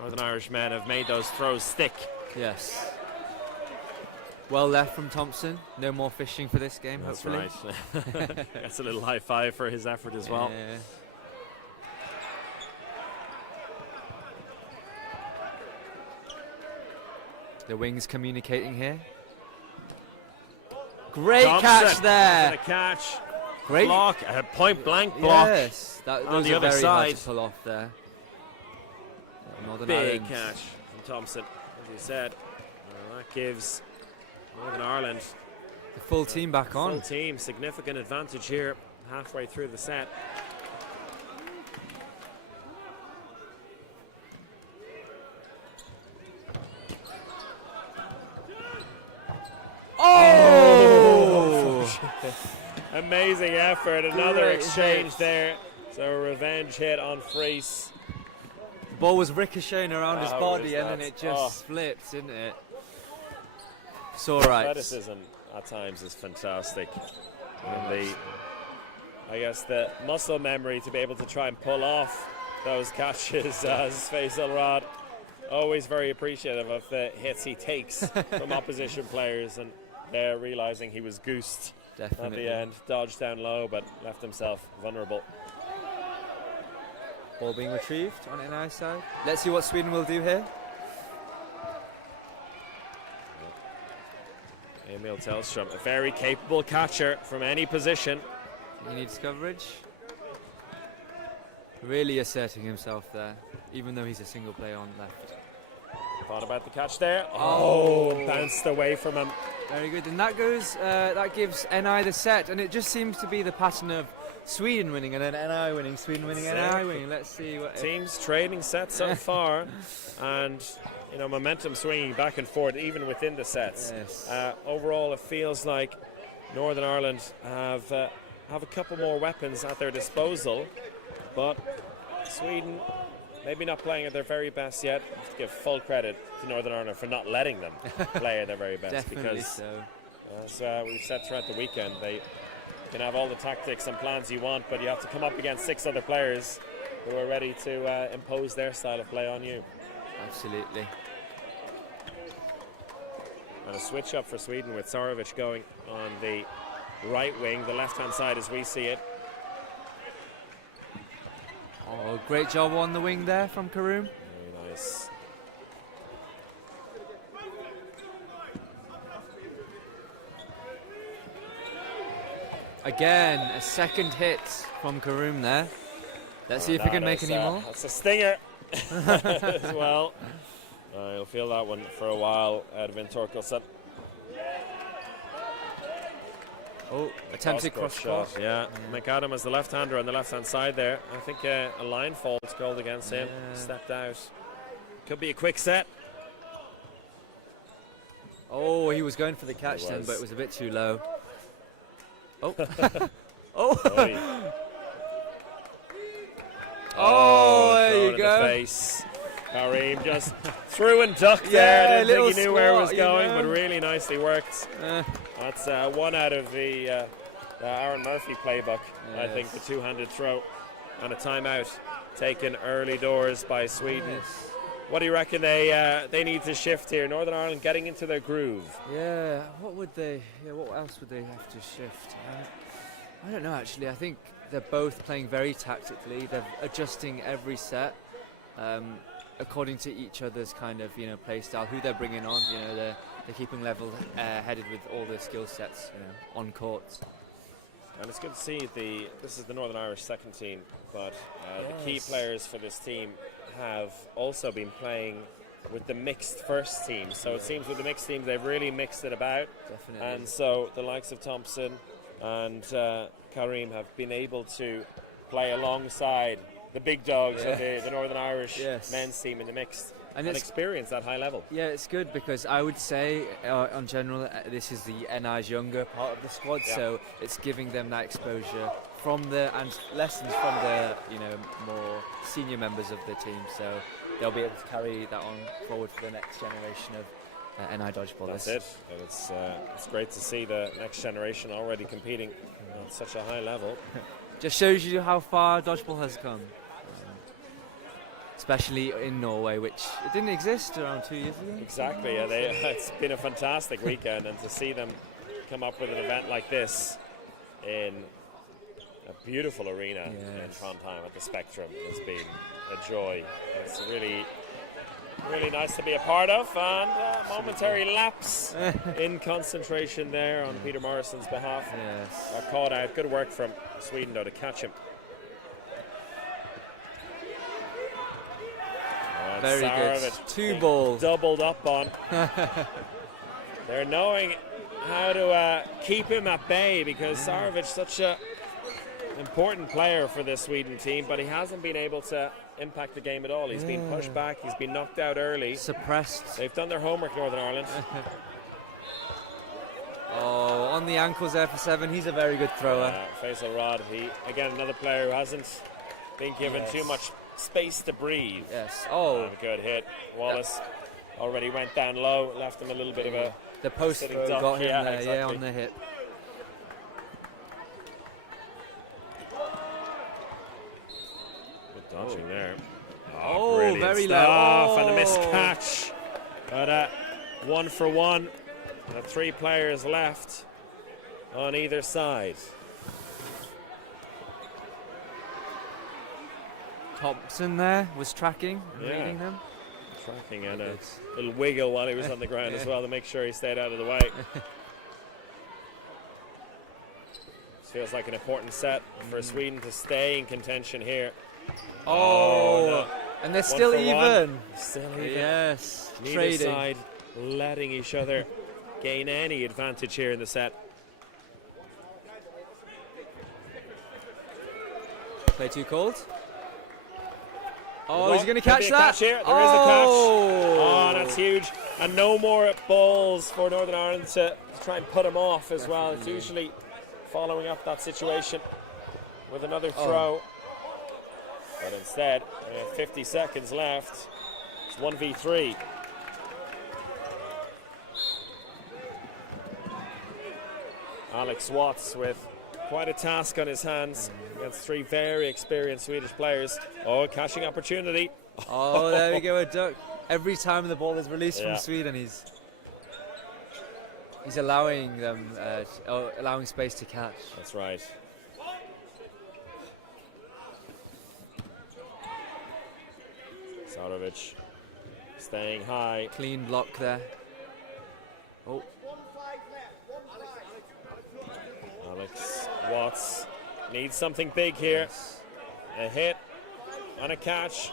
Northern Irish men have made those throws stick. Yes. Well left from Thompson. No more fishing for this game, That's hopefully. right. That's a little high five for his effort as well. Yeah. The wings communicating here. Great Thompson catch there. The catch. Great Block. A point blank block. Yes, that on was the other very hard side. to pull off there. Northern Big Ireland. catch from Thompson, as you said. That gives Northern Ireland The full team back full on. team significant advantage here halfway through the set. Oh! Amazing effort. Another Great exchange hit. there. So a revenge hit on Fries. The ball was ricocheting around his How body is and then that? it just Oh. flipped, didn't it? It's all right. Athleticism at times is fantastic. And I guess the muscle memory to be able to try and pull off those catches as Faisal Rad. Always very appreciative of the hits he takes from opposition players, and there realizing he was goosed Definitely. at the end. Dodged down low but left himself vulnerable. Ball being retrieved on NI side. Let's see what Sweden will do here. Emil Tellstrom, a very capable catcher from any position. He needs coverage. Really asserting himself there, even though he's a single player on left. Thought about the catch there. Oh, bounced away from him. Very good, and that goes. That gives NI the set, and it just seems to be the pattern of Sweden winning and then NI winning, Sweden winning, That's NI it. winning. Let's see what. Teams trading sets so far, and momentum swinging back and forth even within the sets. Yes. Overall, it feels like Northern Ireland have a couple more weapons at their disposal, but Sweden maybe not playing at their very best yet. I have to give full credit to Northern Ireland for not letting them play at their very best. Definitely Because so. as we've said throughout the weekend, they can have all the tactics and plans you want, but you have to come up against 6 other players who are ready to impose their style of play on you. Absolutely. And a switch up for Sweden with Sarovic going on the right wing, the left-hand side as we see it. Oh, great job on the wing there from Karim. Very nice. Again, a second hit from Karim there. Let's see if we can make any more. That's a stinger as well. You'll feel that one for a while out of Torkelson. Oh, attempted cross shot. Yeah. McAdam as the left-hander on the left-hand side there. I think a line fault's called against him. Stepped out. Could be a quick set. Oh, he was going for the catch then, but it was a bit too low. Oh. Oh. Oh, there you in go. The face. Kareem just threw and ducked there. Didn't think he knew where it was going, but really nicely worked. That's one out of the Aaron Murphy playbook. I think the two-handed throw and a timeout taken early doors by Sweden. What do you reckon they need to shift here? Northern Ireland getting into their groove. Yeah, what would they? Yeah, what else would they have to shift? I don't know actually. I think they're both playing very tactically. They're adjusting every set according to each other's kind of play style. Who they're bringing on, they're keeping level headed with all their skill sets, on court. And it's good to see this is the Northern Irish second team, but the key players for this team have also been playing with the mixed first team. So it seems with the mixed team they've really mixed it about. Definitely. And so the likes of Thompson and Kareem have been able to play alongside the big dogs of the Northern Irish men's team in the mixed and experience that high level. Yeah, it's good because I would say on general this is the NI's younger part of the squad, so it's giving them that exposure from and lessons from the more senior members of the team, so they'll be able to carry that on forward for the next generation of NI Dodgeball. That's it. And it's great to see the next generation already competing at such a high level. Just shows you how far Dodgeball has come. Especially in Norway, which it didn't exist around 2 years ago. Exactly, it's been a fantastic weekend, and to see them come up with an event like this in a beautiful arena in Trondheim at the Spectrum has been a joy. It's really, really nice to be a part of, and momentary lapse in concentration there on Peter Morrison's behalf. Got caught out. Good work from Sweden, though, to catch him. Very good. 2 balls. Doubled up on. They're knowing how to keep him at bay because Sarovic such a important player for this Sweden team, but he hasn't been able to impact the game at all. He's been pushed back. He's been knocked out early. Suppressed. They've done their homework, Northern Ireland. Oh, on the ankles there for 7. He's a very good thrower. Faisal Rod, again, another player who hasn't been given too much space to breathe. Good hit. Wallace already went down low, left him a little bit of a the post throw got him there, exactly. on the hip. Good dodging there. Very low. low. And a missed catch. But 1 for 1. 3 players left on either side. Thompson there was tracking and reading them. Tracking and a little wiggle while he was on the ground as well to make sure he stayed out of the way. This feels like an important set for Sweden to stay in contention here. And they're still even. Still even. Yes. Neither Trading. side letting each other gain any advantage here in the set. Play too cold. He's going to catch that. Catch here. There is a catch. That's huge. And no more balls for Northern Ireland to try and put him off as well. It's usually following up that situation with another throw. But instead, 50 seconds left. It's 1v3. Alex Watts with quite a task on his hands against 3 very experienced Swedish players. Catching opportunity. There we go, a duck. Every time the ball is released from Sweden, he's allowing them, allowing space to catch. That's right. Sarovic staying high. Clean block there. Alex Watts needs something big here. A hit and a catch.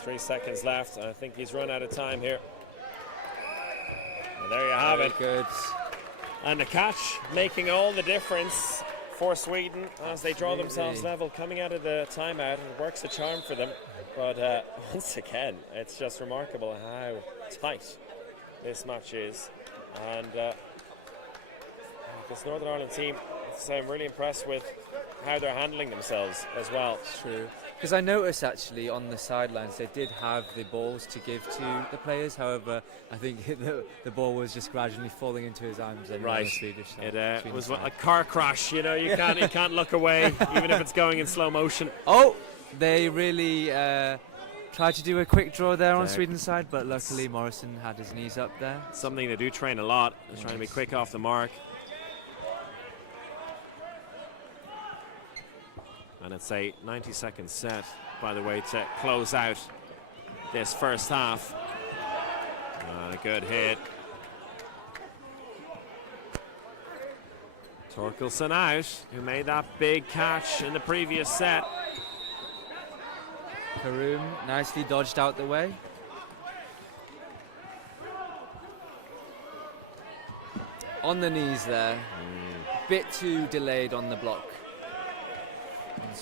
3 seconds left. I think he's run out of time here. And there you have it. Good. And the catch making all the difference for Sweden as they draw themselves level coming out of the timeout. It works a charm for them. But once again, it's just remarkable how tight this match is. And this Northern Ireland team, I'm really impressed with how they're handling themselves as well. It's true. Because I noticed actually on the sidelines they did have the balls to give to the players. However, I think the ball was just gradually falling into his arms. Right. Swedish side, It was a car crash. You know, you can't look away even if it's going in slow motion. Oh, they really tried to do a quick draw there on Sweden's side, but luckily Morrison had his knees up there. Something they do train a lot, is trying to be quick off the mark. And it's a 90-second set, by the way, to close out this first half. And a good hit. Torkelson out, who made that big catch in the previous set. Karoum nicely dodged out the way. On the knees there. Bit too delayed on the block.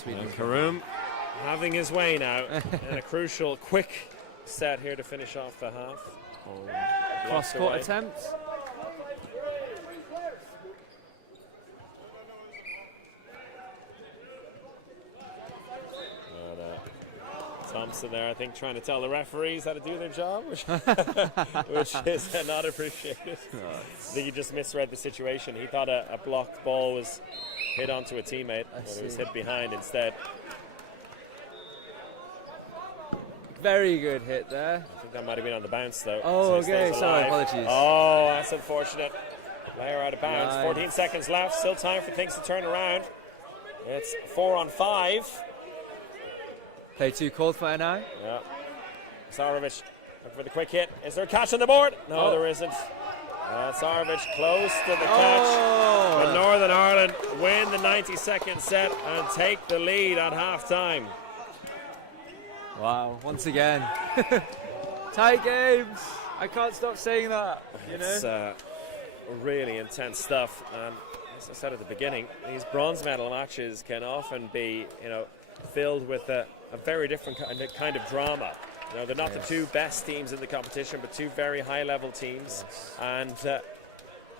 And Karoum having his way now in a crucial quick set here to finish off the half. Cross-court attempt. Thompson there, I think, trying to tell the referees how to do their job, which is not appreciated. I think he just misread the situation. He thought a blocked ball was hit onto a teammate, but it was hit behind instead. Very good hit there. I think that might have been on the bounce, though. Oh, so okay, sorry, apologies. Oh, that's unfortunate. Player out of bounds. Nice. 14 seconds left, still time for things to turn around. It's 4-on-5. Play too cold for NI. Yeah. Zarovic looking for the quick hit. Is there a catch on the board? No, there isn't. Zarovic close to the catch. But Northern Ireland win the 90-second set and take the lead at half-time. Wow, once again. Tight games. I can't stop saying that. It's really intense stuff. And as I said at the beginning, these bronze medal matches can often be, filled with a very different kind of drama. They're not the two best teams in the competition, but two very high-level teams, and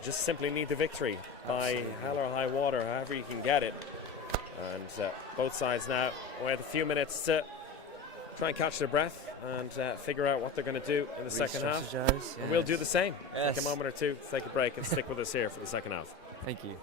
just simply need the victory by hell or high water, however you can get it. And both sides now with a few minutes to try and catch their breath and figure out what they're going to do in the second half. Yes. And we'll do the same. Take a moment or two, take a break, and stick with us here for the second half. Thank you.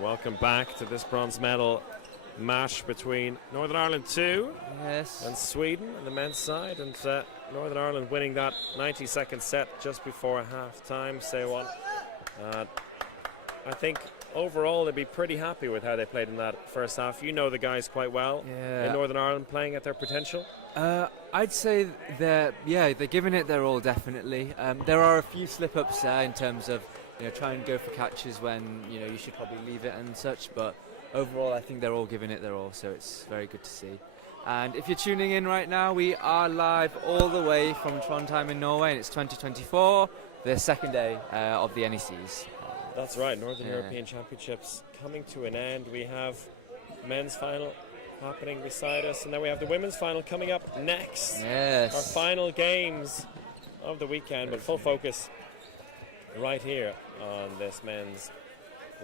welcome back to this bronze medal match between Northern Ireland 2 Yes. and Sweden on the men's side, and Northern Ireland winning that 90-second set just before half time. Say one. I think overall they'd be pretty happy with how they played in that first half. You know the guys quite well in Northern Ireland, playing at their potential. I'd say they're giving it their all, definitely. There are a few slip-ups there in terms of try and go for catches when you should probably leave it and such, but overall I think they're all giving it their all, so it's very good to see. And if you're tuning in right now, we are live all the way from Trondheim in Norway, and it's 2024, the second day of the NECs. That's right, Northern European Championships coming to an end. We have men's final happening beside us, and then we have the women's final coming up next. Yes. Our final games of the weekend, but full focus right here on this men's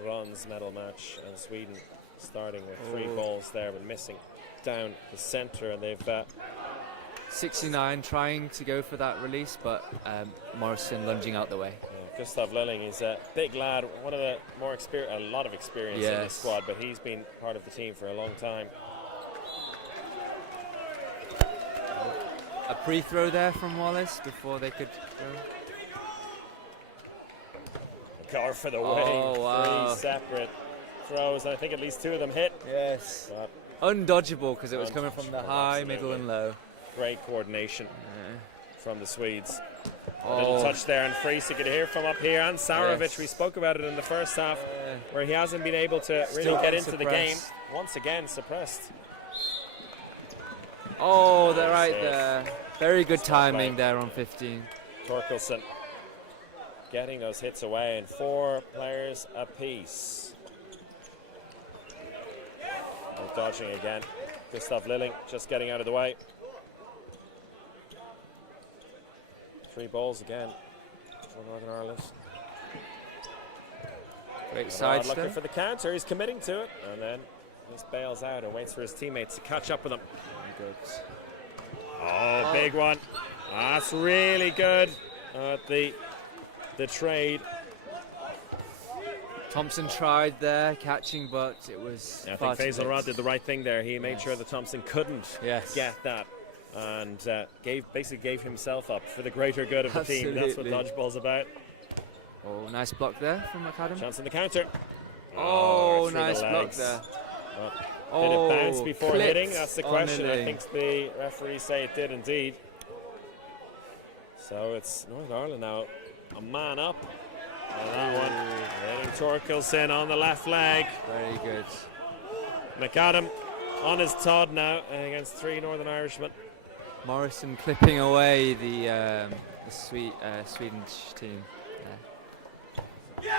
bronze medal match, and Sweden starting with 3 balls there but missing down the centre, and they've 69 trying to go for that release, but Morrison lunging out the way. Gustav Lilling is a big lad, one of the more a lot of experience in the squad, but he's been part of the team for a long time. A pre-throw there from Wallace before they could go. Car for the win. Oh, wow. 3 separate throws, and I think at least 2 of them hit. Yes. But undodgeable because it was coming from the high, middle and low. Great coordination from the Swedes. A little touch there, and Freese you could hear from up here, and Sarovic, we spoke about it in the first half, where he hasn't been able to really get into the game. Once again suppressed. Oh, they're right there. Very good timing there on 15. Torkelson getting those hits away, and 4 players apiece. And dodging again. Gustav Lilling just getting out of the way. 3 balls again for Northern Ireland. Great side looking step. for the counter, he's committing to it, and then just bails out and waits for his teammates to catch up with him. Good. Oh, big one. That's really good. The trade. Thompson tried there catching, but it was I far think too Faisal Rod late. did the right thing there. He made sure that Thompson couldn't get that, and basically gave himself up for the greater good of the team. That's what Dodgeball's about. Oh, nice block there from McAdam. Chance on the counter. Oh, through nice the block legs. there. Did it bounce before clipped hitting? That's the on question. I Lilling. think the referees say it did indeed. So it's Northern Ireland now a man up. And that one, letting Torkelson on the left leg. Very good. McAdam on his Todd now against 3 Northern Irishmen. Morrison clipping away the Swedish team.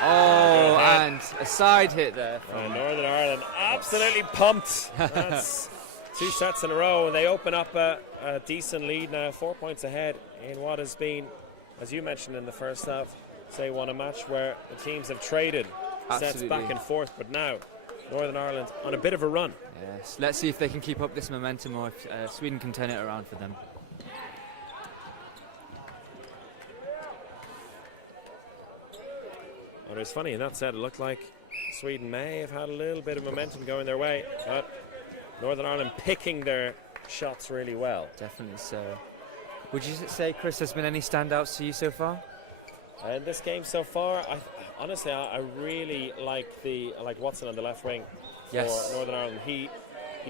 Oh, and a side hit there from Northern Ireland absolutely pumped. That's 2 sets in a row, and they open up a decent lead now, 4 points ahead in what has been, as you mentioned in the first half, say a match where the teams have traded sets back and forth, but now Northern Ireland on a bit of a run. Yes, let's see if they can keep up this momentum, or if Sweden can turn it around for them. Well, it was funny, in that set it looked like Sweden may have had a little bit of momentum going their way, but Northern Ireland picking their shots really well. Definitely so. Would you say, Chris, there's been any standouts to you so far? In this game so far, honestly, I really like Watson on the left wing for Northern Ireland. He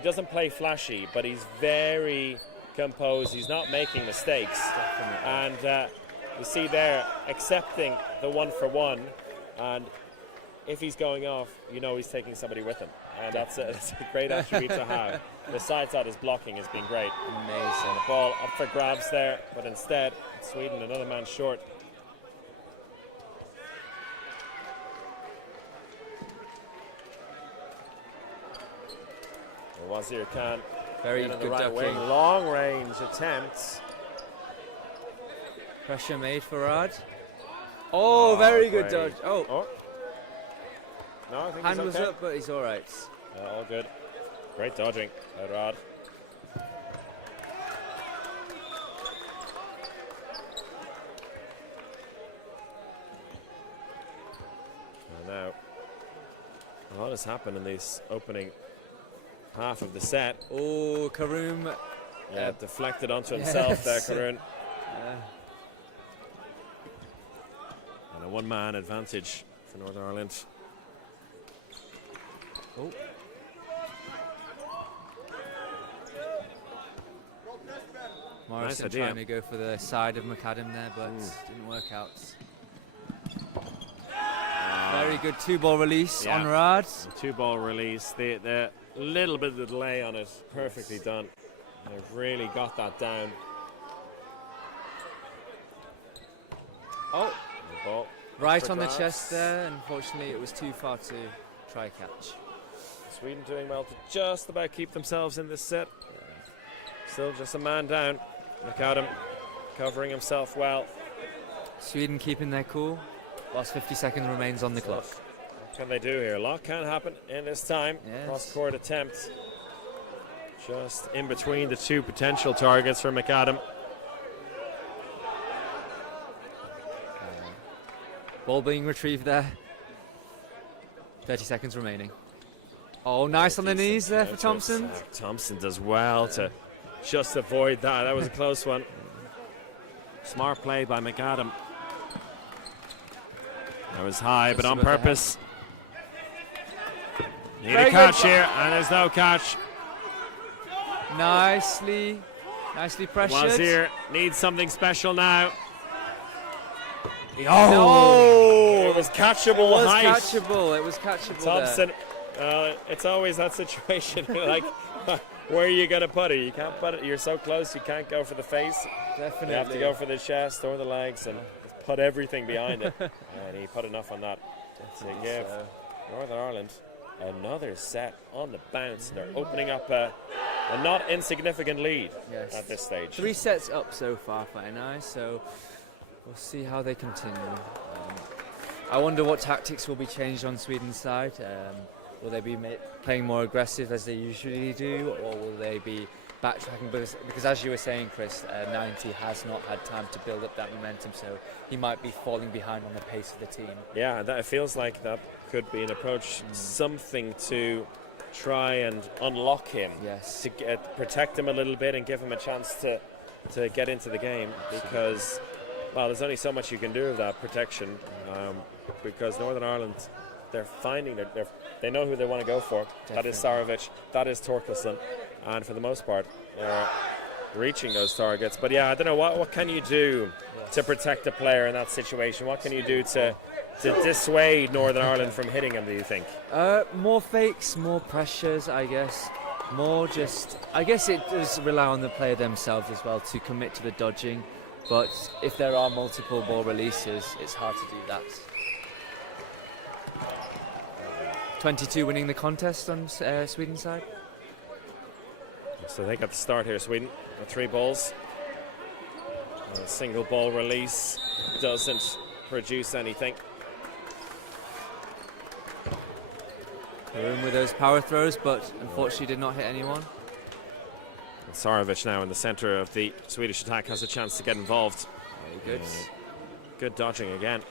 doesn't play flashy, but he's very composed. He's not making mistakes. Definitely. And you see there accepting the 1-for-1, and if he's going off, he's taking somebody with him, and that's a great attribute to have. Besides that, his blocking has been great. Amazing. The ball up for grabs there, but instead Sweden another man short. Wazir Khan very in good the right ducking. wing, long range attempts. Pressure made for Rod. Oh, very good great. dodge. Oh. No, I think Hand he's was okay. up, but he's all right. All good. Great dodging by Rod. And now A lot has happened in this opening half of the set. Oh, Karoom. Yeah, deflected onto himself there, Karun. And a one-man advantage for Northern Ireland. Oh. Morrison Nice idea. trying to go for the side of McAdam there, but didn't work out. Very good 2-ball release on Rad. 2-ball release. The little bit of the delay on it, perfectly done. They've really got that down. Oh, The ball right for on the grabs. chest there. Unfortunately, it was too far to try catch. Sweden doing well to just about keep themselves in this set. Still just a man down. McAdam covering himself well. Sweden keeping their cool. Last 50 seconds remains on the clock. What can they do here? A lot can happen in this time. Yes. Cross-court attempt. Just in between the two potential targets for McAdam. Ball being retrieved there. 30 seconds remaining. Oh, nice on the knees there for Thompson. Thompson does well to just avoid that. That was a close one. Smart play by McAdam. That was high, but on purpose. Need a catch here, and there's no catch. Nicely pressured. Wazir needs something special now. Oh, it was catchable. It was catchable. Thompson. It's always that situation. Like, where are you going to put it? You can't put it. You're so close. You can't go for the face. Definitely. You have to go for the chest or the legs and just put everything behind it. And he put enough on that to give Northern Ireland another set on the bounce. They're opening up a not insignificant lead at this stage. 3 sets up so far for NI, so we'll see how they continue. I wonder what tactics will be changed on Sweden's side. Will they be playing more aggressive as they usually do, or will they be backtracking? Because as you were saying, Chris, 90 has not had time to build up that momentum, so he might be falling behind on the pace of the team. Yeah, it feels like that could be an approach, something to try and unlock him, to protect him a little bit and give him a chance to get into the game, because, well, there's only so much you can do with that protection, because Northern Ireland, they're finding they know who they want to go for. Definitely. That is Sarovic, that is Torkelson, and for the most part, they're reaching those targets. But yeah, I don't know, what can you do to protect a player in that situation? What can you do to dissuade Northern Ireland from hitting him, do you think? More fakes, more pressures, I guess. I guess it does rely on the player themselves as well to commit to the dodging. But if there are multiple ball releases, it's hard to do that. 22 winning the contest on Sweden's side. So they got the start here, Sweden, with 3 balls. A single ball release doesn't produce anything. Karoom with those power throws, but unfortunately did not hit anyone. And Sarovic now in the centre of the Swedish attack has a chance to get involved. Very good. Good dodging again.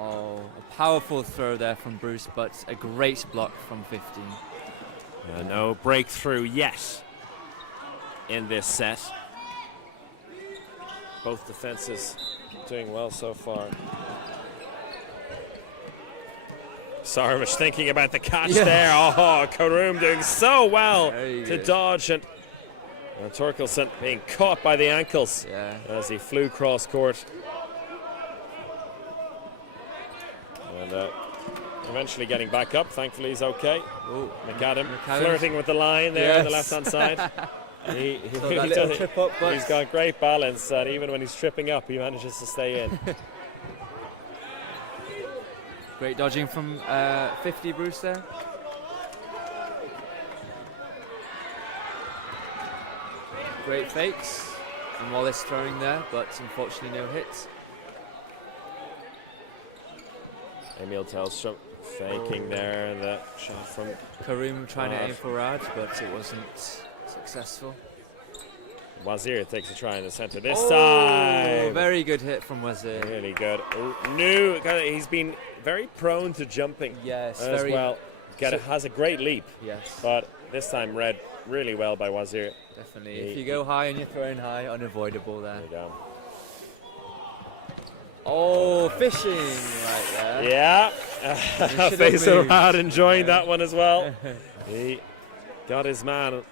Oh, a powerful throw there from Bruce, but a great block from 15. No breakthrough yet in this set. Both defenses doing well so far. Sarovic thinking about the catch there. Oh, Karoom doing so well to dodge, and Torkelson being caught by the ankles as he flew cross court. And eventually getting back up. Thankfully, he's okay. Ooh, McAdam flirting with the line there on the left-hand side. He's got great balance, and even when he's tripping up, he manages to stay in. Great dodging from 50 Bruce there. Great fakes. And Wallace throwing there, but unfortunately no hits. Emil Tellstrom faking there, and the shot from Karoom trying to aim for Raj, but it wasn't successful. Wazir takes a try in the centre this Oh, time. very good hit from Wazir. Really good. He's been very prone to jumping Yes, as very well. Has a great leap, Yes, but this time read really well by Wazir. definitely. If you go high and you're throwing high, unavoidable there. There you go. Oh, fishing right there. Yeah, should have Faisal moved. Rad enjoying that one as well. He got his man.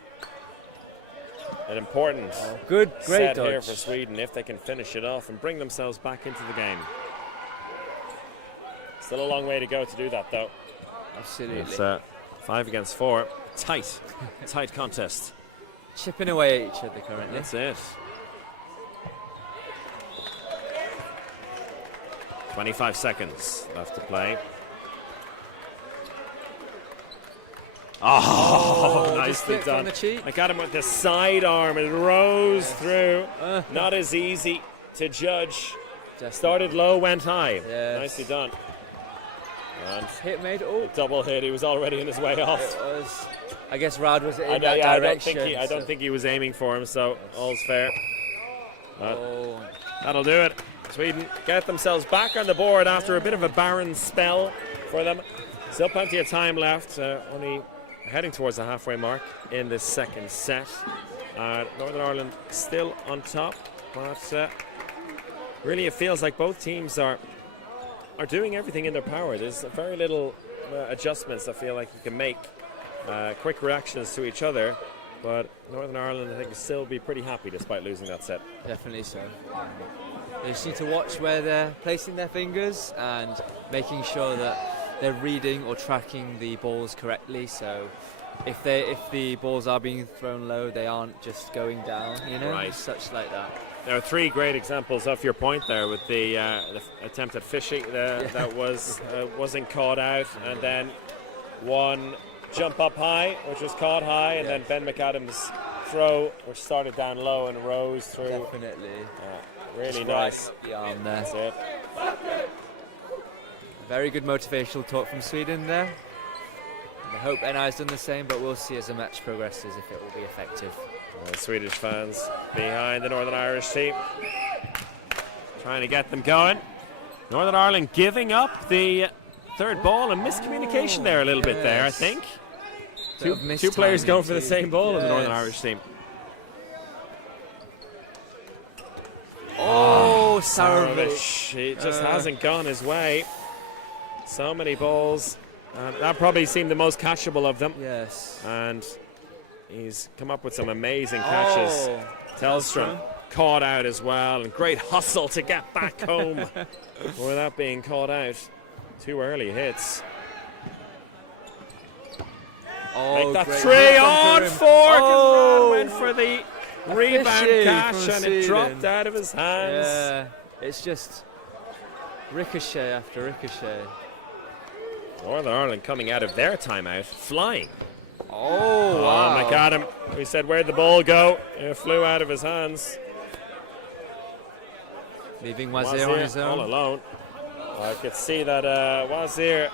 An important Great set here dodge. for Sweden if they can finish it off and bring themselves back into the game. Still a long way to go to do that, though. Absolutely. It's 5 against 4. Tight contest. Chipping away at each other currently. That's it. 25 seconds left to play. Oh, just nicely flicked on done. the cheek. I got him with the sidearm. It rose through. Not as easy to judge. Just Started low, went high. Yes. Nicely done. And hit made. Oh, double hit. He was already in his way off. it was. I guess Rad was in that I direction. don't think he was aiming for him, so all's fair. Oh, That'll do it. Sweden get themselves back on the board after a bit of a barren spell for them. Still plenty of time left. Only heading towards the halfway mark in the second set. Northern Ireland still on top, but really it feels like both teams are doing everything in their power. There's very little adjustments I feel like you can make. Quick reactions to each other, but Northern Ireland I think will still be pretty happy despite losing that set. definitely so. They just need to watch where they're placing their fingers and making sure that they're reading or tracking the balls correctly. So if the balls are being thrown low, they aren't just going down, Right. such like that. There are 3 great examples of your point there with the attempt at fishing that wasn't caught out, and then one jump up high, which was caught high, and then Ben McAdams' throw, which started down low and rose through. Definitely. Really Just nice. right the arm there. That's it. Very good motivational talk from Sweden there. And I hope NI's done the same, but we'll see as the match progresses if it will be effective. Swedish fans behind the Northern Irish team, trying to get them going. Northern Ireland giving up the third ball, and miscommunication there a little bit there, I yes. think. Bit of Two players mistiming going for the too. same ball in the Northern Yes. Irish team. Oh, Sarovic. Sarovic, he just hasn't gone his way. So many balls. That probably seemed the most catchable of them. Yes. And he's come up with some amazing catches. Oh, Tellstrom caught out as well, and great hustle to get back home without being caught out. 2 early hits. oh Make that great 3 hit from on Karim. 4. Oh, Conrad went for the rebound Fishy catch, from and it Sweden. dropped out of his hands. Yeah, it's just ricochet after ricochet. Northern Ireland coming out of their timeout, flying. Oh, wow. McAdam, we said, where'd the ball go? It flew out of his hands. Leaving Wazir on his all own. alone. I could see that Wazir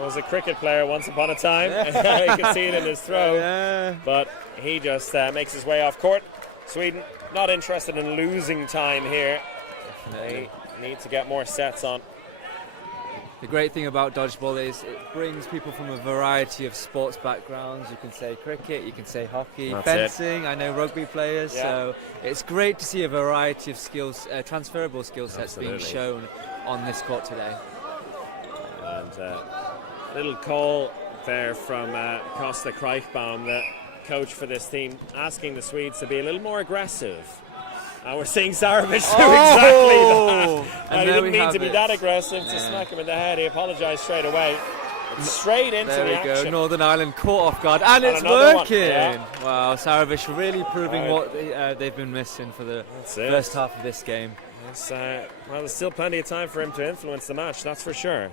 was a cricket player once upon a time. You can see it in his throw. Yeah. But he just makes his way off court. Sweden not interested in losing time here. Definitely. They need to get more sets on. The great thing about dodgeball is it brings people from a variety of sports backgrounds. You can say cricket, you can say hockey, That's fencing. I know rugby players, Yeah. so it's great to see a variety of skills, transferable skill sets being Absolutely. shown on this court today. And little call there from Costa Kreikbaum, the coach for this team, asking the Swedes to be a little more aggressive. And we're seeing Sarovic do exactly that. And he there didn't we mean have to be it. that aggressive to Yeah. smack him in the head. He apologised straight away. Straight into There the we go, action. Northern Ireland caught off guard, and it's another one, working! yeah. Wow, Sarovic really proving Right. what they've been missing for the That's it. first half of this game. It's, well, there's still plenty of time for him to influence the match, that's for sure.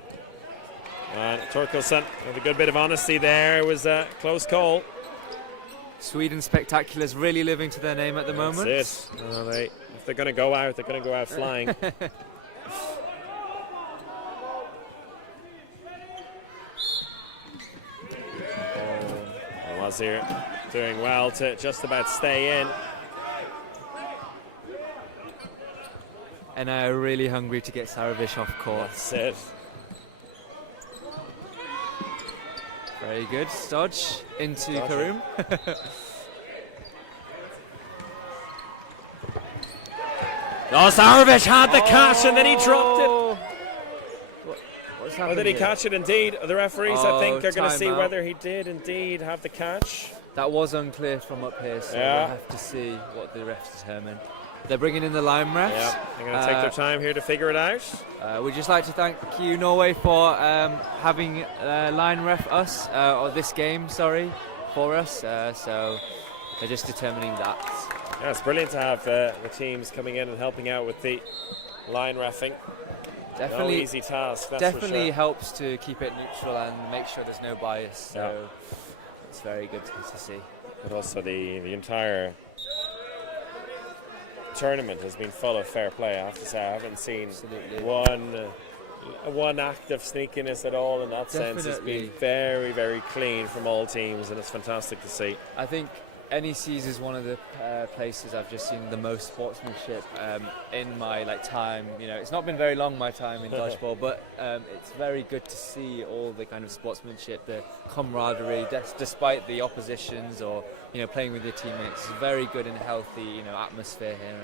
And Torkelson with a good bit of honesty there. It was a close call. Sweden Spectaculars really living to their name at the moment. That's it. If they're going to go out, they're going to go out flying. Wazir doing well to just about stay in. and are really hungry to get Sarovic off court. That's it. Very good. Dodge into Karoom. Sarovic had the catch and then he dropped it. What's Or happened did he here? catch it indeed? The referees, I think, are going to see timeout. whether he did indeed have the catch. That was unclear from up here, so Yeah. we'll have to see what the refs determine. They're bringing in the line refs. Yeah, they're going to take their time here to figure it out. We'd just like to thank you, Norway, for having line ref us, or this game, sorry, for us. So they're just determining that. Yeah, it's brilliant to have the teams coming in and helping out with the line reffing. Definitely, no easy task, that's definitely for sure. helps to keep it neutral and make sure there's no bias. So it's very good to see. But also the entire tournament has been full of fair play, I have to say. I haven't seen Absolutely. one act of sneakiness at all in that sense. It's been Definitely. very, very clean from all teams, and it's fantastic to see. I think NECs is one of the places I've just seen the most sportsmanship in my time. It's not been very long, my time in dodgeball, but it's very good to see all the kind of sportsmanship, the camaraderie, despite the oppositions or playing with your teammates. It's a very good and healthy atmosphere here,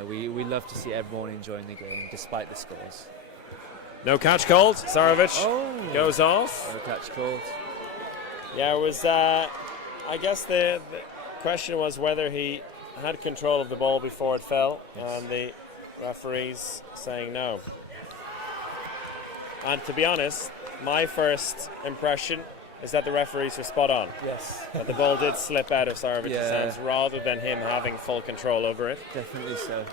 and we love to see everyone enjoying the game despite the scores. No catch called. Sarovic goes off. No catch called. Yeah, it was. I guess the question was whether he had control of the ball before it fell, and the referees saying no. And to be honest, my first impression is that the referees were spot on. Yes. That the ball did slip out of Sarovic's Yeah. hands rather than him having full control over it. Definitely so.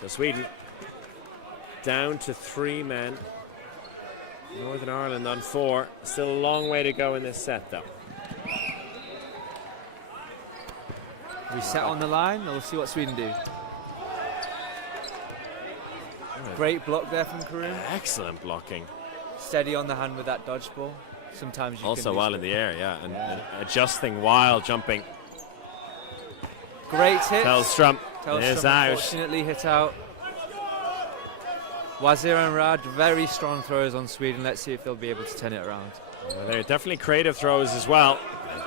So Sweden down to 3 men. Northern Ireland on 4. Still a long way to go in this set, though. Reset on the line, and we'll see what Sweden do. Great block there from Karoom. Excellent blocking. Steady on the hand with that dodgeball. Sometimes you Also can while lose in the it. air, and adjusting while jumping. Great hit. Tellstrom is Tellstrom out. unfortunately hit out. Wazir and Rad, very strong throwers on Sweden. Let's see if they'll be able to turn it around. Well, they're definitely creative throws as well.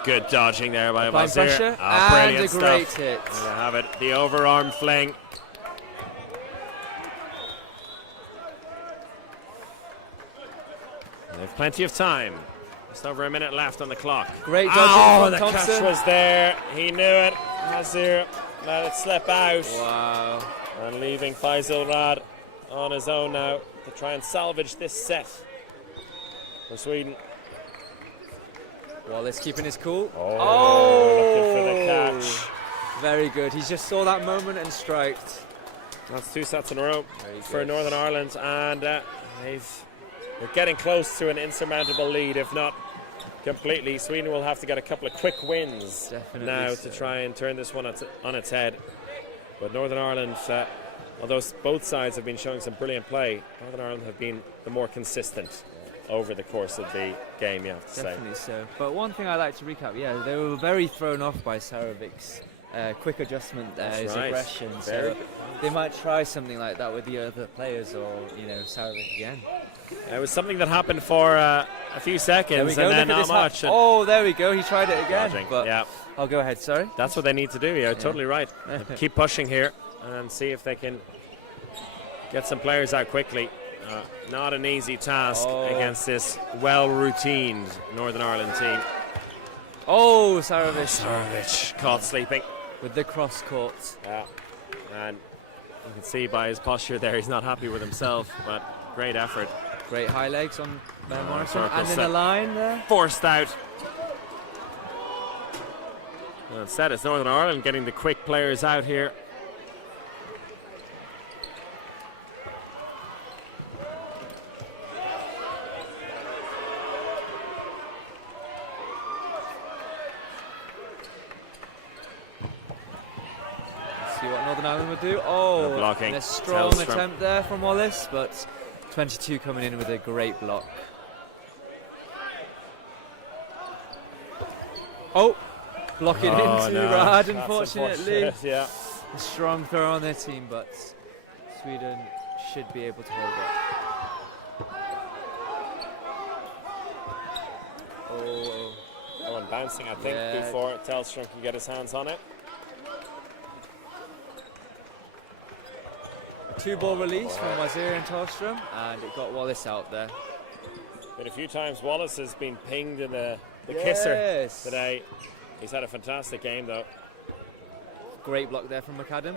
Good dodging there by Applying Wazir. pressure, Oh, and brilliant a great stuff. hit. There you have it, the overarm fling. They've plenty of time. Just over a minute left on the clock. Great dodging Oh, from the Thompson. catch was there. He knew it. Wazir let it slip out. Wow. And leaving Faisal Rad on his own now to try and salvage this set for Sweden. Wallace keeping his cool. Looking for the catch. Very good. He just saw that moment and striked. That's 2 sets in a row Very for good. Northern Ireland, and they're getting close to an insurmountable lead, if not completely. Sweden will have to get a couple of quick wins Definitely now so. to try and turn this one on its head. But Northern Ireland, although both sides have been showing some brilliant play, Northern Ireland have been the more consistent over the course of the game, you have to say. Definitely so. But one thing I like to recap, they were very thrown off by Sarovic's quick adjustment, his right. aggression. Very So good. they might try something like that with the other players, or Sarovic again. It was something that happened for a few There seconds we go. and then Look at not this much. and Oh, there we go. He tried it again. dodging. But Yeah, I'll go ahead. Sorry. that's what they need to do. You're totally right. Keep pushing here and see if they can get some players out quickly. Not an easy task against this well-routined Northern Ireland team. Oh, Sarovic Sarovic caught sleeping. with the cross court. Yeah, and you can see by his posture there he's not happy with himself, but great effort. Great high legs on Morrison, circle and then set. the line there. Forced out. Well, instead, it's Northern Ireland getting the quick players out here. See what Northern Ireland would do. Oh, No blocking. and a strong Tellstrom. attempt there from Wallace, but 22 coming in with a great block. Oh, block it Oh, into no. Rad, That's unfortunately. unfortunate, yeah. A strong throw on their team, but Sweden should be able to hold it. Oh, Oh, and bouncing, I think, Yeah. before Tellstrom can get his hands on it. 2-ball release from Wazir and Tellstrom, and it got Wallace out there. But a few times Wallace has been pinged in the kisser Yes. today. He's had a fantastic game, though. Great block there from McAdam.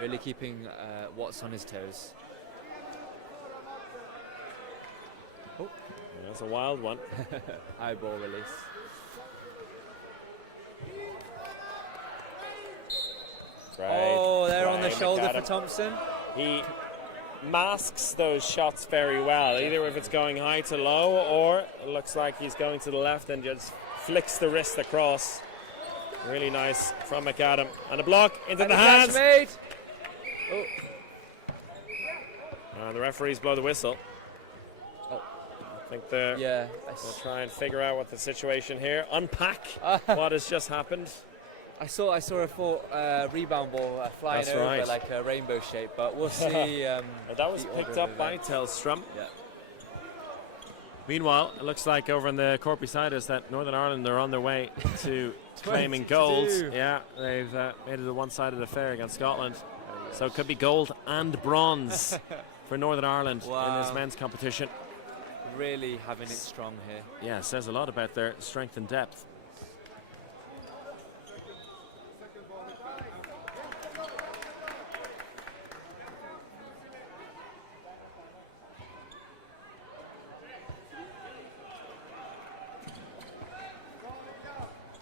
Really keeping Watts on his toes. Oh, That's a wild one. high ball release. Great. Oh, they're on the Great, shoulder for McAdam. Thompson. He masks those shots very well, either if it's going high to low, or it looks like he's going to the left and just flicks the wrist across. Really nice from McAdam. And a block into And the the catch hands. made. Oh, And the referees blow the whistle. Oh. I think they're yeah. We'll try and figure out what the situation here. Unpack what has just happened. I saw a rebound ball flying That's over right. like a rainbow shape, but we'll see. Well, that was the picked order of up by events. Tellstrom. Yeah. Meanwhile, it looks like over in the court beside us that Northern Ireland are on their way to claiming 22. gold. Yeah, they've made it a one-sided affair against Scotland. So it could be gold and bronze for Northern Ireland in this Wow. men's competition. Really having it strong here. Yeah, it says a lot about their strength and depth.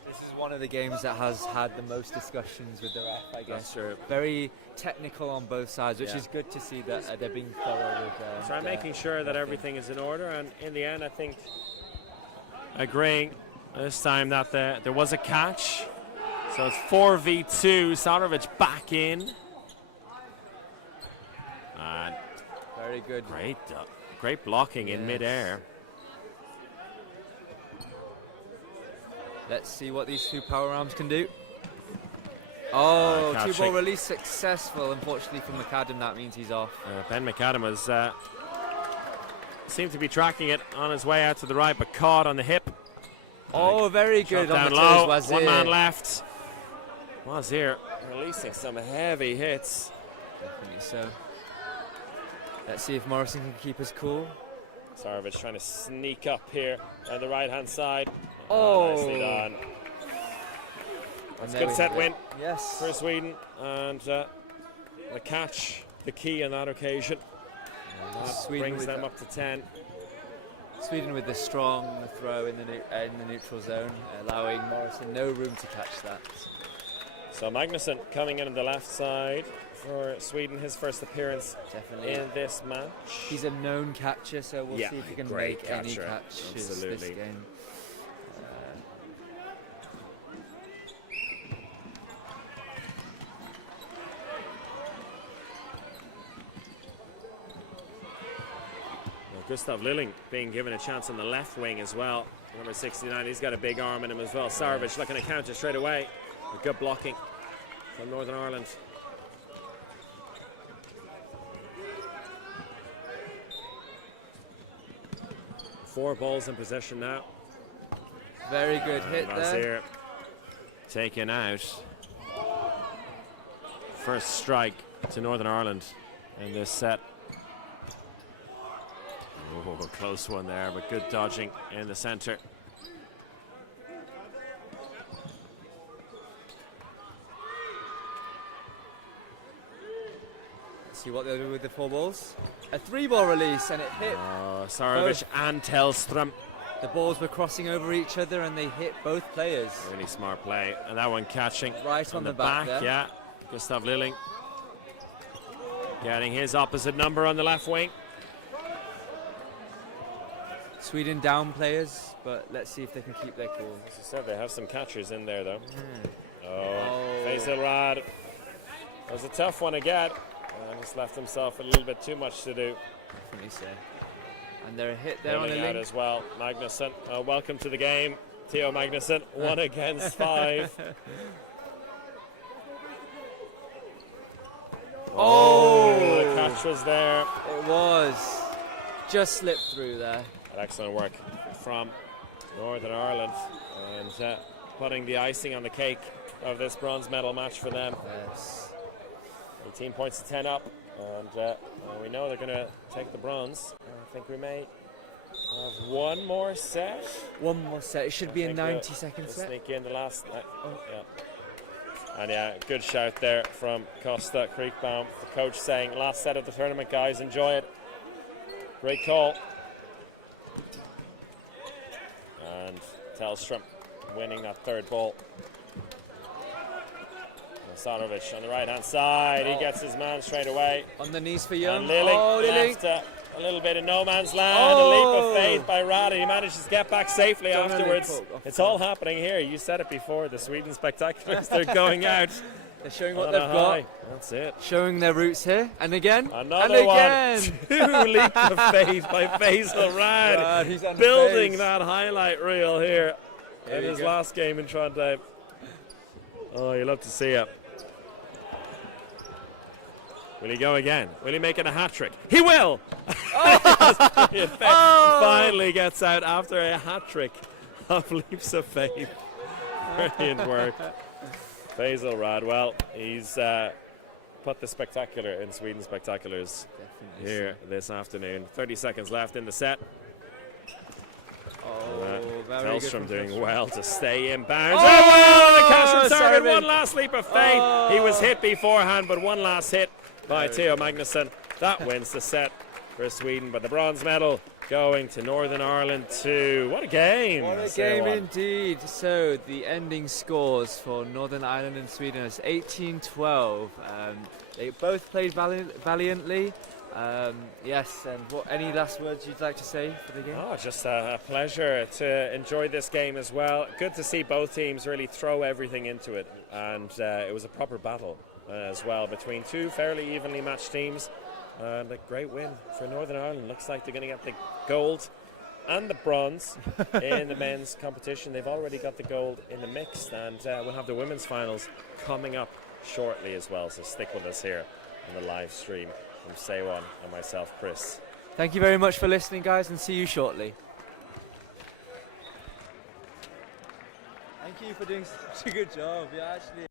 This is one of the games that has had the most discussions with the ref, I guess. That's true. Very technical on both sides, which Yeah. is good to see that they're being thorough with. So I'm their making sure that refing. everything is in order, and in the end, I think agreeing this time that there was a catch. So it's 4v2. Sarovic back in. And Very good. great blocking in Yes. midair. Let's see what these two power arms can do. Oh, catching. 2-ball release successful. Unfortunately for McAdam, that means he's off. Ben McAdam was seemed to be tracking it on his way out to the right, but caught on the hip. Oh, very Shot good on down the low. toes, Wazir. One man left. Wazir releasing some heavy hits. Definitely so. Let's see if Morrison can keep us cool. Sarovic trying to sneak up here on the right-hand side. Oh. Nicely done. And That's a there good we set have it. win Yes. for Sweden, and the catch, the key on that occasion. That Sweden brings with them that. up to 10. Sweden with the strong throw in the neutral zone, allowing Morrison no room to catch that. So Magnusson coming in on the left side for Sweden, his first appearance Definitely. in this match. He's a known catcher, so we'll Yeah, see if he can great make any catcher. catches Absolutely. this game. Well, Gustav Lilling being given a chance on the left wing as well. Number 69, he's got a big arm in him as well. Sarovic looking to counter straight away. With good blocking from Northern Ireland. Four balls in possession now. Very good hit there. Wazir taken out. First strike to Northern Ireland in this set. Oh, a close one there, but good dodging in the centre. See what they'll do with the 4 balls. A 3-ball release, and it hit. Sarovic and Tellstrom. The balls were crossing over each other, and they hit both players. Really smart play. And that one catching Right on the back there. Yeah. Gustav Lilling getting his opposite number on the left wing. Sweden down players, but let's see if they can keep their cool. As I said, they have some catchers in there, though. Oh. Oh, Faisal Rad. That was a tough one to get. And he's left himself a little bit too much to do. Definitely so. And they're a hit there on the Lilling out link. as well. Magnusson, welcome to the game. Theo Magnusson, 1 against 5. Oh! The catch was there. It was. Just slipped through there. Excellent work from Northern Ireland, and putting the icing on the cake of this bronze medal match for them. Yes. 18 points to 10 up, and we know they're going to take the bronze. I think we may have one more set. One more set. It should be a 90-second set. Sneak in the last. Yeah. And yeah, good shout there from Costa Creekbaum, the coach saying, last set of the tournament, guys, enjoy it. Great call. And Tellstrom winning that third ball. Sadovich on the right hand side, he gets his man straight away. On the knees for Young. And Lily left a little bit of no man's land. A leap of faith by Rada. He manages to get back safely afterwards. It's all happening here. You said it before, the Sweden Spectaculars. They're going out. They're showing what they've got. That's it. Showing their roots here. And again. Another one. 2 leaps of faith by Faisal Rad. He's on building phase. that highlight reel here There in you his go. last game in Trondheim. Oh, you love to see it. Will he go again? Will he make it a hat-trick? He will! Finally gets out after a hat-trick of leaps of faith. Brilliant work. Faisal Radwell, he's put the spectacular in Sweden Spectaculars here this afternoon. 30 seconds left in the set. Very Tellstrom good doing well to stay in bounds. The catch from target. Simon. One last leap of faith. He was hit beforehand, but one last hit by Theo Magnusson. That wins the set for Sweden, but the bronze medal going to Northern Ireland too. What a game! What a game indeed. So the ending scores for Northern Ireland and Sweden is 18-12. They both played valiantly. Yes, and any last words you'd like to say for the game? Oh, just a pleasure to enjoy this game as well. Good to see both teams really throw everything into it, and it was a proper battle as well between two fairly evenly matched teams, and a great win for Northern Ireland. Looks like they're going to get the gold and the bronze in the men's competition. They've already got the gold in the mixed, and we'll have the women's finals coming up shortly as well, so stick with us here on the live stream from Seiwon and myself, Chris. Thank you very much for listening, guys, and see you shortly. Thank you for doing such a good job. Yeah, actually.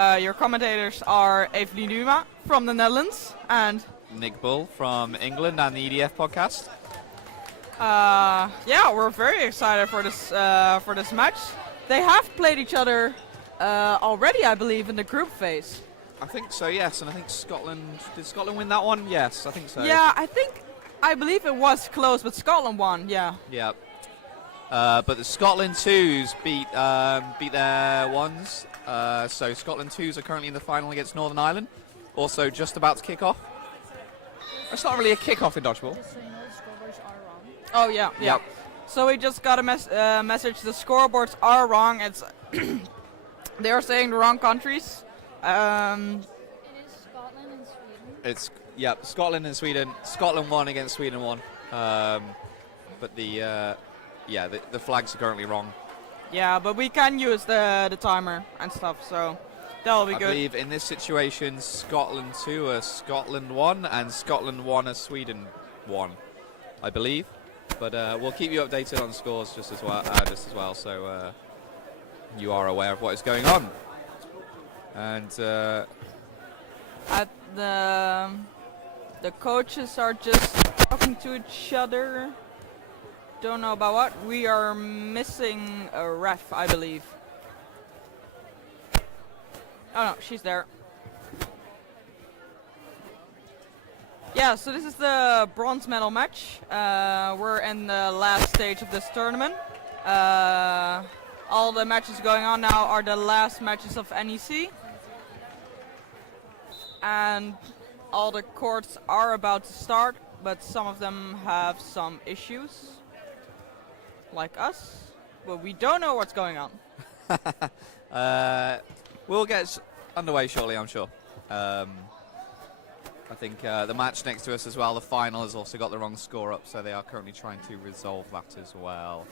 Your commentators are Evelien Numa from the Netherlands and Nick Bull from England and the EDF podcast. yeah, we're very excited for this match. They have played each other already, I believe, in the group phase. I think so, yes, and I think did Scotland win that one? Yes, I think so. Yeah, I believe it was close, but Scotland won. Yeah. Yeah. But the Scotland 2s beat their 1s. So Scotland 2s are currently in the final against Northern Ireland. Also just about to kick off. It's not really a kick-off in dodgeball. Oh yeah, yeah. Yep. So we just got a message. The scoreboards are wrong. It's they are saying the wrong countries. It is Scotland and Sweden. Scotland and Sweden. Scotland won against Sweden won. But the flags are currently wrong. Yeah, but we can use the timer and stuff, so that'll be I good. believe in this situation, Scotland 2 are Scotland 1 and Scotland 1 are Sweden 1, I believe. But we'll keep you updated on scores just as well, so you are aware of what is going on. And At the coaches are just talking to each other. Don't know about what. We are missing a ref, I believe. Oh no, she's there. Yeah, so this is the bronze medal match. We're in the last stage of this tournament. All the matches going on now are the last matches of NEC. And all the courts are about to start, but some of them have some issues. Like us. But we don't know what's going on. we'll get underway shortly, I'm sure. I think the match next to us as well, the final, has also got the wrong score up, so they are currently trying to resolve that as well.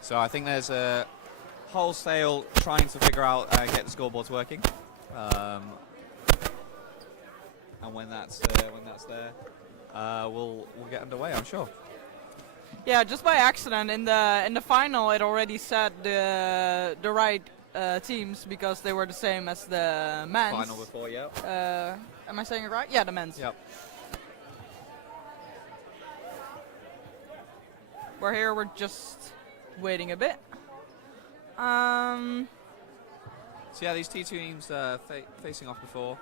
So I think there's a wholesale trying to figure out get the scoreboards working. And when that's there, we'll get underway, I'm sure. Yeah, just by accident in the final it already said the right teams because they were the same as the men's. Final before, yeah. Am I saying it right? Yeah, the men's. Yep. We're here. We're just waiting a bit. So yeah, these two teams facing off before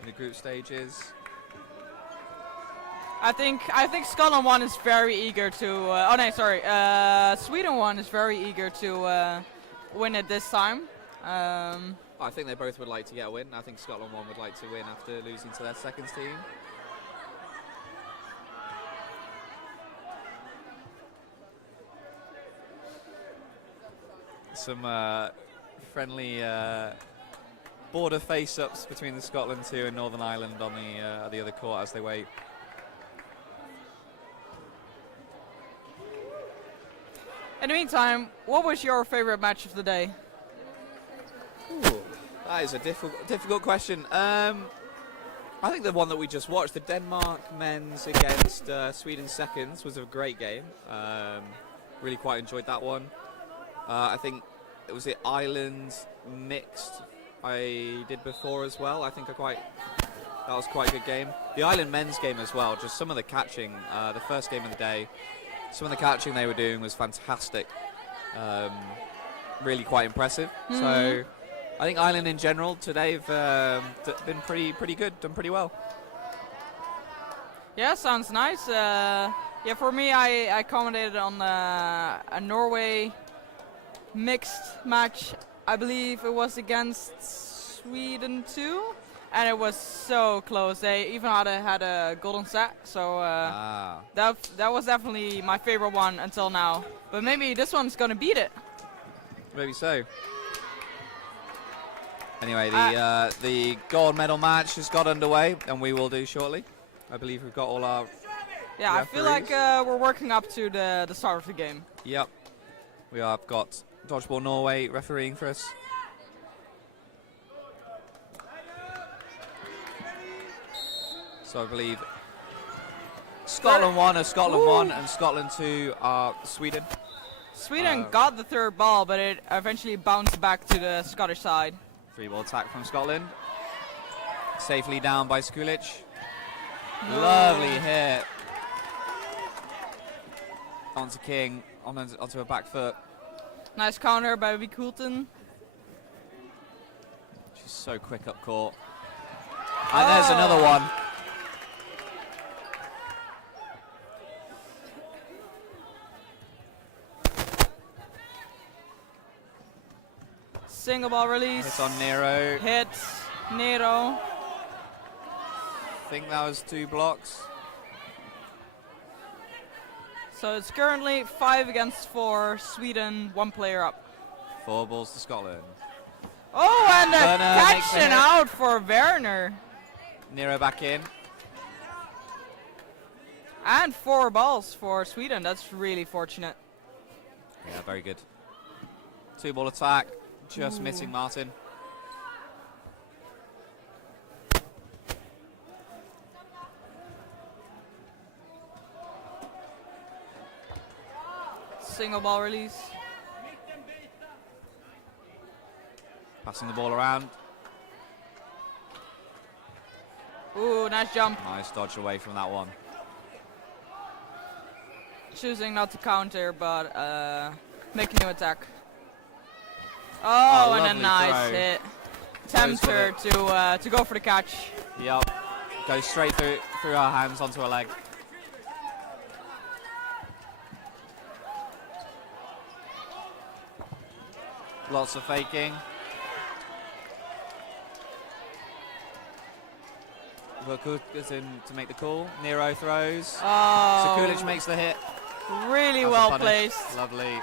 in the group stages. I think Scotland 1 is very eager to. Sweden 1 is very eager to win it this time. I think they both would like to get a win. I think Scotland 1 would like to win after losing to their second team. Some friendly border face-ups between the Scotland 2 and Northern Ireland on the other court as they wait. In the meantime, what was your favorite match of the day? Ooh, that is a difficult question. I think the one that we just watched, the Denmark men's against Sweden seconds, was a great game. Really quite enjoyed that one. I think it was the Ireland mixed I did before as well. I think that was quite a good game. The Ireland men's game as well, just some of the catching, the first game of the day, some of the catching they were doing was fantastic. Really quite impressive. Mm-hmm. So I think Ireland in general today have been pretty good, done pretty well. Yeah, sounds nice. Yeah, for me, I commentated on a Norway mixed match. I believe it was against Sweden too, and it was so close. They even had a golden set, so that was definitely my favorite one until now. But maybe this one's gonna beat it. Maybe so. Anyway, the gold medal match has got underway, and we will do shortly. I believe we've got all our Yeah, I feel like we're working up to the start of the game. Yep. We have got Dodgeball Norway refereeing for us. So I believe Scotland 1 are Scotland 1 and Scotland 2 are Sweden. Sweden got the third ball, but it eventually bounced back to the Scottish side. 3-ball attack from Scotland. Safely down by Sekulic. Lovely hit. Onto King, onto a back foot. Nice counter by Coulton. She's so quick up court. And there's another one. Single ball release. Hits on Nero. Hits Nero. I think that was 2 blocks. So it's currently 5 against 4. Sweden, 1 player up. 4 balls to Scotland. Oh, and a Werner makes catch the and hit. out for Werner. Nero back in. And 4 balls for Sweden. That's really fortunate. Yeah, very good. 2-ball attack. Just missing Martin. Single ball release. Passing the ball around. Ooh, nice jump. Nice dodge away from that one. Choosing not to counter, but making him attack. Oh, and a lovely nice throw. hit. Goes for Tempter to go for the catch. Yep. Goes straight through our hands onto her leg. Lots of faking. Wilcoot goes in to make the call. Nero throws. Oh, Sekulic makes the hit. really As a well punish. placed. Lovely.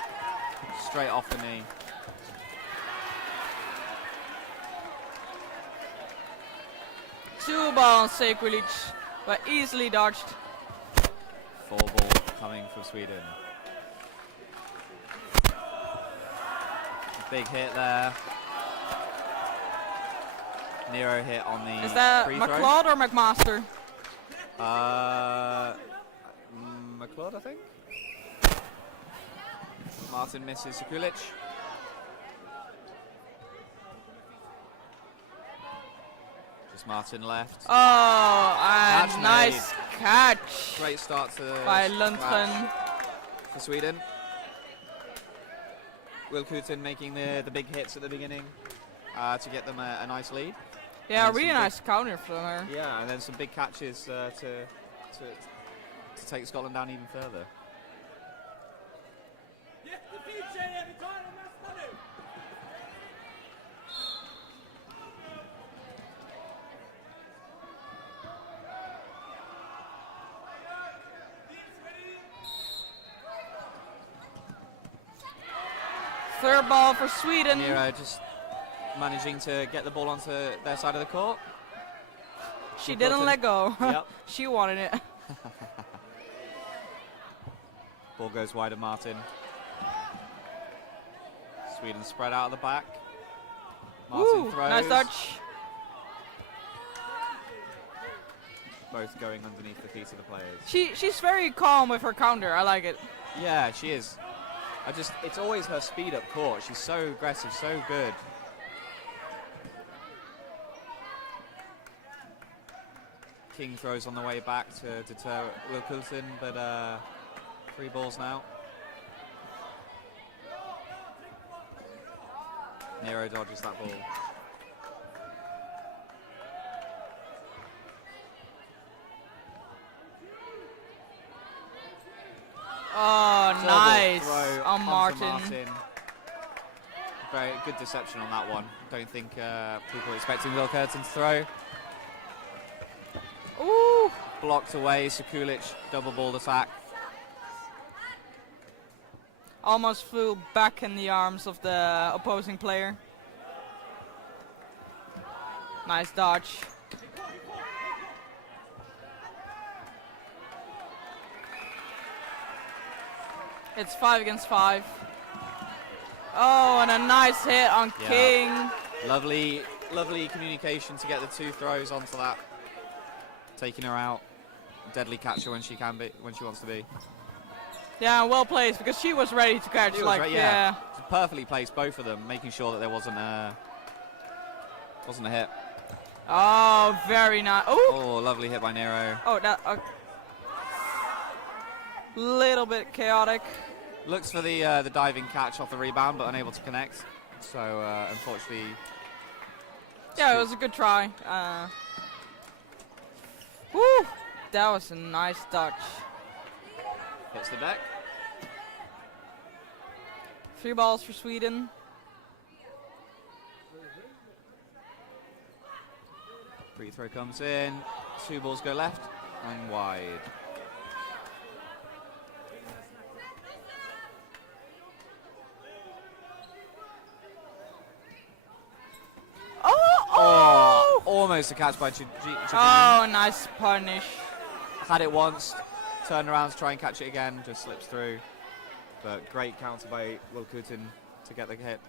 Straight off the knee. Two balls, Sekulic, but easily dodged. 4-ball coming from Sweden. Big hit there. Nero hit on the Is that free throw. McLeod or McMaster? McLeod, I think. Martin misses Sekulic. Just Martin left. Oh, Catch and nice catch Great start to by match Lundgren. for Sweden. Wilcoot making the big hits at the beginning to get them a nice lead. Yeah, And really some nice counter from her. Yeah, and then some big catches to take Scotland down even further. Third ball for Sweden. Nero just managing to get the ball onto their side of the court. She didn't let go. Yep. She wanted it. Ball goes wide of Martin. Sweden spread out of the back. Martin Woo, throws. nice touch. Both going underneath the feet of the players. She's very calm with her counter. I like it. Yeah, she is. It's always her speed up court. She's so aggressive, so good. King throws on the way back to deter Wilcoulton, but 3 balls now. Nero dodges that ball. Oh, Double nice throw on onto Martin. Very good deception on that one. Don't think people were expecting Wilcoulton to throw. Ooh, Blocked away, Sekulic, double ball attack. almost flew back in the arms of the opposing player. Nice dodge. It's 5 against 5. Oh, and a nice hit on Yeah. King. Lovely communication to get the 2 throws onto that. Taking her out. Deadly catcher when she wants to be. Yeah, well placed because she was ready to catch. She was Like, right, yeah. Perfectly placed, both of them, making sure that there wasn't a hit. Oh, very nice. Oh, lovely hit by Nero. Oh, that little bit chaotic. Looks for the diving catch off the rebound, but unable to connect. So unfortunately. Yeah, it was a good try. Woo! That was a nice touch. Hits the deck. 3 balls for Sweden. Free throw comes in. 2 balls go left and wide. Oh! Almost a catch by Oh, nice punish. Had it once, turned around to try and catch it again, just slips through. But great counter by Will Kutin to get the hit.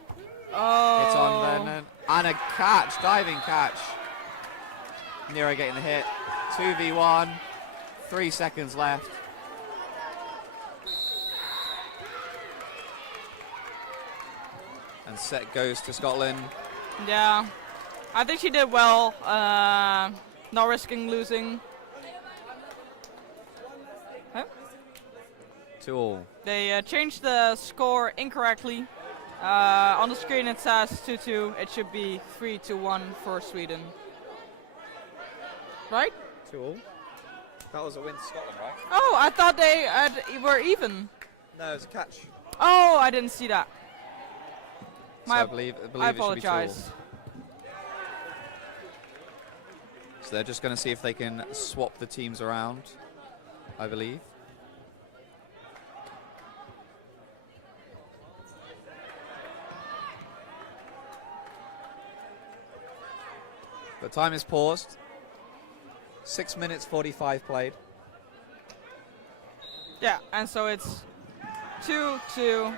Oh. It's on then, and a catch, diving catch. Nero getting the hit. 2v1, 3 seconds left. And set goes to Scotland. Yeah, I think she did well, not risking losing. Huh? 2-all. They changed the score incorrectly. On the screen it says 2-2. It should be 3-1 for Sweden. Right? 2-all. That was a win to Scotland, right? Oh, I thought they were even. No, it was a catch. Oh, I didn't see that. So I believe I it should be 2-all. apologize. So they're just going to see if they can swap the teams around, I believe. The time is paused. 6 minutes 45 played. Yeah, and so it's 2-2.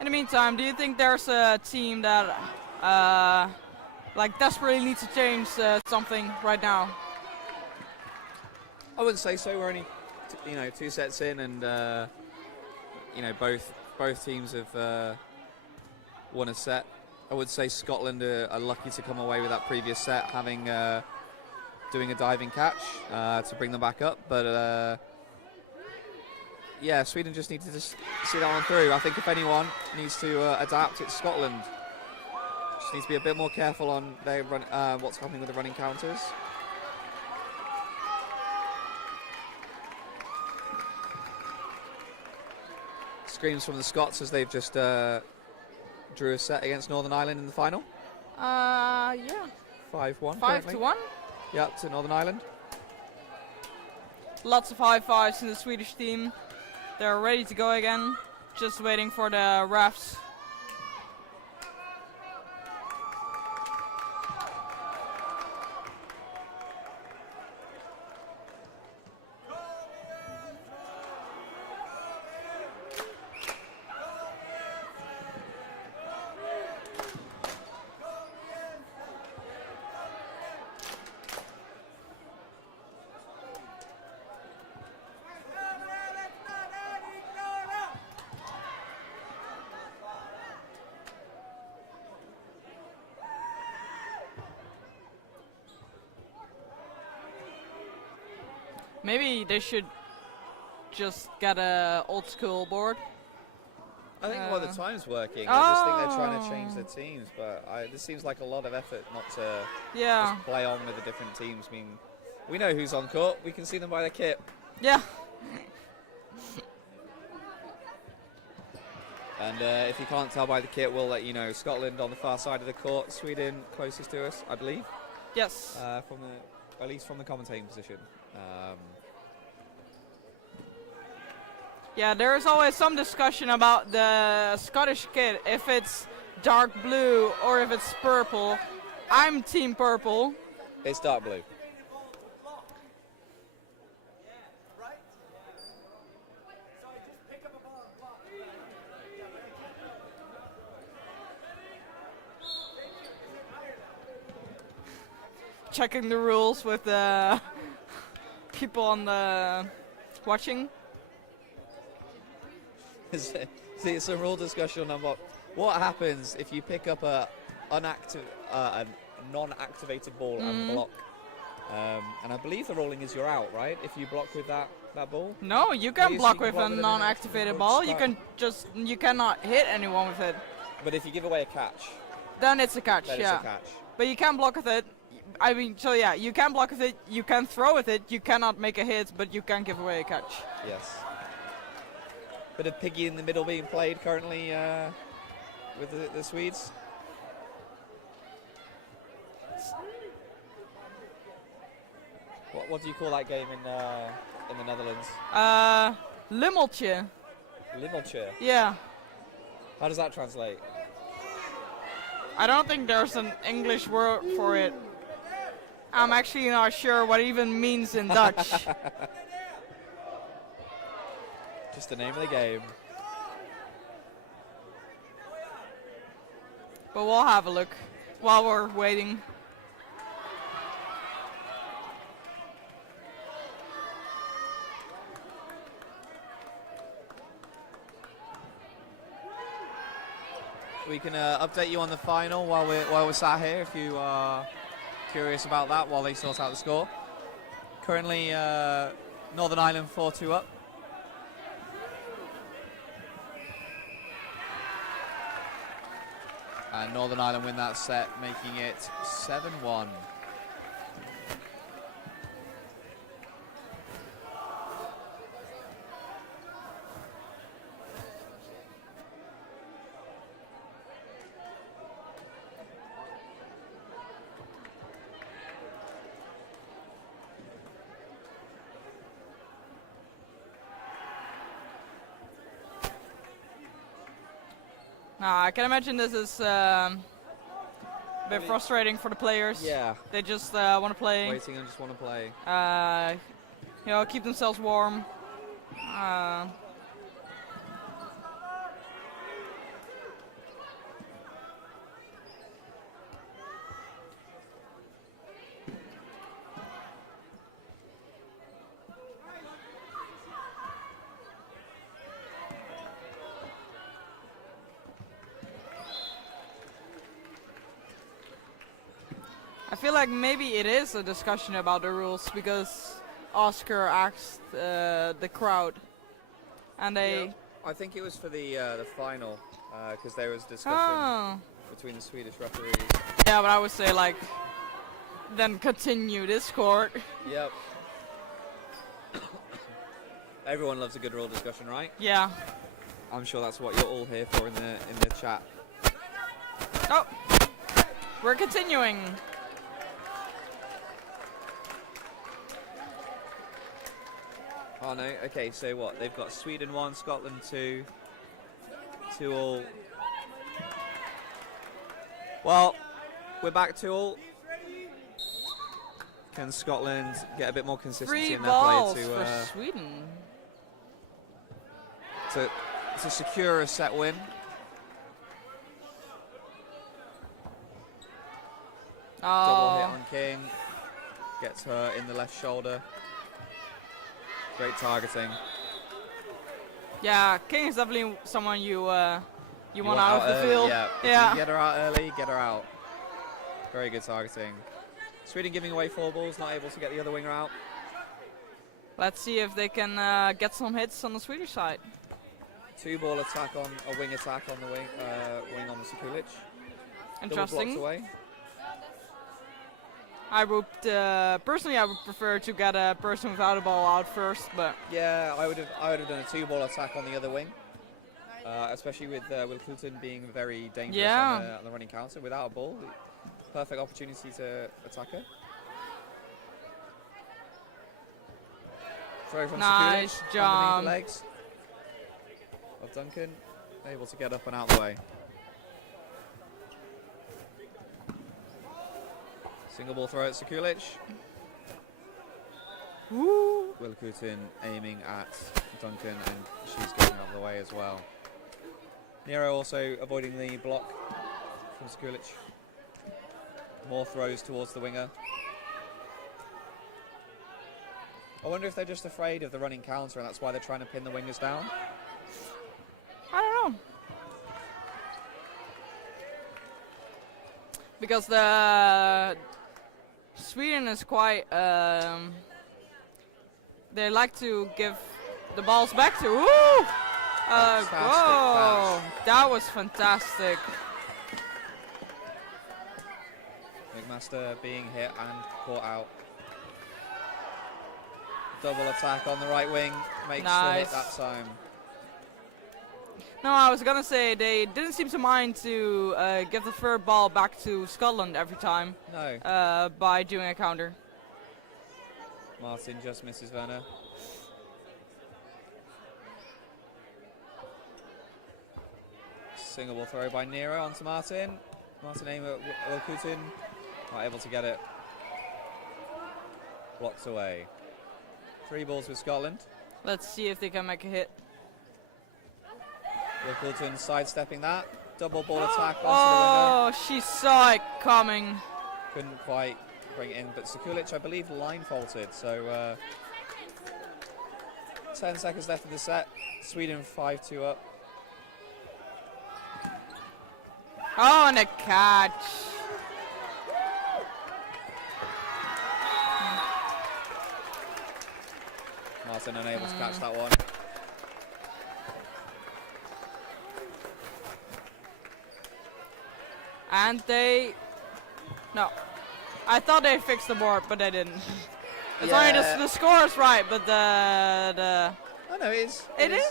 In the meantime, do you think there's a team that like desperately needs to change something right now? I wouldn't say so. We're only, 2 sets in, and both teams have won a set. I would say Scotland are lucky to come away with that previous set, having doing a diving catch to bring them back up. But yeah, Sweden just need to just see that one through. I think if anyone needs to adapt, it's Scotland. Just needs to be a bit more careful on their run, what's happening with the running counters. Screams from the Scots as they've just drew a set against Northern Ireland in the final. Yeah. 5-1. 5-1. Yep, to Northern Ireland. Lots of high fives in the Swedish team. They're ready to go again. Just waiting for the refs. Maybe they should just get a old school board. I think the time's working. I just think they're trying to change their teams, but this seems like a lot of effort not to just play on with the different teams. I mean, we know who's on court. We can see them by their kit. Yeah. And if you can't tell by the kit, we'll let you know. Scotland on the far side of the court, Sweden closest to us, I believe. Yes. At least from the commentating position. Yeah, there is always some discussion about the Scottish kit, if it's dark blue or if it's purple. I'm team purple. It's dark blue. Checking the rules with the people on the watching. See, it's a rule discussion on what happens if you pick up a non-activated ball and block. And I believe the ruling is you're out, right? If you block with that ball. No, you can block with a non-activated ball. You cannot hit anyone with it. But if you give away a catch, then it's a catch. then Yeah. it's a catch. But you can block with it. I mean, so yeah, you can block with it. You can throw with it. You cannot make a hit, but you can give away a catch. Yes. Bit of piggy in the middle being played currently with the Swedes. What do you call that game in the Netherlands? Limmeltje. Limmeltje. Yeah. How does that translate? I don't think there's an English word for it. I'm actually not sure what it even means in Dutch. Just the name of the game. But we'll have a look while we're waiting. We can update you on the final while we're sat here if you are curious about that while they sort out the score. Currently Northern Ireland 4-2 up. And Northern Ireland win that set, making it 7-1. I can imagine this is a bit frustrating for the players. Yeah. They just want to play. Waiting and just want to play. Keep themselves warm. I feel like maybe it is a discussion about the rules because Oscar asked the crowd, and they. Yeah, I think it was for the final because there was discussion between the Swedish referees. Yeah, but I would say like, then continue this court. Yep. Everyone loves a good rule discussion, right? Yeah. I'm sure that's what you're all here for in the chat. Oh, we're continuing. Oh no, okay, so what? They've got Sweden 1, Scotland 2, 2-all. Well, we're back 2-all. Can Scotland get a bit more consistency 3 in their balls play for Sweden. to secure a set win? Double hit on King. Gets her in the left shoulder. Great targeting. Yeah, King is definitely someone you want out of the early, field. Yeah. Yeah. If you get her out early, get her out. Very good targeting. Sweden giving away 4 balls, not able to get the other winger out. Let's see if they can get some hits on the Swedish side. 2-ball attack on a wing attack on the wing on the Sekulic. Interesting. Away. I would personally, I would prefer to get a person without a ball out first, but Yeah, I would have done a 2-ball attack on the other wing, especially with Clinton being very dangerous on the running counter without a ball. Perfect opportunity to attack her. Throw from nice Sekulic jump. underneath the legs of Duncan, able to get up and out the way. Single ball throw at Sekulic. Woo. Wilkutin aiming at Duncan, and she's getting out of the way as well. Nero also avoiding the block from Sekulic. More throws towards the winger. I wonder if they're just afraid of the running counter and that's why they're trying to pin the wingers down. I don't know. Because the Sweden is quite they like to give the balls back to. Woo! Fantastic Whoa! pass. That was fantastic. McMaster being hit and caught out. Double attack on the right wing makes the hit Nice. that time. No, I was gonna say they didn't seem to mind to give the third ball back to Scotland every time No, by doing a counter. Martin just misses Werner. Single ball throw by Nero onto Martin. Martin aim at Wilkutin. Not able to get it. Blocked away. 3 balls with Scotland. Let's see if they can make a hit. Wilkutin sidestepping that. Double ball attack onto Oh, she saw it coming. the winner. Couldn't quite bring it in, but Sekulic, I believe, line faulted. So 10 seconds left of the set. Sweden 5-2 up. Oh, and a catch. Martin unable to catch that one. And they... No. I thought they fixed the board, but they didn't. It's only the score is right, but the Oh no, it is. It is?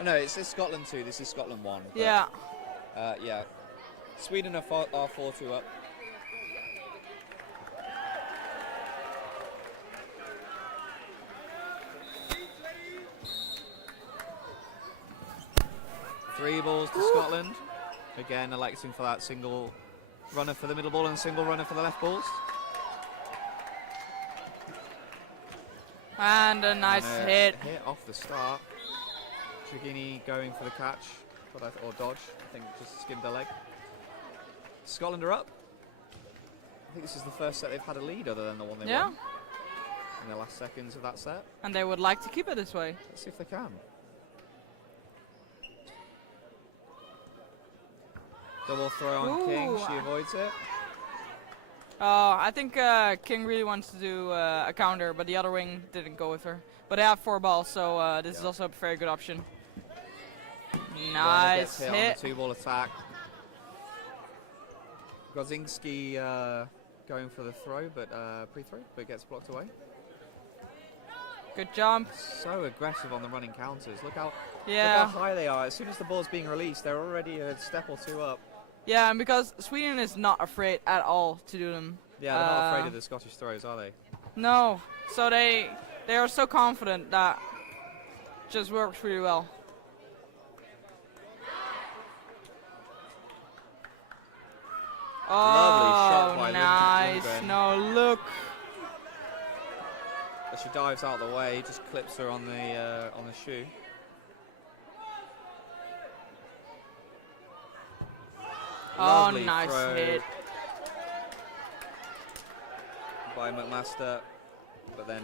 Oh, no, it's Scotland 2. This is Scotland 1. but, yeah. Yeah. Sweden are 4-2 up. Three balls to Scotland. Again, electing for that single runner for the middle ball and single runner for the left balls. And a nice And a hit. hit off the start. Trigini going for the catch, or dodge. I think just skimmed the leg. Scotland are up. I think this is the first set they've had a lead other than the one they won in the last seconds of that set. And they would like to keep it this way. Let's see if they can. Double throw on King. Ooh. She avoids it. Oh, I think King really wants to do a counter, but the other wing didn't go with her. But they have 4 balls, so this is also a very good option. Nice Hit. hit. On the 2-ball attack. Gozinski going for the throw, but pre-throw, but gets blocked away. Good jump. So aggressive on the running counters. Look how Yeah. high they are. As soon as the ball's being released, they're already a step or 2 up. Yeah, and because Sweden is not afraid at all to do them. Yeah, they're not afraid of the Scottish throws, are they? No. So they are so confident that just works really well. Lovely shot Oh, by nice. Lundgren. No, look. As she dives out of the way, just clips her on the shoe. Oh, Lovely nice throw hit. by McMaster, but then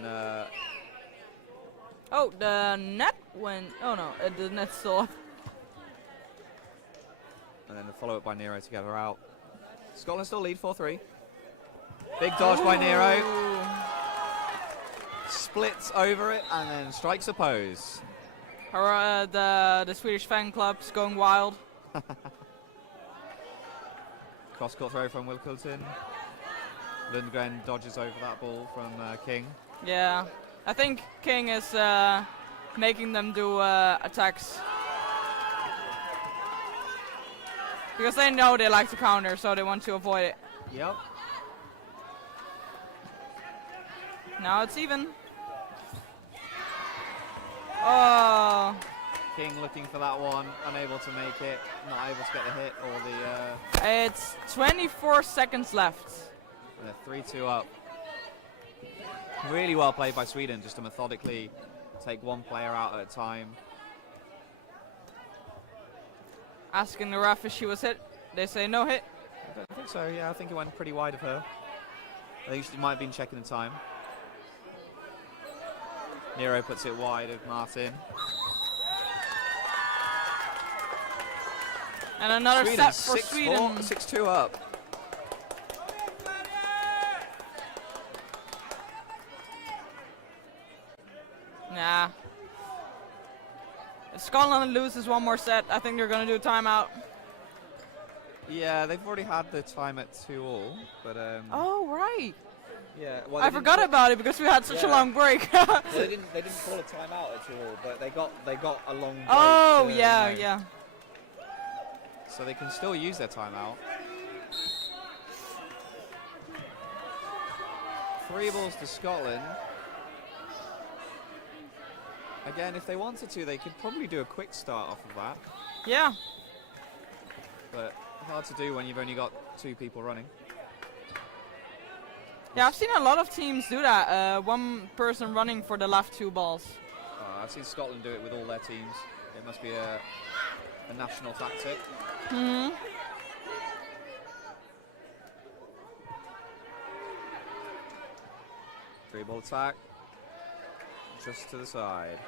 Oh, the net went. Oh no, the net's still up. and then the follow up by Nero to get her out. Scotland still lead 4-3. Big dodge by Nero. Splits over it and then strikes a pose. Her, the Swedish fan club's going wild. Cross court throw from Wilkutin. Lundgren dodges over that ball from King. Yeah, I think King is making them do attacks. Because they know they like to counter, so they want to avoid it. Yep. Now it's even. Oh, King looking for that one, unable to make it, not able to get the hit or the. it's 24 seconds left. They're 3-2 up. Really well played by Sweden, just to methodically take one player out at a time. Asking the ref if she was hit. They say no hit. I don't think so, yeah, I think it went pretty wide of her. I think she might have been checking the time. Nero puts it wide of Martin. And another Sweden, set for Sweden. 6-2 up. Nah. If Scotland loses one more set, I think they're going to do a timeout. Yeah, they've already had the time at 2-2, but Oh, right. yeah. Well, I forgot about it because we had such a long break. Well, they didn't call a timeout at 2-2, but they got a long break. Oh, to, yeah, you know, yeah. So they can still use their timeout. 3 balls to Scotland. Again, if they wanted to, they could probably do a quick start off of that. Yeah. But hard to do when you've only got 2 people running. Yeah, I've seen a lot of teams do that. One person running for the left 2 balls. I've seen Scotland do it with all their teams. It must be a national tactic. Mm-hmm. Three-ball attack. Just to the side.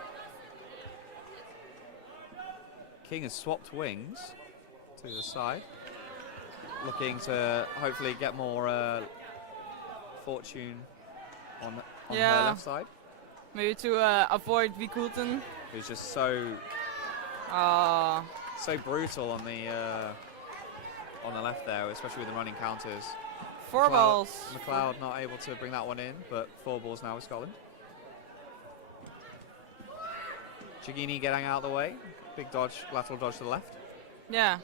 King has swapped wings to the side. Looking to hopefully get more fortune on her left side. Maybe to avoid Vikulten. Who's just so brutal on the left there, especially with the running counters. 4 balls. McLeod not able to bring that one in, but 4 balls now with Scotland. Chigini getting out of the way. Big dodge, lateral dodge to the left. Yeah.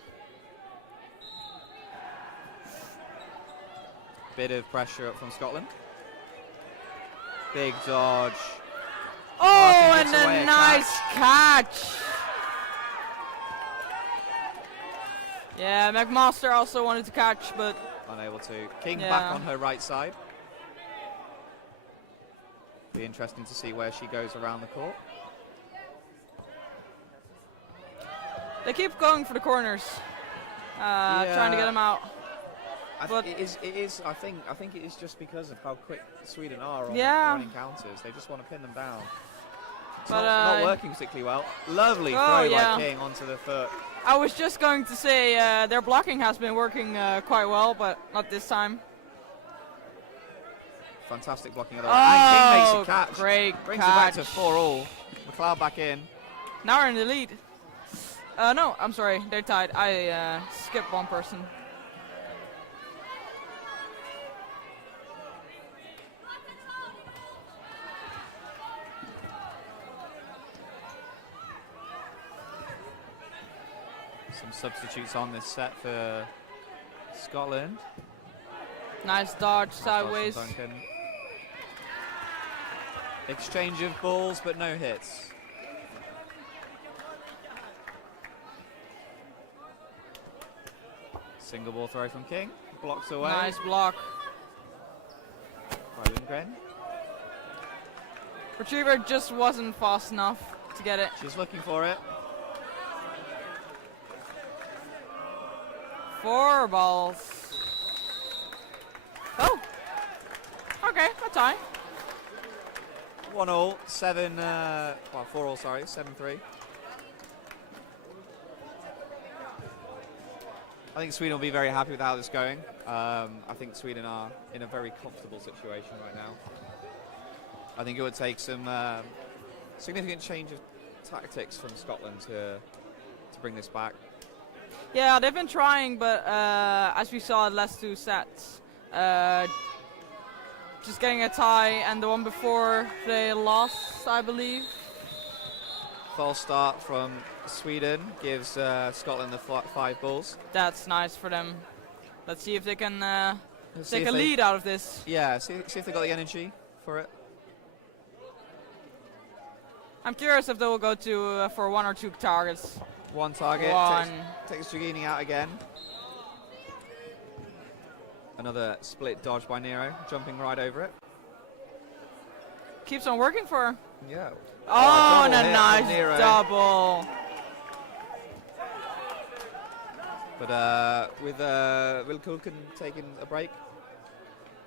Bit of pressure up from Scotland. Big dodge. Oh, Martin and gets away a nice catch. Yeah, McMaster also wanted to catch, but Unable to. King Yeah. back on her right side. Be interesting to see where she goes around the court. they keep going for the corners, trying to get them out. But It is. I think it is just because of how quick Sweden are on Yeah. running counters. They just want to pin them down. It's But, not working particularly well. Lovely Oh, throw yeah. by King onto the foot. I was just going to say their blocking has been working quite well, but not this time. Fantastic blocking of the and King makes Oh, a catch. great Brings it back to catch. 4-all. McLeod back in. Now we're in the lead. No, I'm sorry, they're tied. I skipped one person. Some substitutes on this set for Scotland. Nice dodge Nice dodge sideways. from Duncan. Exchange of balls, but no hits. Single ball throw from King. Blocks away Nice block. by Lundgren. Retriever just wasn't fast enough to get it. She's looking for it. 4 balls. Oh. Okay, a tie. 1-all, 4-all, sorry, 7-3. I think Sweden will be very happy with how this is going. I think Sweden are in a very comfortable situation right now. I think it would take some significant change of tactics from Scotland to bring this back. Yeah, they've been trying, but as we saw the last 2 sets, just getting a tie, and the one before they lost, I believe. False start from Sweden gives Scotland the 5 balls. That's nice for them. Let's see if they can Let's see take if a they- lead out of this. Yeah, see if they got the energy for it. I'm curious if they will go to for 1 or 2 targets. One target. One. Takes Giugini out again. Another split dodge by Nero, jumping right over it. Keeps on working for her. Yeah. Oh, and double a hit nice from Nero. double. But with Wilkulkin taking a break,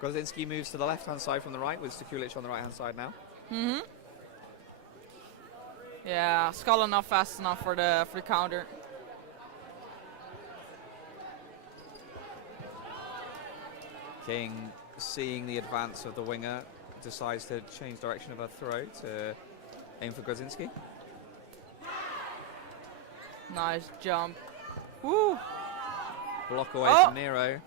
Grozynski moves to the left-hand side from the right, with Stakulic on the right-hand side now. Mm-hmm. Yeah, Scotland not fast enough for the counter. King, seeing the advance of the winger, decides to change direction of her throw to aim for Grozynski. Nice jump. Woo! Block away Oh! from Nero.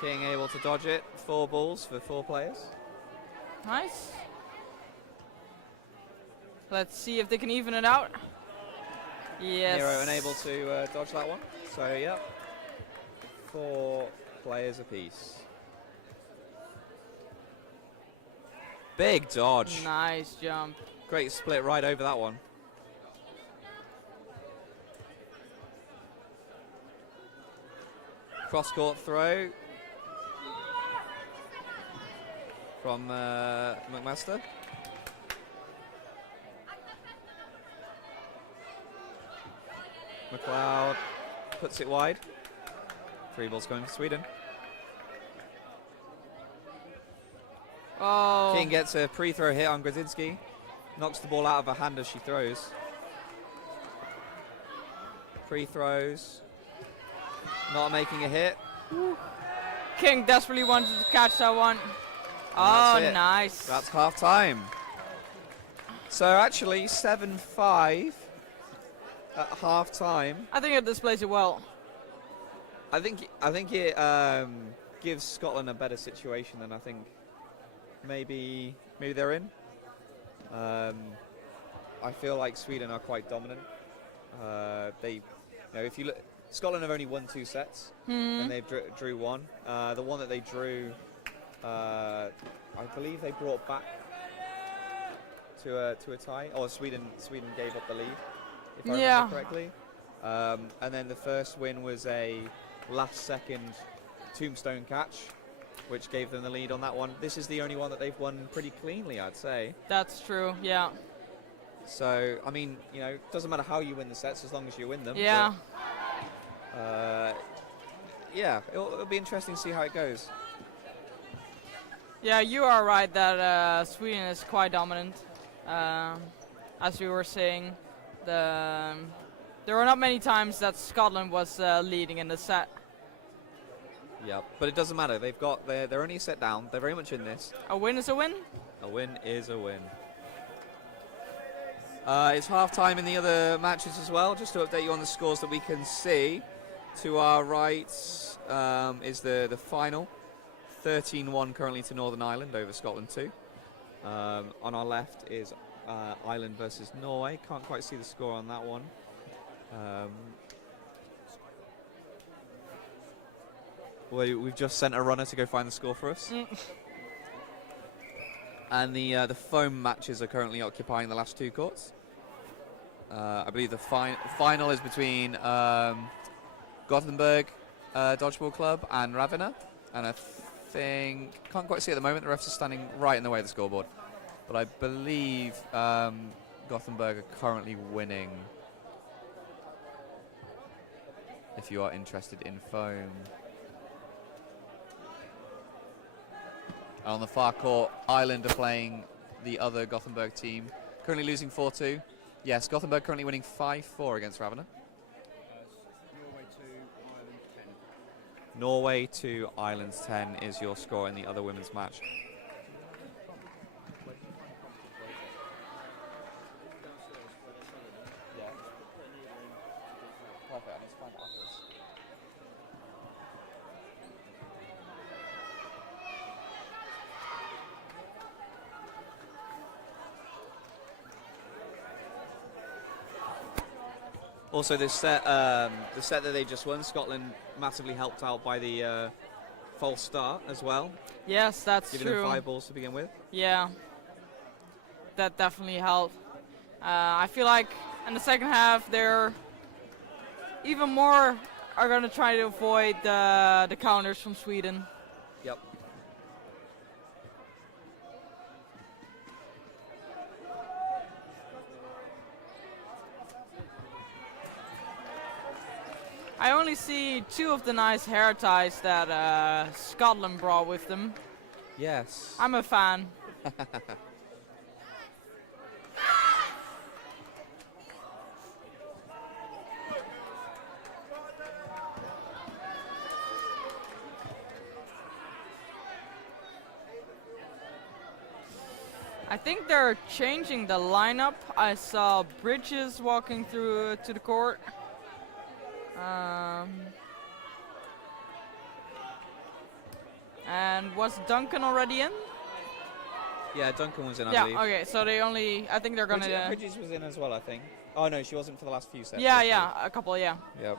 King able to dodge it. 4 balls for 4 players. Nice. Let's see if they can even it out. Yes. Nero unable to dodge that one. So, yeah, 4 players apiece. Big dodge. Nice jump. Great split right over that one. Cross-court throw from McMaster. McLeod puts it wide. 3 balls going for Sweden. Oh. King gets a pre-throw hit on Grozynski. Knocks the ball out of her hand as she throws. Pre-throws. Not making a hit. King desperately wanted to catch that one. And Oh, that's it. nice. That's half time. So actually 7-5 at half time. I think it displays it well. I think it gives Scotland a better situation than I think maybe they're in. I feel like Sweden are quite dominant. If you look, Scotland have only won 2 sets, and they've drew 1. The one that they drew, I believe they brought back to a tie. Or Sweden gave up the lead, if I remember correctly. And then the first win was a last-second tombstone catch, which gave them the lead on that one. This is the only one that they've won pretty cleanly, I'd say. That's true, yeah. So, I mean, it doesn't matter how you win the sets as long as you win them. Yeah. But, it'll be interesting to see how it goes. Yeah, you are right that Sweden is quite dominant. As we were saying, there were not many times that Scotland was leading in the set. Yeah, but it doesn't matter. They're only a set down. They're very much in this. A win is a win. A win is a win. It's half time in the other matches as well. Just to update you on the scores that we can see. To our right is the final. 13-1 currently to Northern Ireland over Scotland 2. On our left is Ireland versus Norway. Can't quite see the score on that one. We've just sent a runner to go find the score for us. And the foam matches are currently occupying the last 2 courts. I believe the final is between Gothenburg Dodgeball Club and Ravenna. And I think, can't quite see at the moment, the refs are standing right in the way of the scoreboard. But I believe Gothenburg are currently winning. If you are interested in foam. On the far court, Ireland are playing the other Gothenburg team. Currently losing 4-2. Yes, Gothenburg currently winning 5-4 against Ravenna. Norway to Ireland's 10 is your score in the other women's match. Also, this set, the set that they just won, Scotland massively helped out by the false start as well. Yes, that's giving true. Them 5 balls to begin with. Yeah, that definitely helped. I feel like in the second half they're even more are going to try to avoid the counters from Sweden. Yep. I only see 2 of the nice hair ties that Scotland brought with them. Yes. I'm a fan. I think they're changing the lineup. I saw Bridges walking through to the court. And was Duncan already in? Yeah, Duncan was in, I Yeah, believe. okay, so they only, I think they're gonna... Bridges was in as well, I think. Oh no, she wasn't for the last few sets. Yeah, was she? yeah, a couple, yeah. Yep.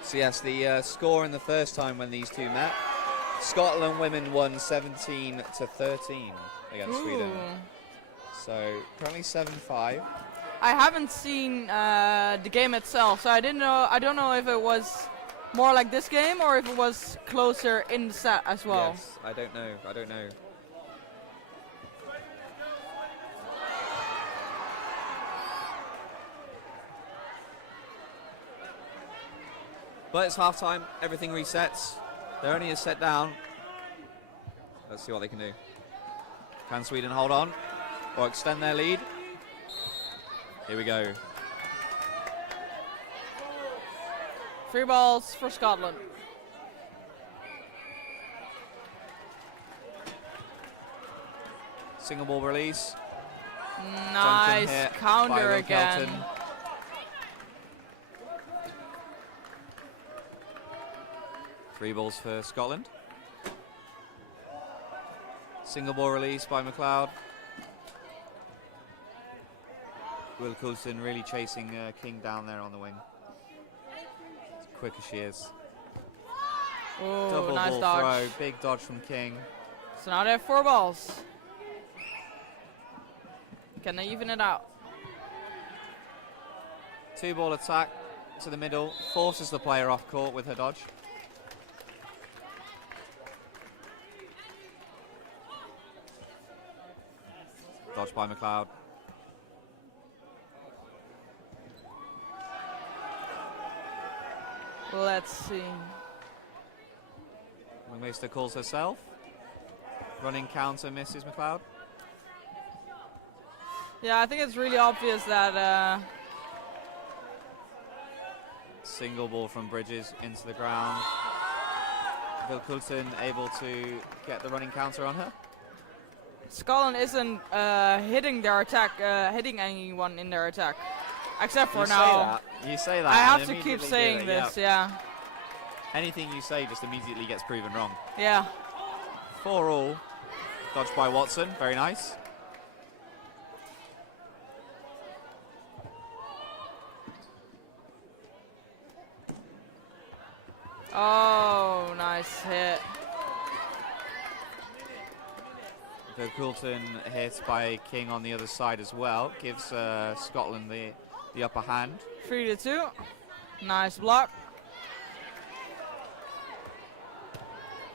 So yes, the score in the first time when these two met, Scotland women won 17 to 13 against Sweden. So currently 7-5. I haven't seen the game itself, so I don't know if it was more like this game or if it was closer in the set as well. Yes, I don't know. But it's half time, everything resets. They're only a set down. Let's see what they can do. Can Sweden hold on or extend their lead? Here we go. 3 balls for Scotland. Single ball release. Nice hit counter by Will again. Kelton. Three balls for Scotland. Single ball release by McLeod. Will Coulson really chasing King down there on the wing. As quick as she is. Oh, Double nice ball dodge. throw, big dodge from King. So now they have 4 balls. Can they even it out? Two ball attack to the middle, forces the player off court with her dodge. Dodge by McLeod. Let's see. Wingmeister calls herself. Running counter misses McLeod. Yeah, I think it's really obvious that Single ball from Bridges into the ground. Will Coulson able to get the running counter on her. Scotland isn't hitting their attack, hitting anyone in their attack, except for now. You say that. I have and to keep immediately do saying it, this, yeah. yeah. Anything you say just immediately gets proven wrong. Yeah. 4 all. Dodged by Watson. Very nice. Oh, nice hit. Will Coulson hit by King on the other side as well. Gives Scotland the upper hand. 3-2. Nice block.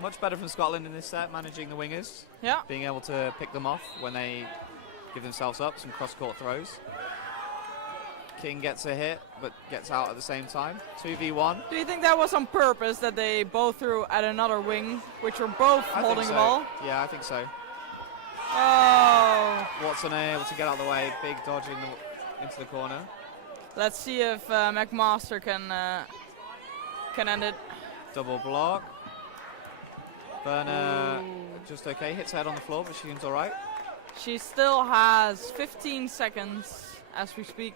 Much better from Scotland in this set, managing the wingers. Yeah. Being able to pick them off when they give themselves up. Some cross-court throws. King gets a hit, but gets out at the same time. 2v1. Do you think that was on purpose that they both threw at another wing, which were both holding the ball? Yeah, I think so. Oh. Watson able to get out of the way. Big dodge into the corner. Let's see if McMaster can end it. Double block. Burner just okay. Hits head on the floor, but she seems all right. She still has 15 seconds as we speak.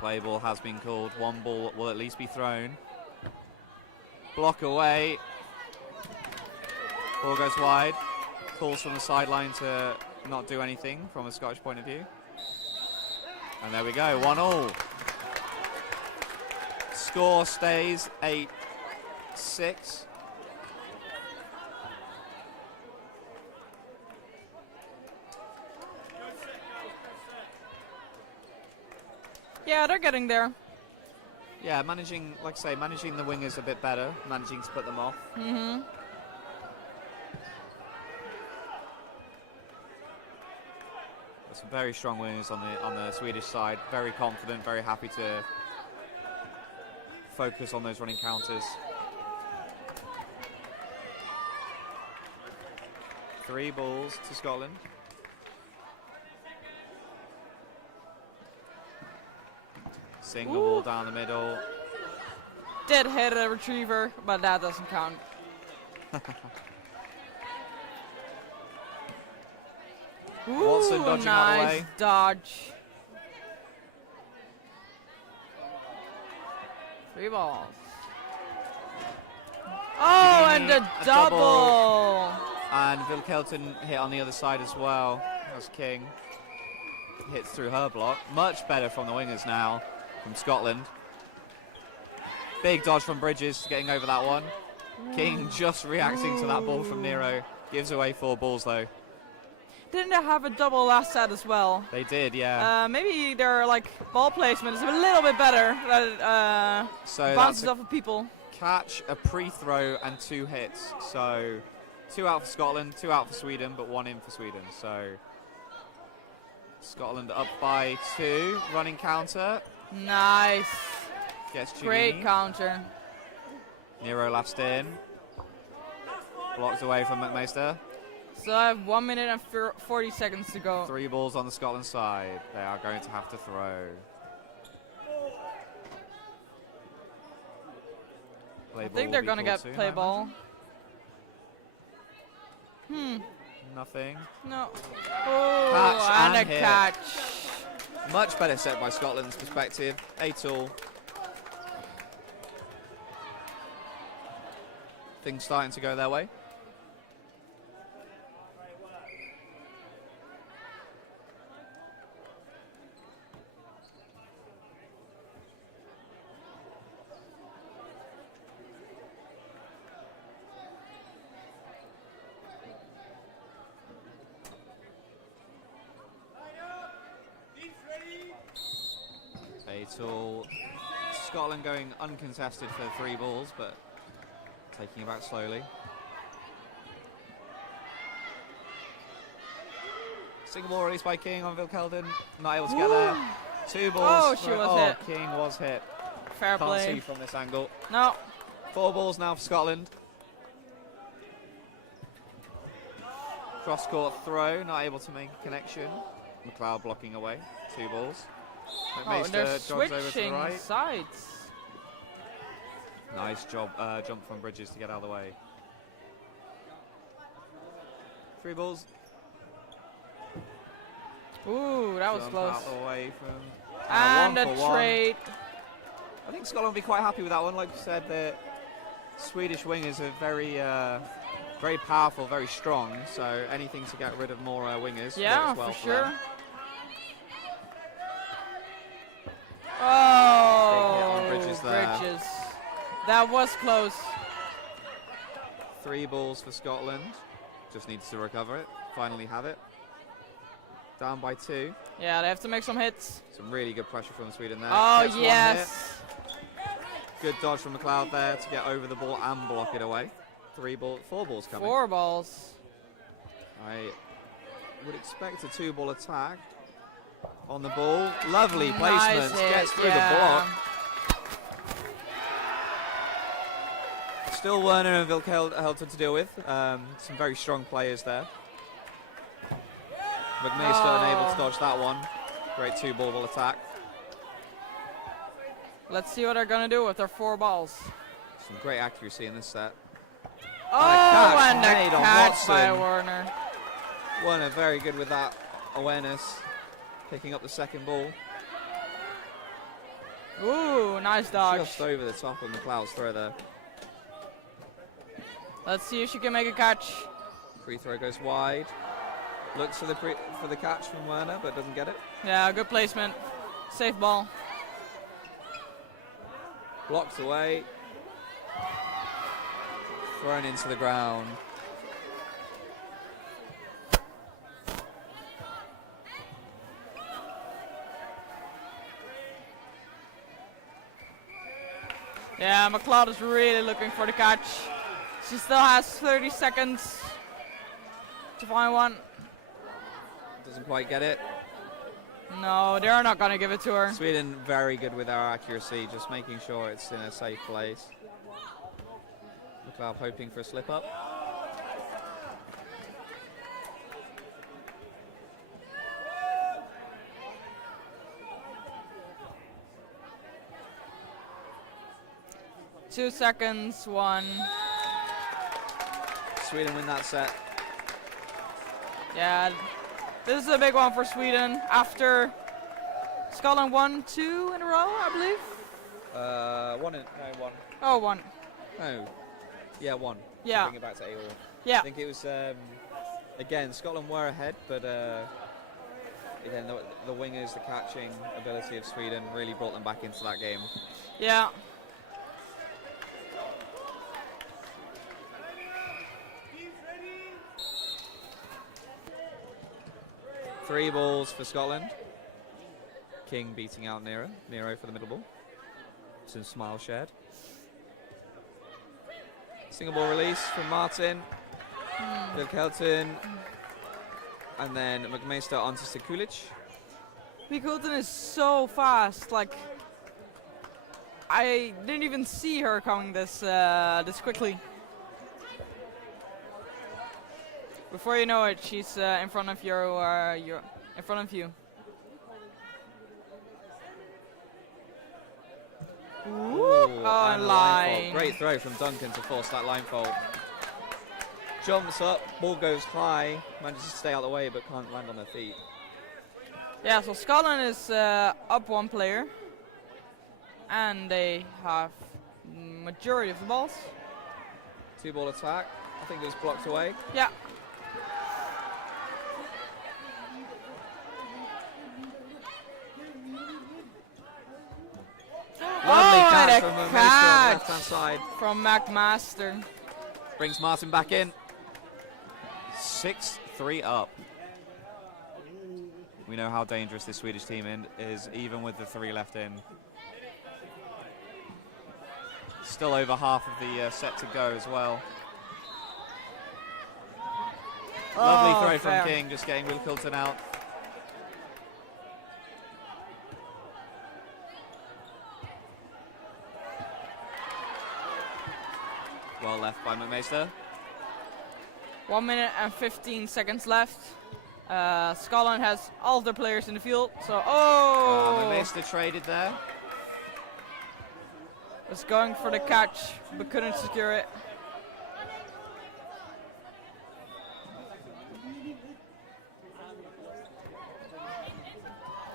Play ball has been called. One ball will at least be thrown. Block away. Ball goes wide. Calls from the sideline to not do anything from a Scottish point of view. And there we go, 1-1. Score stays 8-6. Yeah, they're getting there. Yeah, managing, like I say, managing the wingers a bit better, managing to put them off. Mm-hmm. Some very strong wingers on the Swedish side. Very confident, very happy to focus on those running counters. 3 balls to Scotland. Single ball down the middle. Did hit a retriever, but that doesn't count. Watson dodging out the nice way. dodge. 3 balls. Oh, and a double. And Vilkelton hit on the other side as well. That's King. Hits through her block. Much better from the wingers now from Scotland. Big dodge from Bridges getting over that one. King just reacting to that ball from Nero. Gives away 4 balls though. Didn't they have a double last set as well? They did, yeah. Maybe their ball placement is a little bit better. So bounces off of people. Catch, a pre-throw, and 2 hits. So 2 out for Scotland, 2 out for Sweden, but 1 in for Sweden. So Scotland up by 2. Running counter. Nice. Gets Giannini. Great counter. Nero last in. Blocked away from McMaster. So I have 1 minute and 40 seconds to go. 3 balls on the Scotland side. They are going to have to throw. I think they're going to get play ball. Nothing. No. Oh, Catch and a hit. catch. Much better set by Scotland's perspective. 8-all. Things starting to go their way. All Scotland going uncontested for 3 balls, but taking it back slowly. Single ball released by King on Vilkelden. Not able to get there. 2 balls. Oh, she was hit. King was hit. Fair Can't play. see from this angle. No. 4 balls now for Scotland. Cross court throw, not able to make a connection. McLeod blocking away. 2 balls. Oh, they're jogs over to the switching right. sides. Nice job, jump from Bridges to get out of the way. 3 balls. Ooh, that was Jump close. out away from, And 1 a for 1. trade. I think Scotland will be quite happy with that one. Like you said, the Swedish wingers are very, very powerful, very strong. So anything to get rid of more wingers. Yeah, works well for for sure. them. Oh, Big hit on Bridges there. Bridges. That was close. 3 balls for Scotland. Just needs to recover it. Finally have it. Down by 2. Yeah, they have to make some hits. Some really good pressure from Sweden there. Oh, Gets 1 yes. hit. Good dodge from McLeod there to get over the ball and block it away. 4 balls coming. 4 balls. I would expect a 2-ball attack on the ball. Lovely placement. Nice hit, Gets through yeah. the block. Still Werner and Vilkelton to deal with. Some very strong players there. McMaster unable to dodge that one. Great 2-ball attack. Let's see what they're going to do with their 4 balls. Some great accuracy in this set. Oh, and a made on catch by Watson. Werner. Werner very good with that awareness, picking up the second ball. Ooh, nice dodge. Just over the top of McLeod's throw there. Let's see if she can make a catch. Free throw goes wide. Looks for the catch from Werner, but doesn't get it. Yeah, good placement. Safe ball. Blocked away. Thrown into the ground. Yeah, McLeod is really looking for the catch. She still has 30 seconds to find one. Doesn't quite get it. No, they're not going to give it to her. Sweden very good with our accuracy, just making sure it's in a safe place. McLeod hoping for a slip up. Two seconds, one. Sweden win that set. Yeah, this is a big one for Sweden after Scotland won 2 in a row, I believe. One. Oh, one. No. Yeah, one. Yeah. Bring it back to 8-all. Yeah. I think it was, again, Scotland were ahead, but again, the wingers, the catching ability of Sweden really brought them back into that game. Yeah. Three balls for Scotland. King beating out Nero. Nero for the middle ball. Some smile shared. Single ball release from Martin. Bill Kelton. And then McMaster onto Sekulic. Colton is so fast. Like, I didn't even see her coming this quickly. Before you know it, she's in front of in front of you. Ooh, and line. fault. Great throw from Duncan to force that line fault. Jumps up, ball goes high, manages to stay out of the way but can't land on her feet. Yeah, so Scotland is up one player, and they have majority of the balls. Two ball attack. I think it was blocked away. Yeah. Lovely catch and from a McMaster on the catch left-hand side. from McMaster. Brings Martin back in. 6-3 up. We know how dangerous this Swedish team is, even with the 3 left in. Still over half of the set to go as well. Lovely throw fair. from King, just getting Will Coulton out. Well left by McMaster. 1 minute and 15 seconds left. Scotland has all of their players in the field, so McMaster traded there. was going for the catch, but couldn't secure it.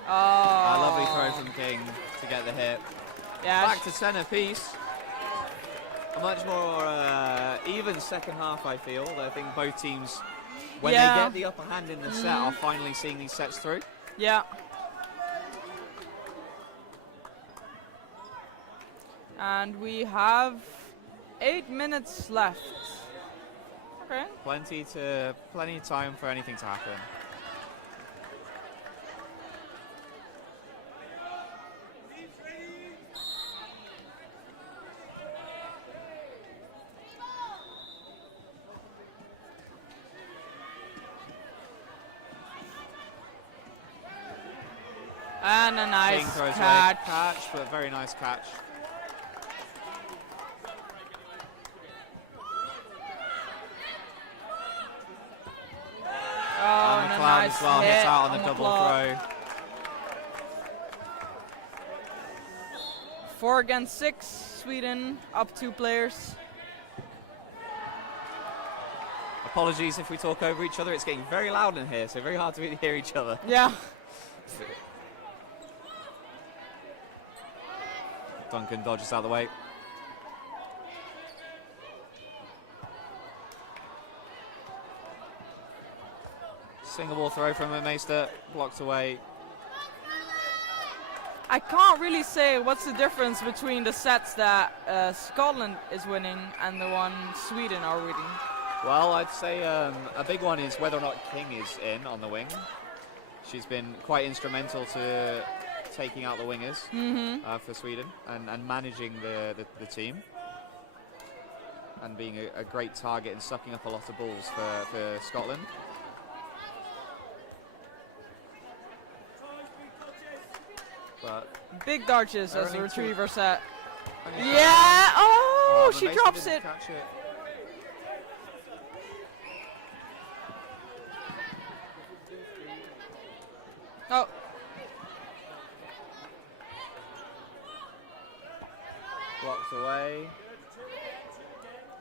Oh, A lovely throw from King to get the hit. yeah, Back to 10 apiece. A much more even second half, I feel. I think both teams, when they get the upper hand in the set, are finally seeing these sets through. yeah. And we have 8 minutes left. Okay. Plenty of time for anything to happen. And a nice King throws catch. away. Catch, but very nice catch. Oh, and a McLeod nice as well hit hits out on the on double McLeod. throw. 4 against 6, Sweden up 2 players. Apologies if we talk over each other. It's getting very loud in here, so very hard to hear each other. Yeah. Duncan dodges out of the way. Single ball throw from Meister, blocked away. I can't really say what's the difference between the sets that Scotland is winning and the one Sweden are winning. Well, I'd say a big one is whether or not King is in on the wing. She's been quite instrumental to taking out the wingers for Sweden and managing the team. And being a great target and sucking up a lot of balls for Scotland. But Big dodges as a only retriever set. only Yeah! Oh, but she Meister drops didn't it. catch it. Oh, Blocked away.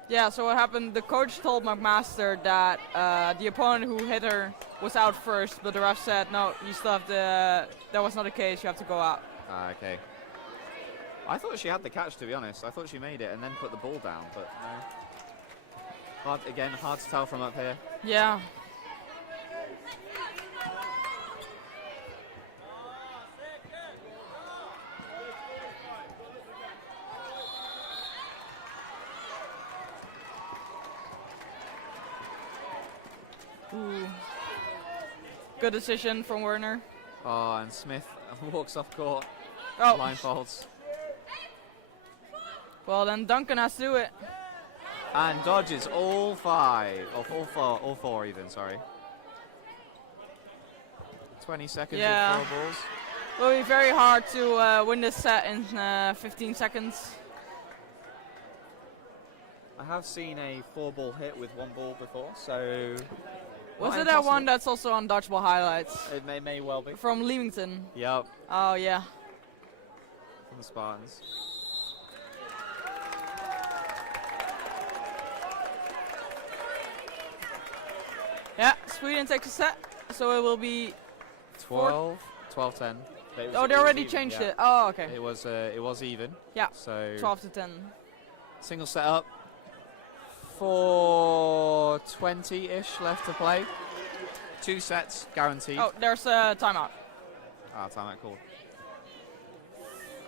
yeah, so what happened? The coach told McMaster that the opponent who hit her was out first, but the ref said, no, you still have to, that was not the case, you have to go out. Ah, okay. I thought she had the catch, to be honest. I thought she made it and then put the ball down, but no. Hard to tell from up here. Yeah. Ooh. Good decision from Werner. Oh, and Smith walks off court. Oh, Blindfolds. well then Duncan has to do it. And dodges all five. All four even, sorry. 20 seconds Yeah. with 4 balls. It will be very hard to win this set in 15 seconds. I have seen a 4-ball hit with 1 ball before, so... Was not it that one impossible. that's also on Dodgeball highlights? It may well be. From Leamington. Yep, Oh yeah. from the Spartans. Yeah, Sweden takes a set, so it will be. 12-10. Oh, they already changed it. Oh, okay. It was even. Yeah, So 12 to 10. single set up. 4:20-ish left to play. 2 sets guaranteed. Oh, there's a timeout. Timeout call.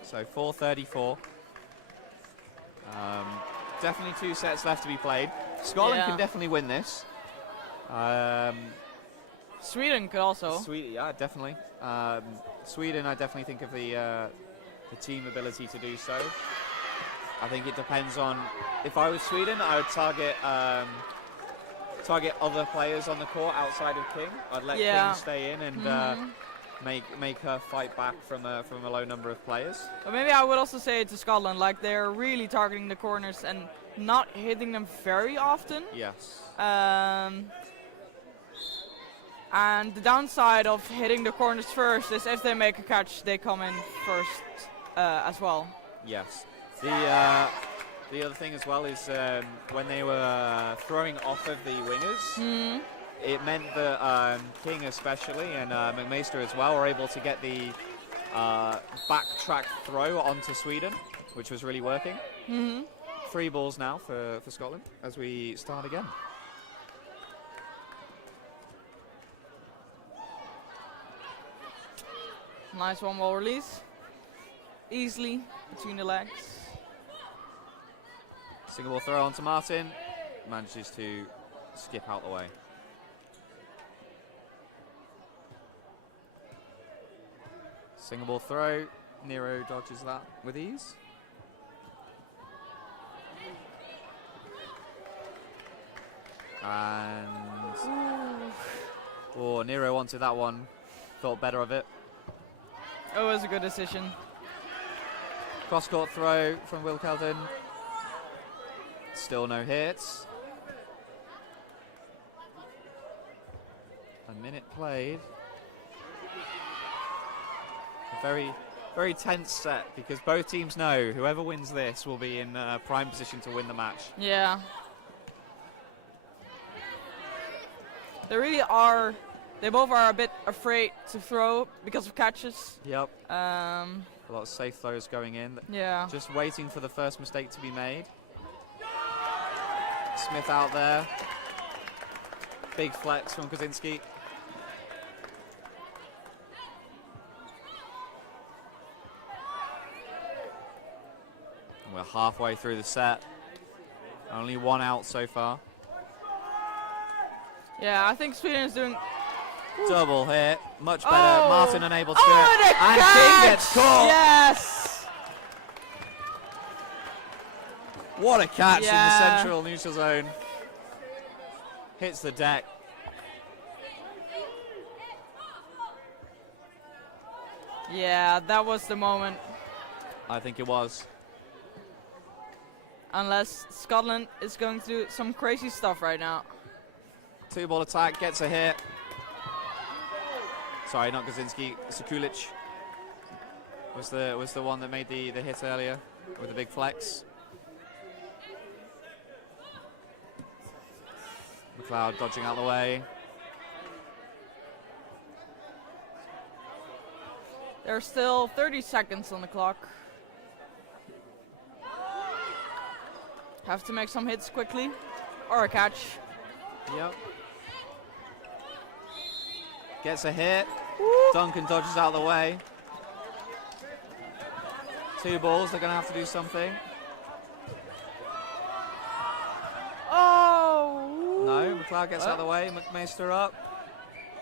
So 4:34. Definitely 2 sets left to be played. Scotland Yeah. can definitely win this. Sweden could also. Sweden, yeah, definitely. Sweden, I definitely think of the team ability to do so. I think it depends on. If I was Sweden, I would target other players on the court outside of King. I'd let Yeah. King stay in and make her fight back from a low number of players. But maybe I would also say to Scotland, like they're really targeting the corners and not hitting them very often. Yes. And the downside of hitting the corners first is if they make a catch, they come in first as well. Yes. The other thing as well is when they were throwing off of the wingers, it meant that King especially and McMaster as well were able to get the backtrack throw onto Sweden, which was really working. 3 balls now for Scotland as we start again. Nice 1-ball release. Easily between the legs. Single ball throw onto Martin. Manages to skip out the way. Single ball throw. Nero dodges that with ease. And oh, Nero wanted that one. Thought better of it. It was a good decision. Cross court throw from Will Kelton. Still no hits. A minute played. A very tense set because both teams know whoever wins this will be in prime position to win the match. Yeah. They really are. They both are a bit afraid to throw because of catches. Yep. Um, A lot of safe throws going in. yeah. Just waiting for the first mistake to be made. Smith out there. Big flex from Kaczynski. We're halfway through the set. Only one out so far. Yeah, I think Sweden is doing. Double hit. Much better. Oh. Martin unable to do Oh, it. the And catch! King gets caught. Yes. What a catch in the Yeah. central neutral zone. Hits the deck. Yeah, that was the moment. I think it was. Unless Scotland is going to do some crazy stuff right now. 2-ball attack, gets a hit. Sorry, not Kaczynski. Sekulic was the one that made the hit earlier with the big flex. McLeod dodging out the way. There's still 30 seconds on the clock. Have to make some hits quickly. Or a catch. Yep. Gets a hit. Duncan dodges out of the way. 2 balls, they're going to have to do something. Oh! No, McLeod gets out of the way. McMaster up.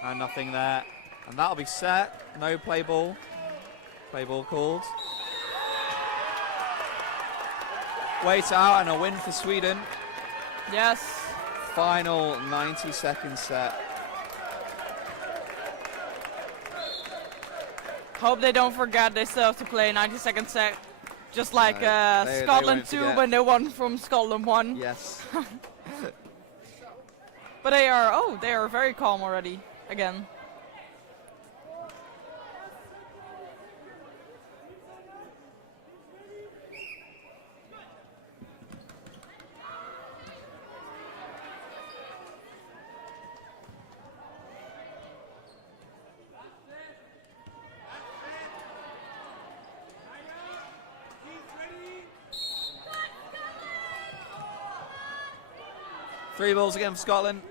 And nothing there. And that'll be set. No play ball. Play ball called. Wait out and a win for Sweden. Yes. Final 90-second set. Hope they don't forget they still have to play 90-second set. Just like they Scotland won't 2 forget. when they won from Scotland 1. Yes. But they are very calm already. Again. Three balls again for Scotland.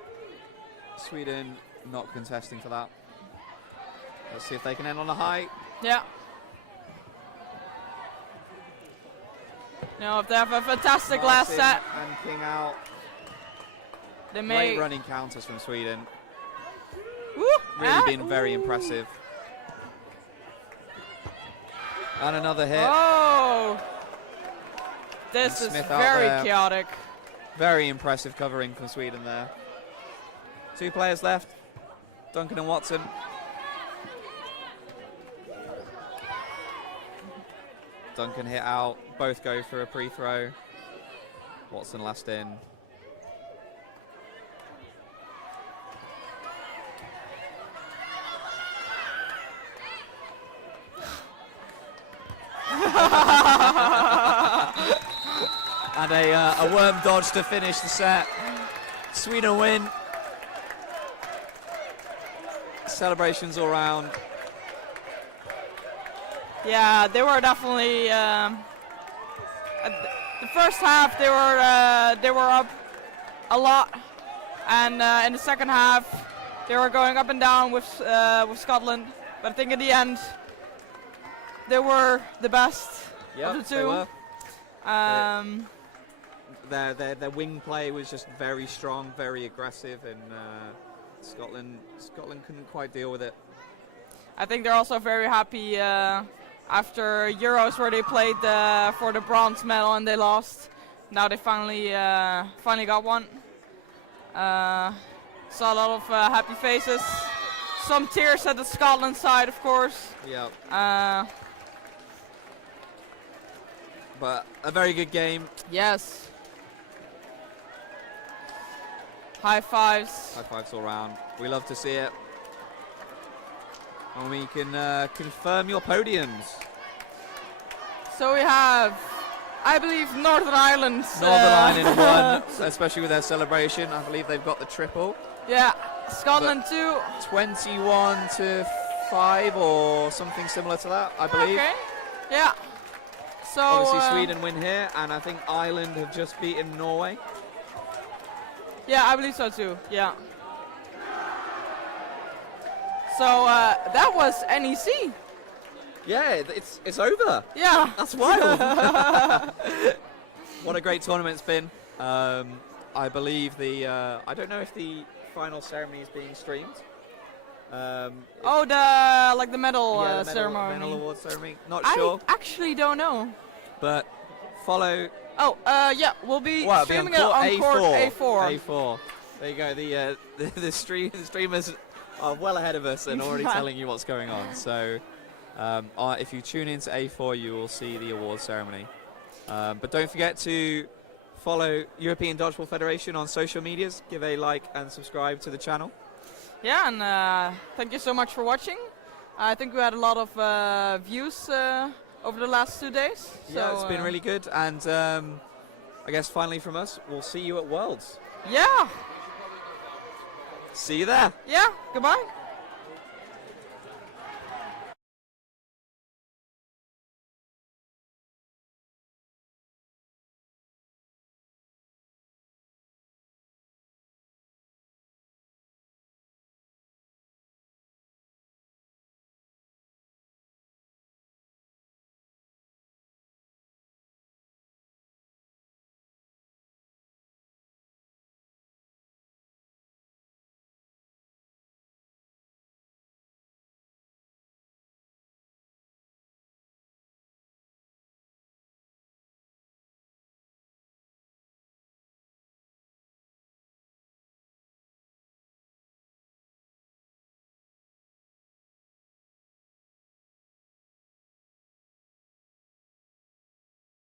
Sweden not contesting for that. Let's see if they can end on a high. Yeah. No, if they have a fantastic last Martin set, and King out. they Great may. running counters from Sweden. Woo! Really Ah, been very ooh. impressive. And another hit. Oh! This And is Smith out very there. chaotic. Very impressive covering from Sweden there. 2 players left. Duncan and Watson. Duncan hit out. Both go for a pre-throw. Watson last in. And a worm dodge to finish the set. Sweden win. Celebrations all round. Yeah, they were definitely. At the first half, they were up a lot, and in the second half, they were going up and down with Scotland. But I think in the end, they were the best of the they two. were. Um, Their wing play was just very strong, very aggressive, and Scotland couldn't quite deal with it. I think they're also very happy after Euros where they played for the bronze medal and they lost. Now they finally got one. Saw a lot of happy faces. Some tears at the Scotland side, of course. Yeah. But a very good game. Yes. High fives. High fives all round. We love to see it. And we can confirm your podiums. So we have, I believe, Northern Ireland. Northern Ireland won, especially with their celebration. I believe they've got the triple. Yeah. Scotland 2. 21-5 or something similar to that, I believe. Okay. Yeah. So Obviously Sweden win here, and I think Ireland have just beaten Norway. Yeah, I believe so too. Yeah. So that was NEC. Yeah, it's over. Yeah. That's wild. What a great tournament it's been. I believe I don't know if the final ceremony is being streamed. The medal Yeah, the ceremony. medal award ceremony. Not I sure, actually don't know. but follow. Yeah, we'll be Well, it'll streaming be it on on court A4. A4. A4. There you go. The streamers are well ahead of us and already telling you what's going on. So if you tune into A4, you will see the award ceremony. But don't forget to follow European Dodgeball Federation on social medias. Give a like and subscribe to the channel. Yeah, and thank you so much for watching. I think we had a lot of views over the last 2 days. Yeah, it's been really good. And I guess finally from us, we'll see you at Worlds. Yeah. See you there. Yeah. Goodbye.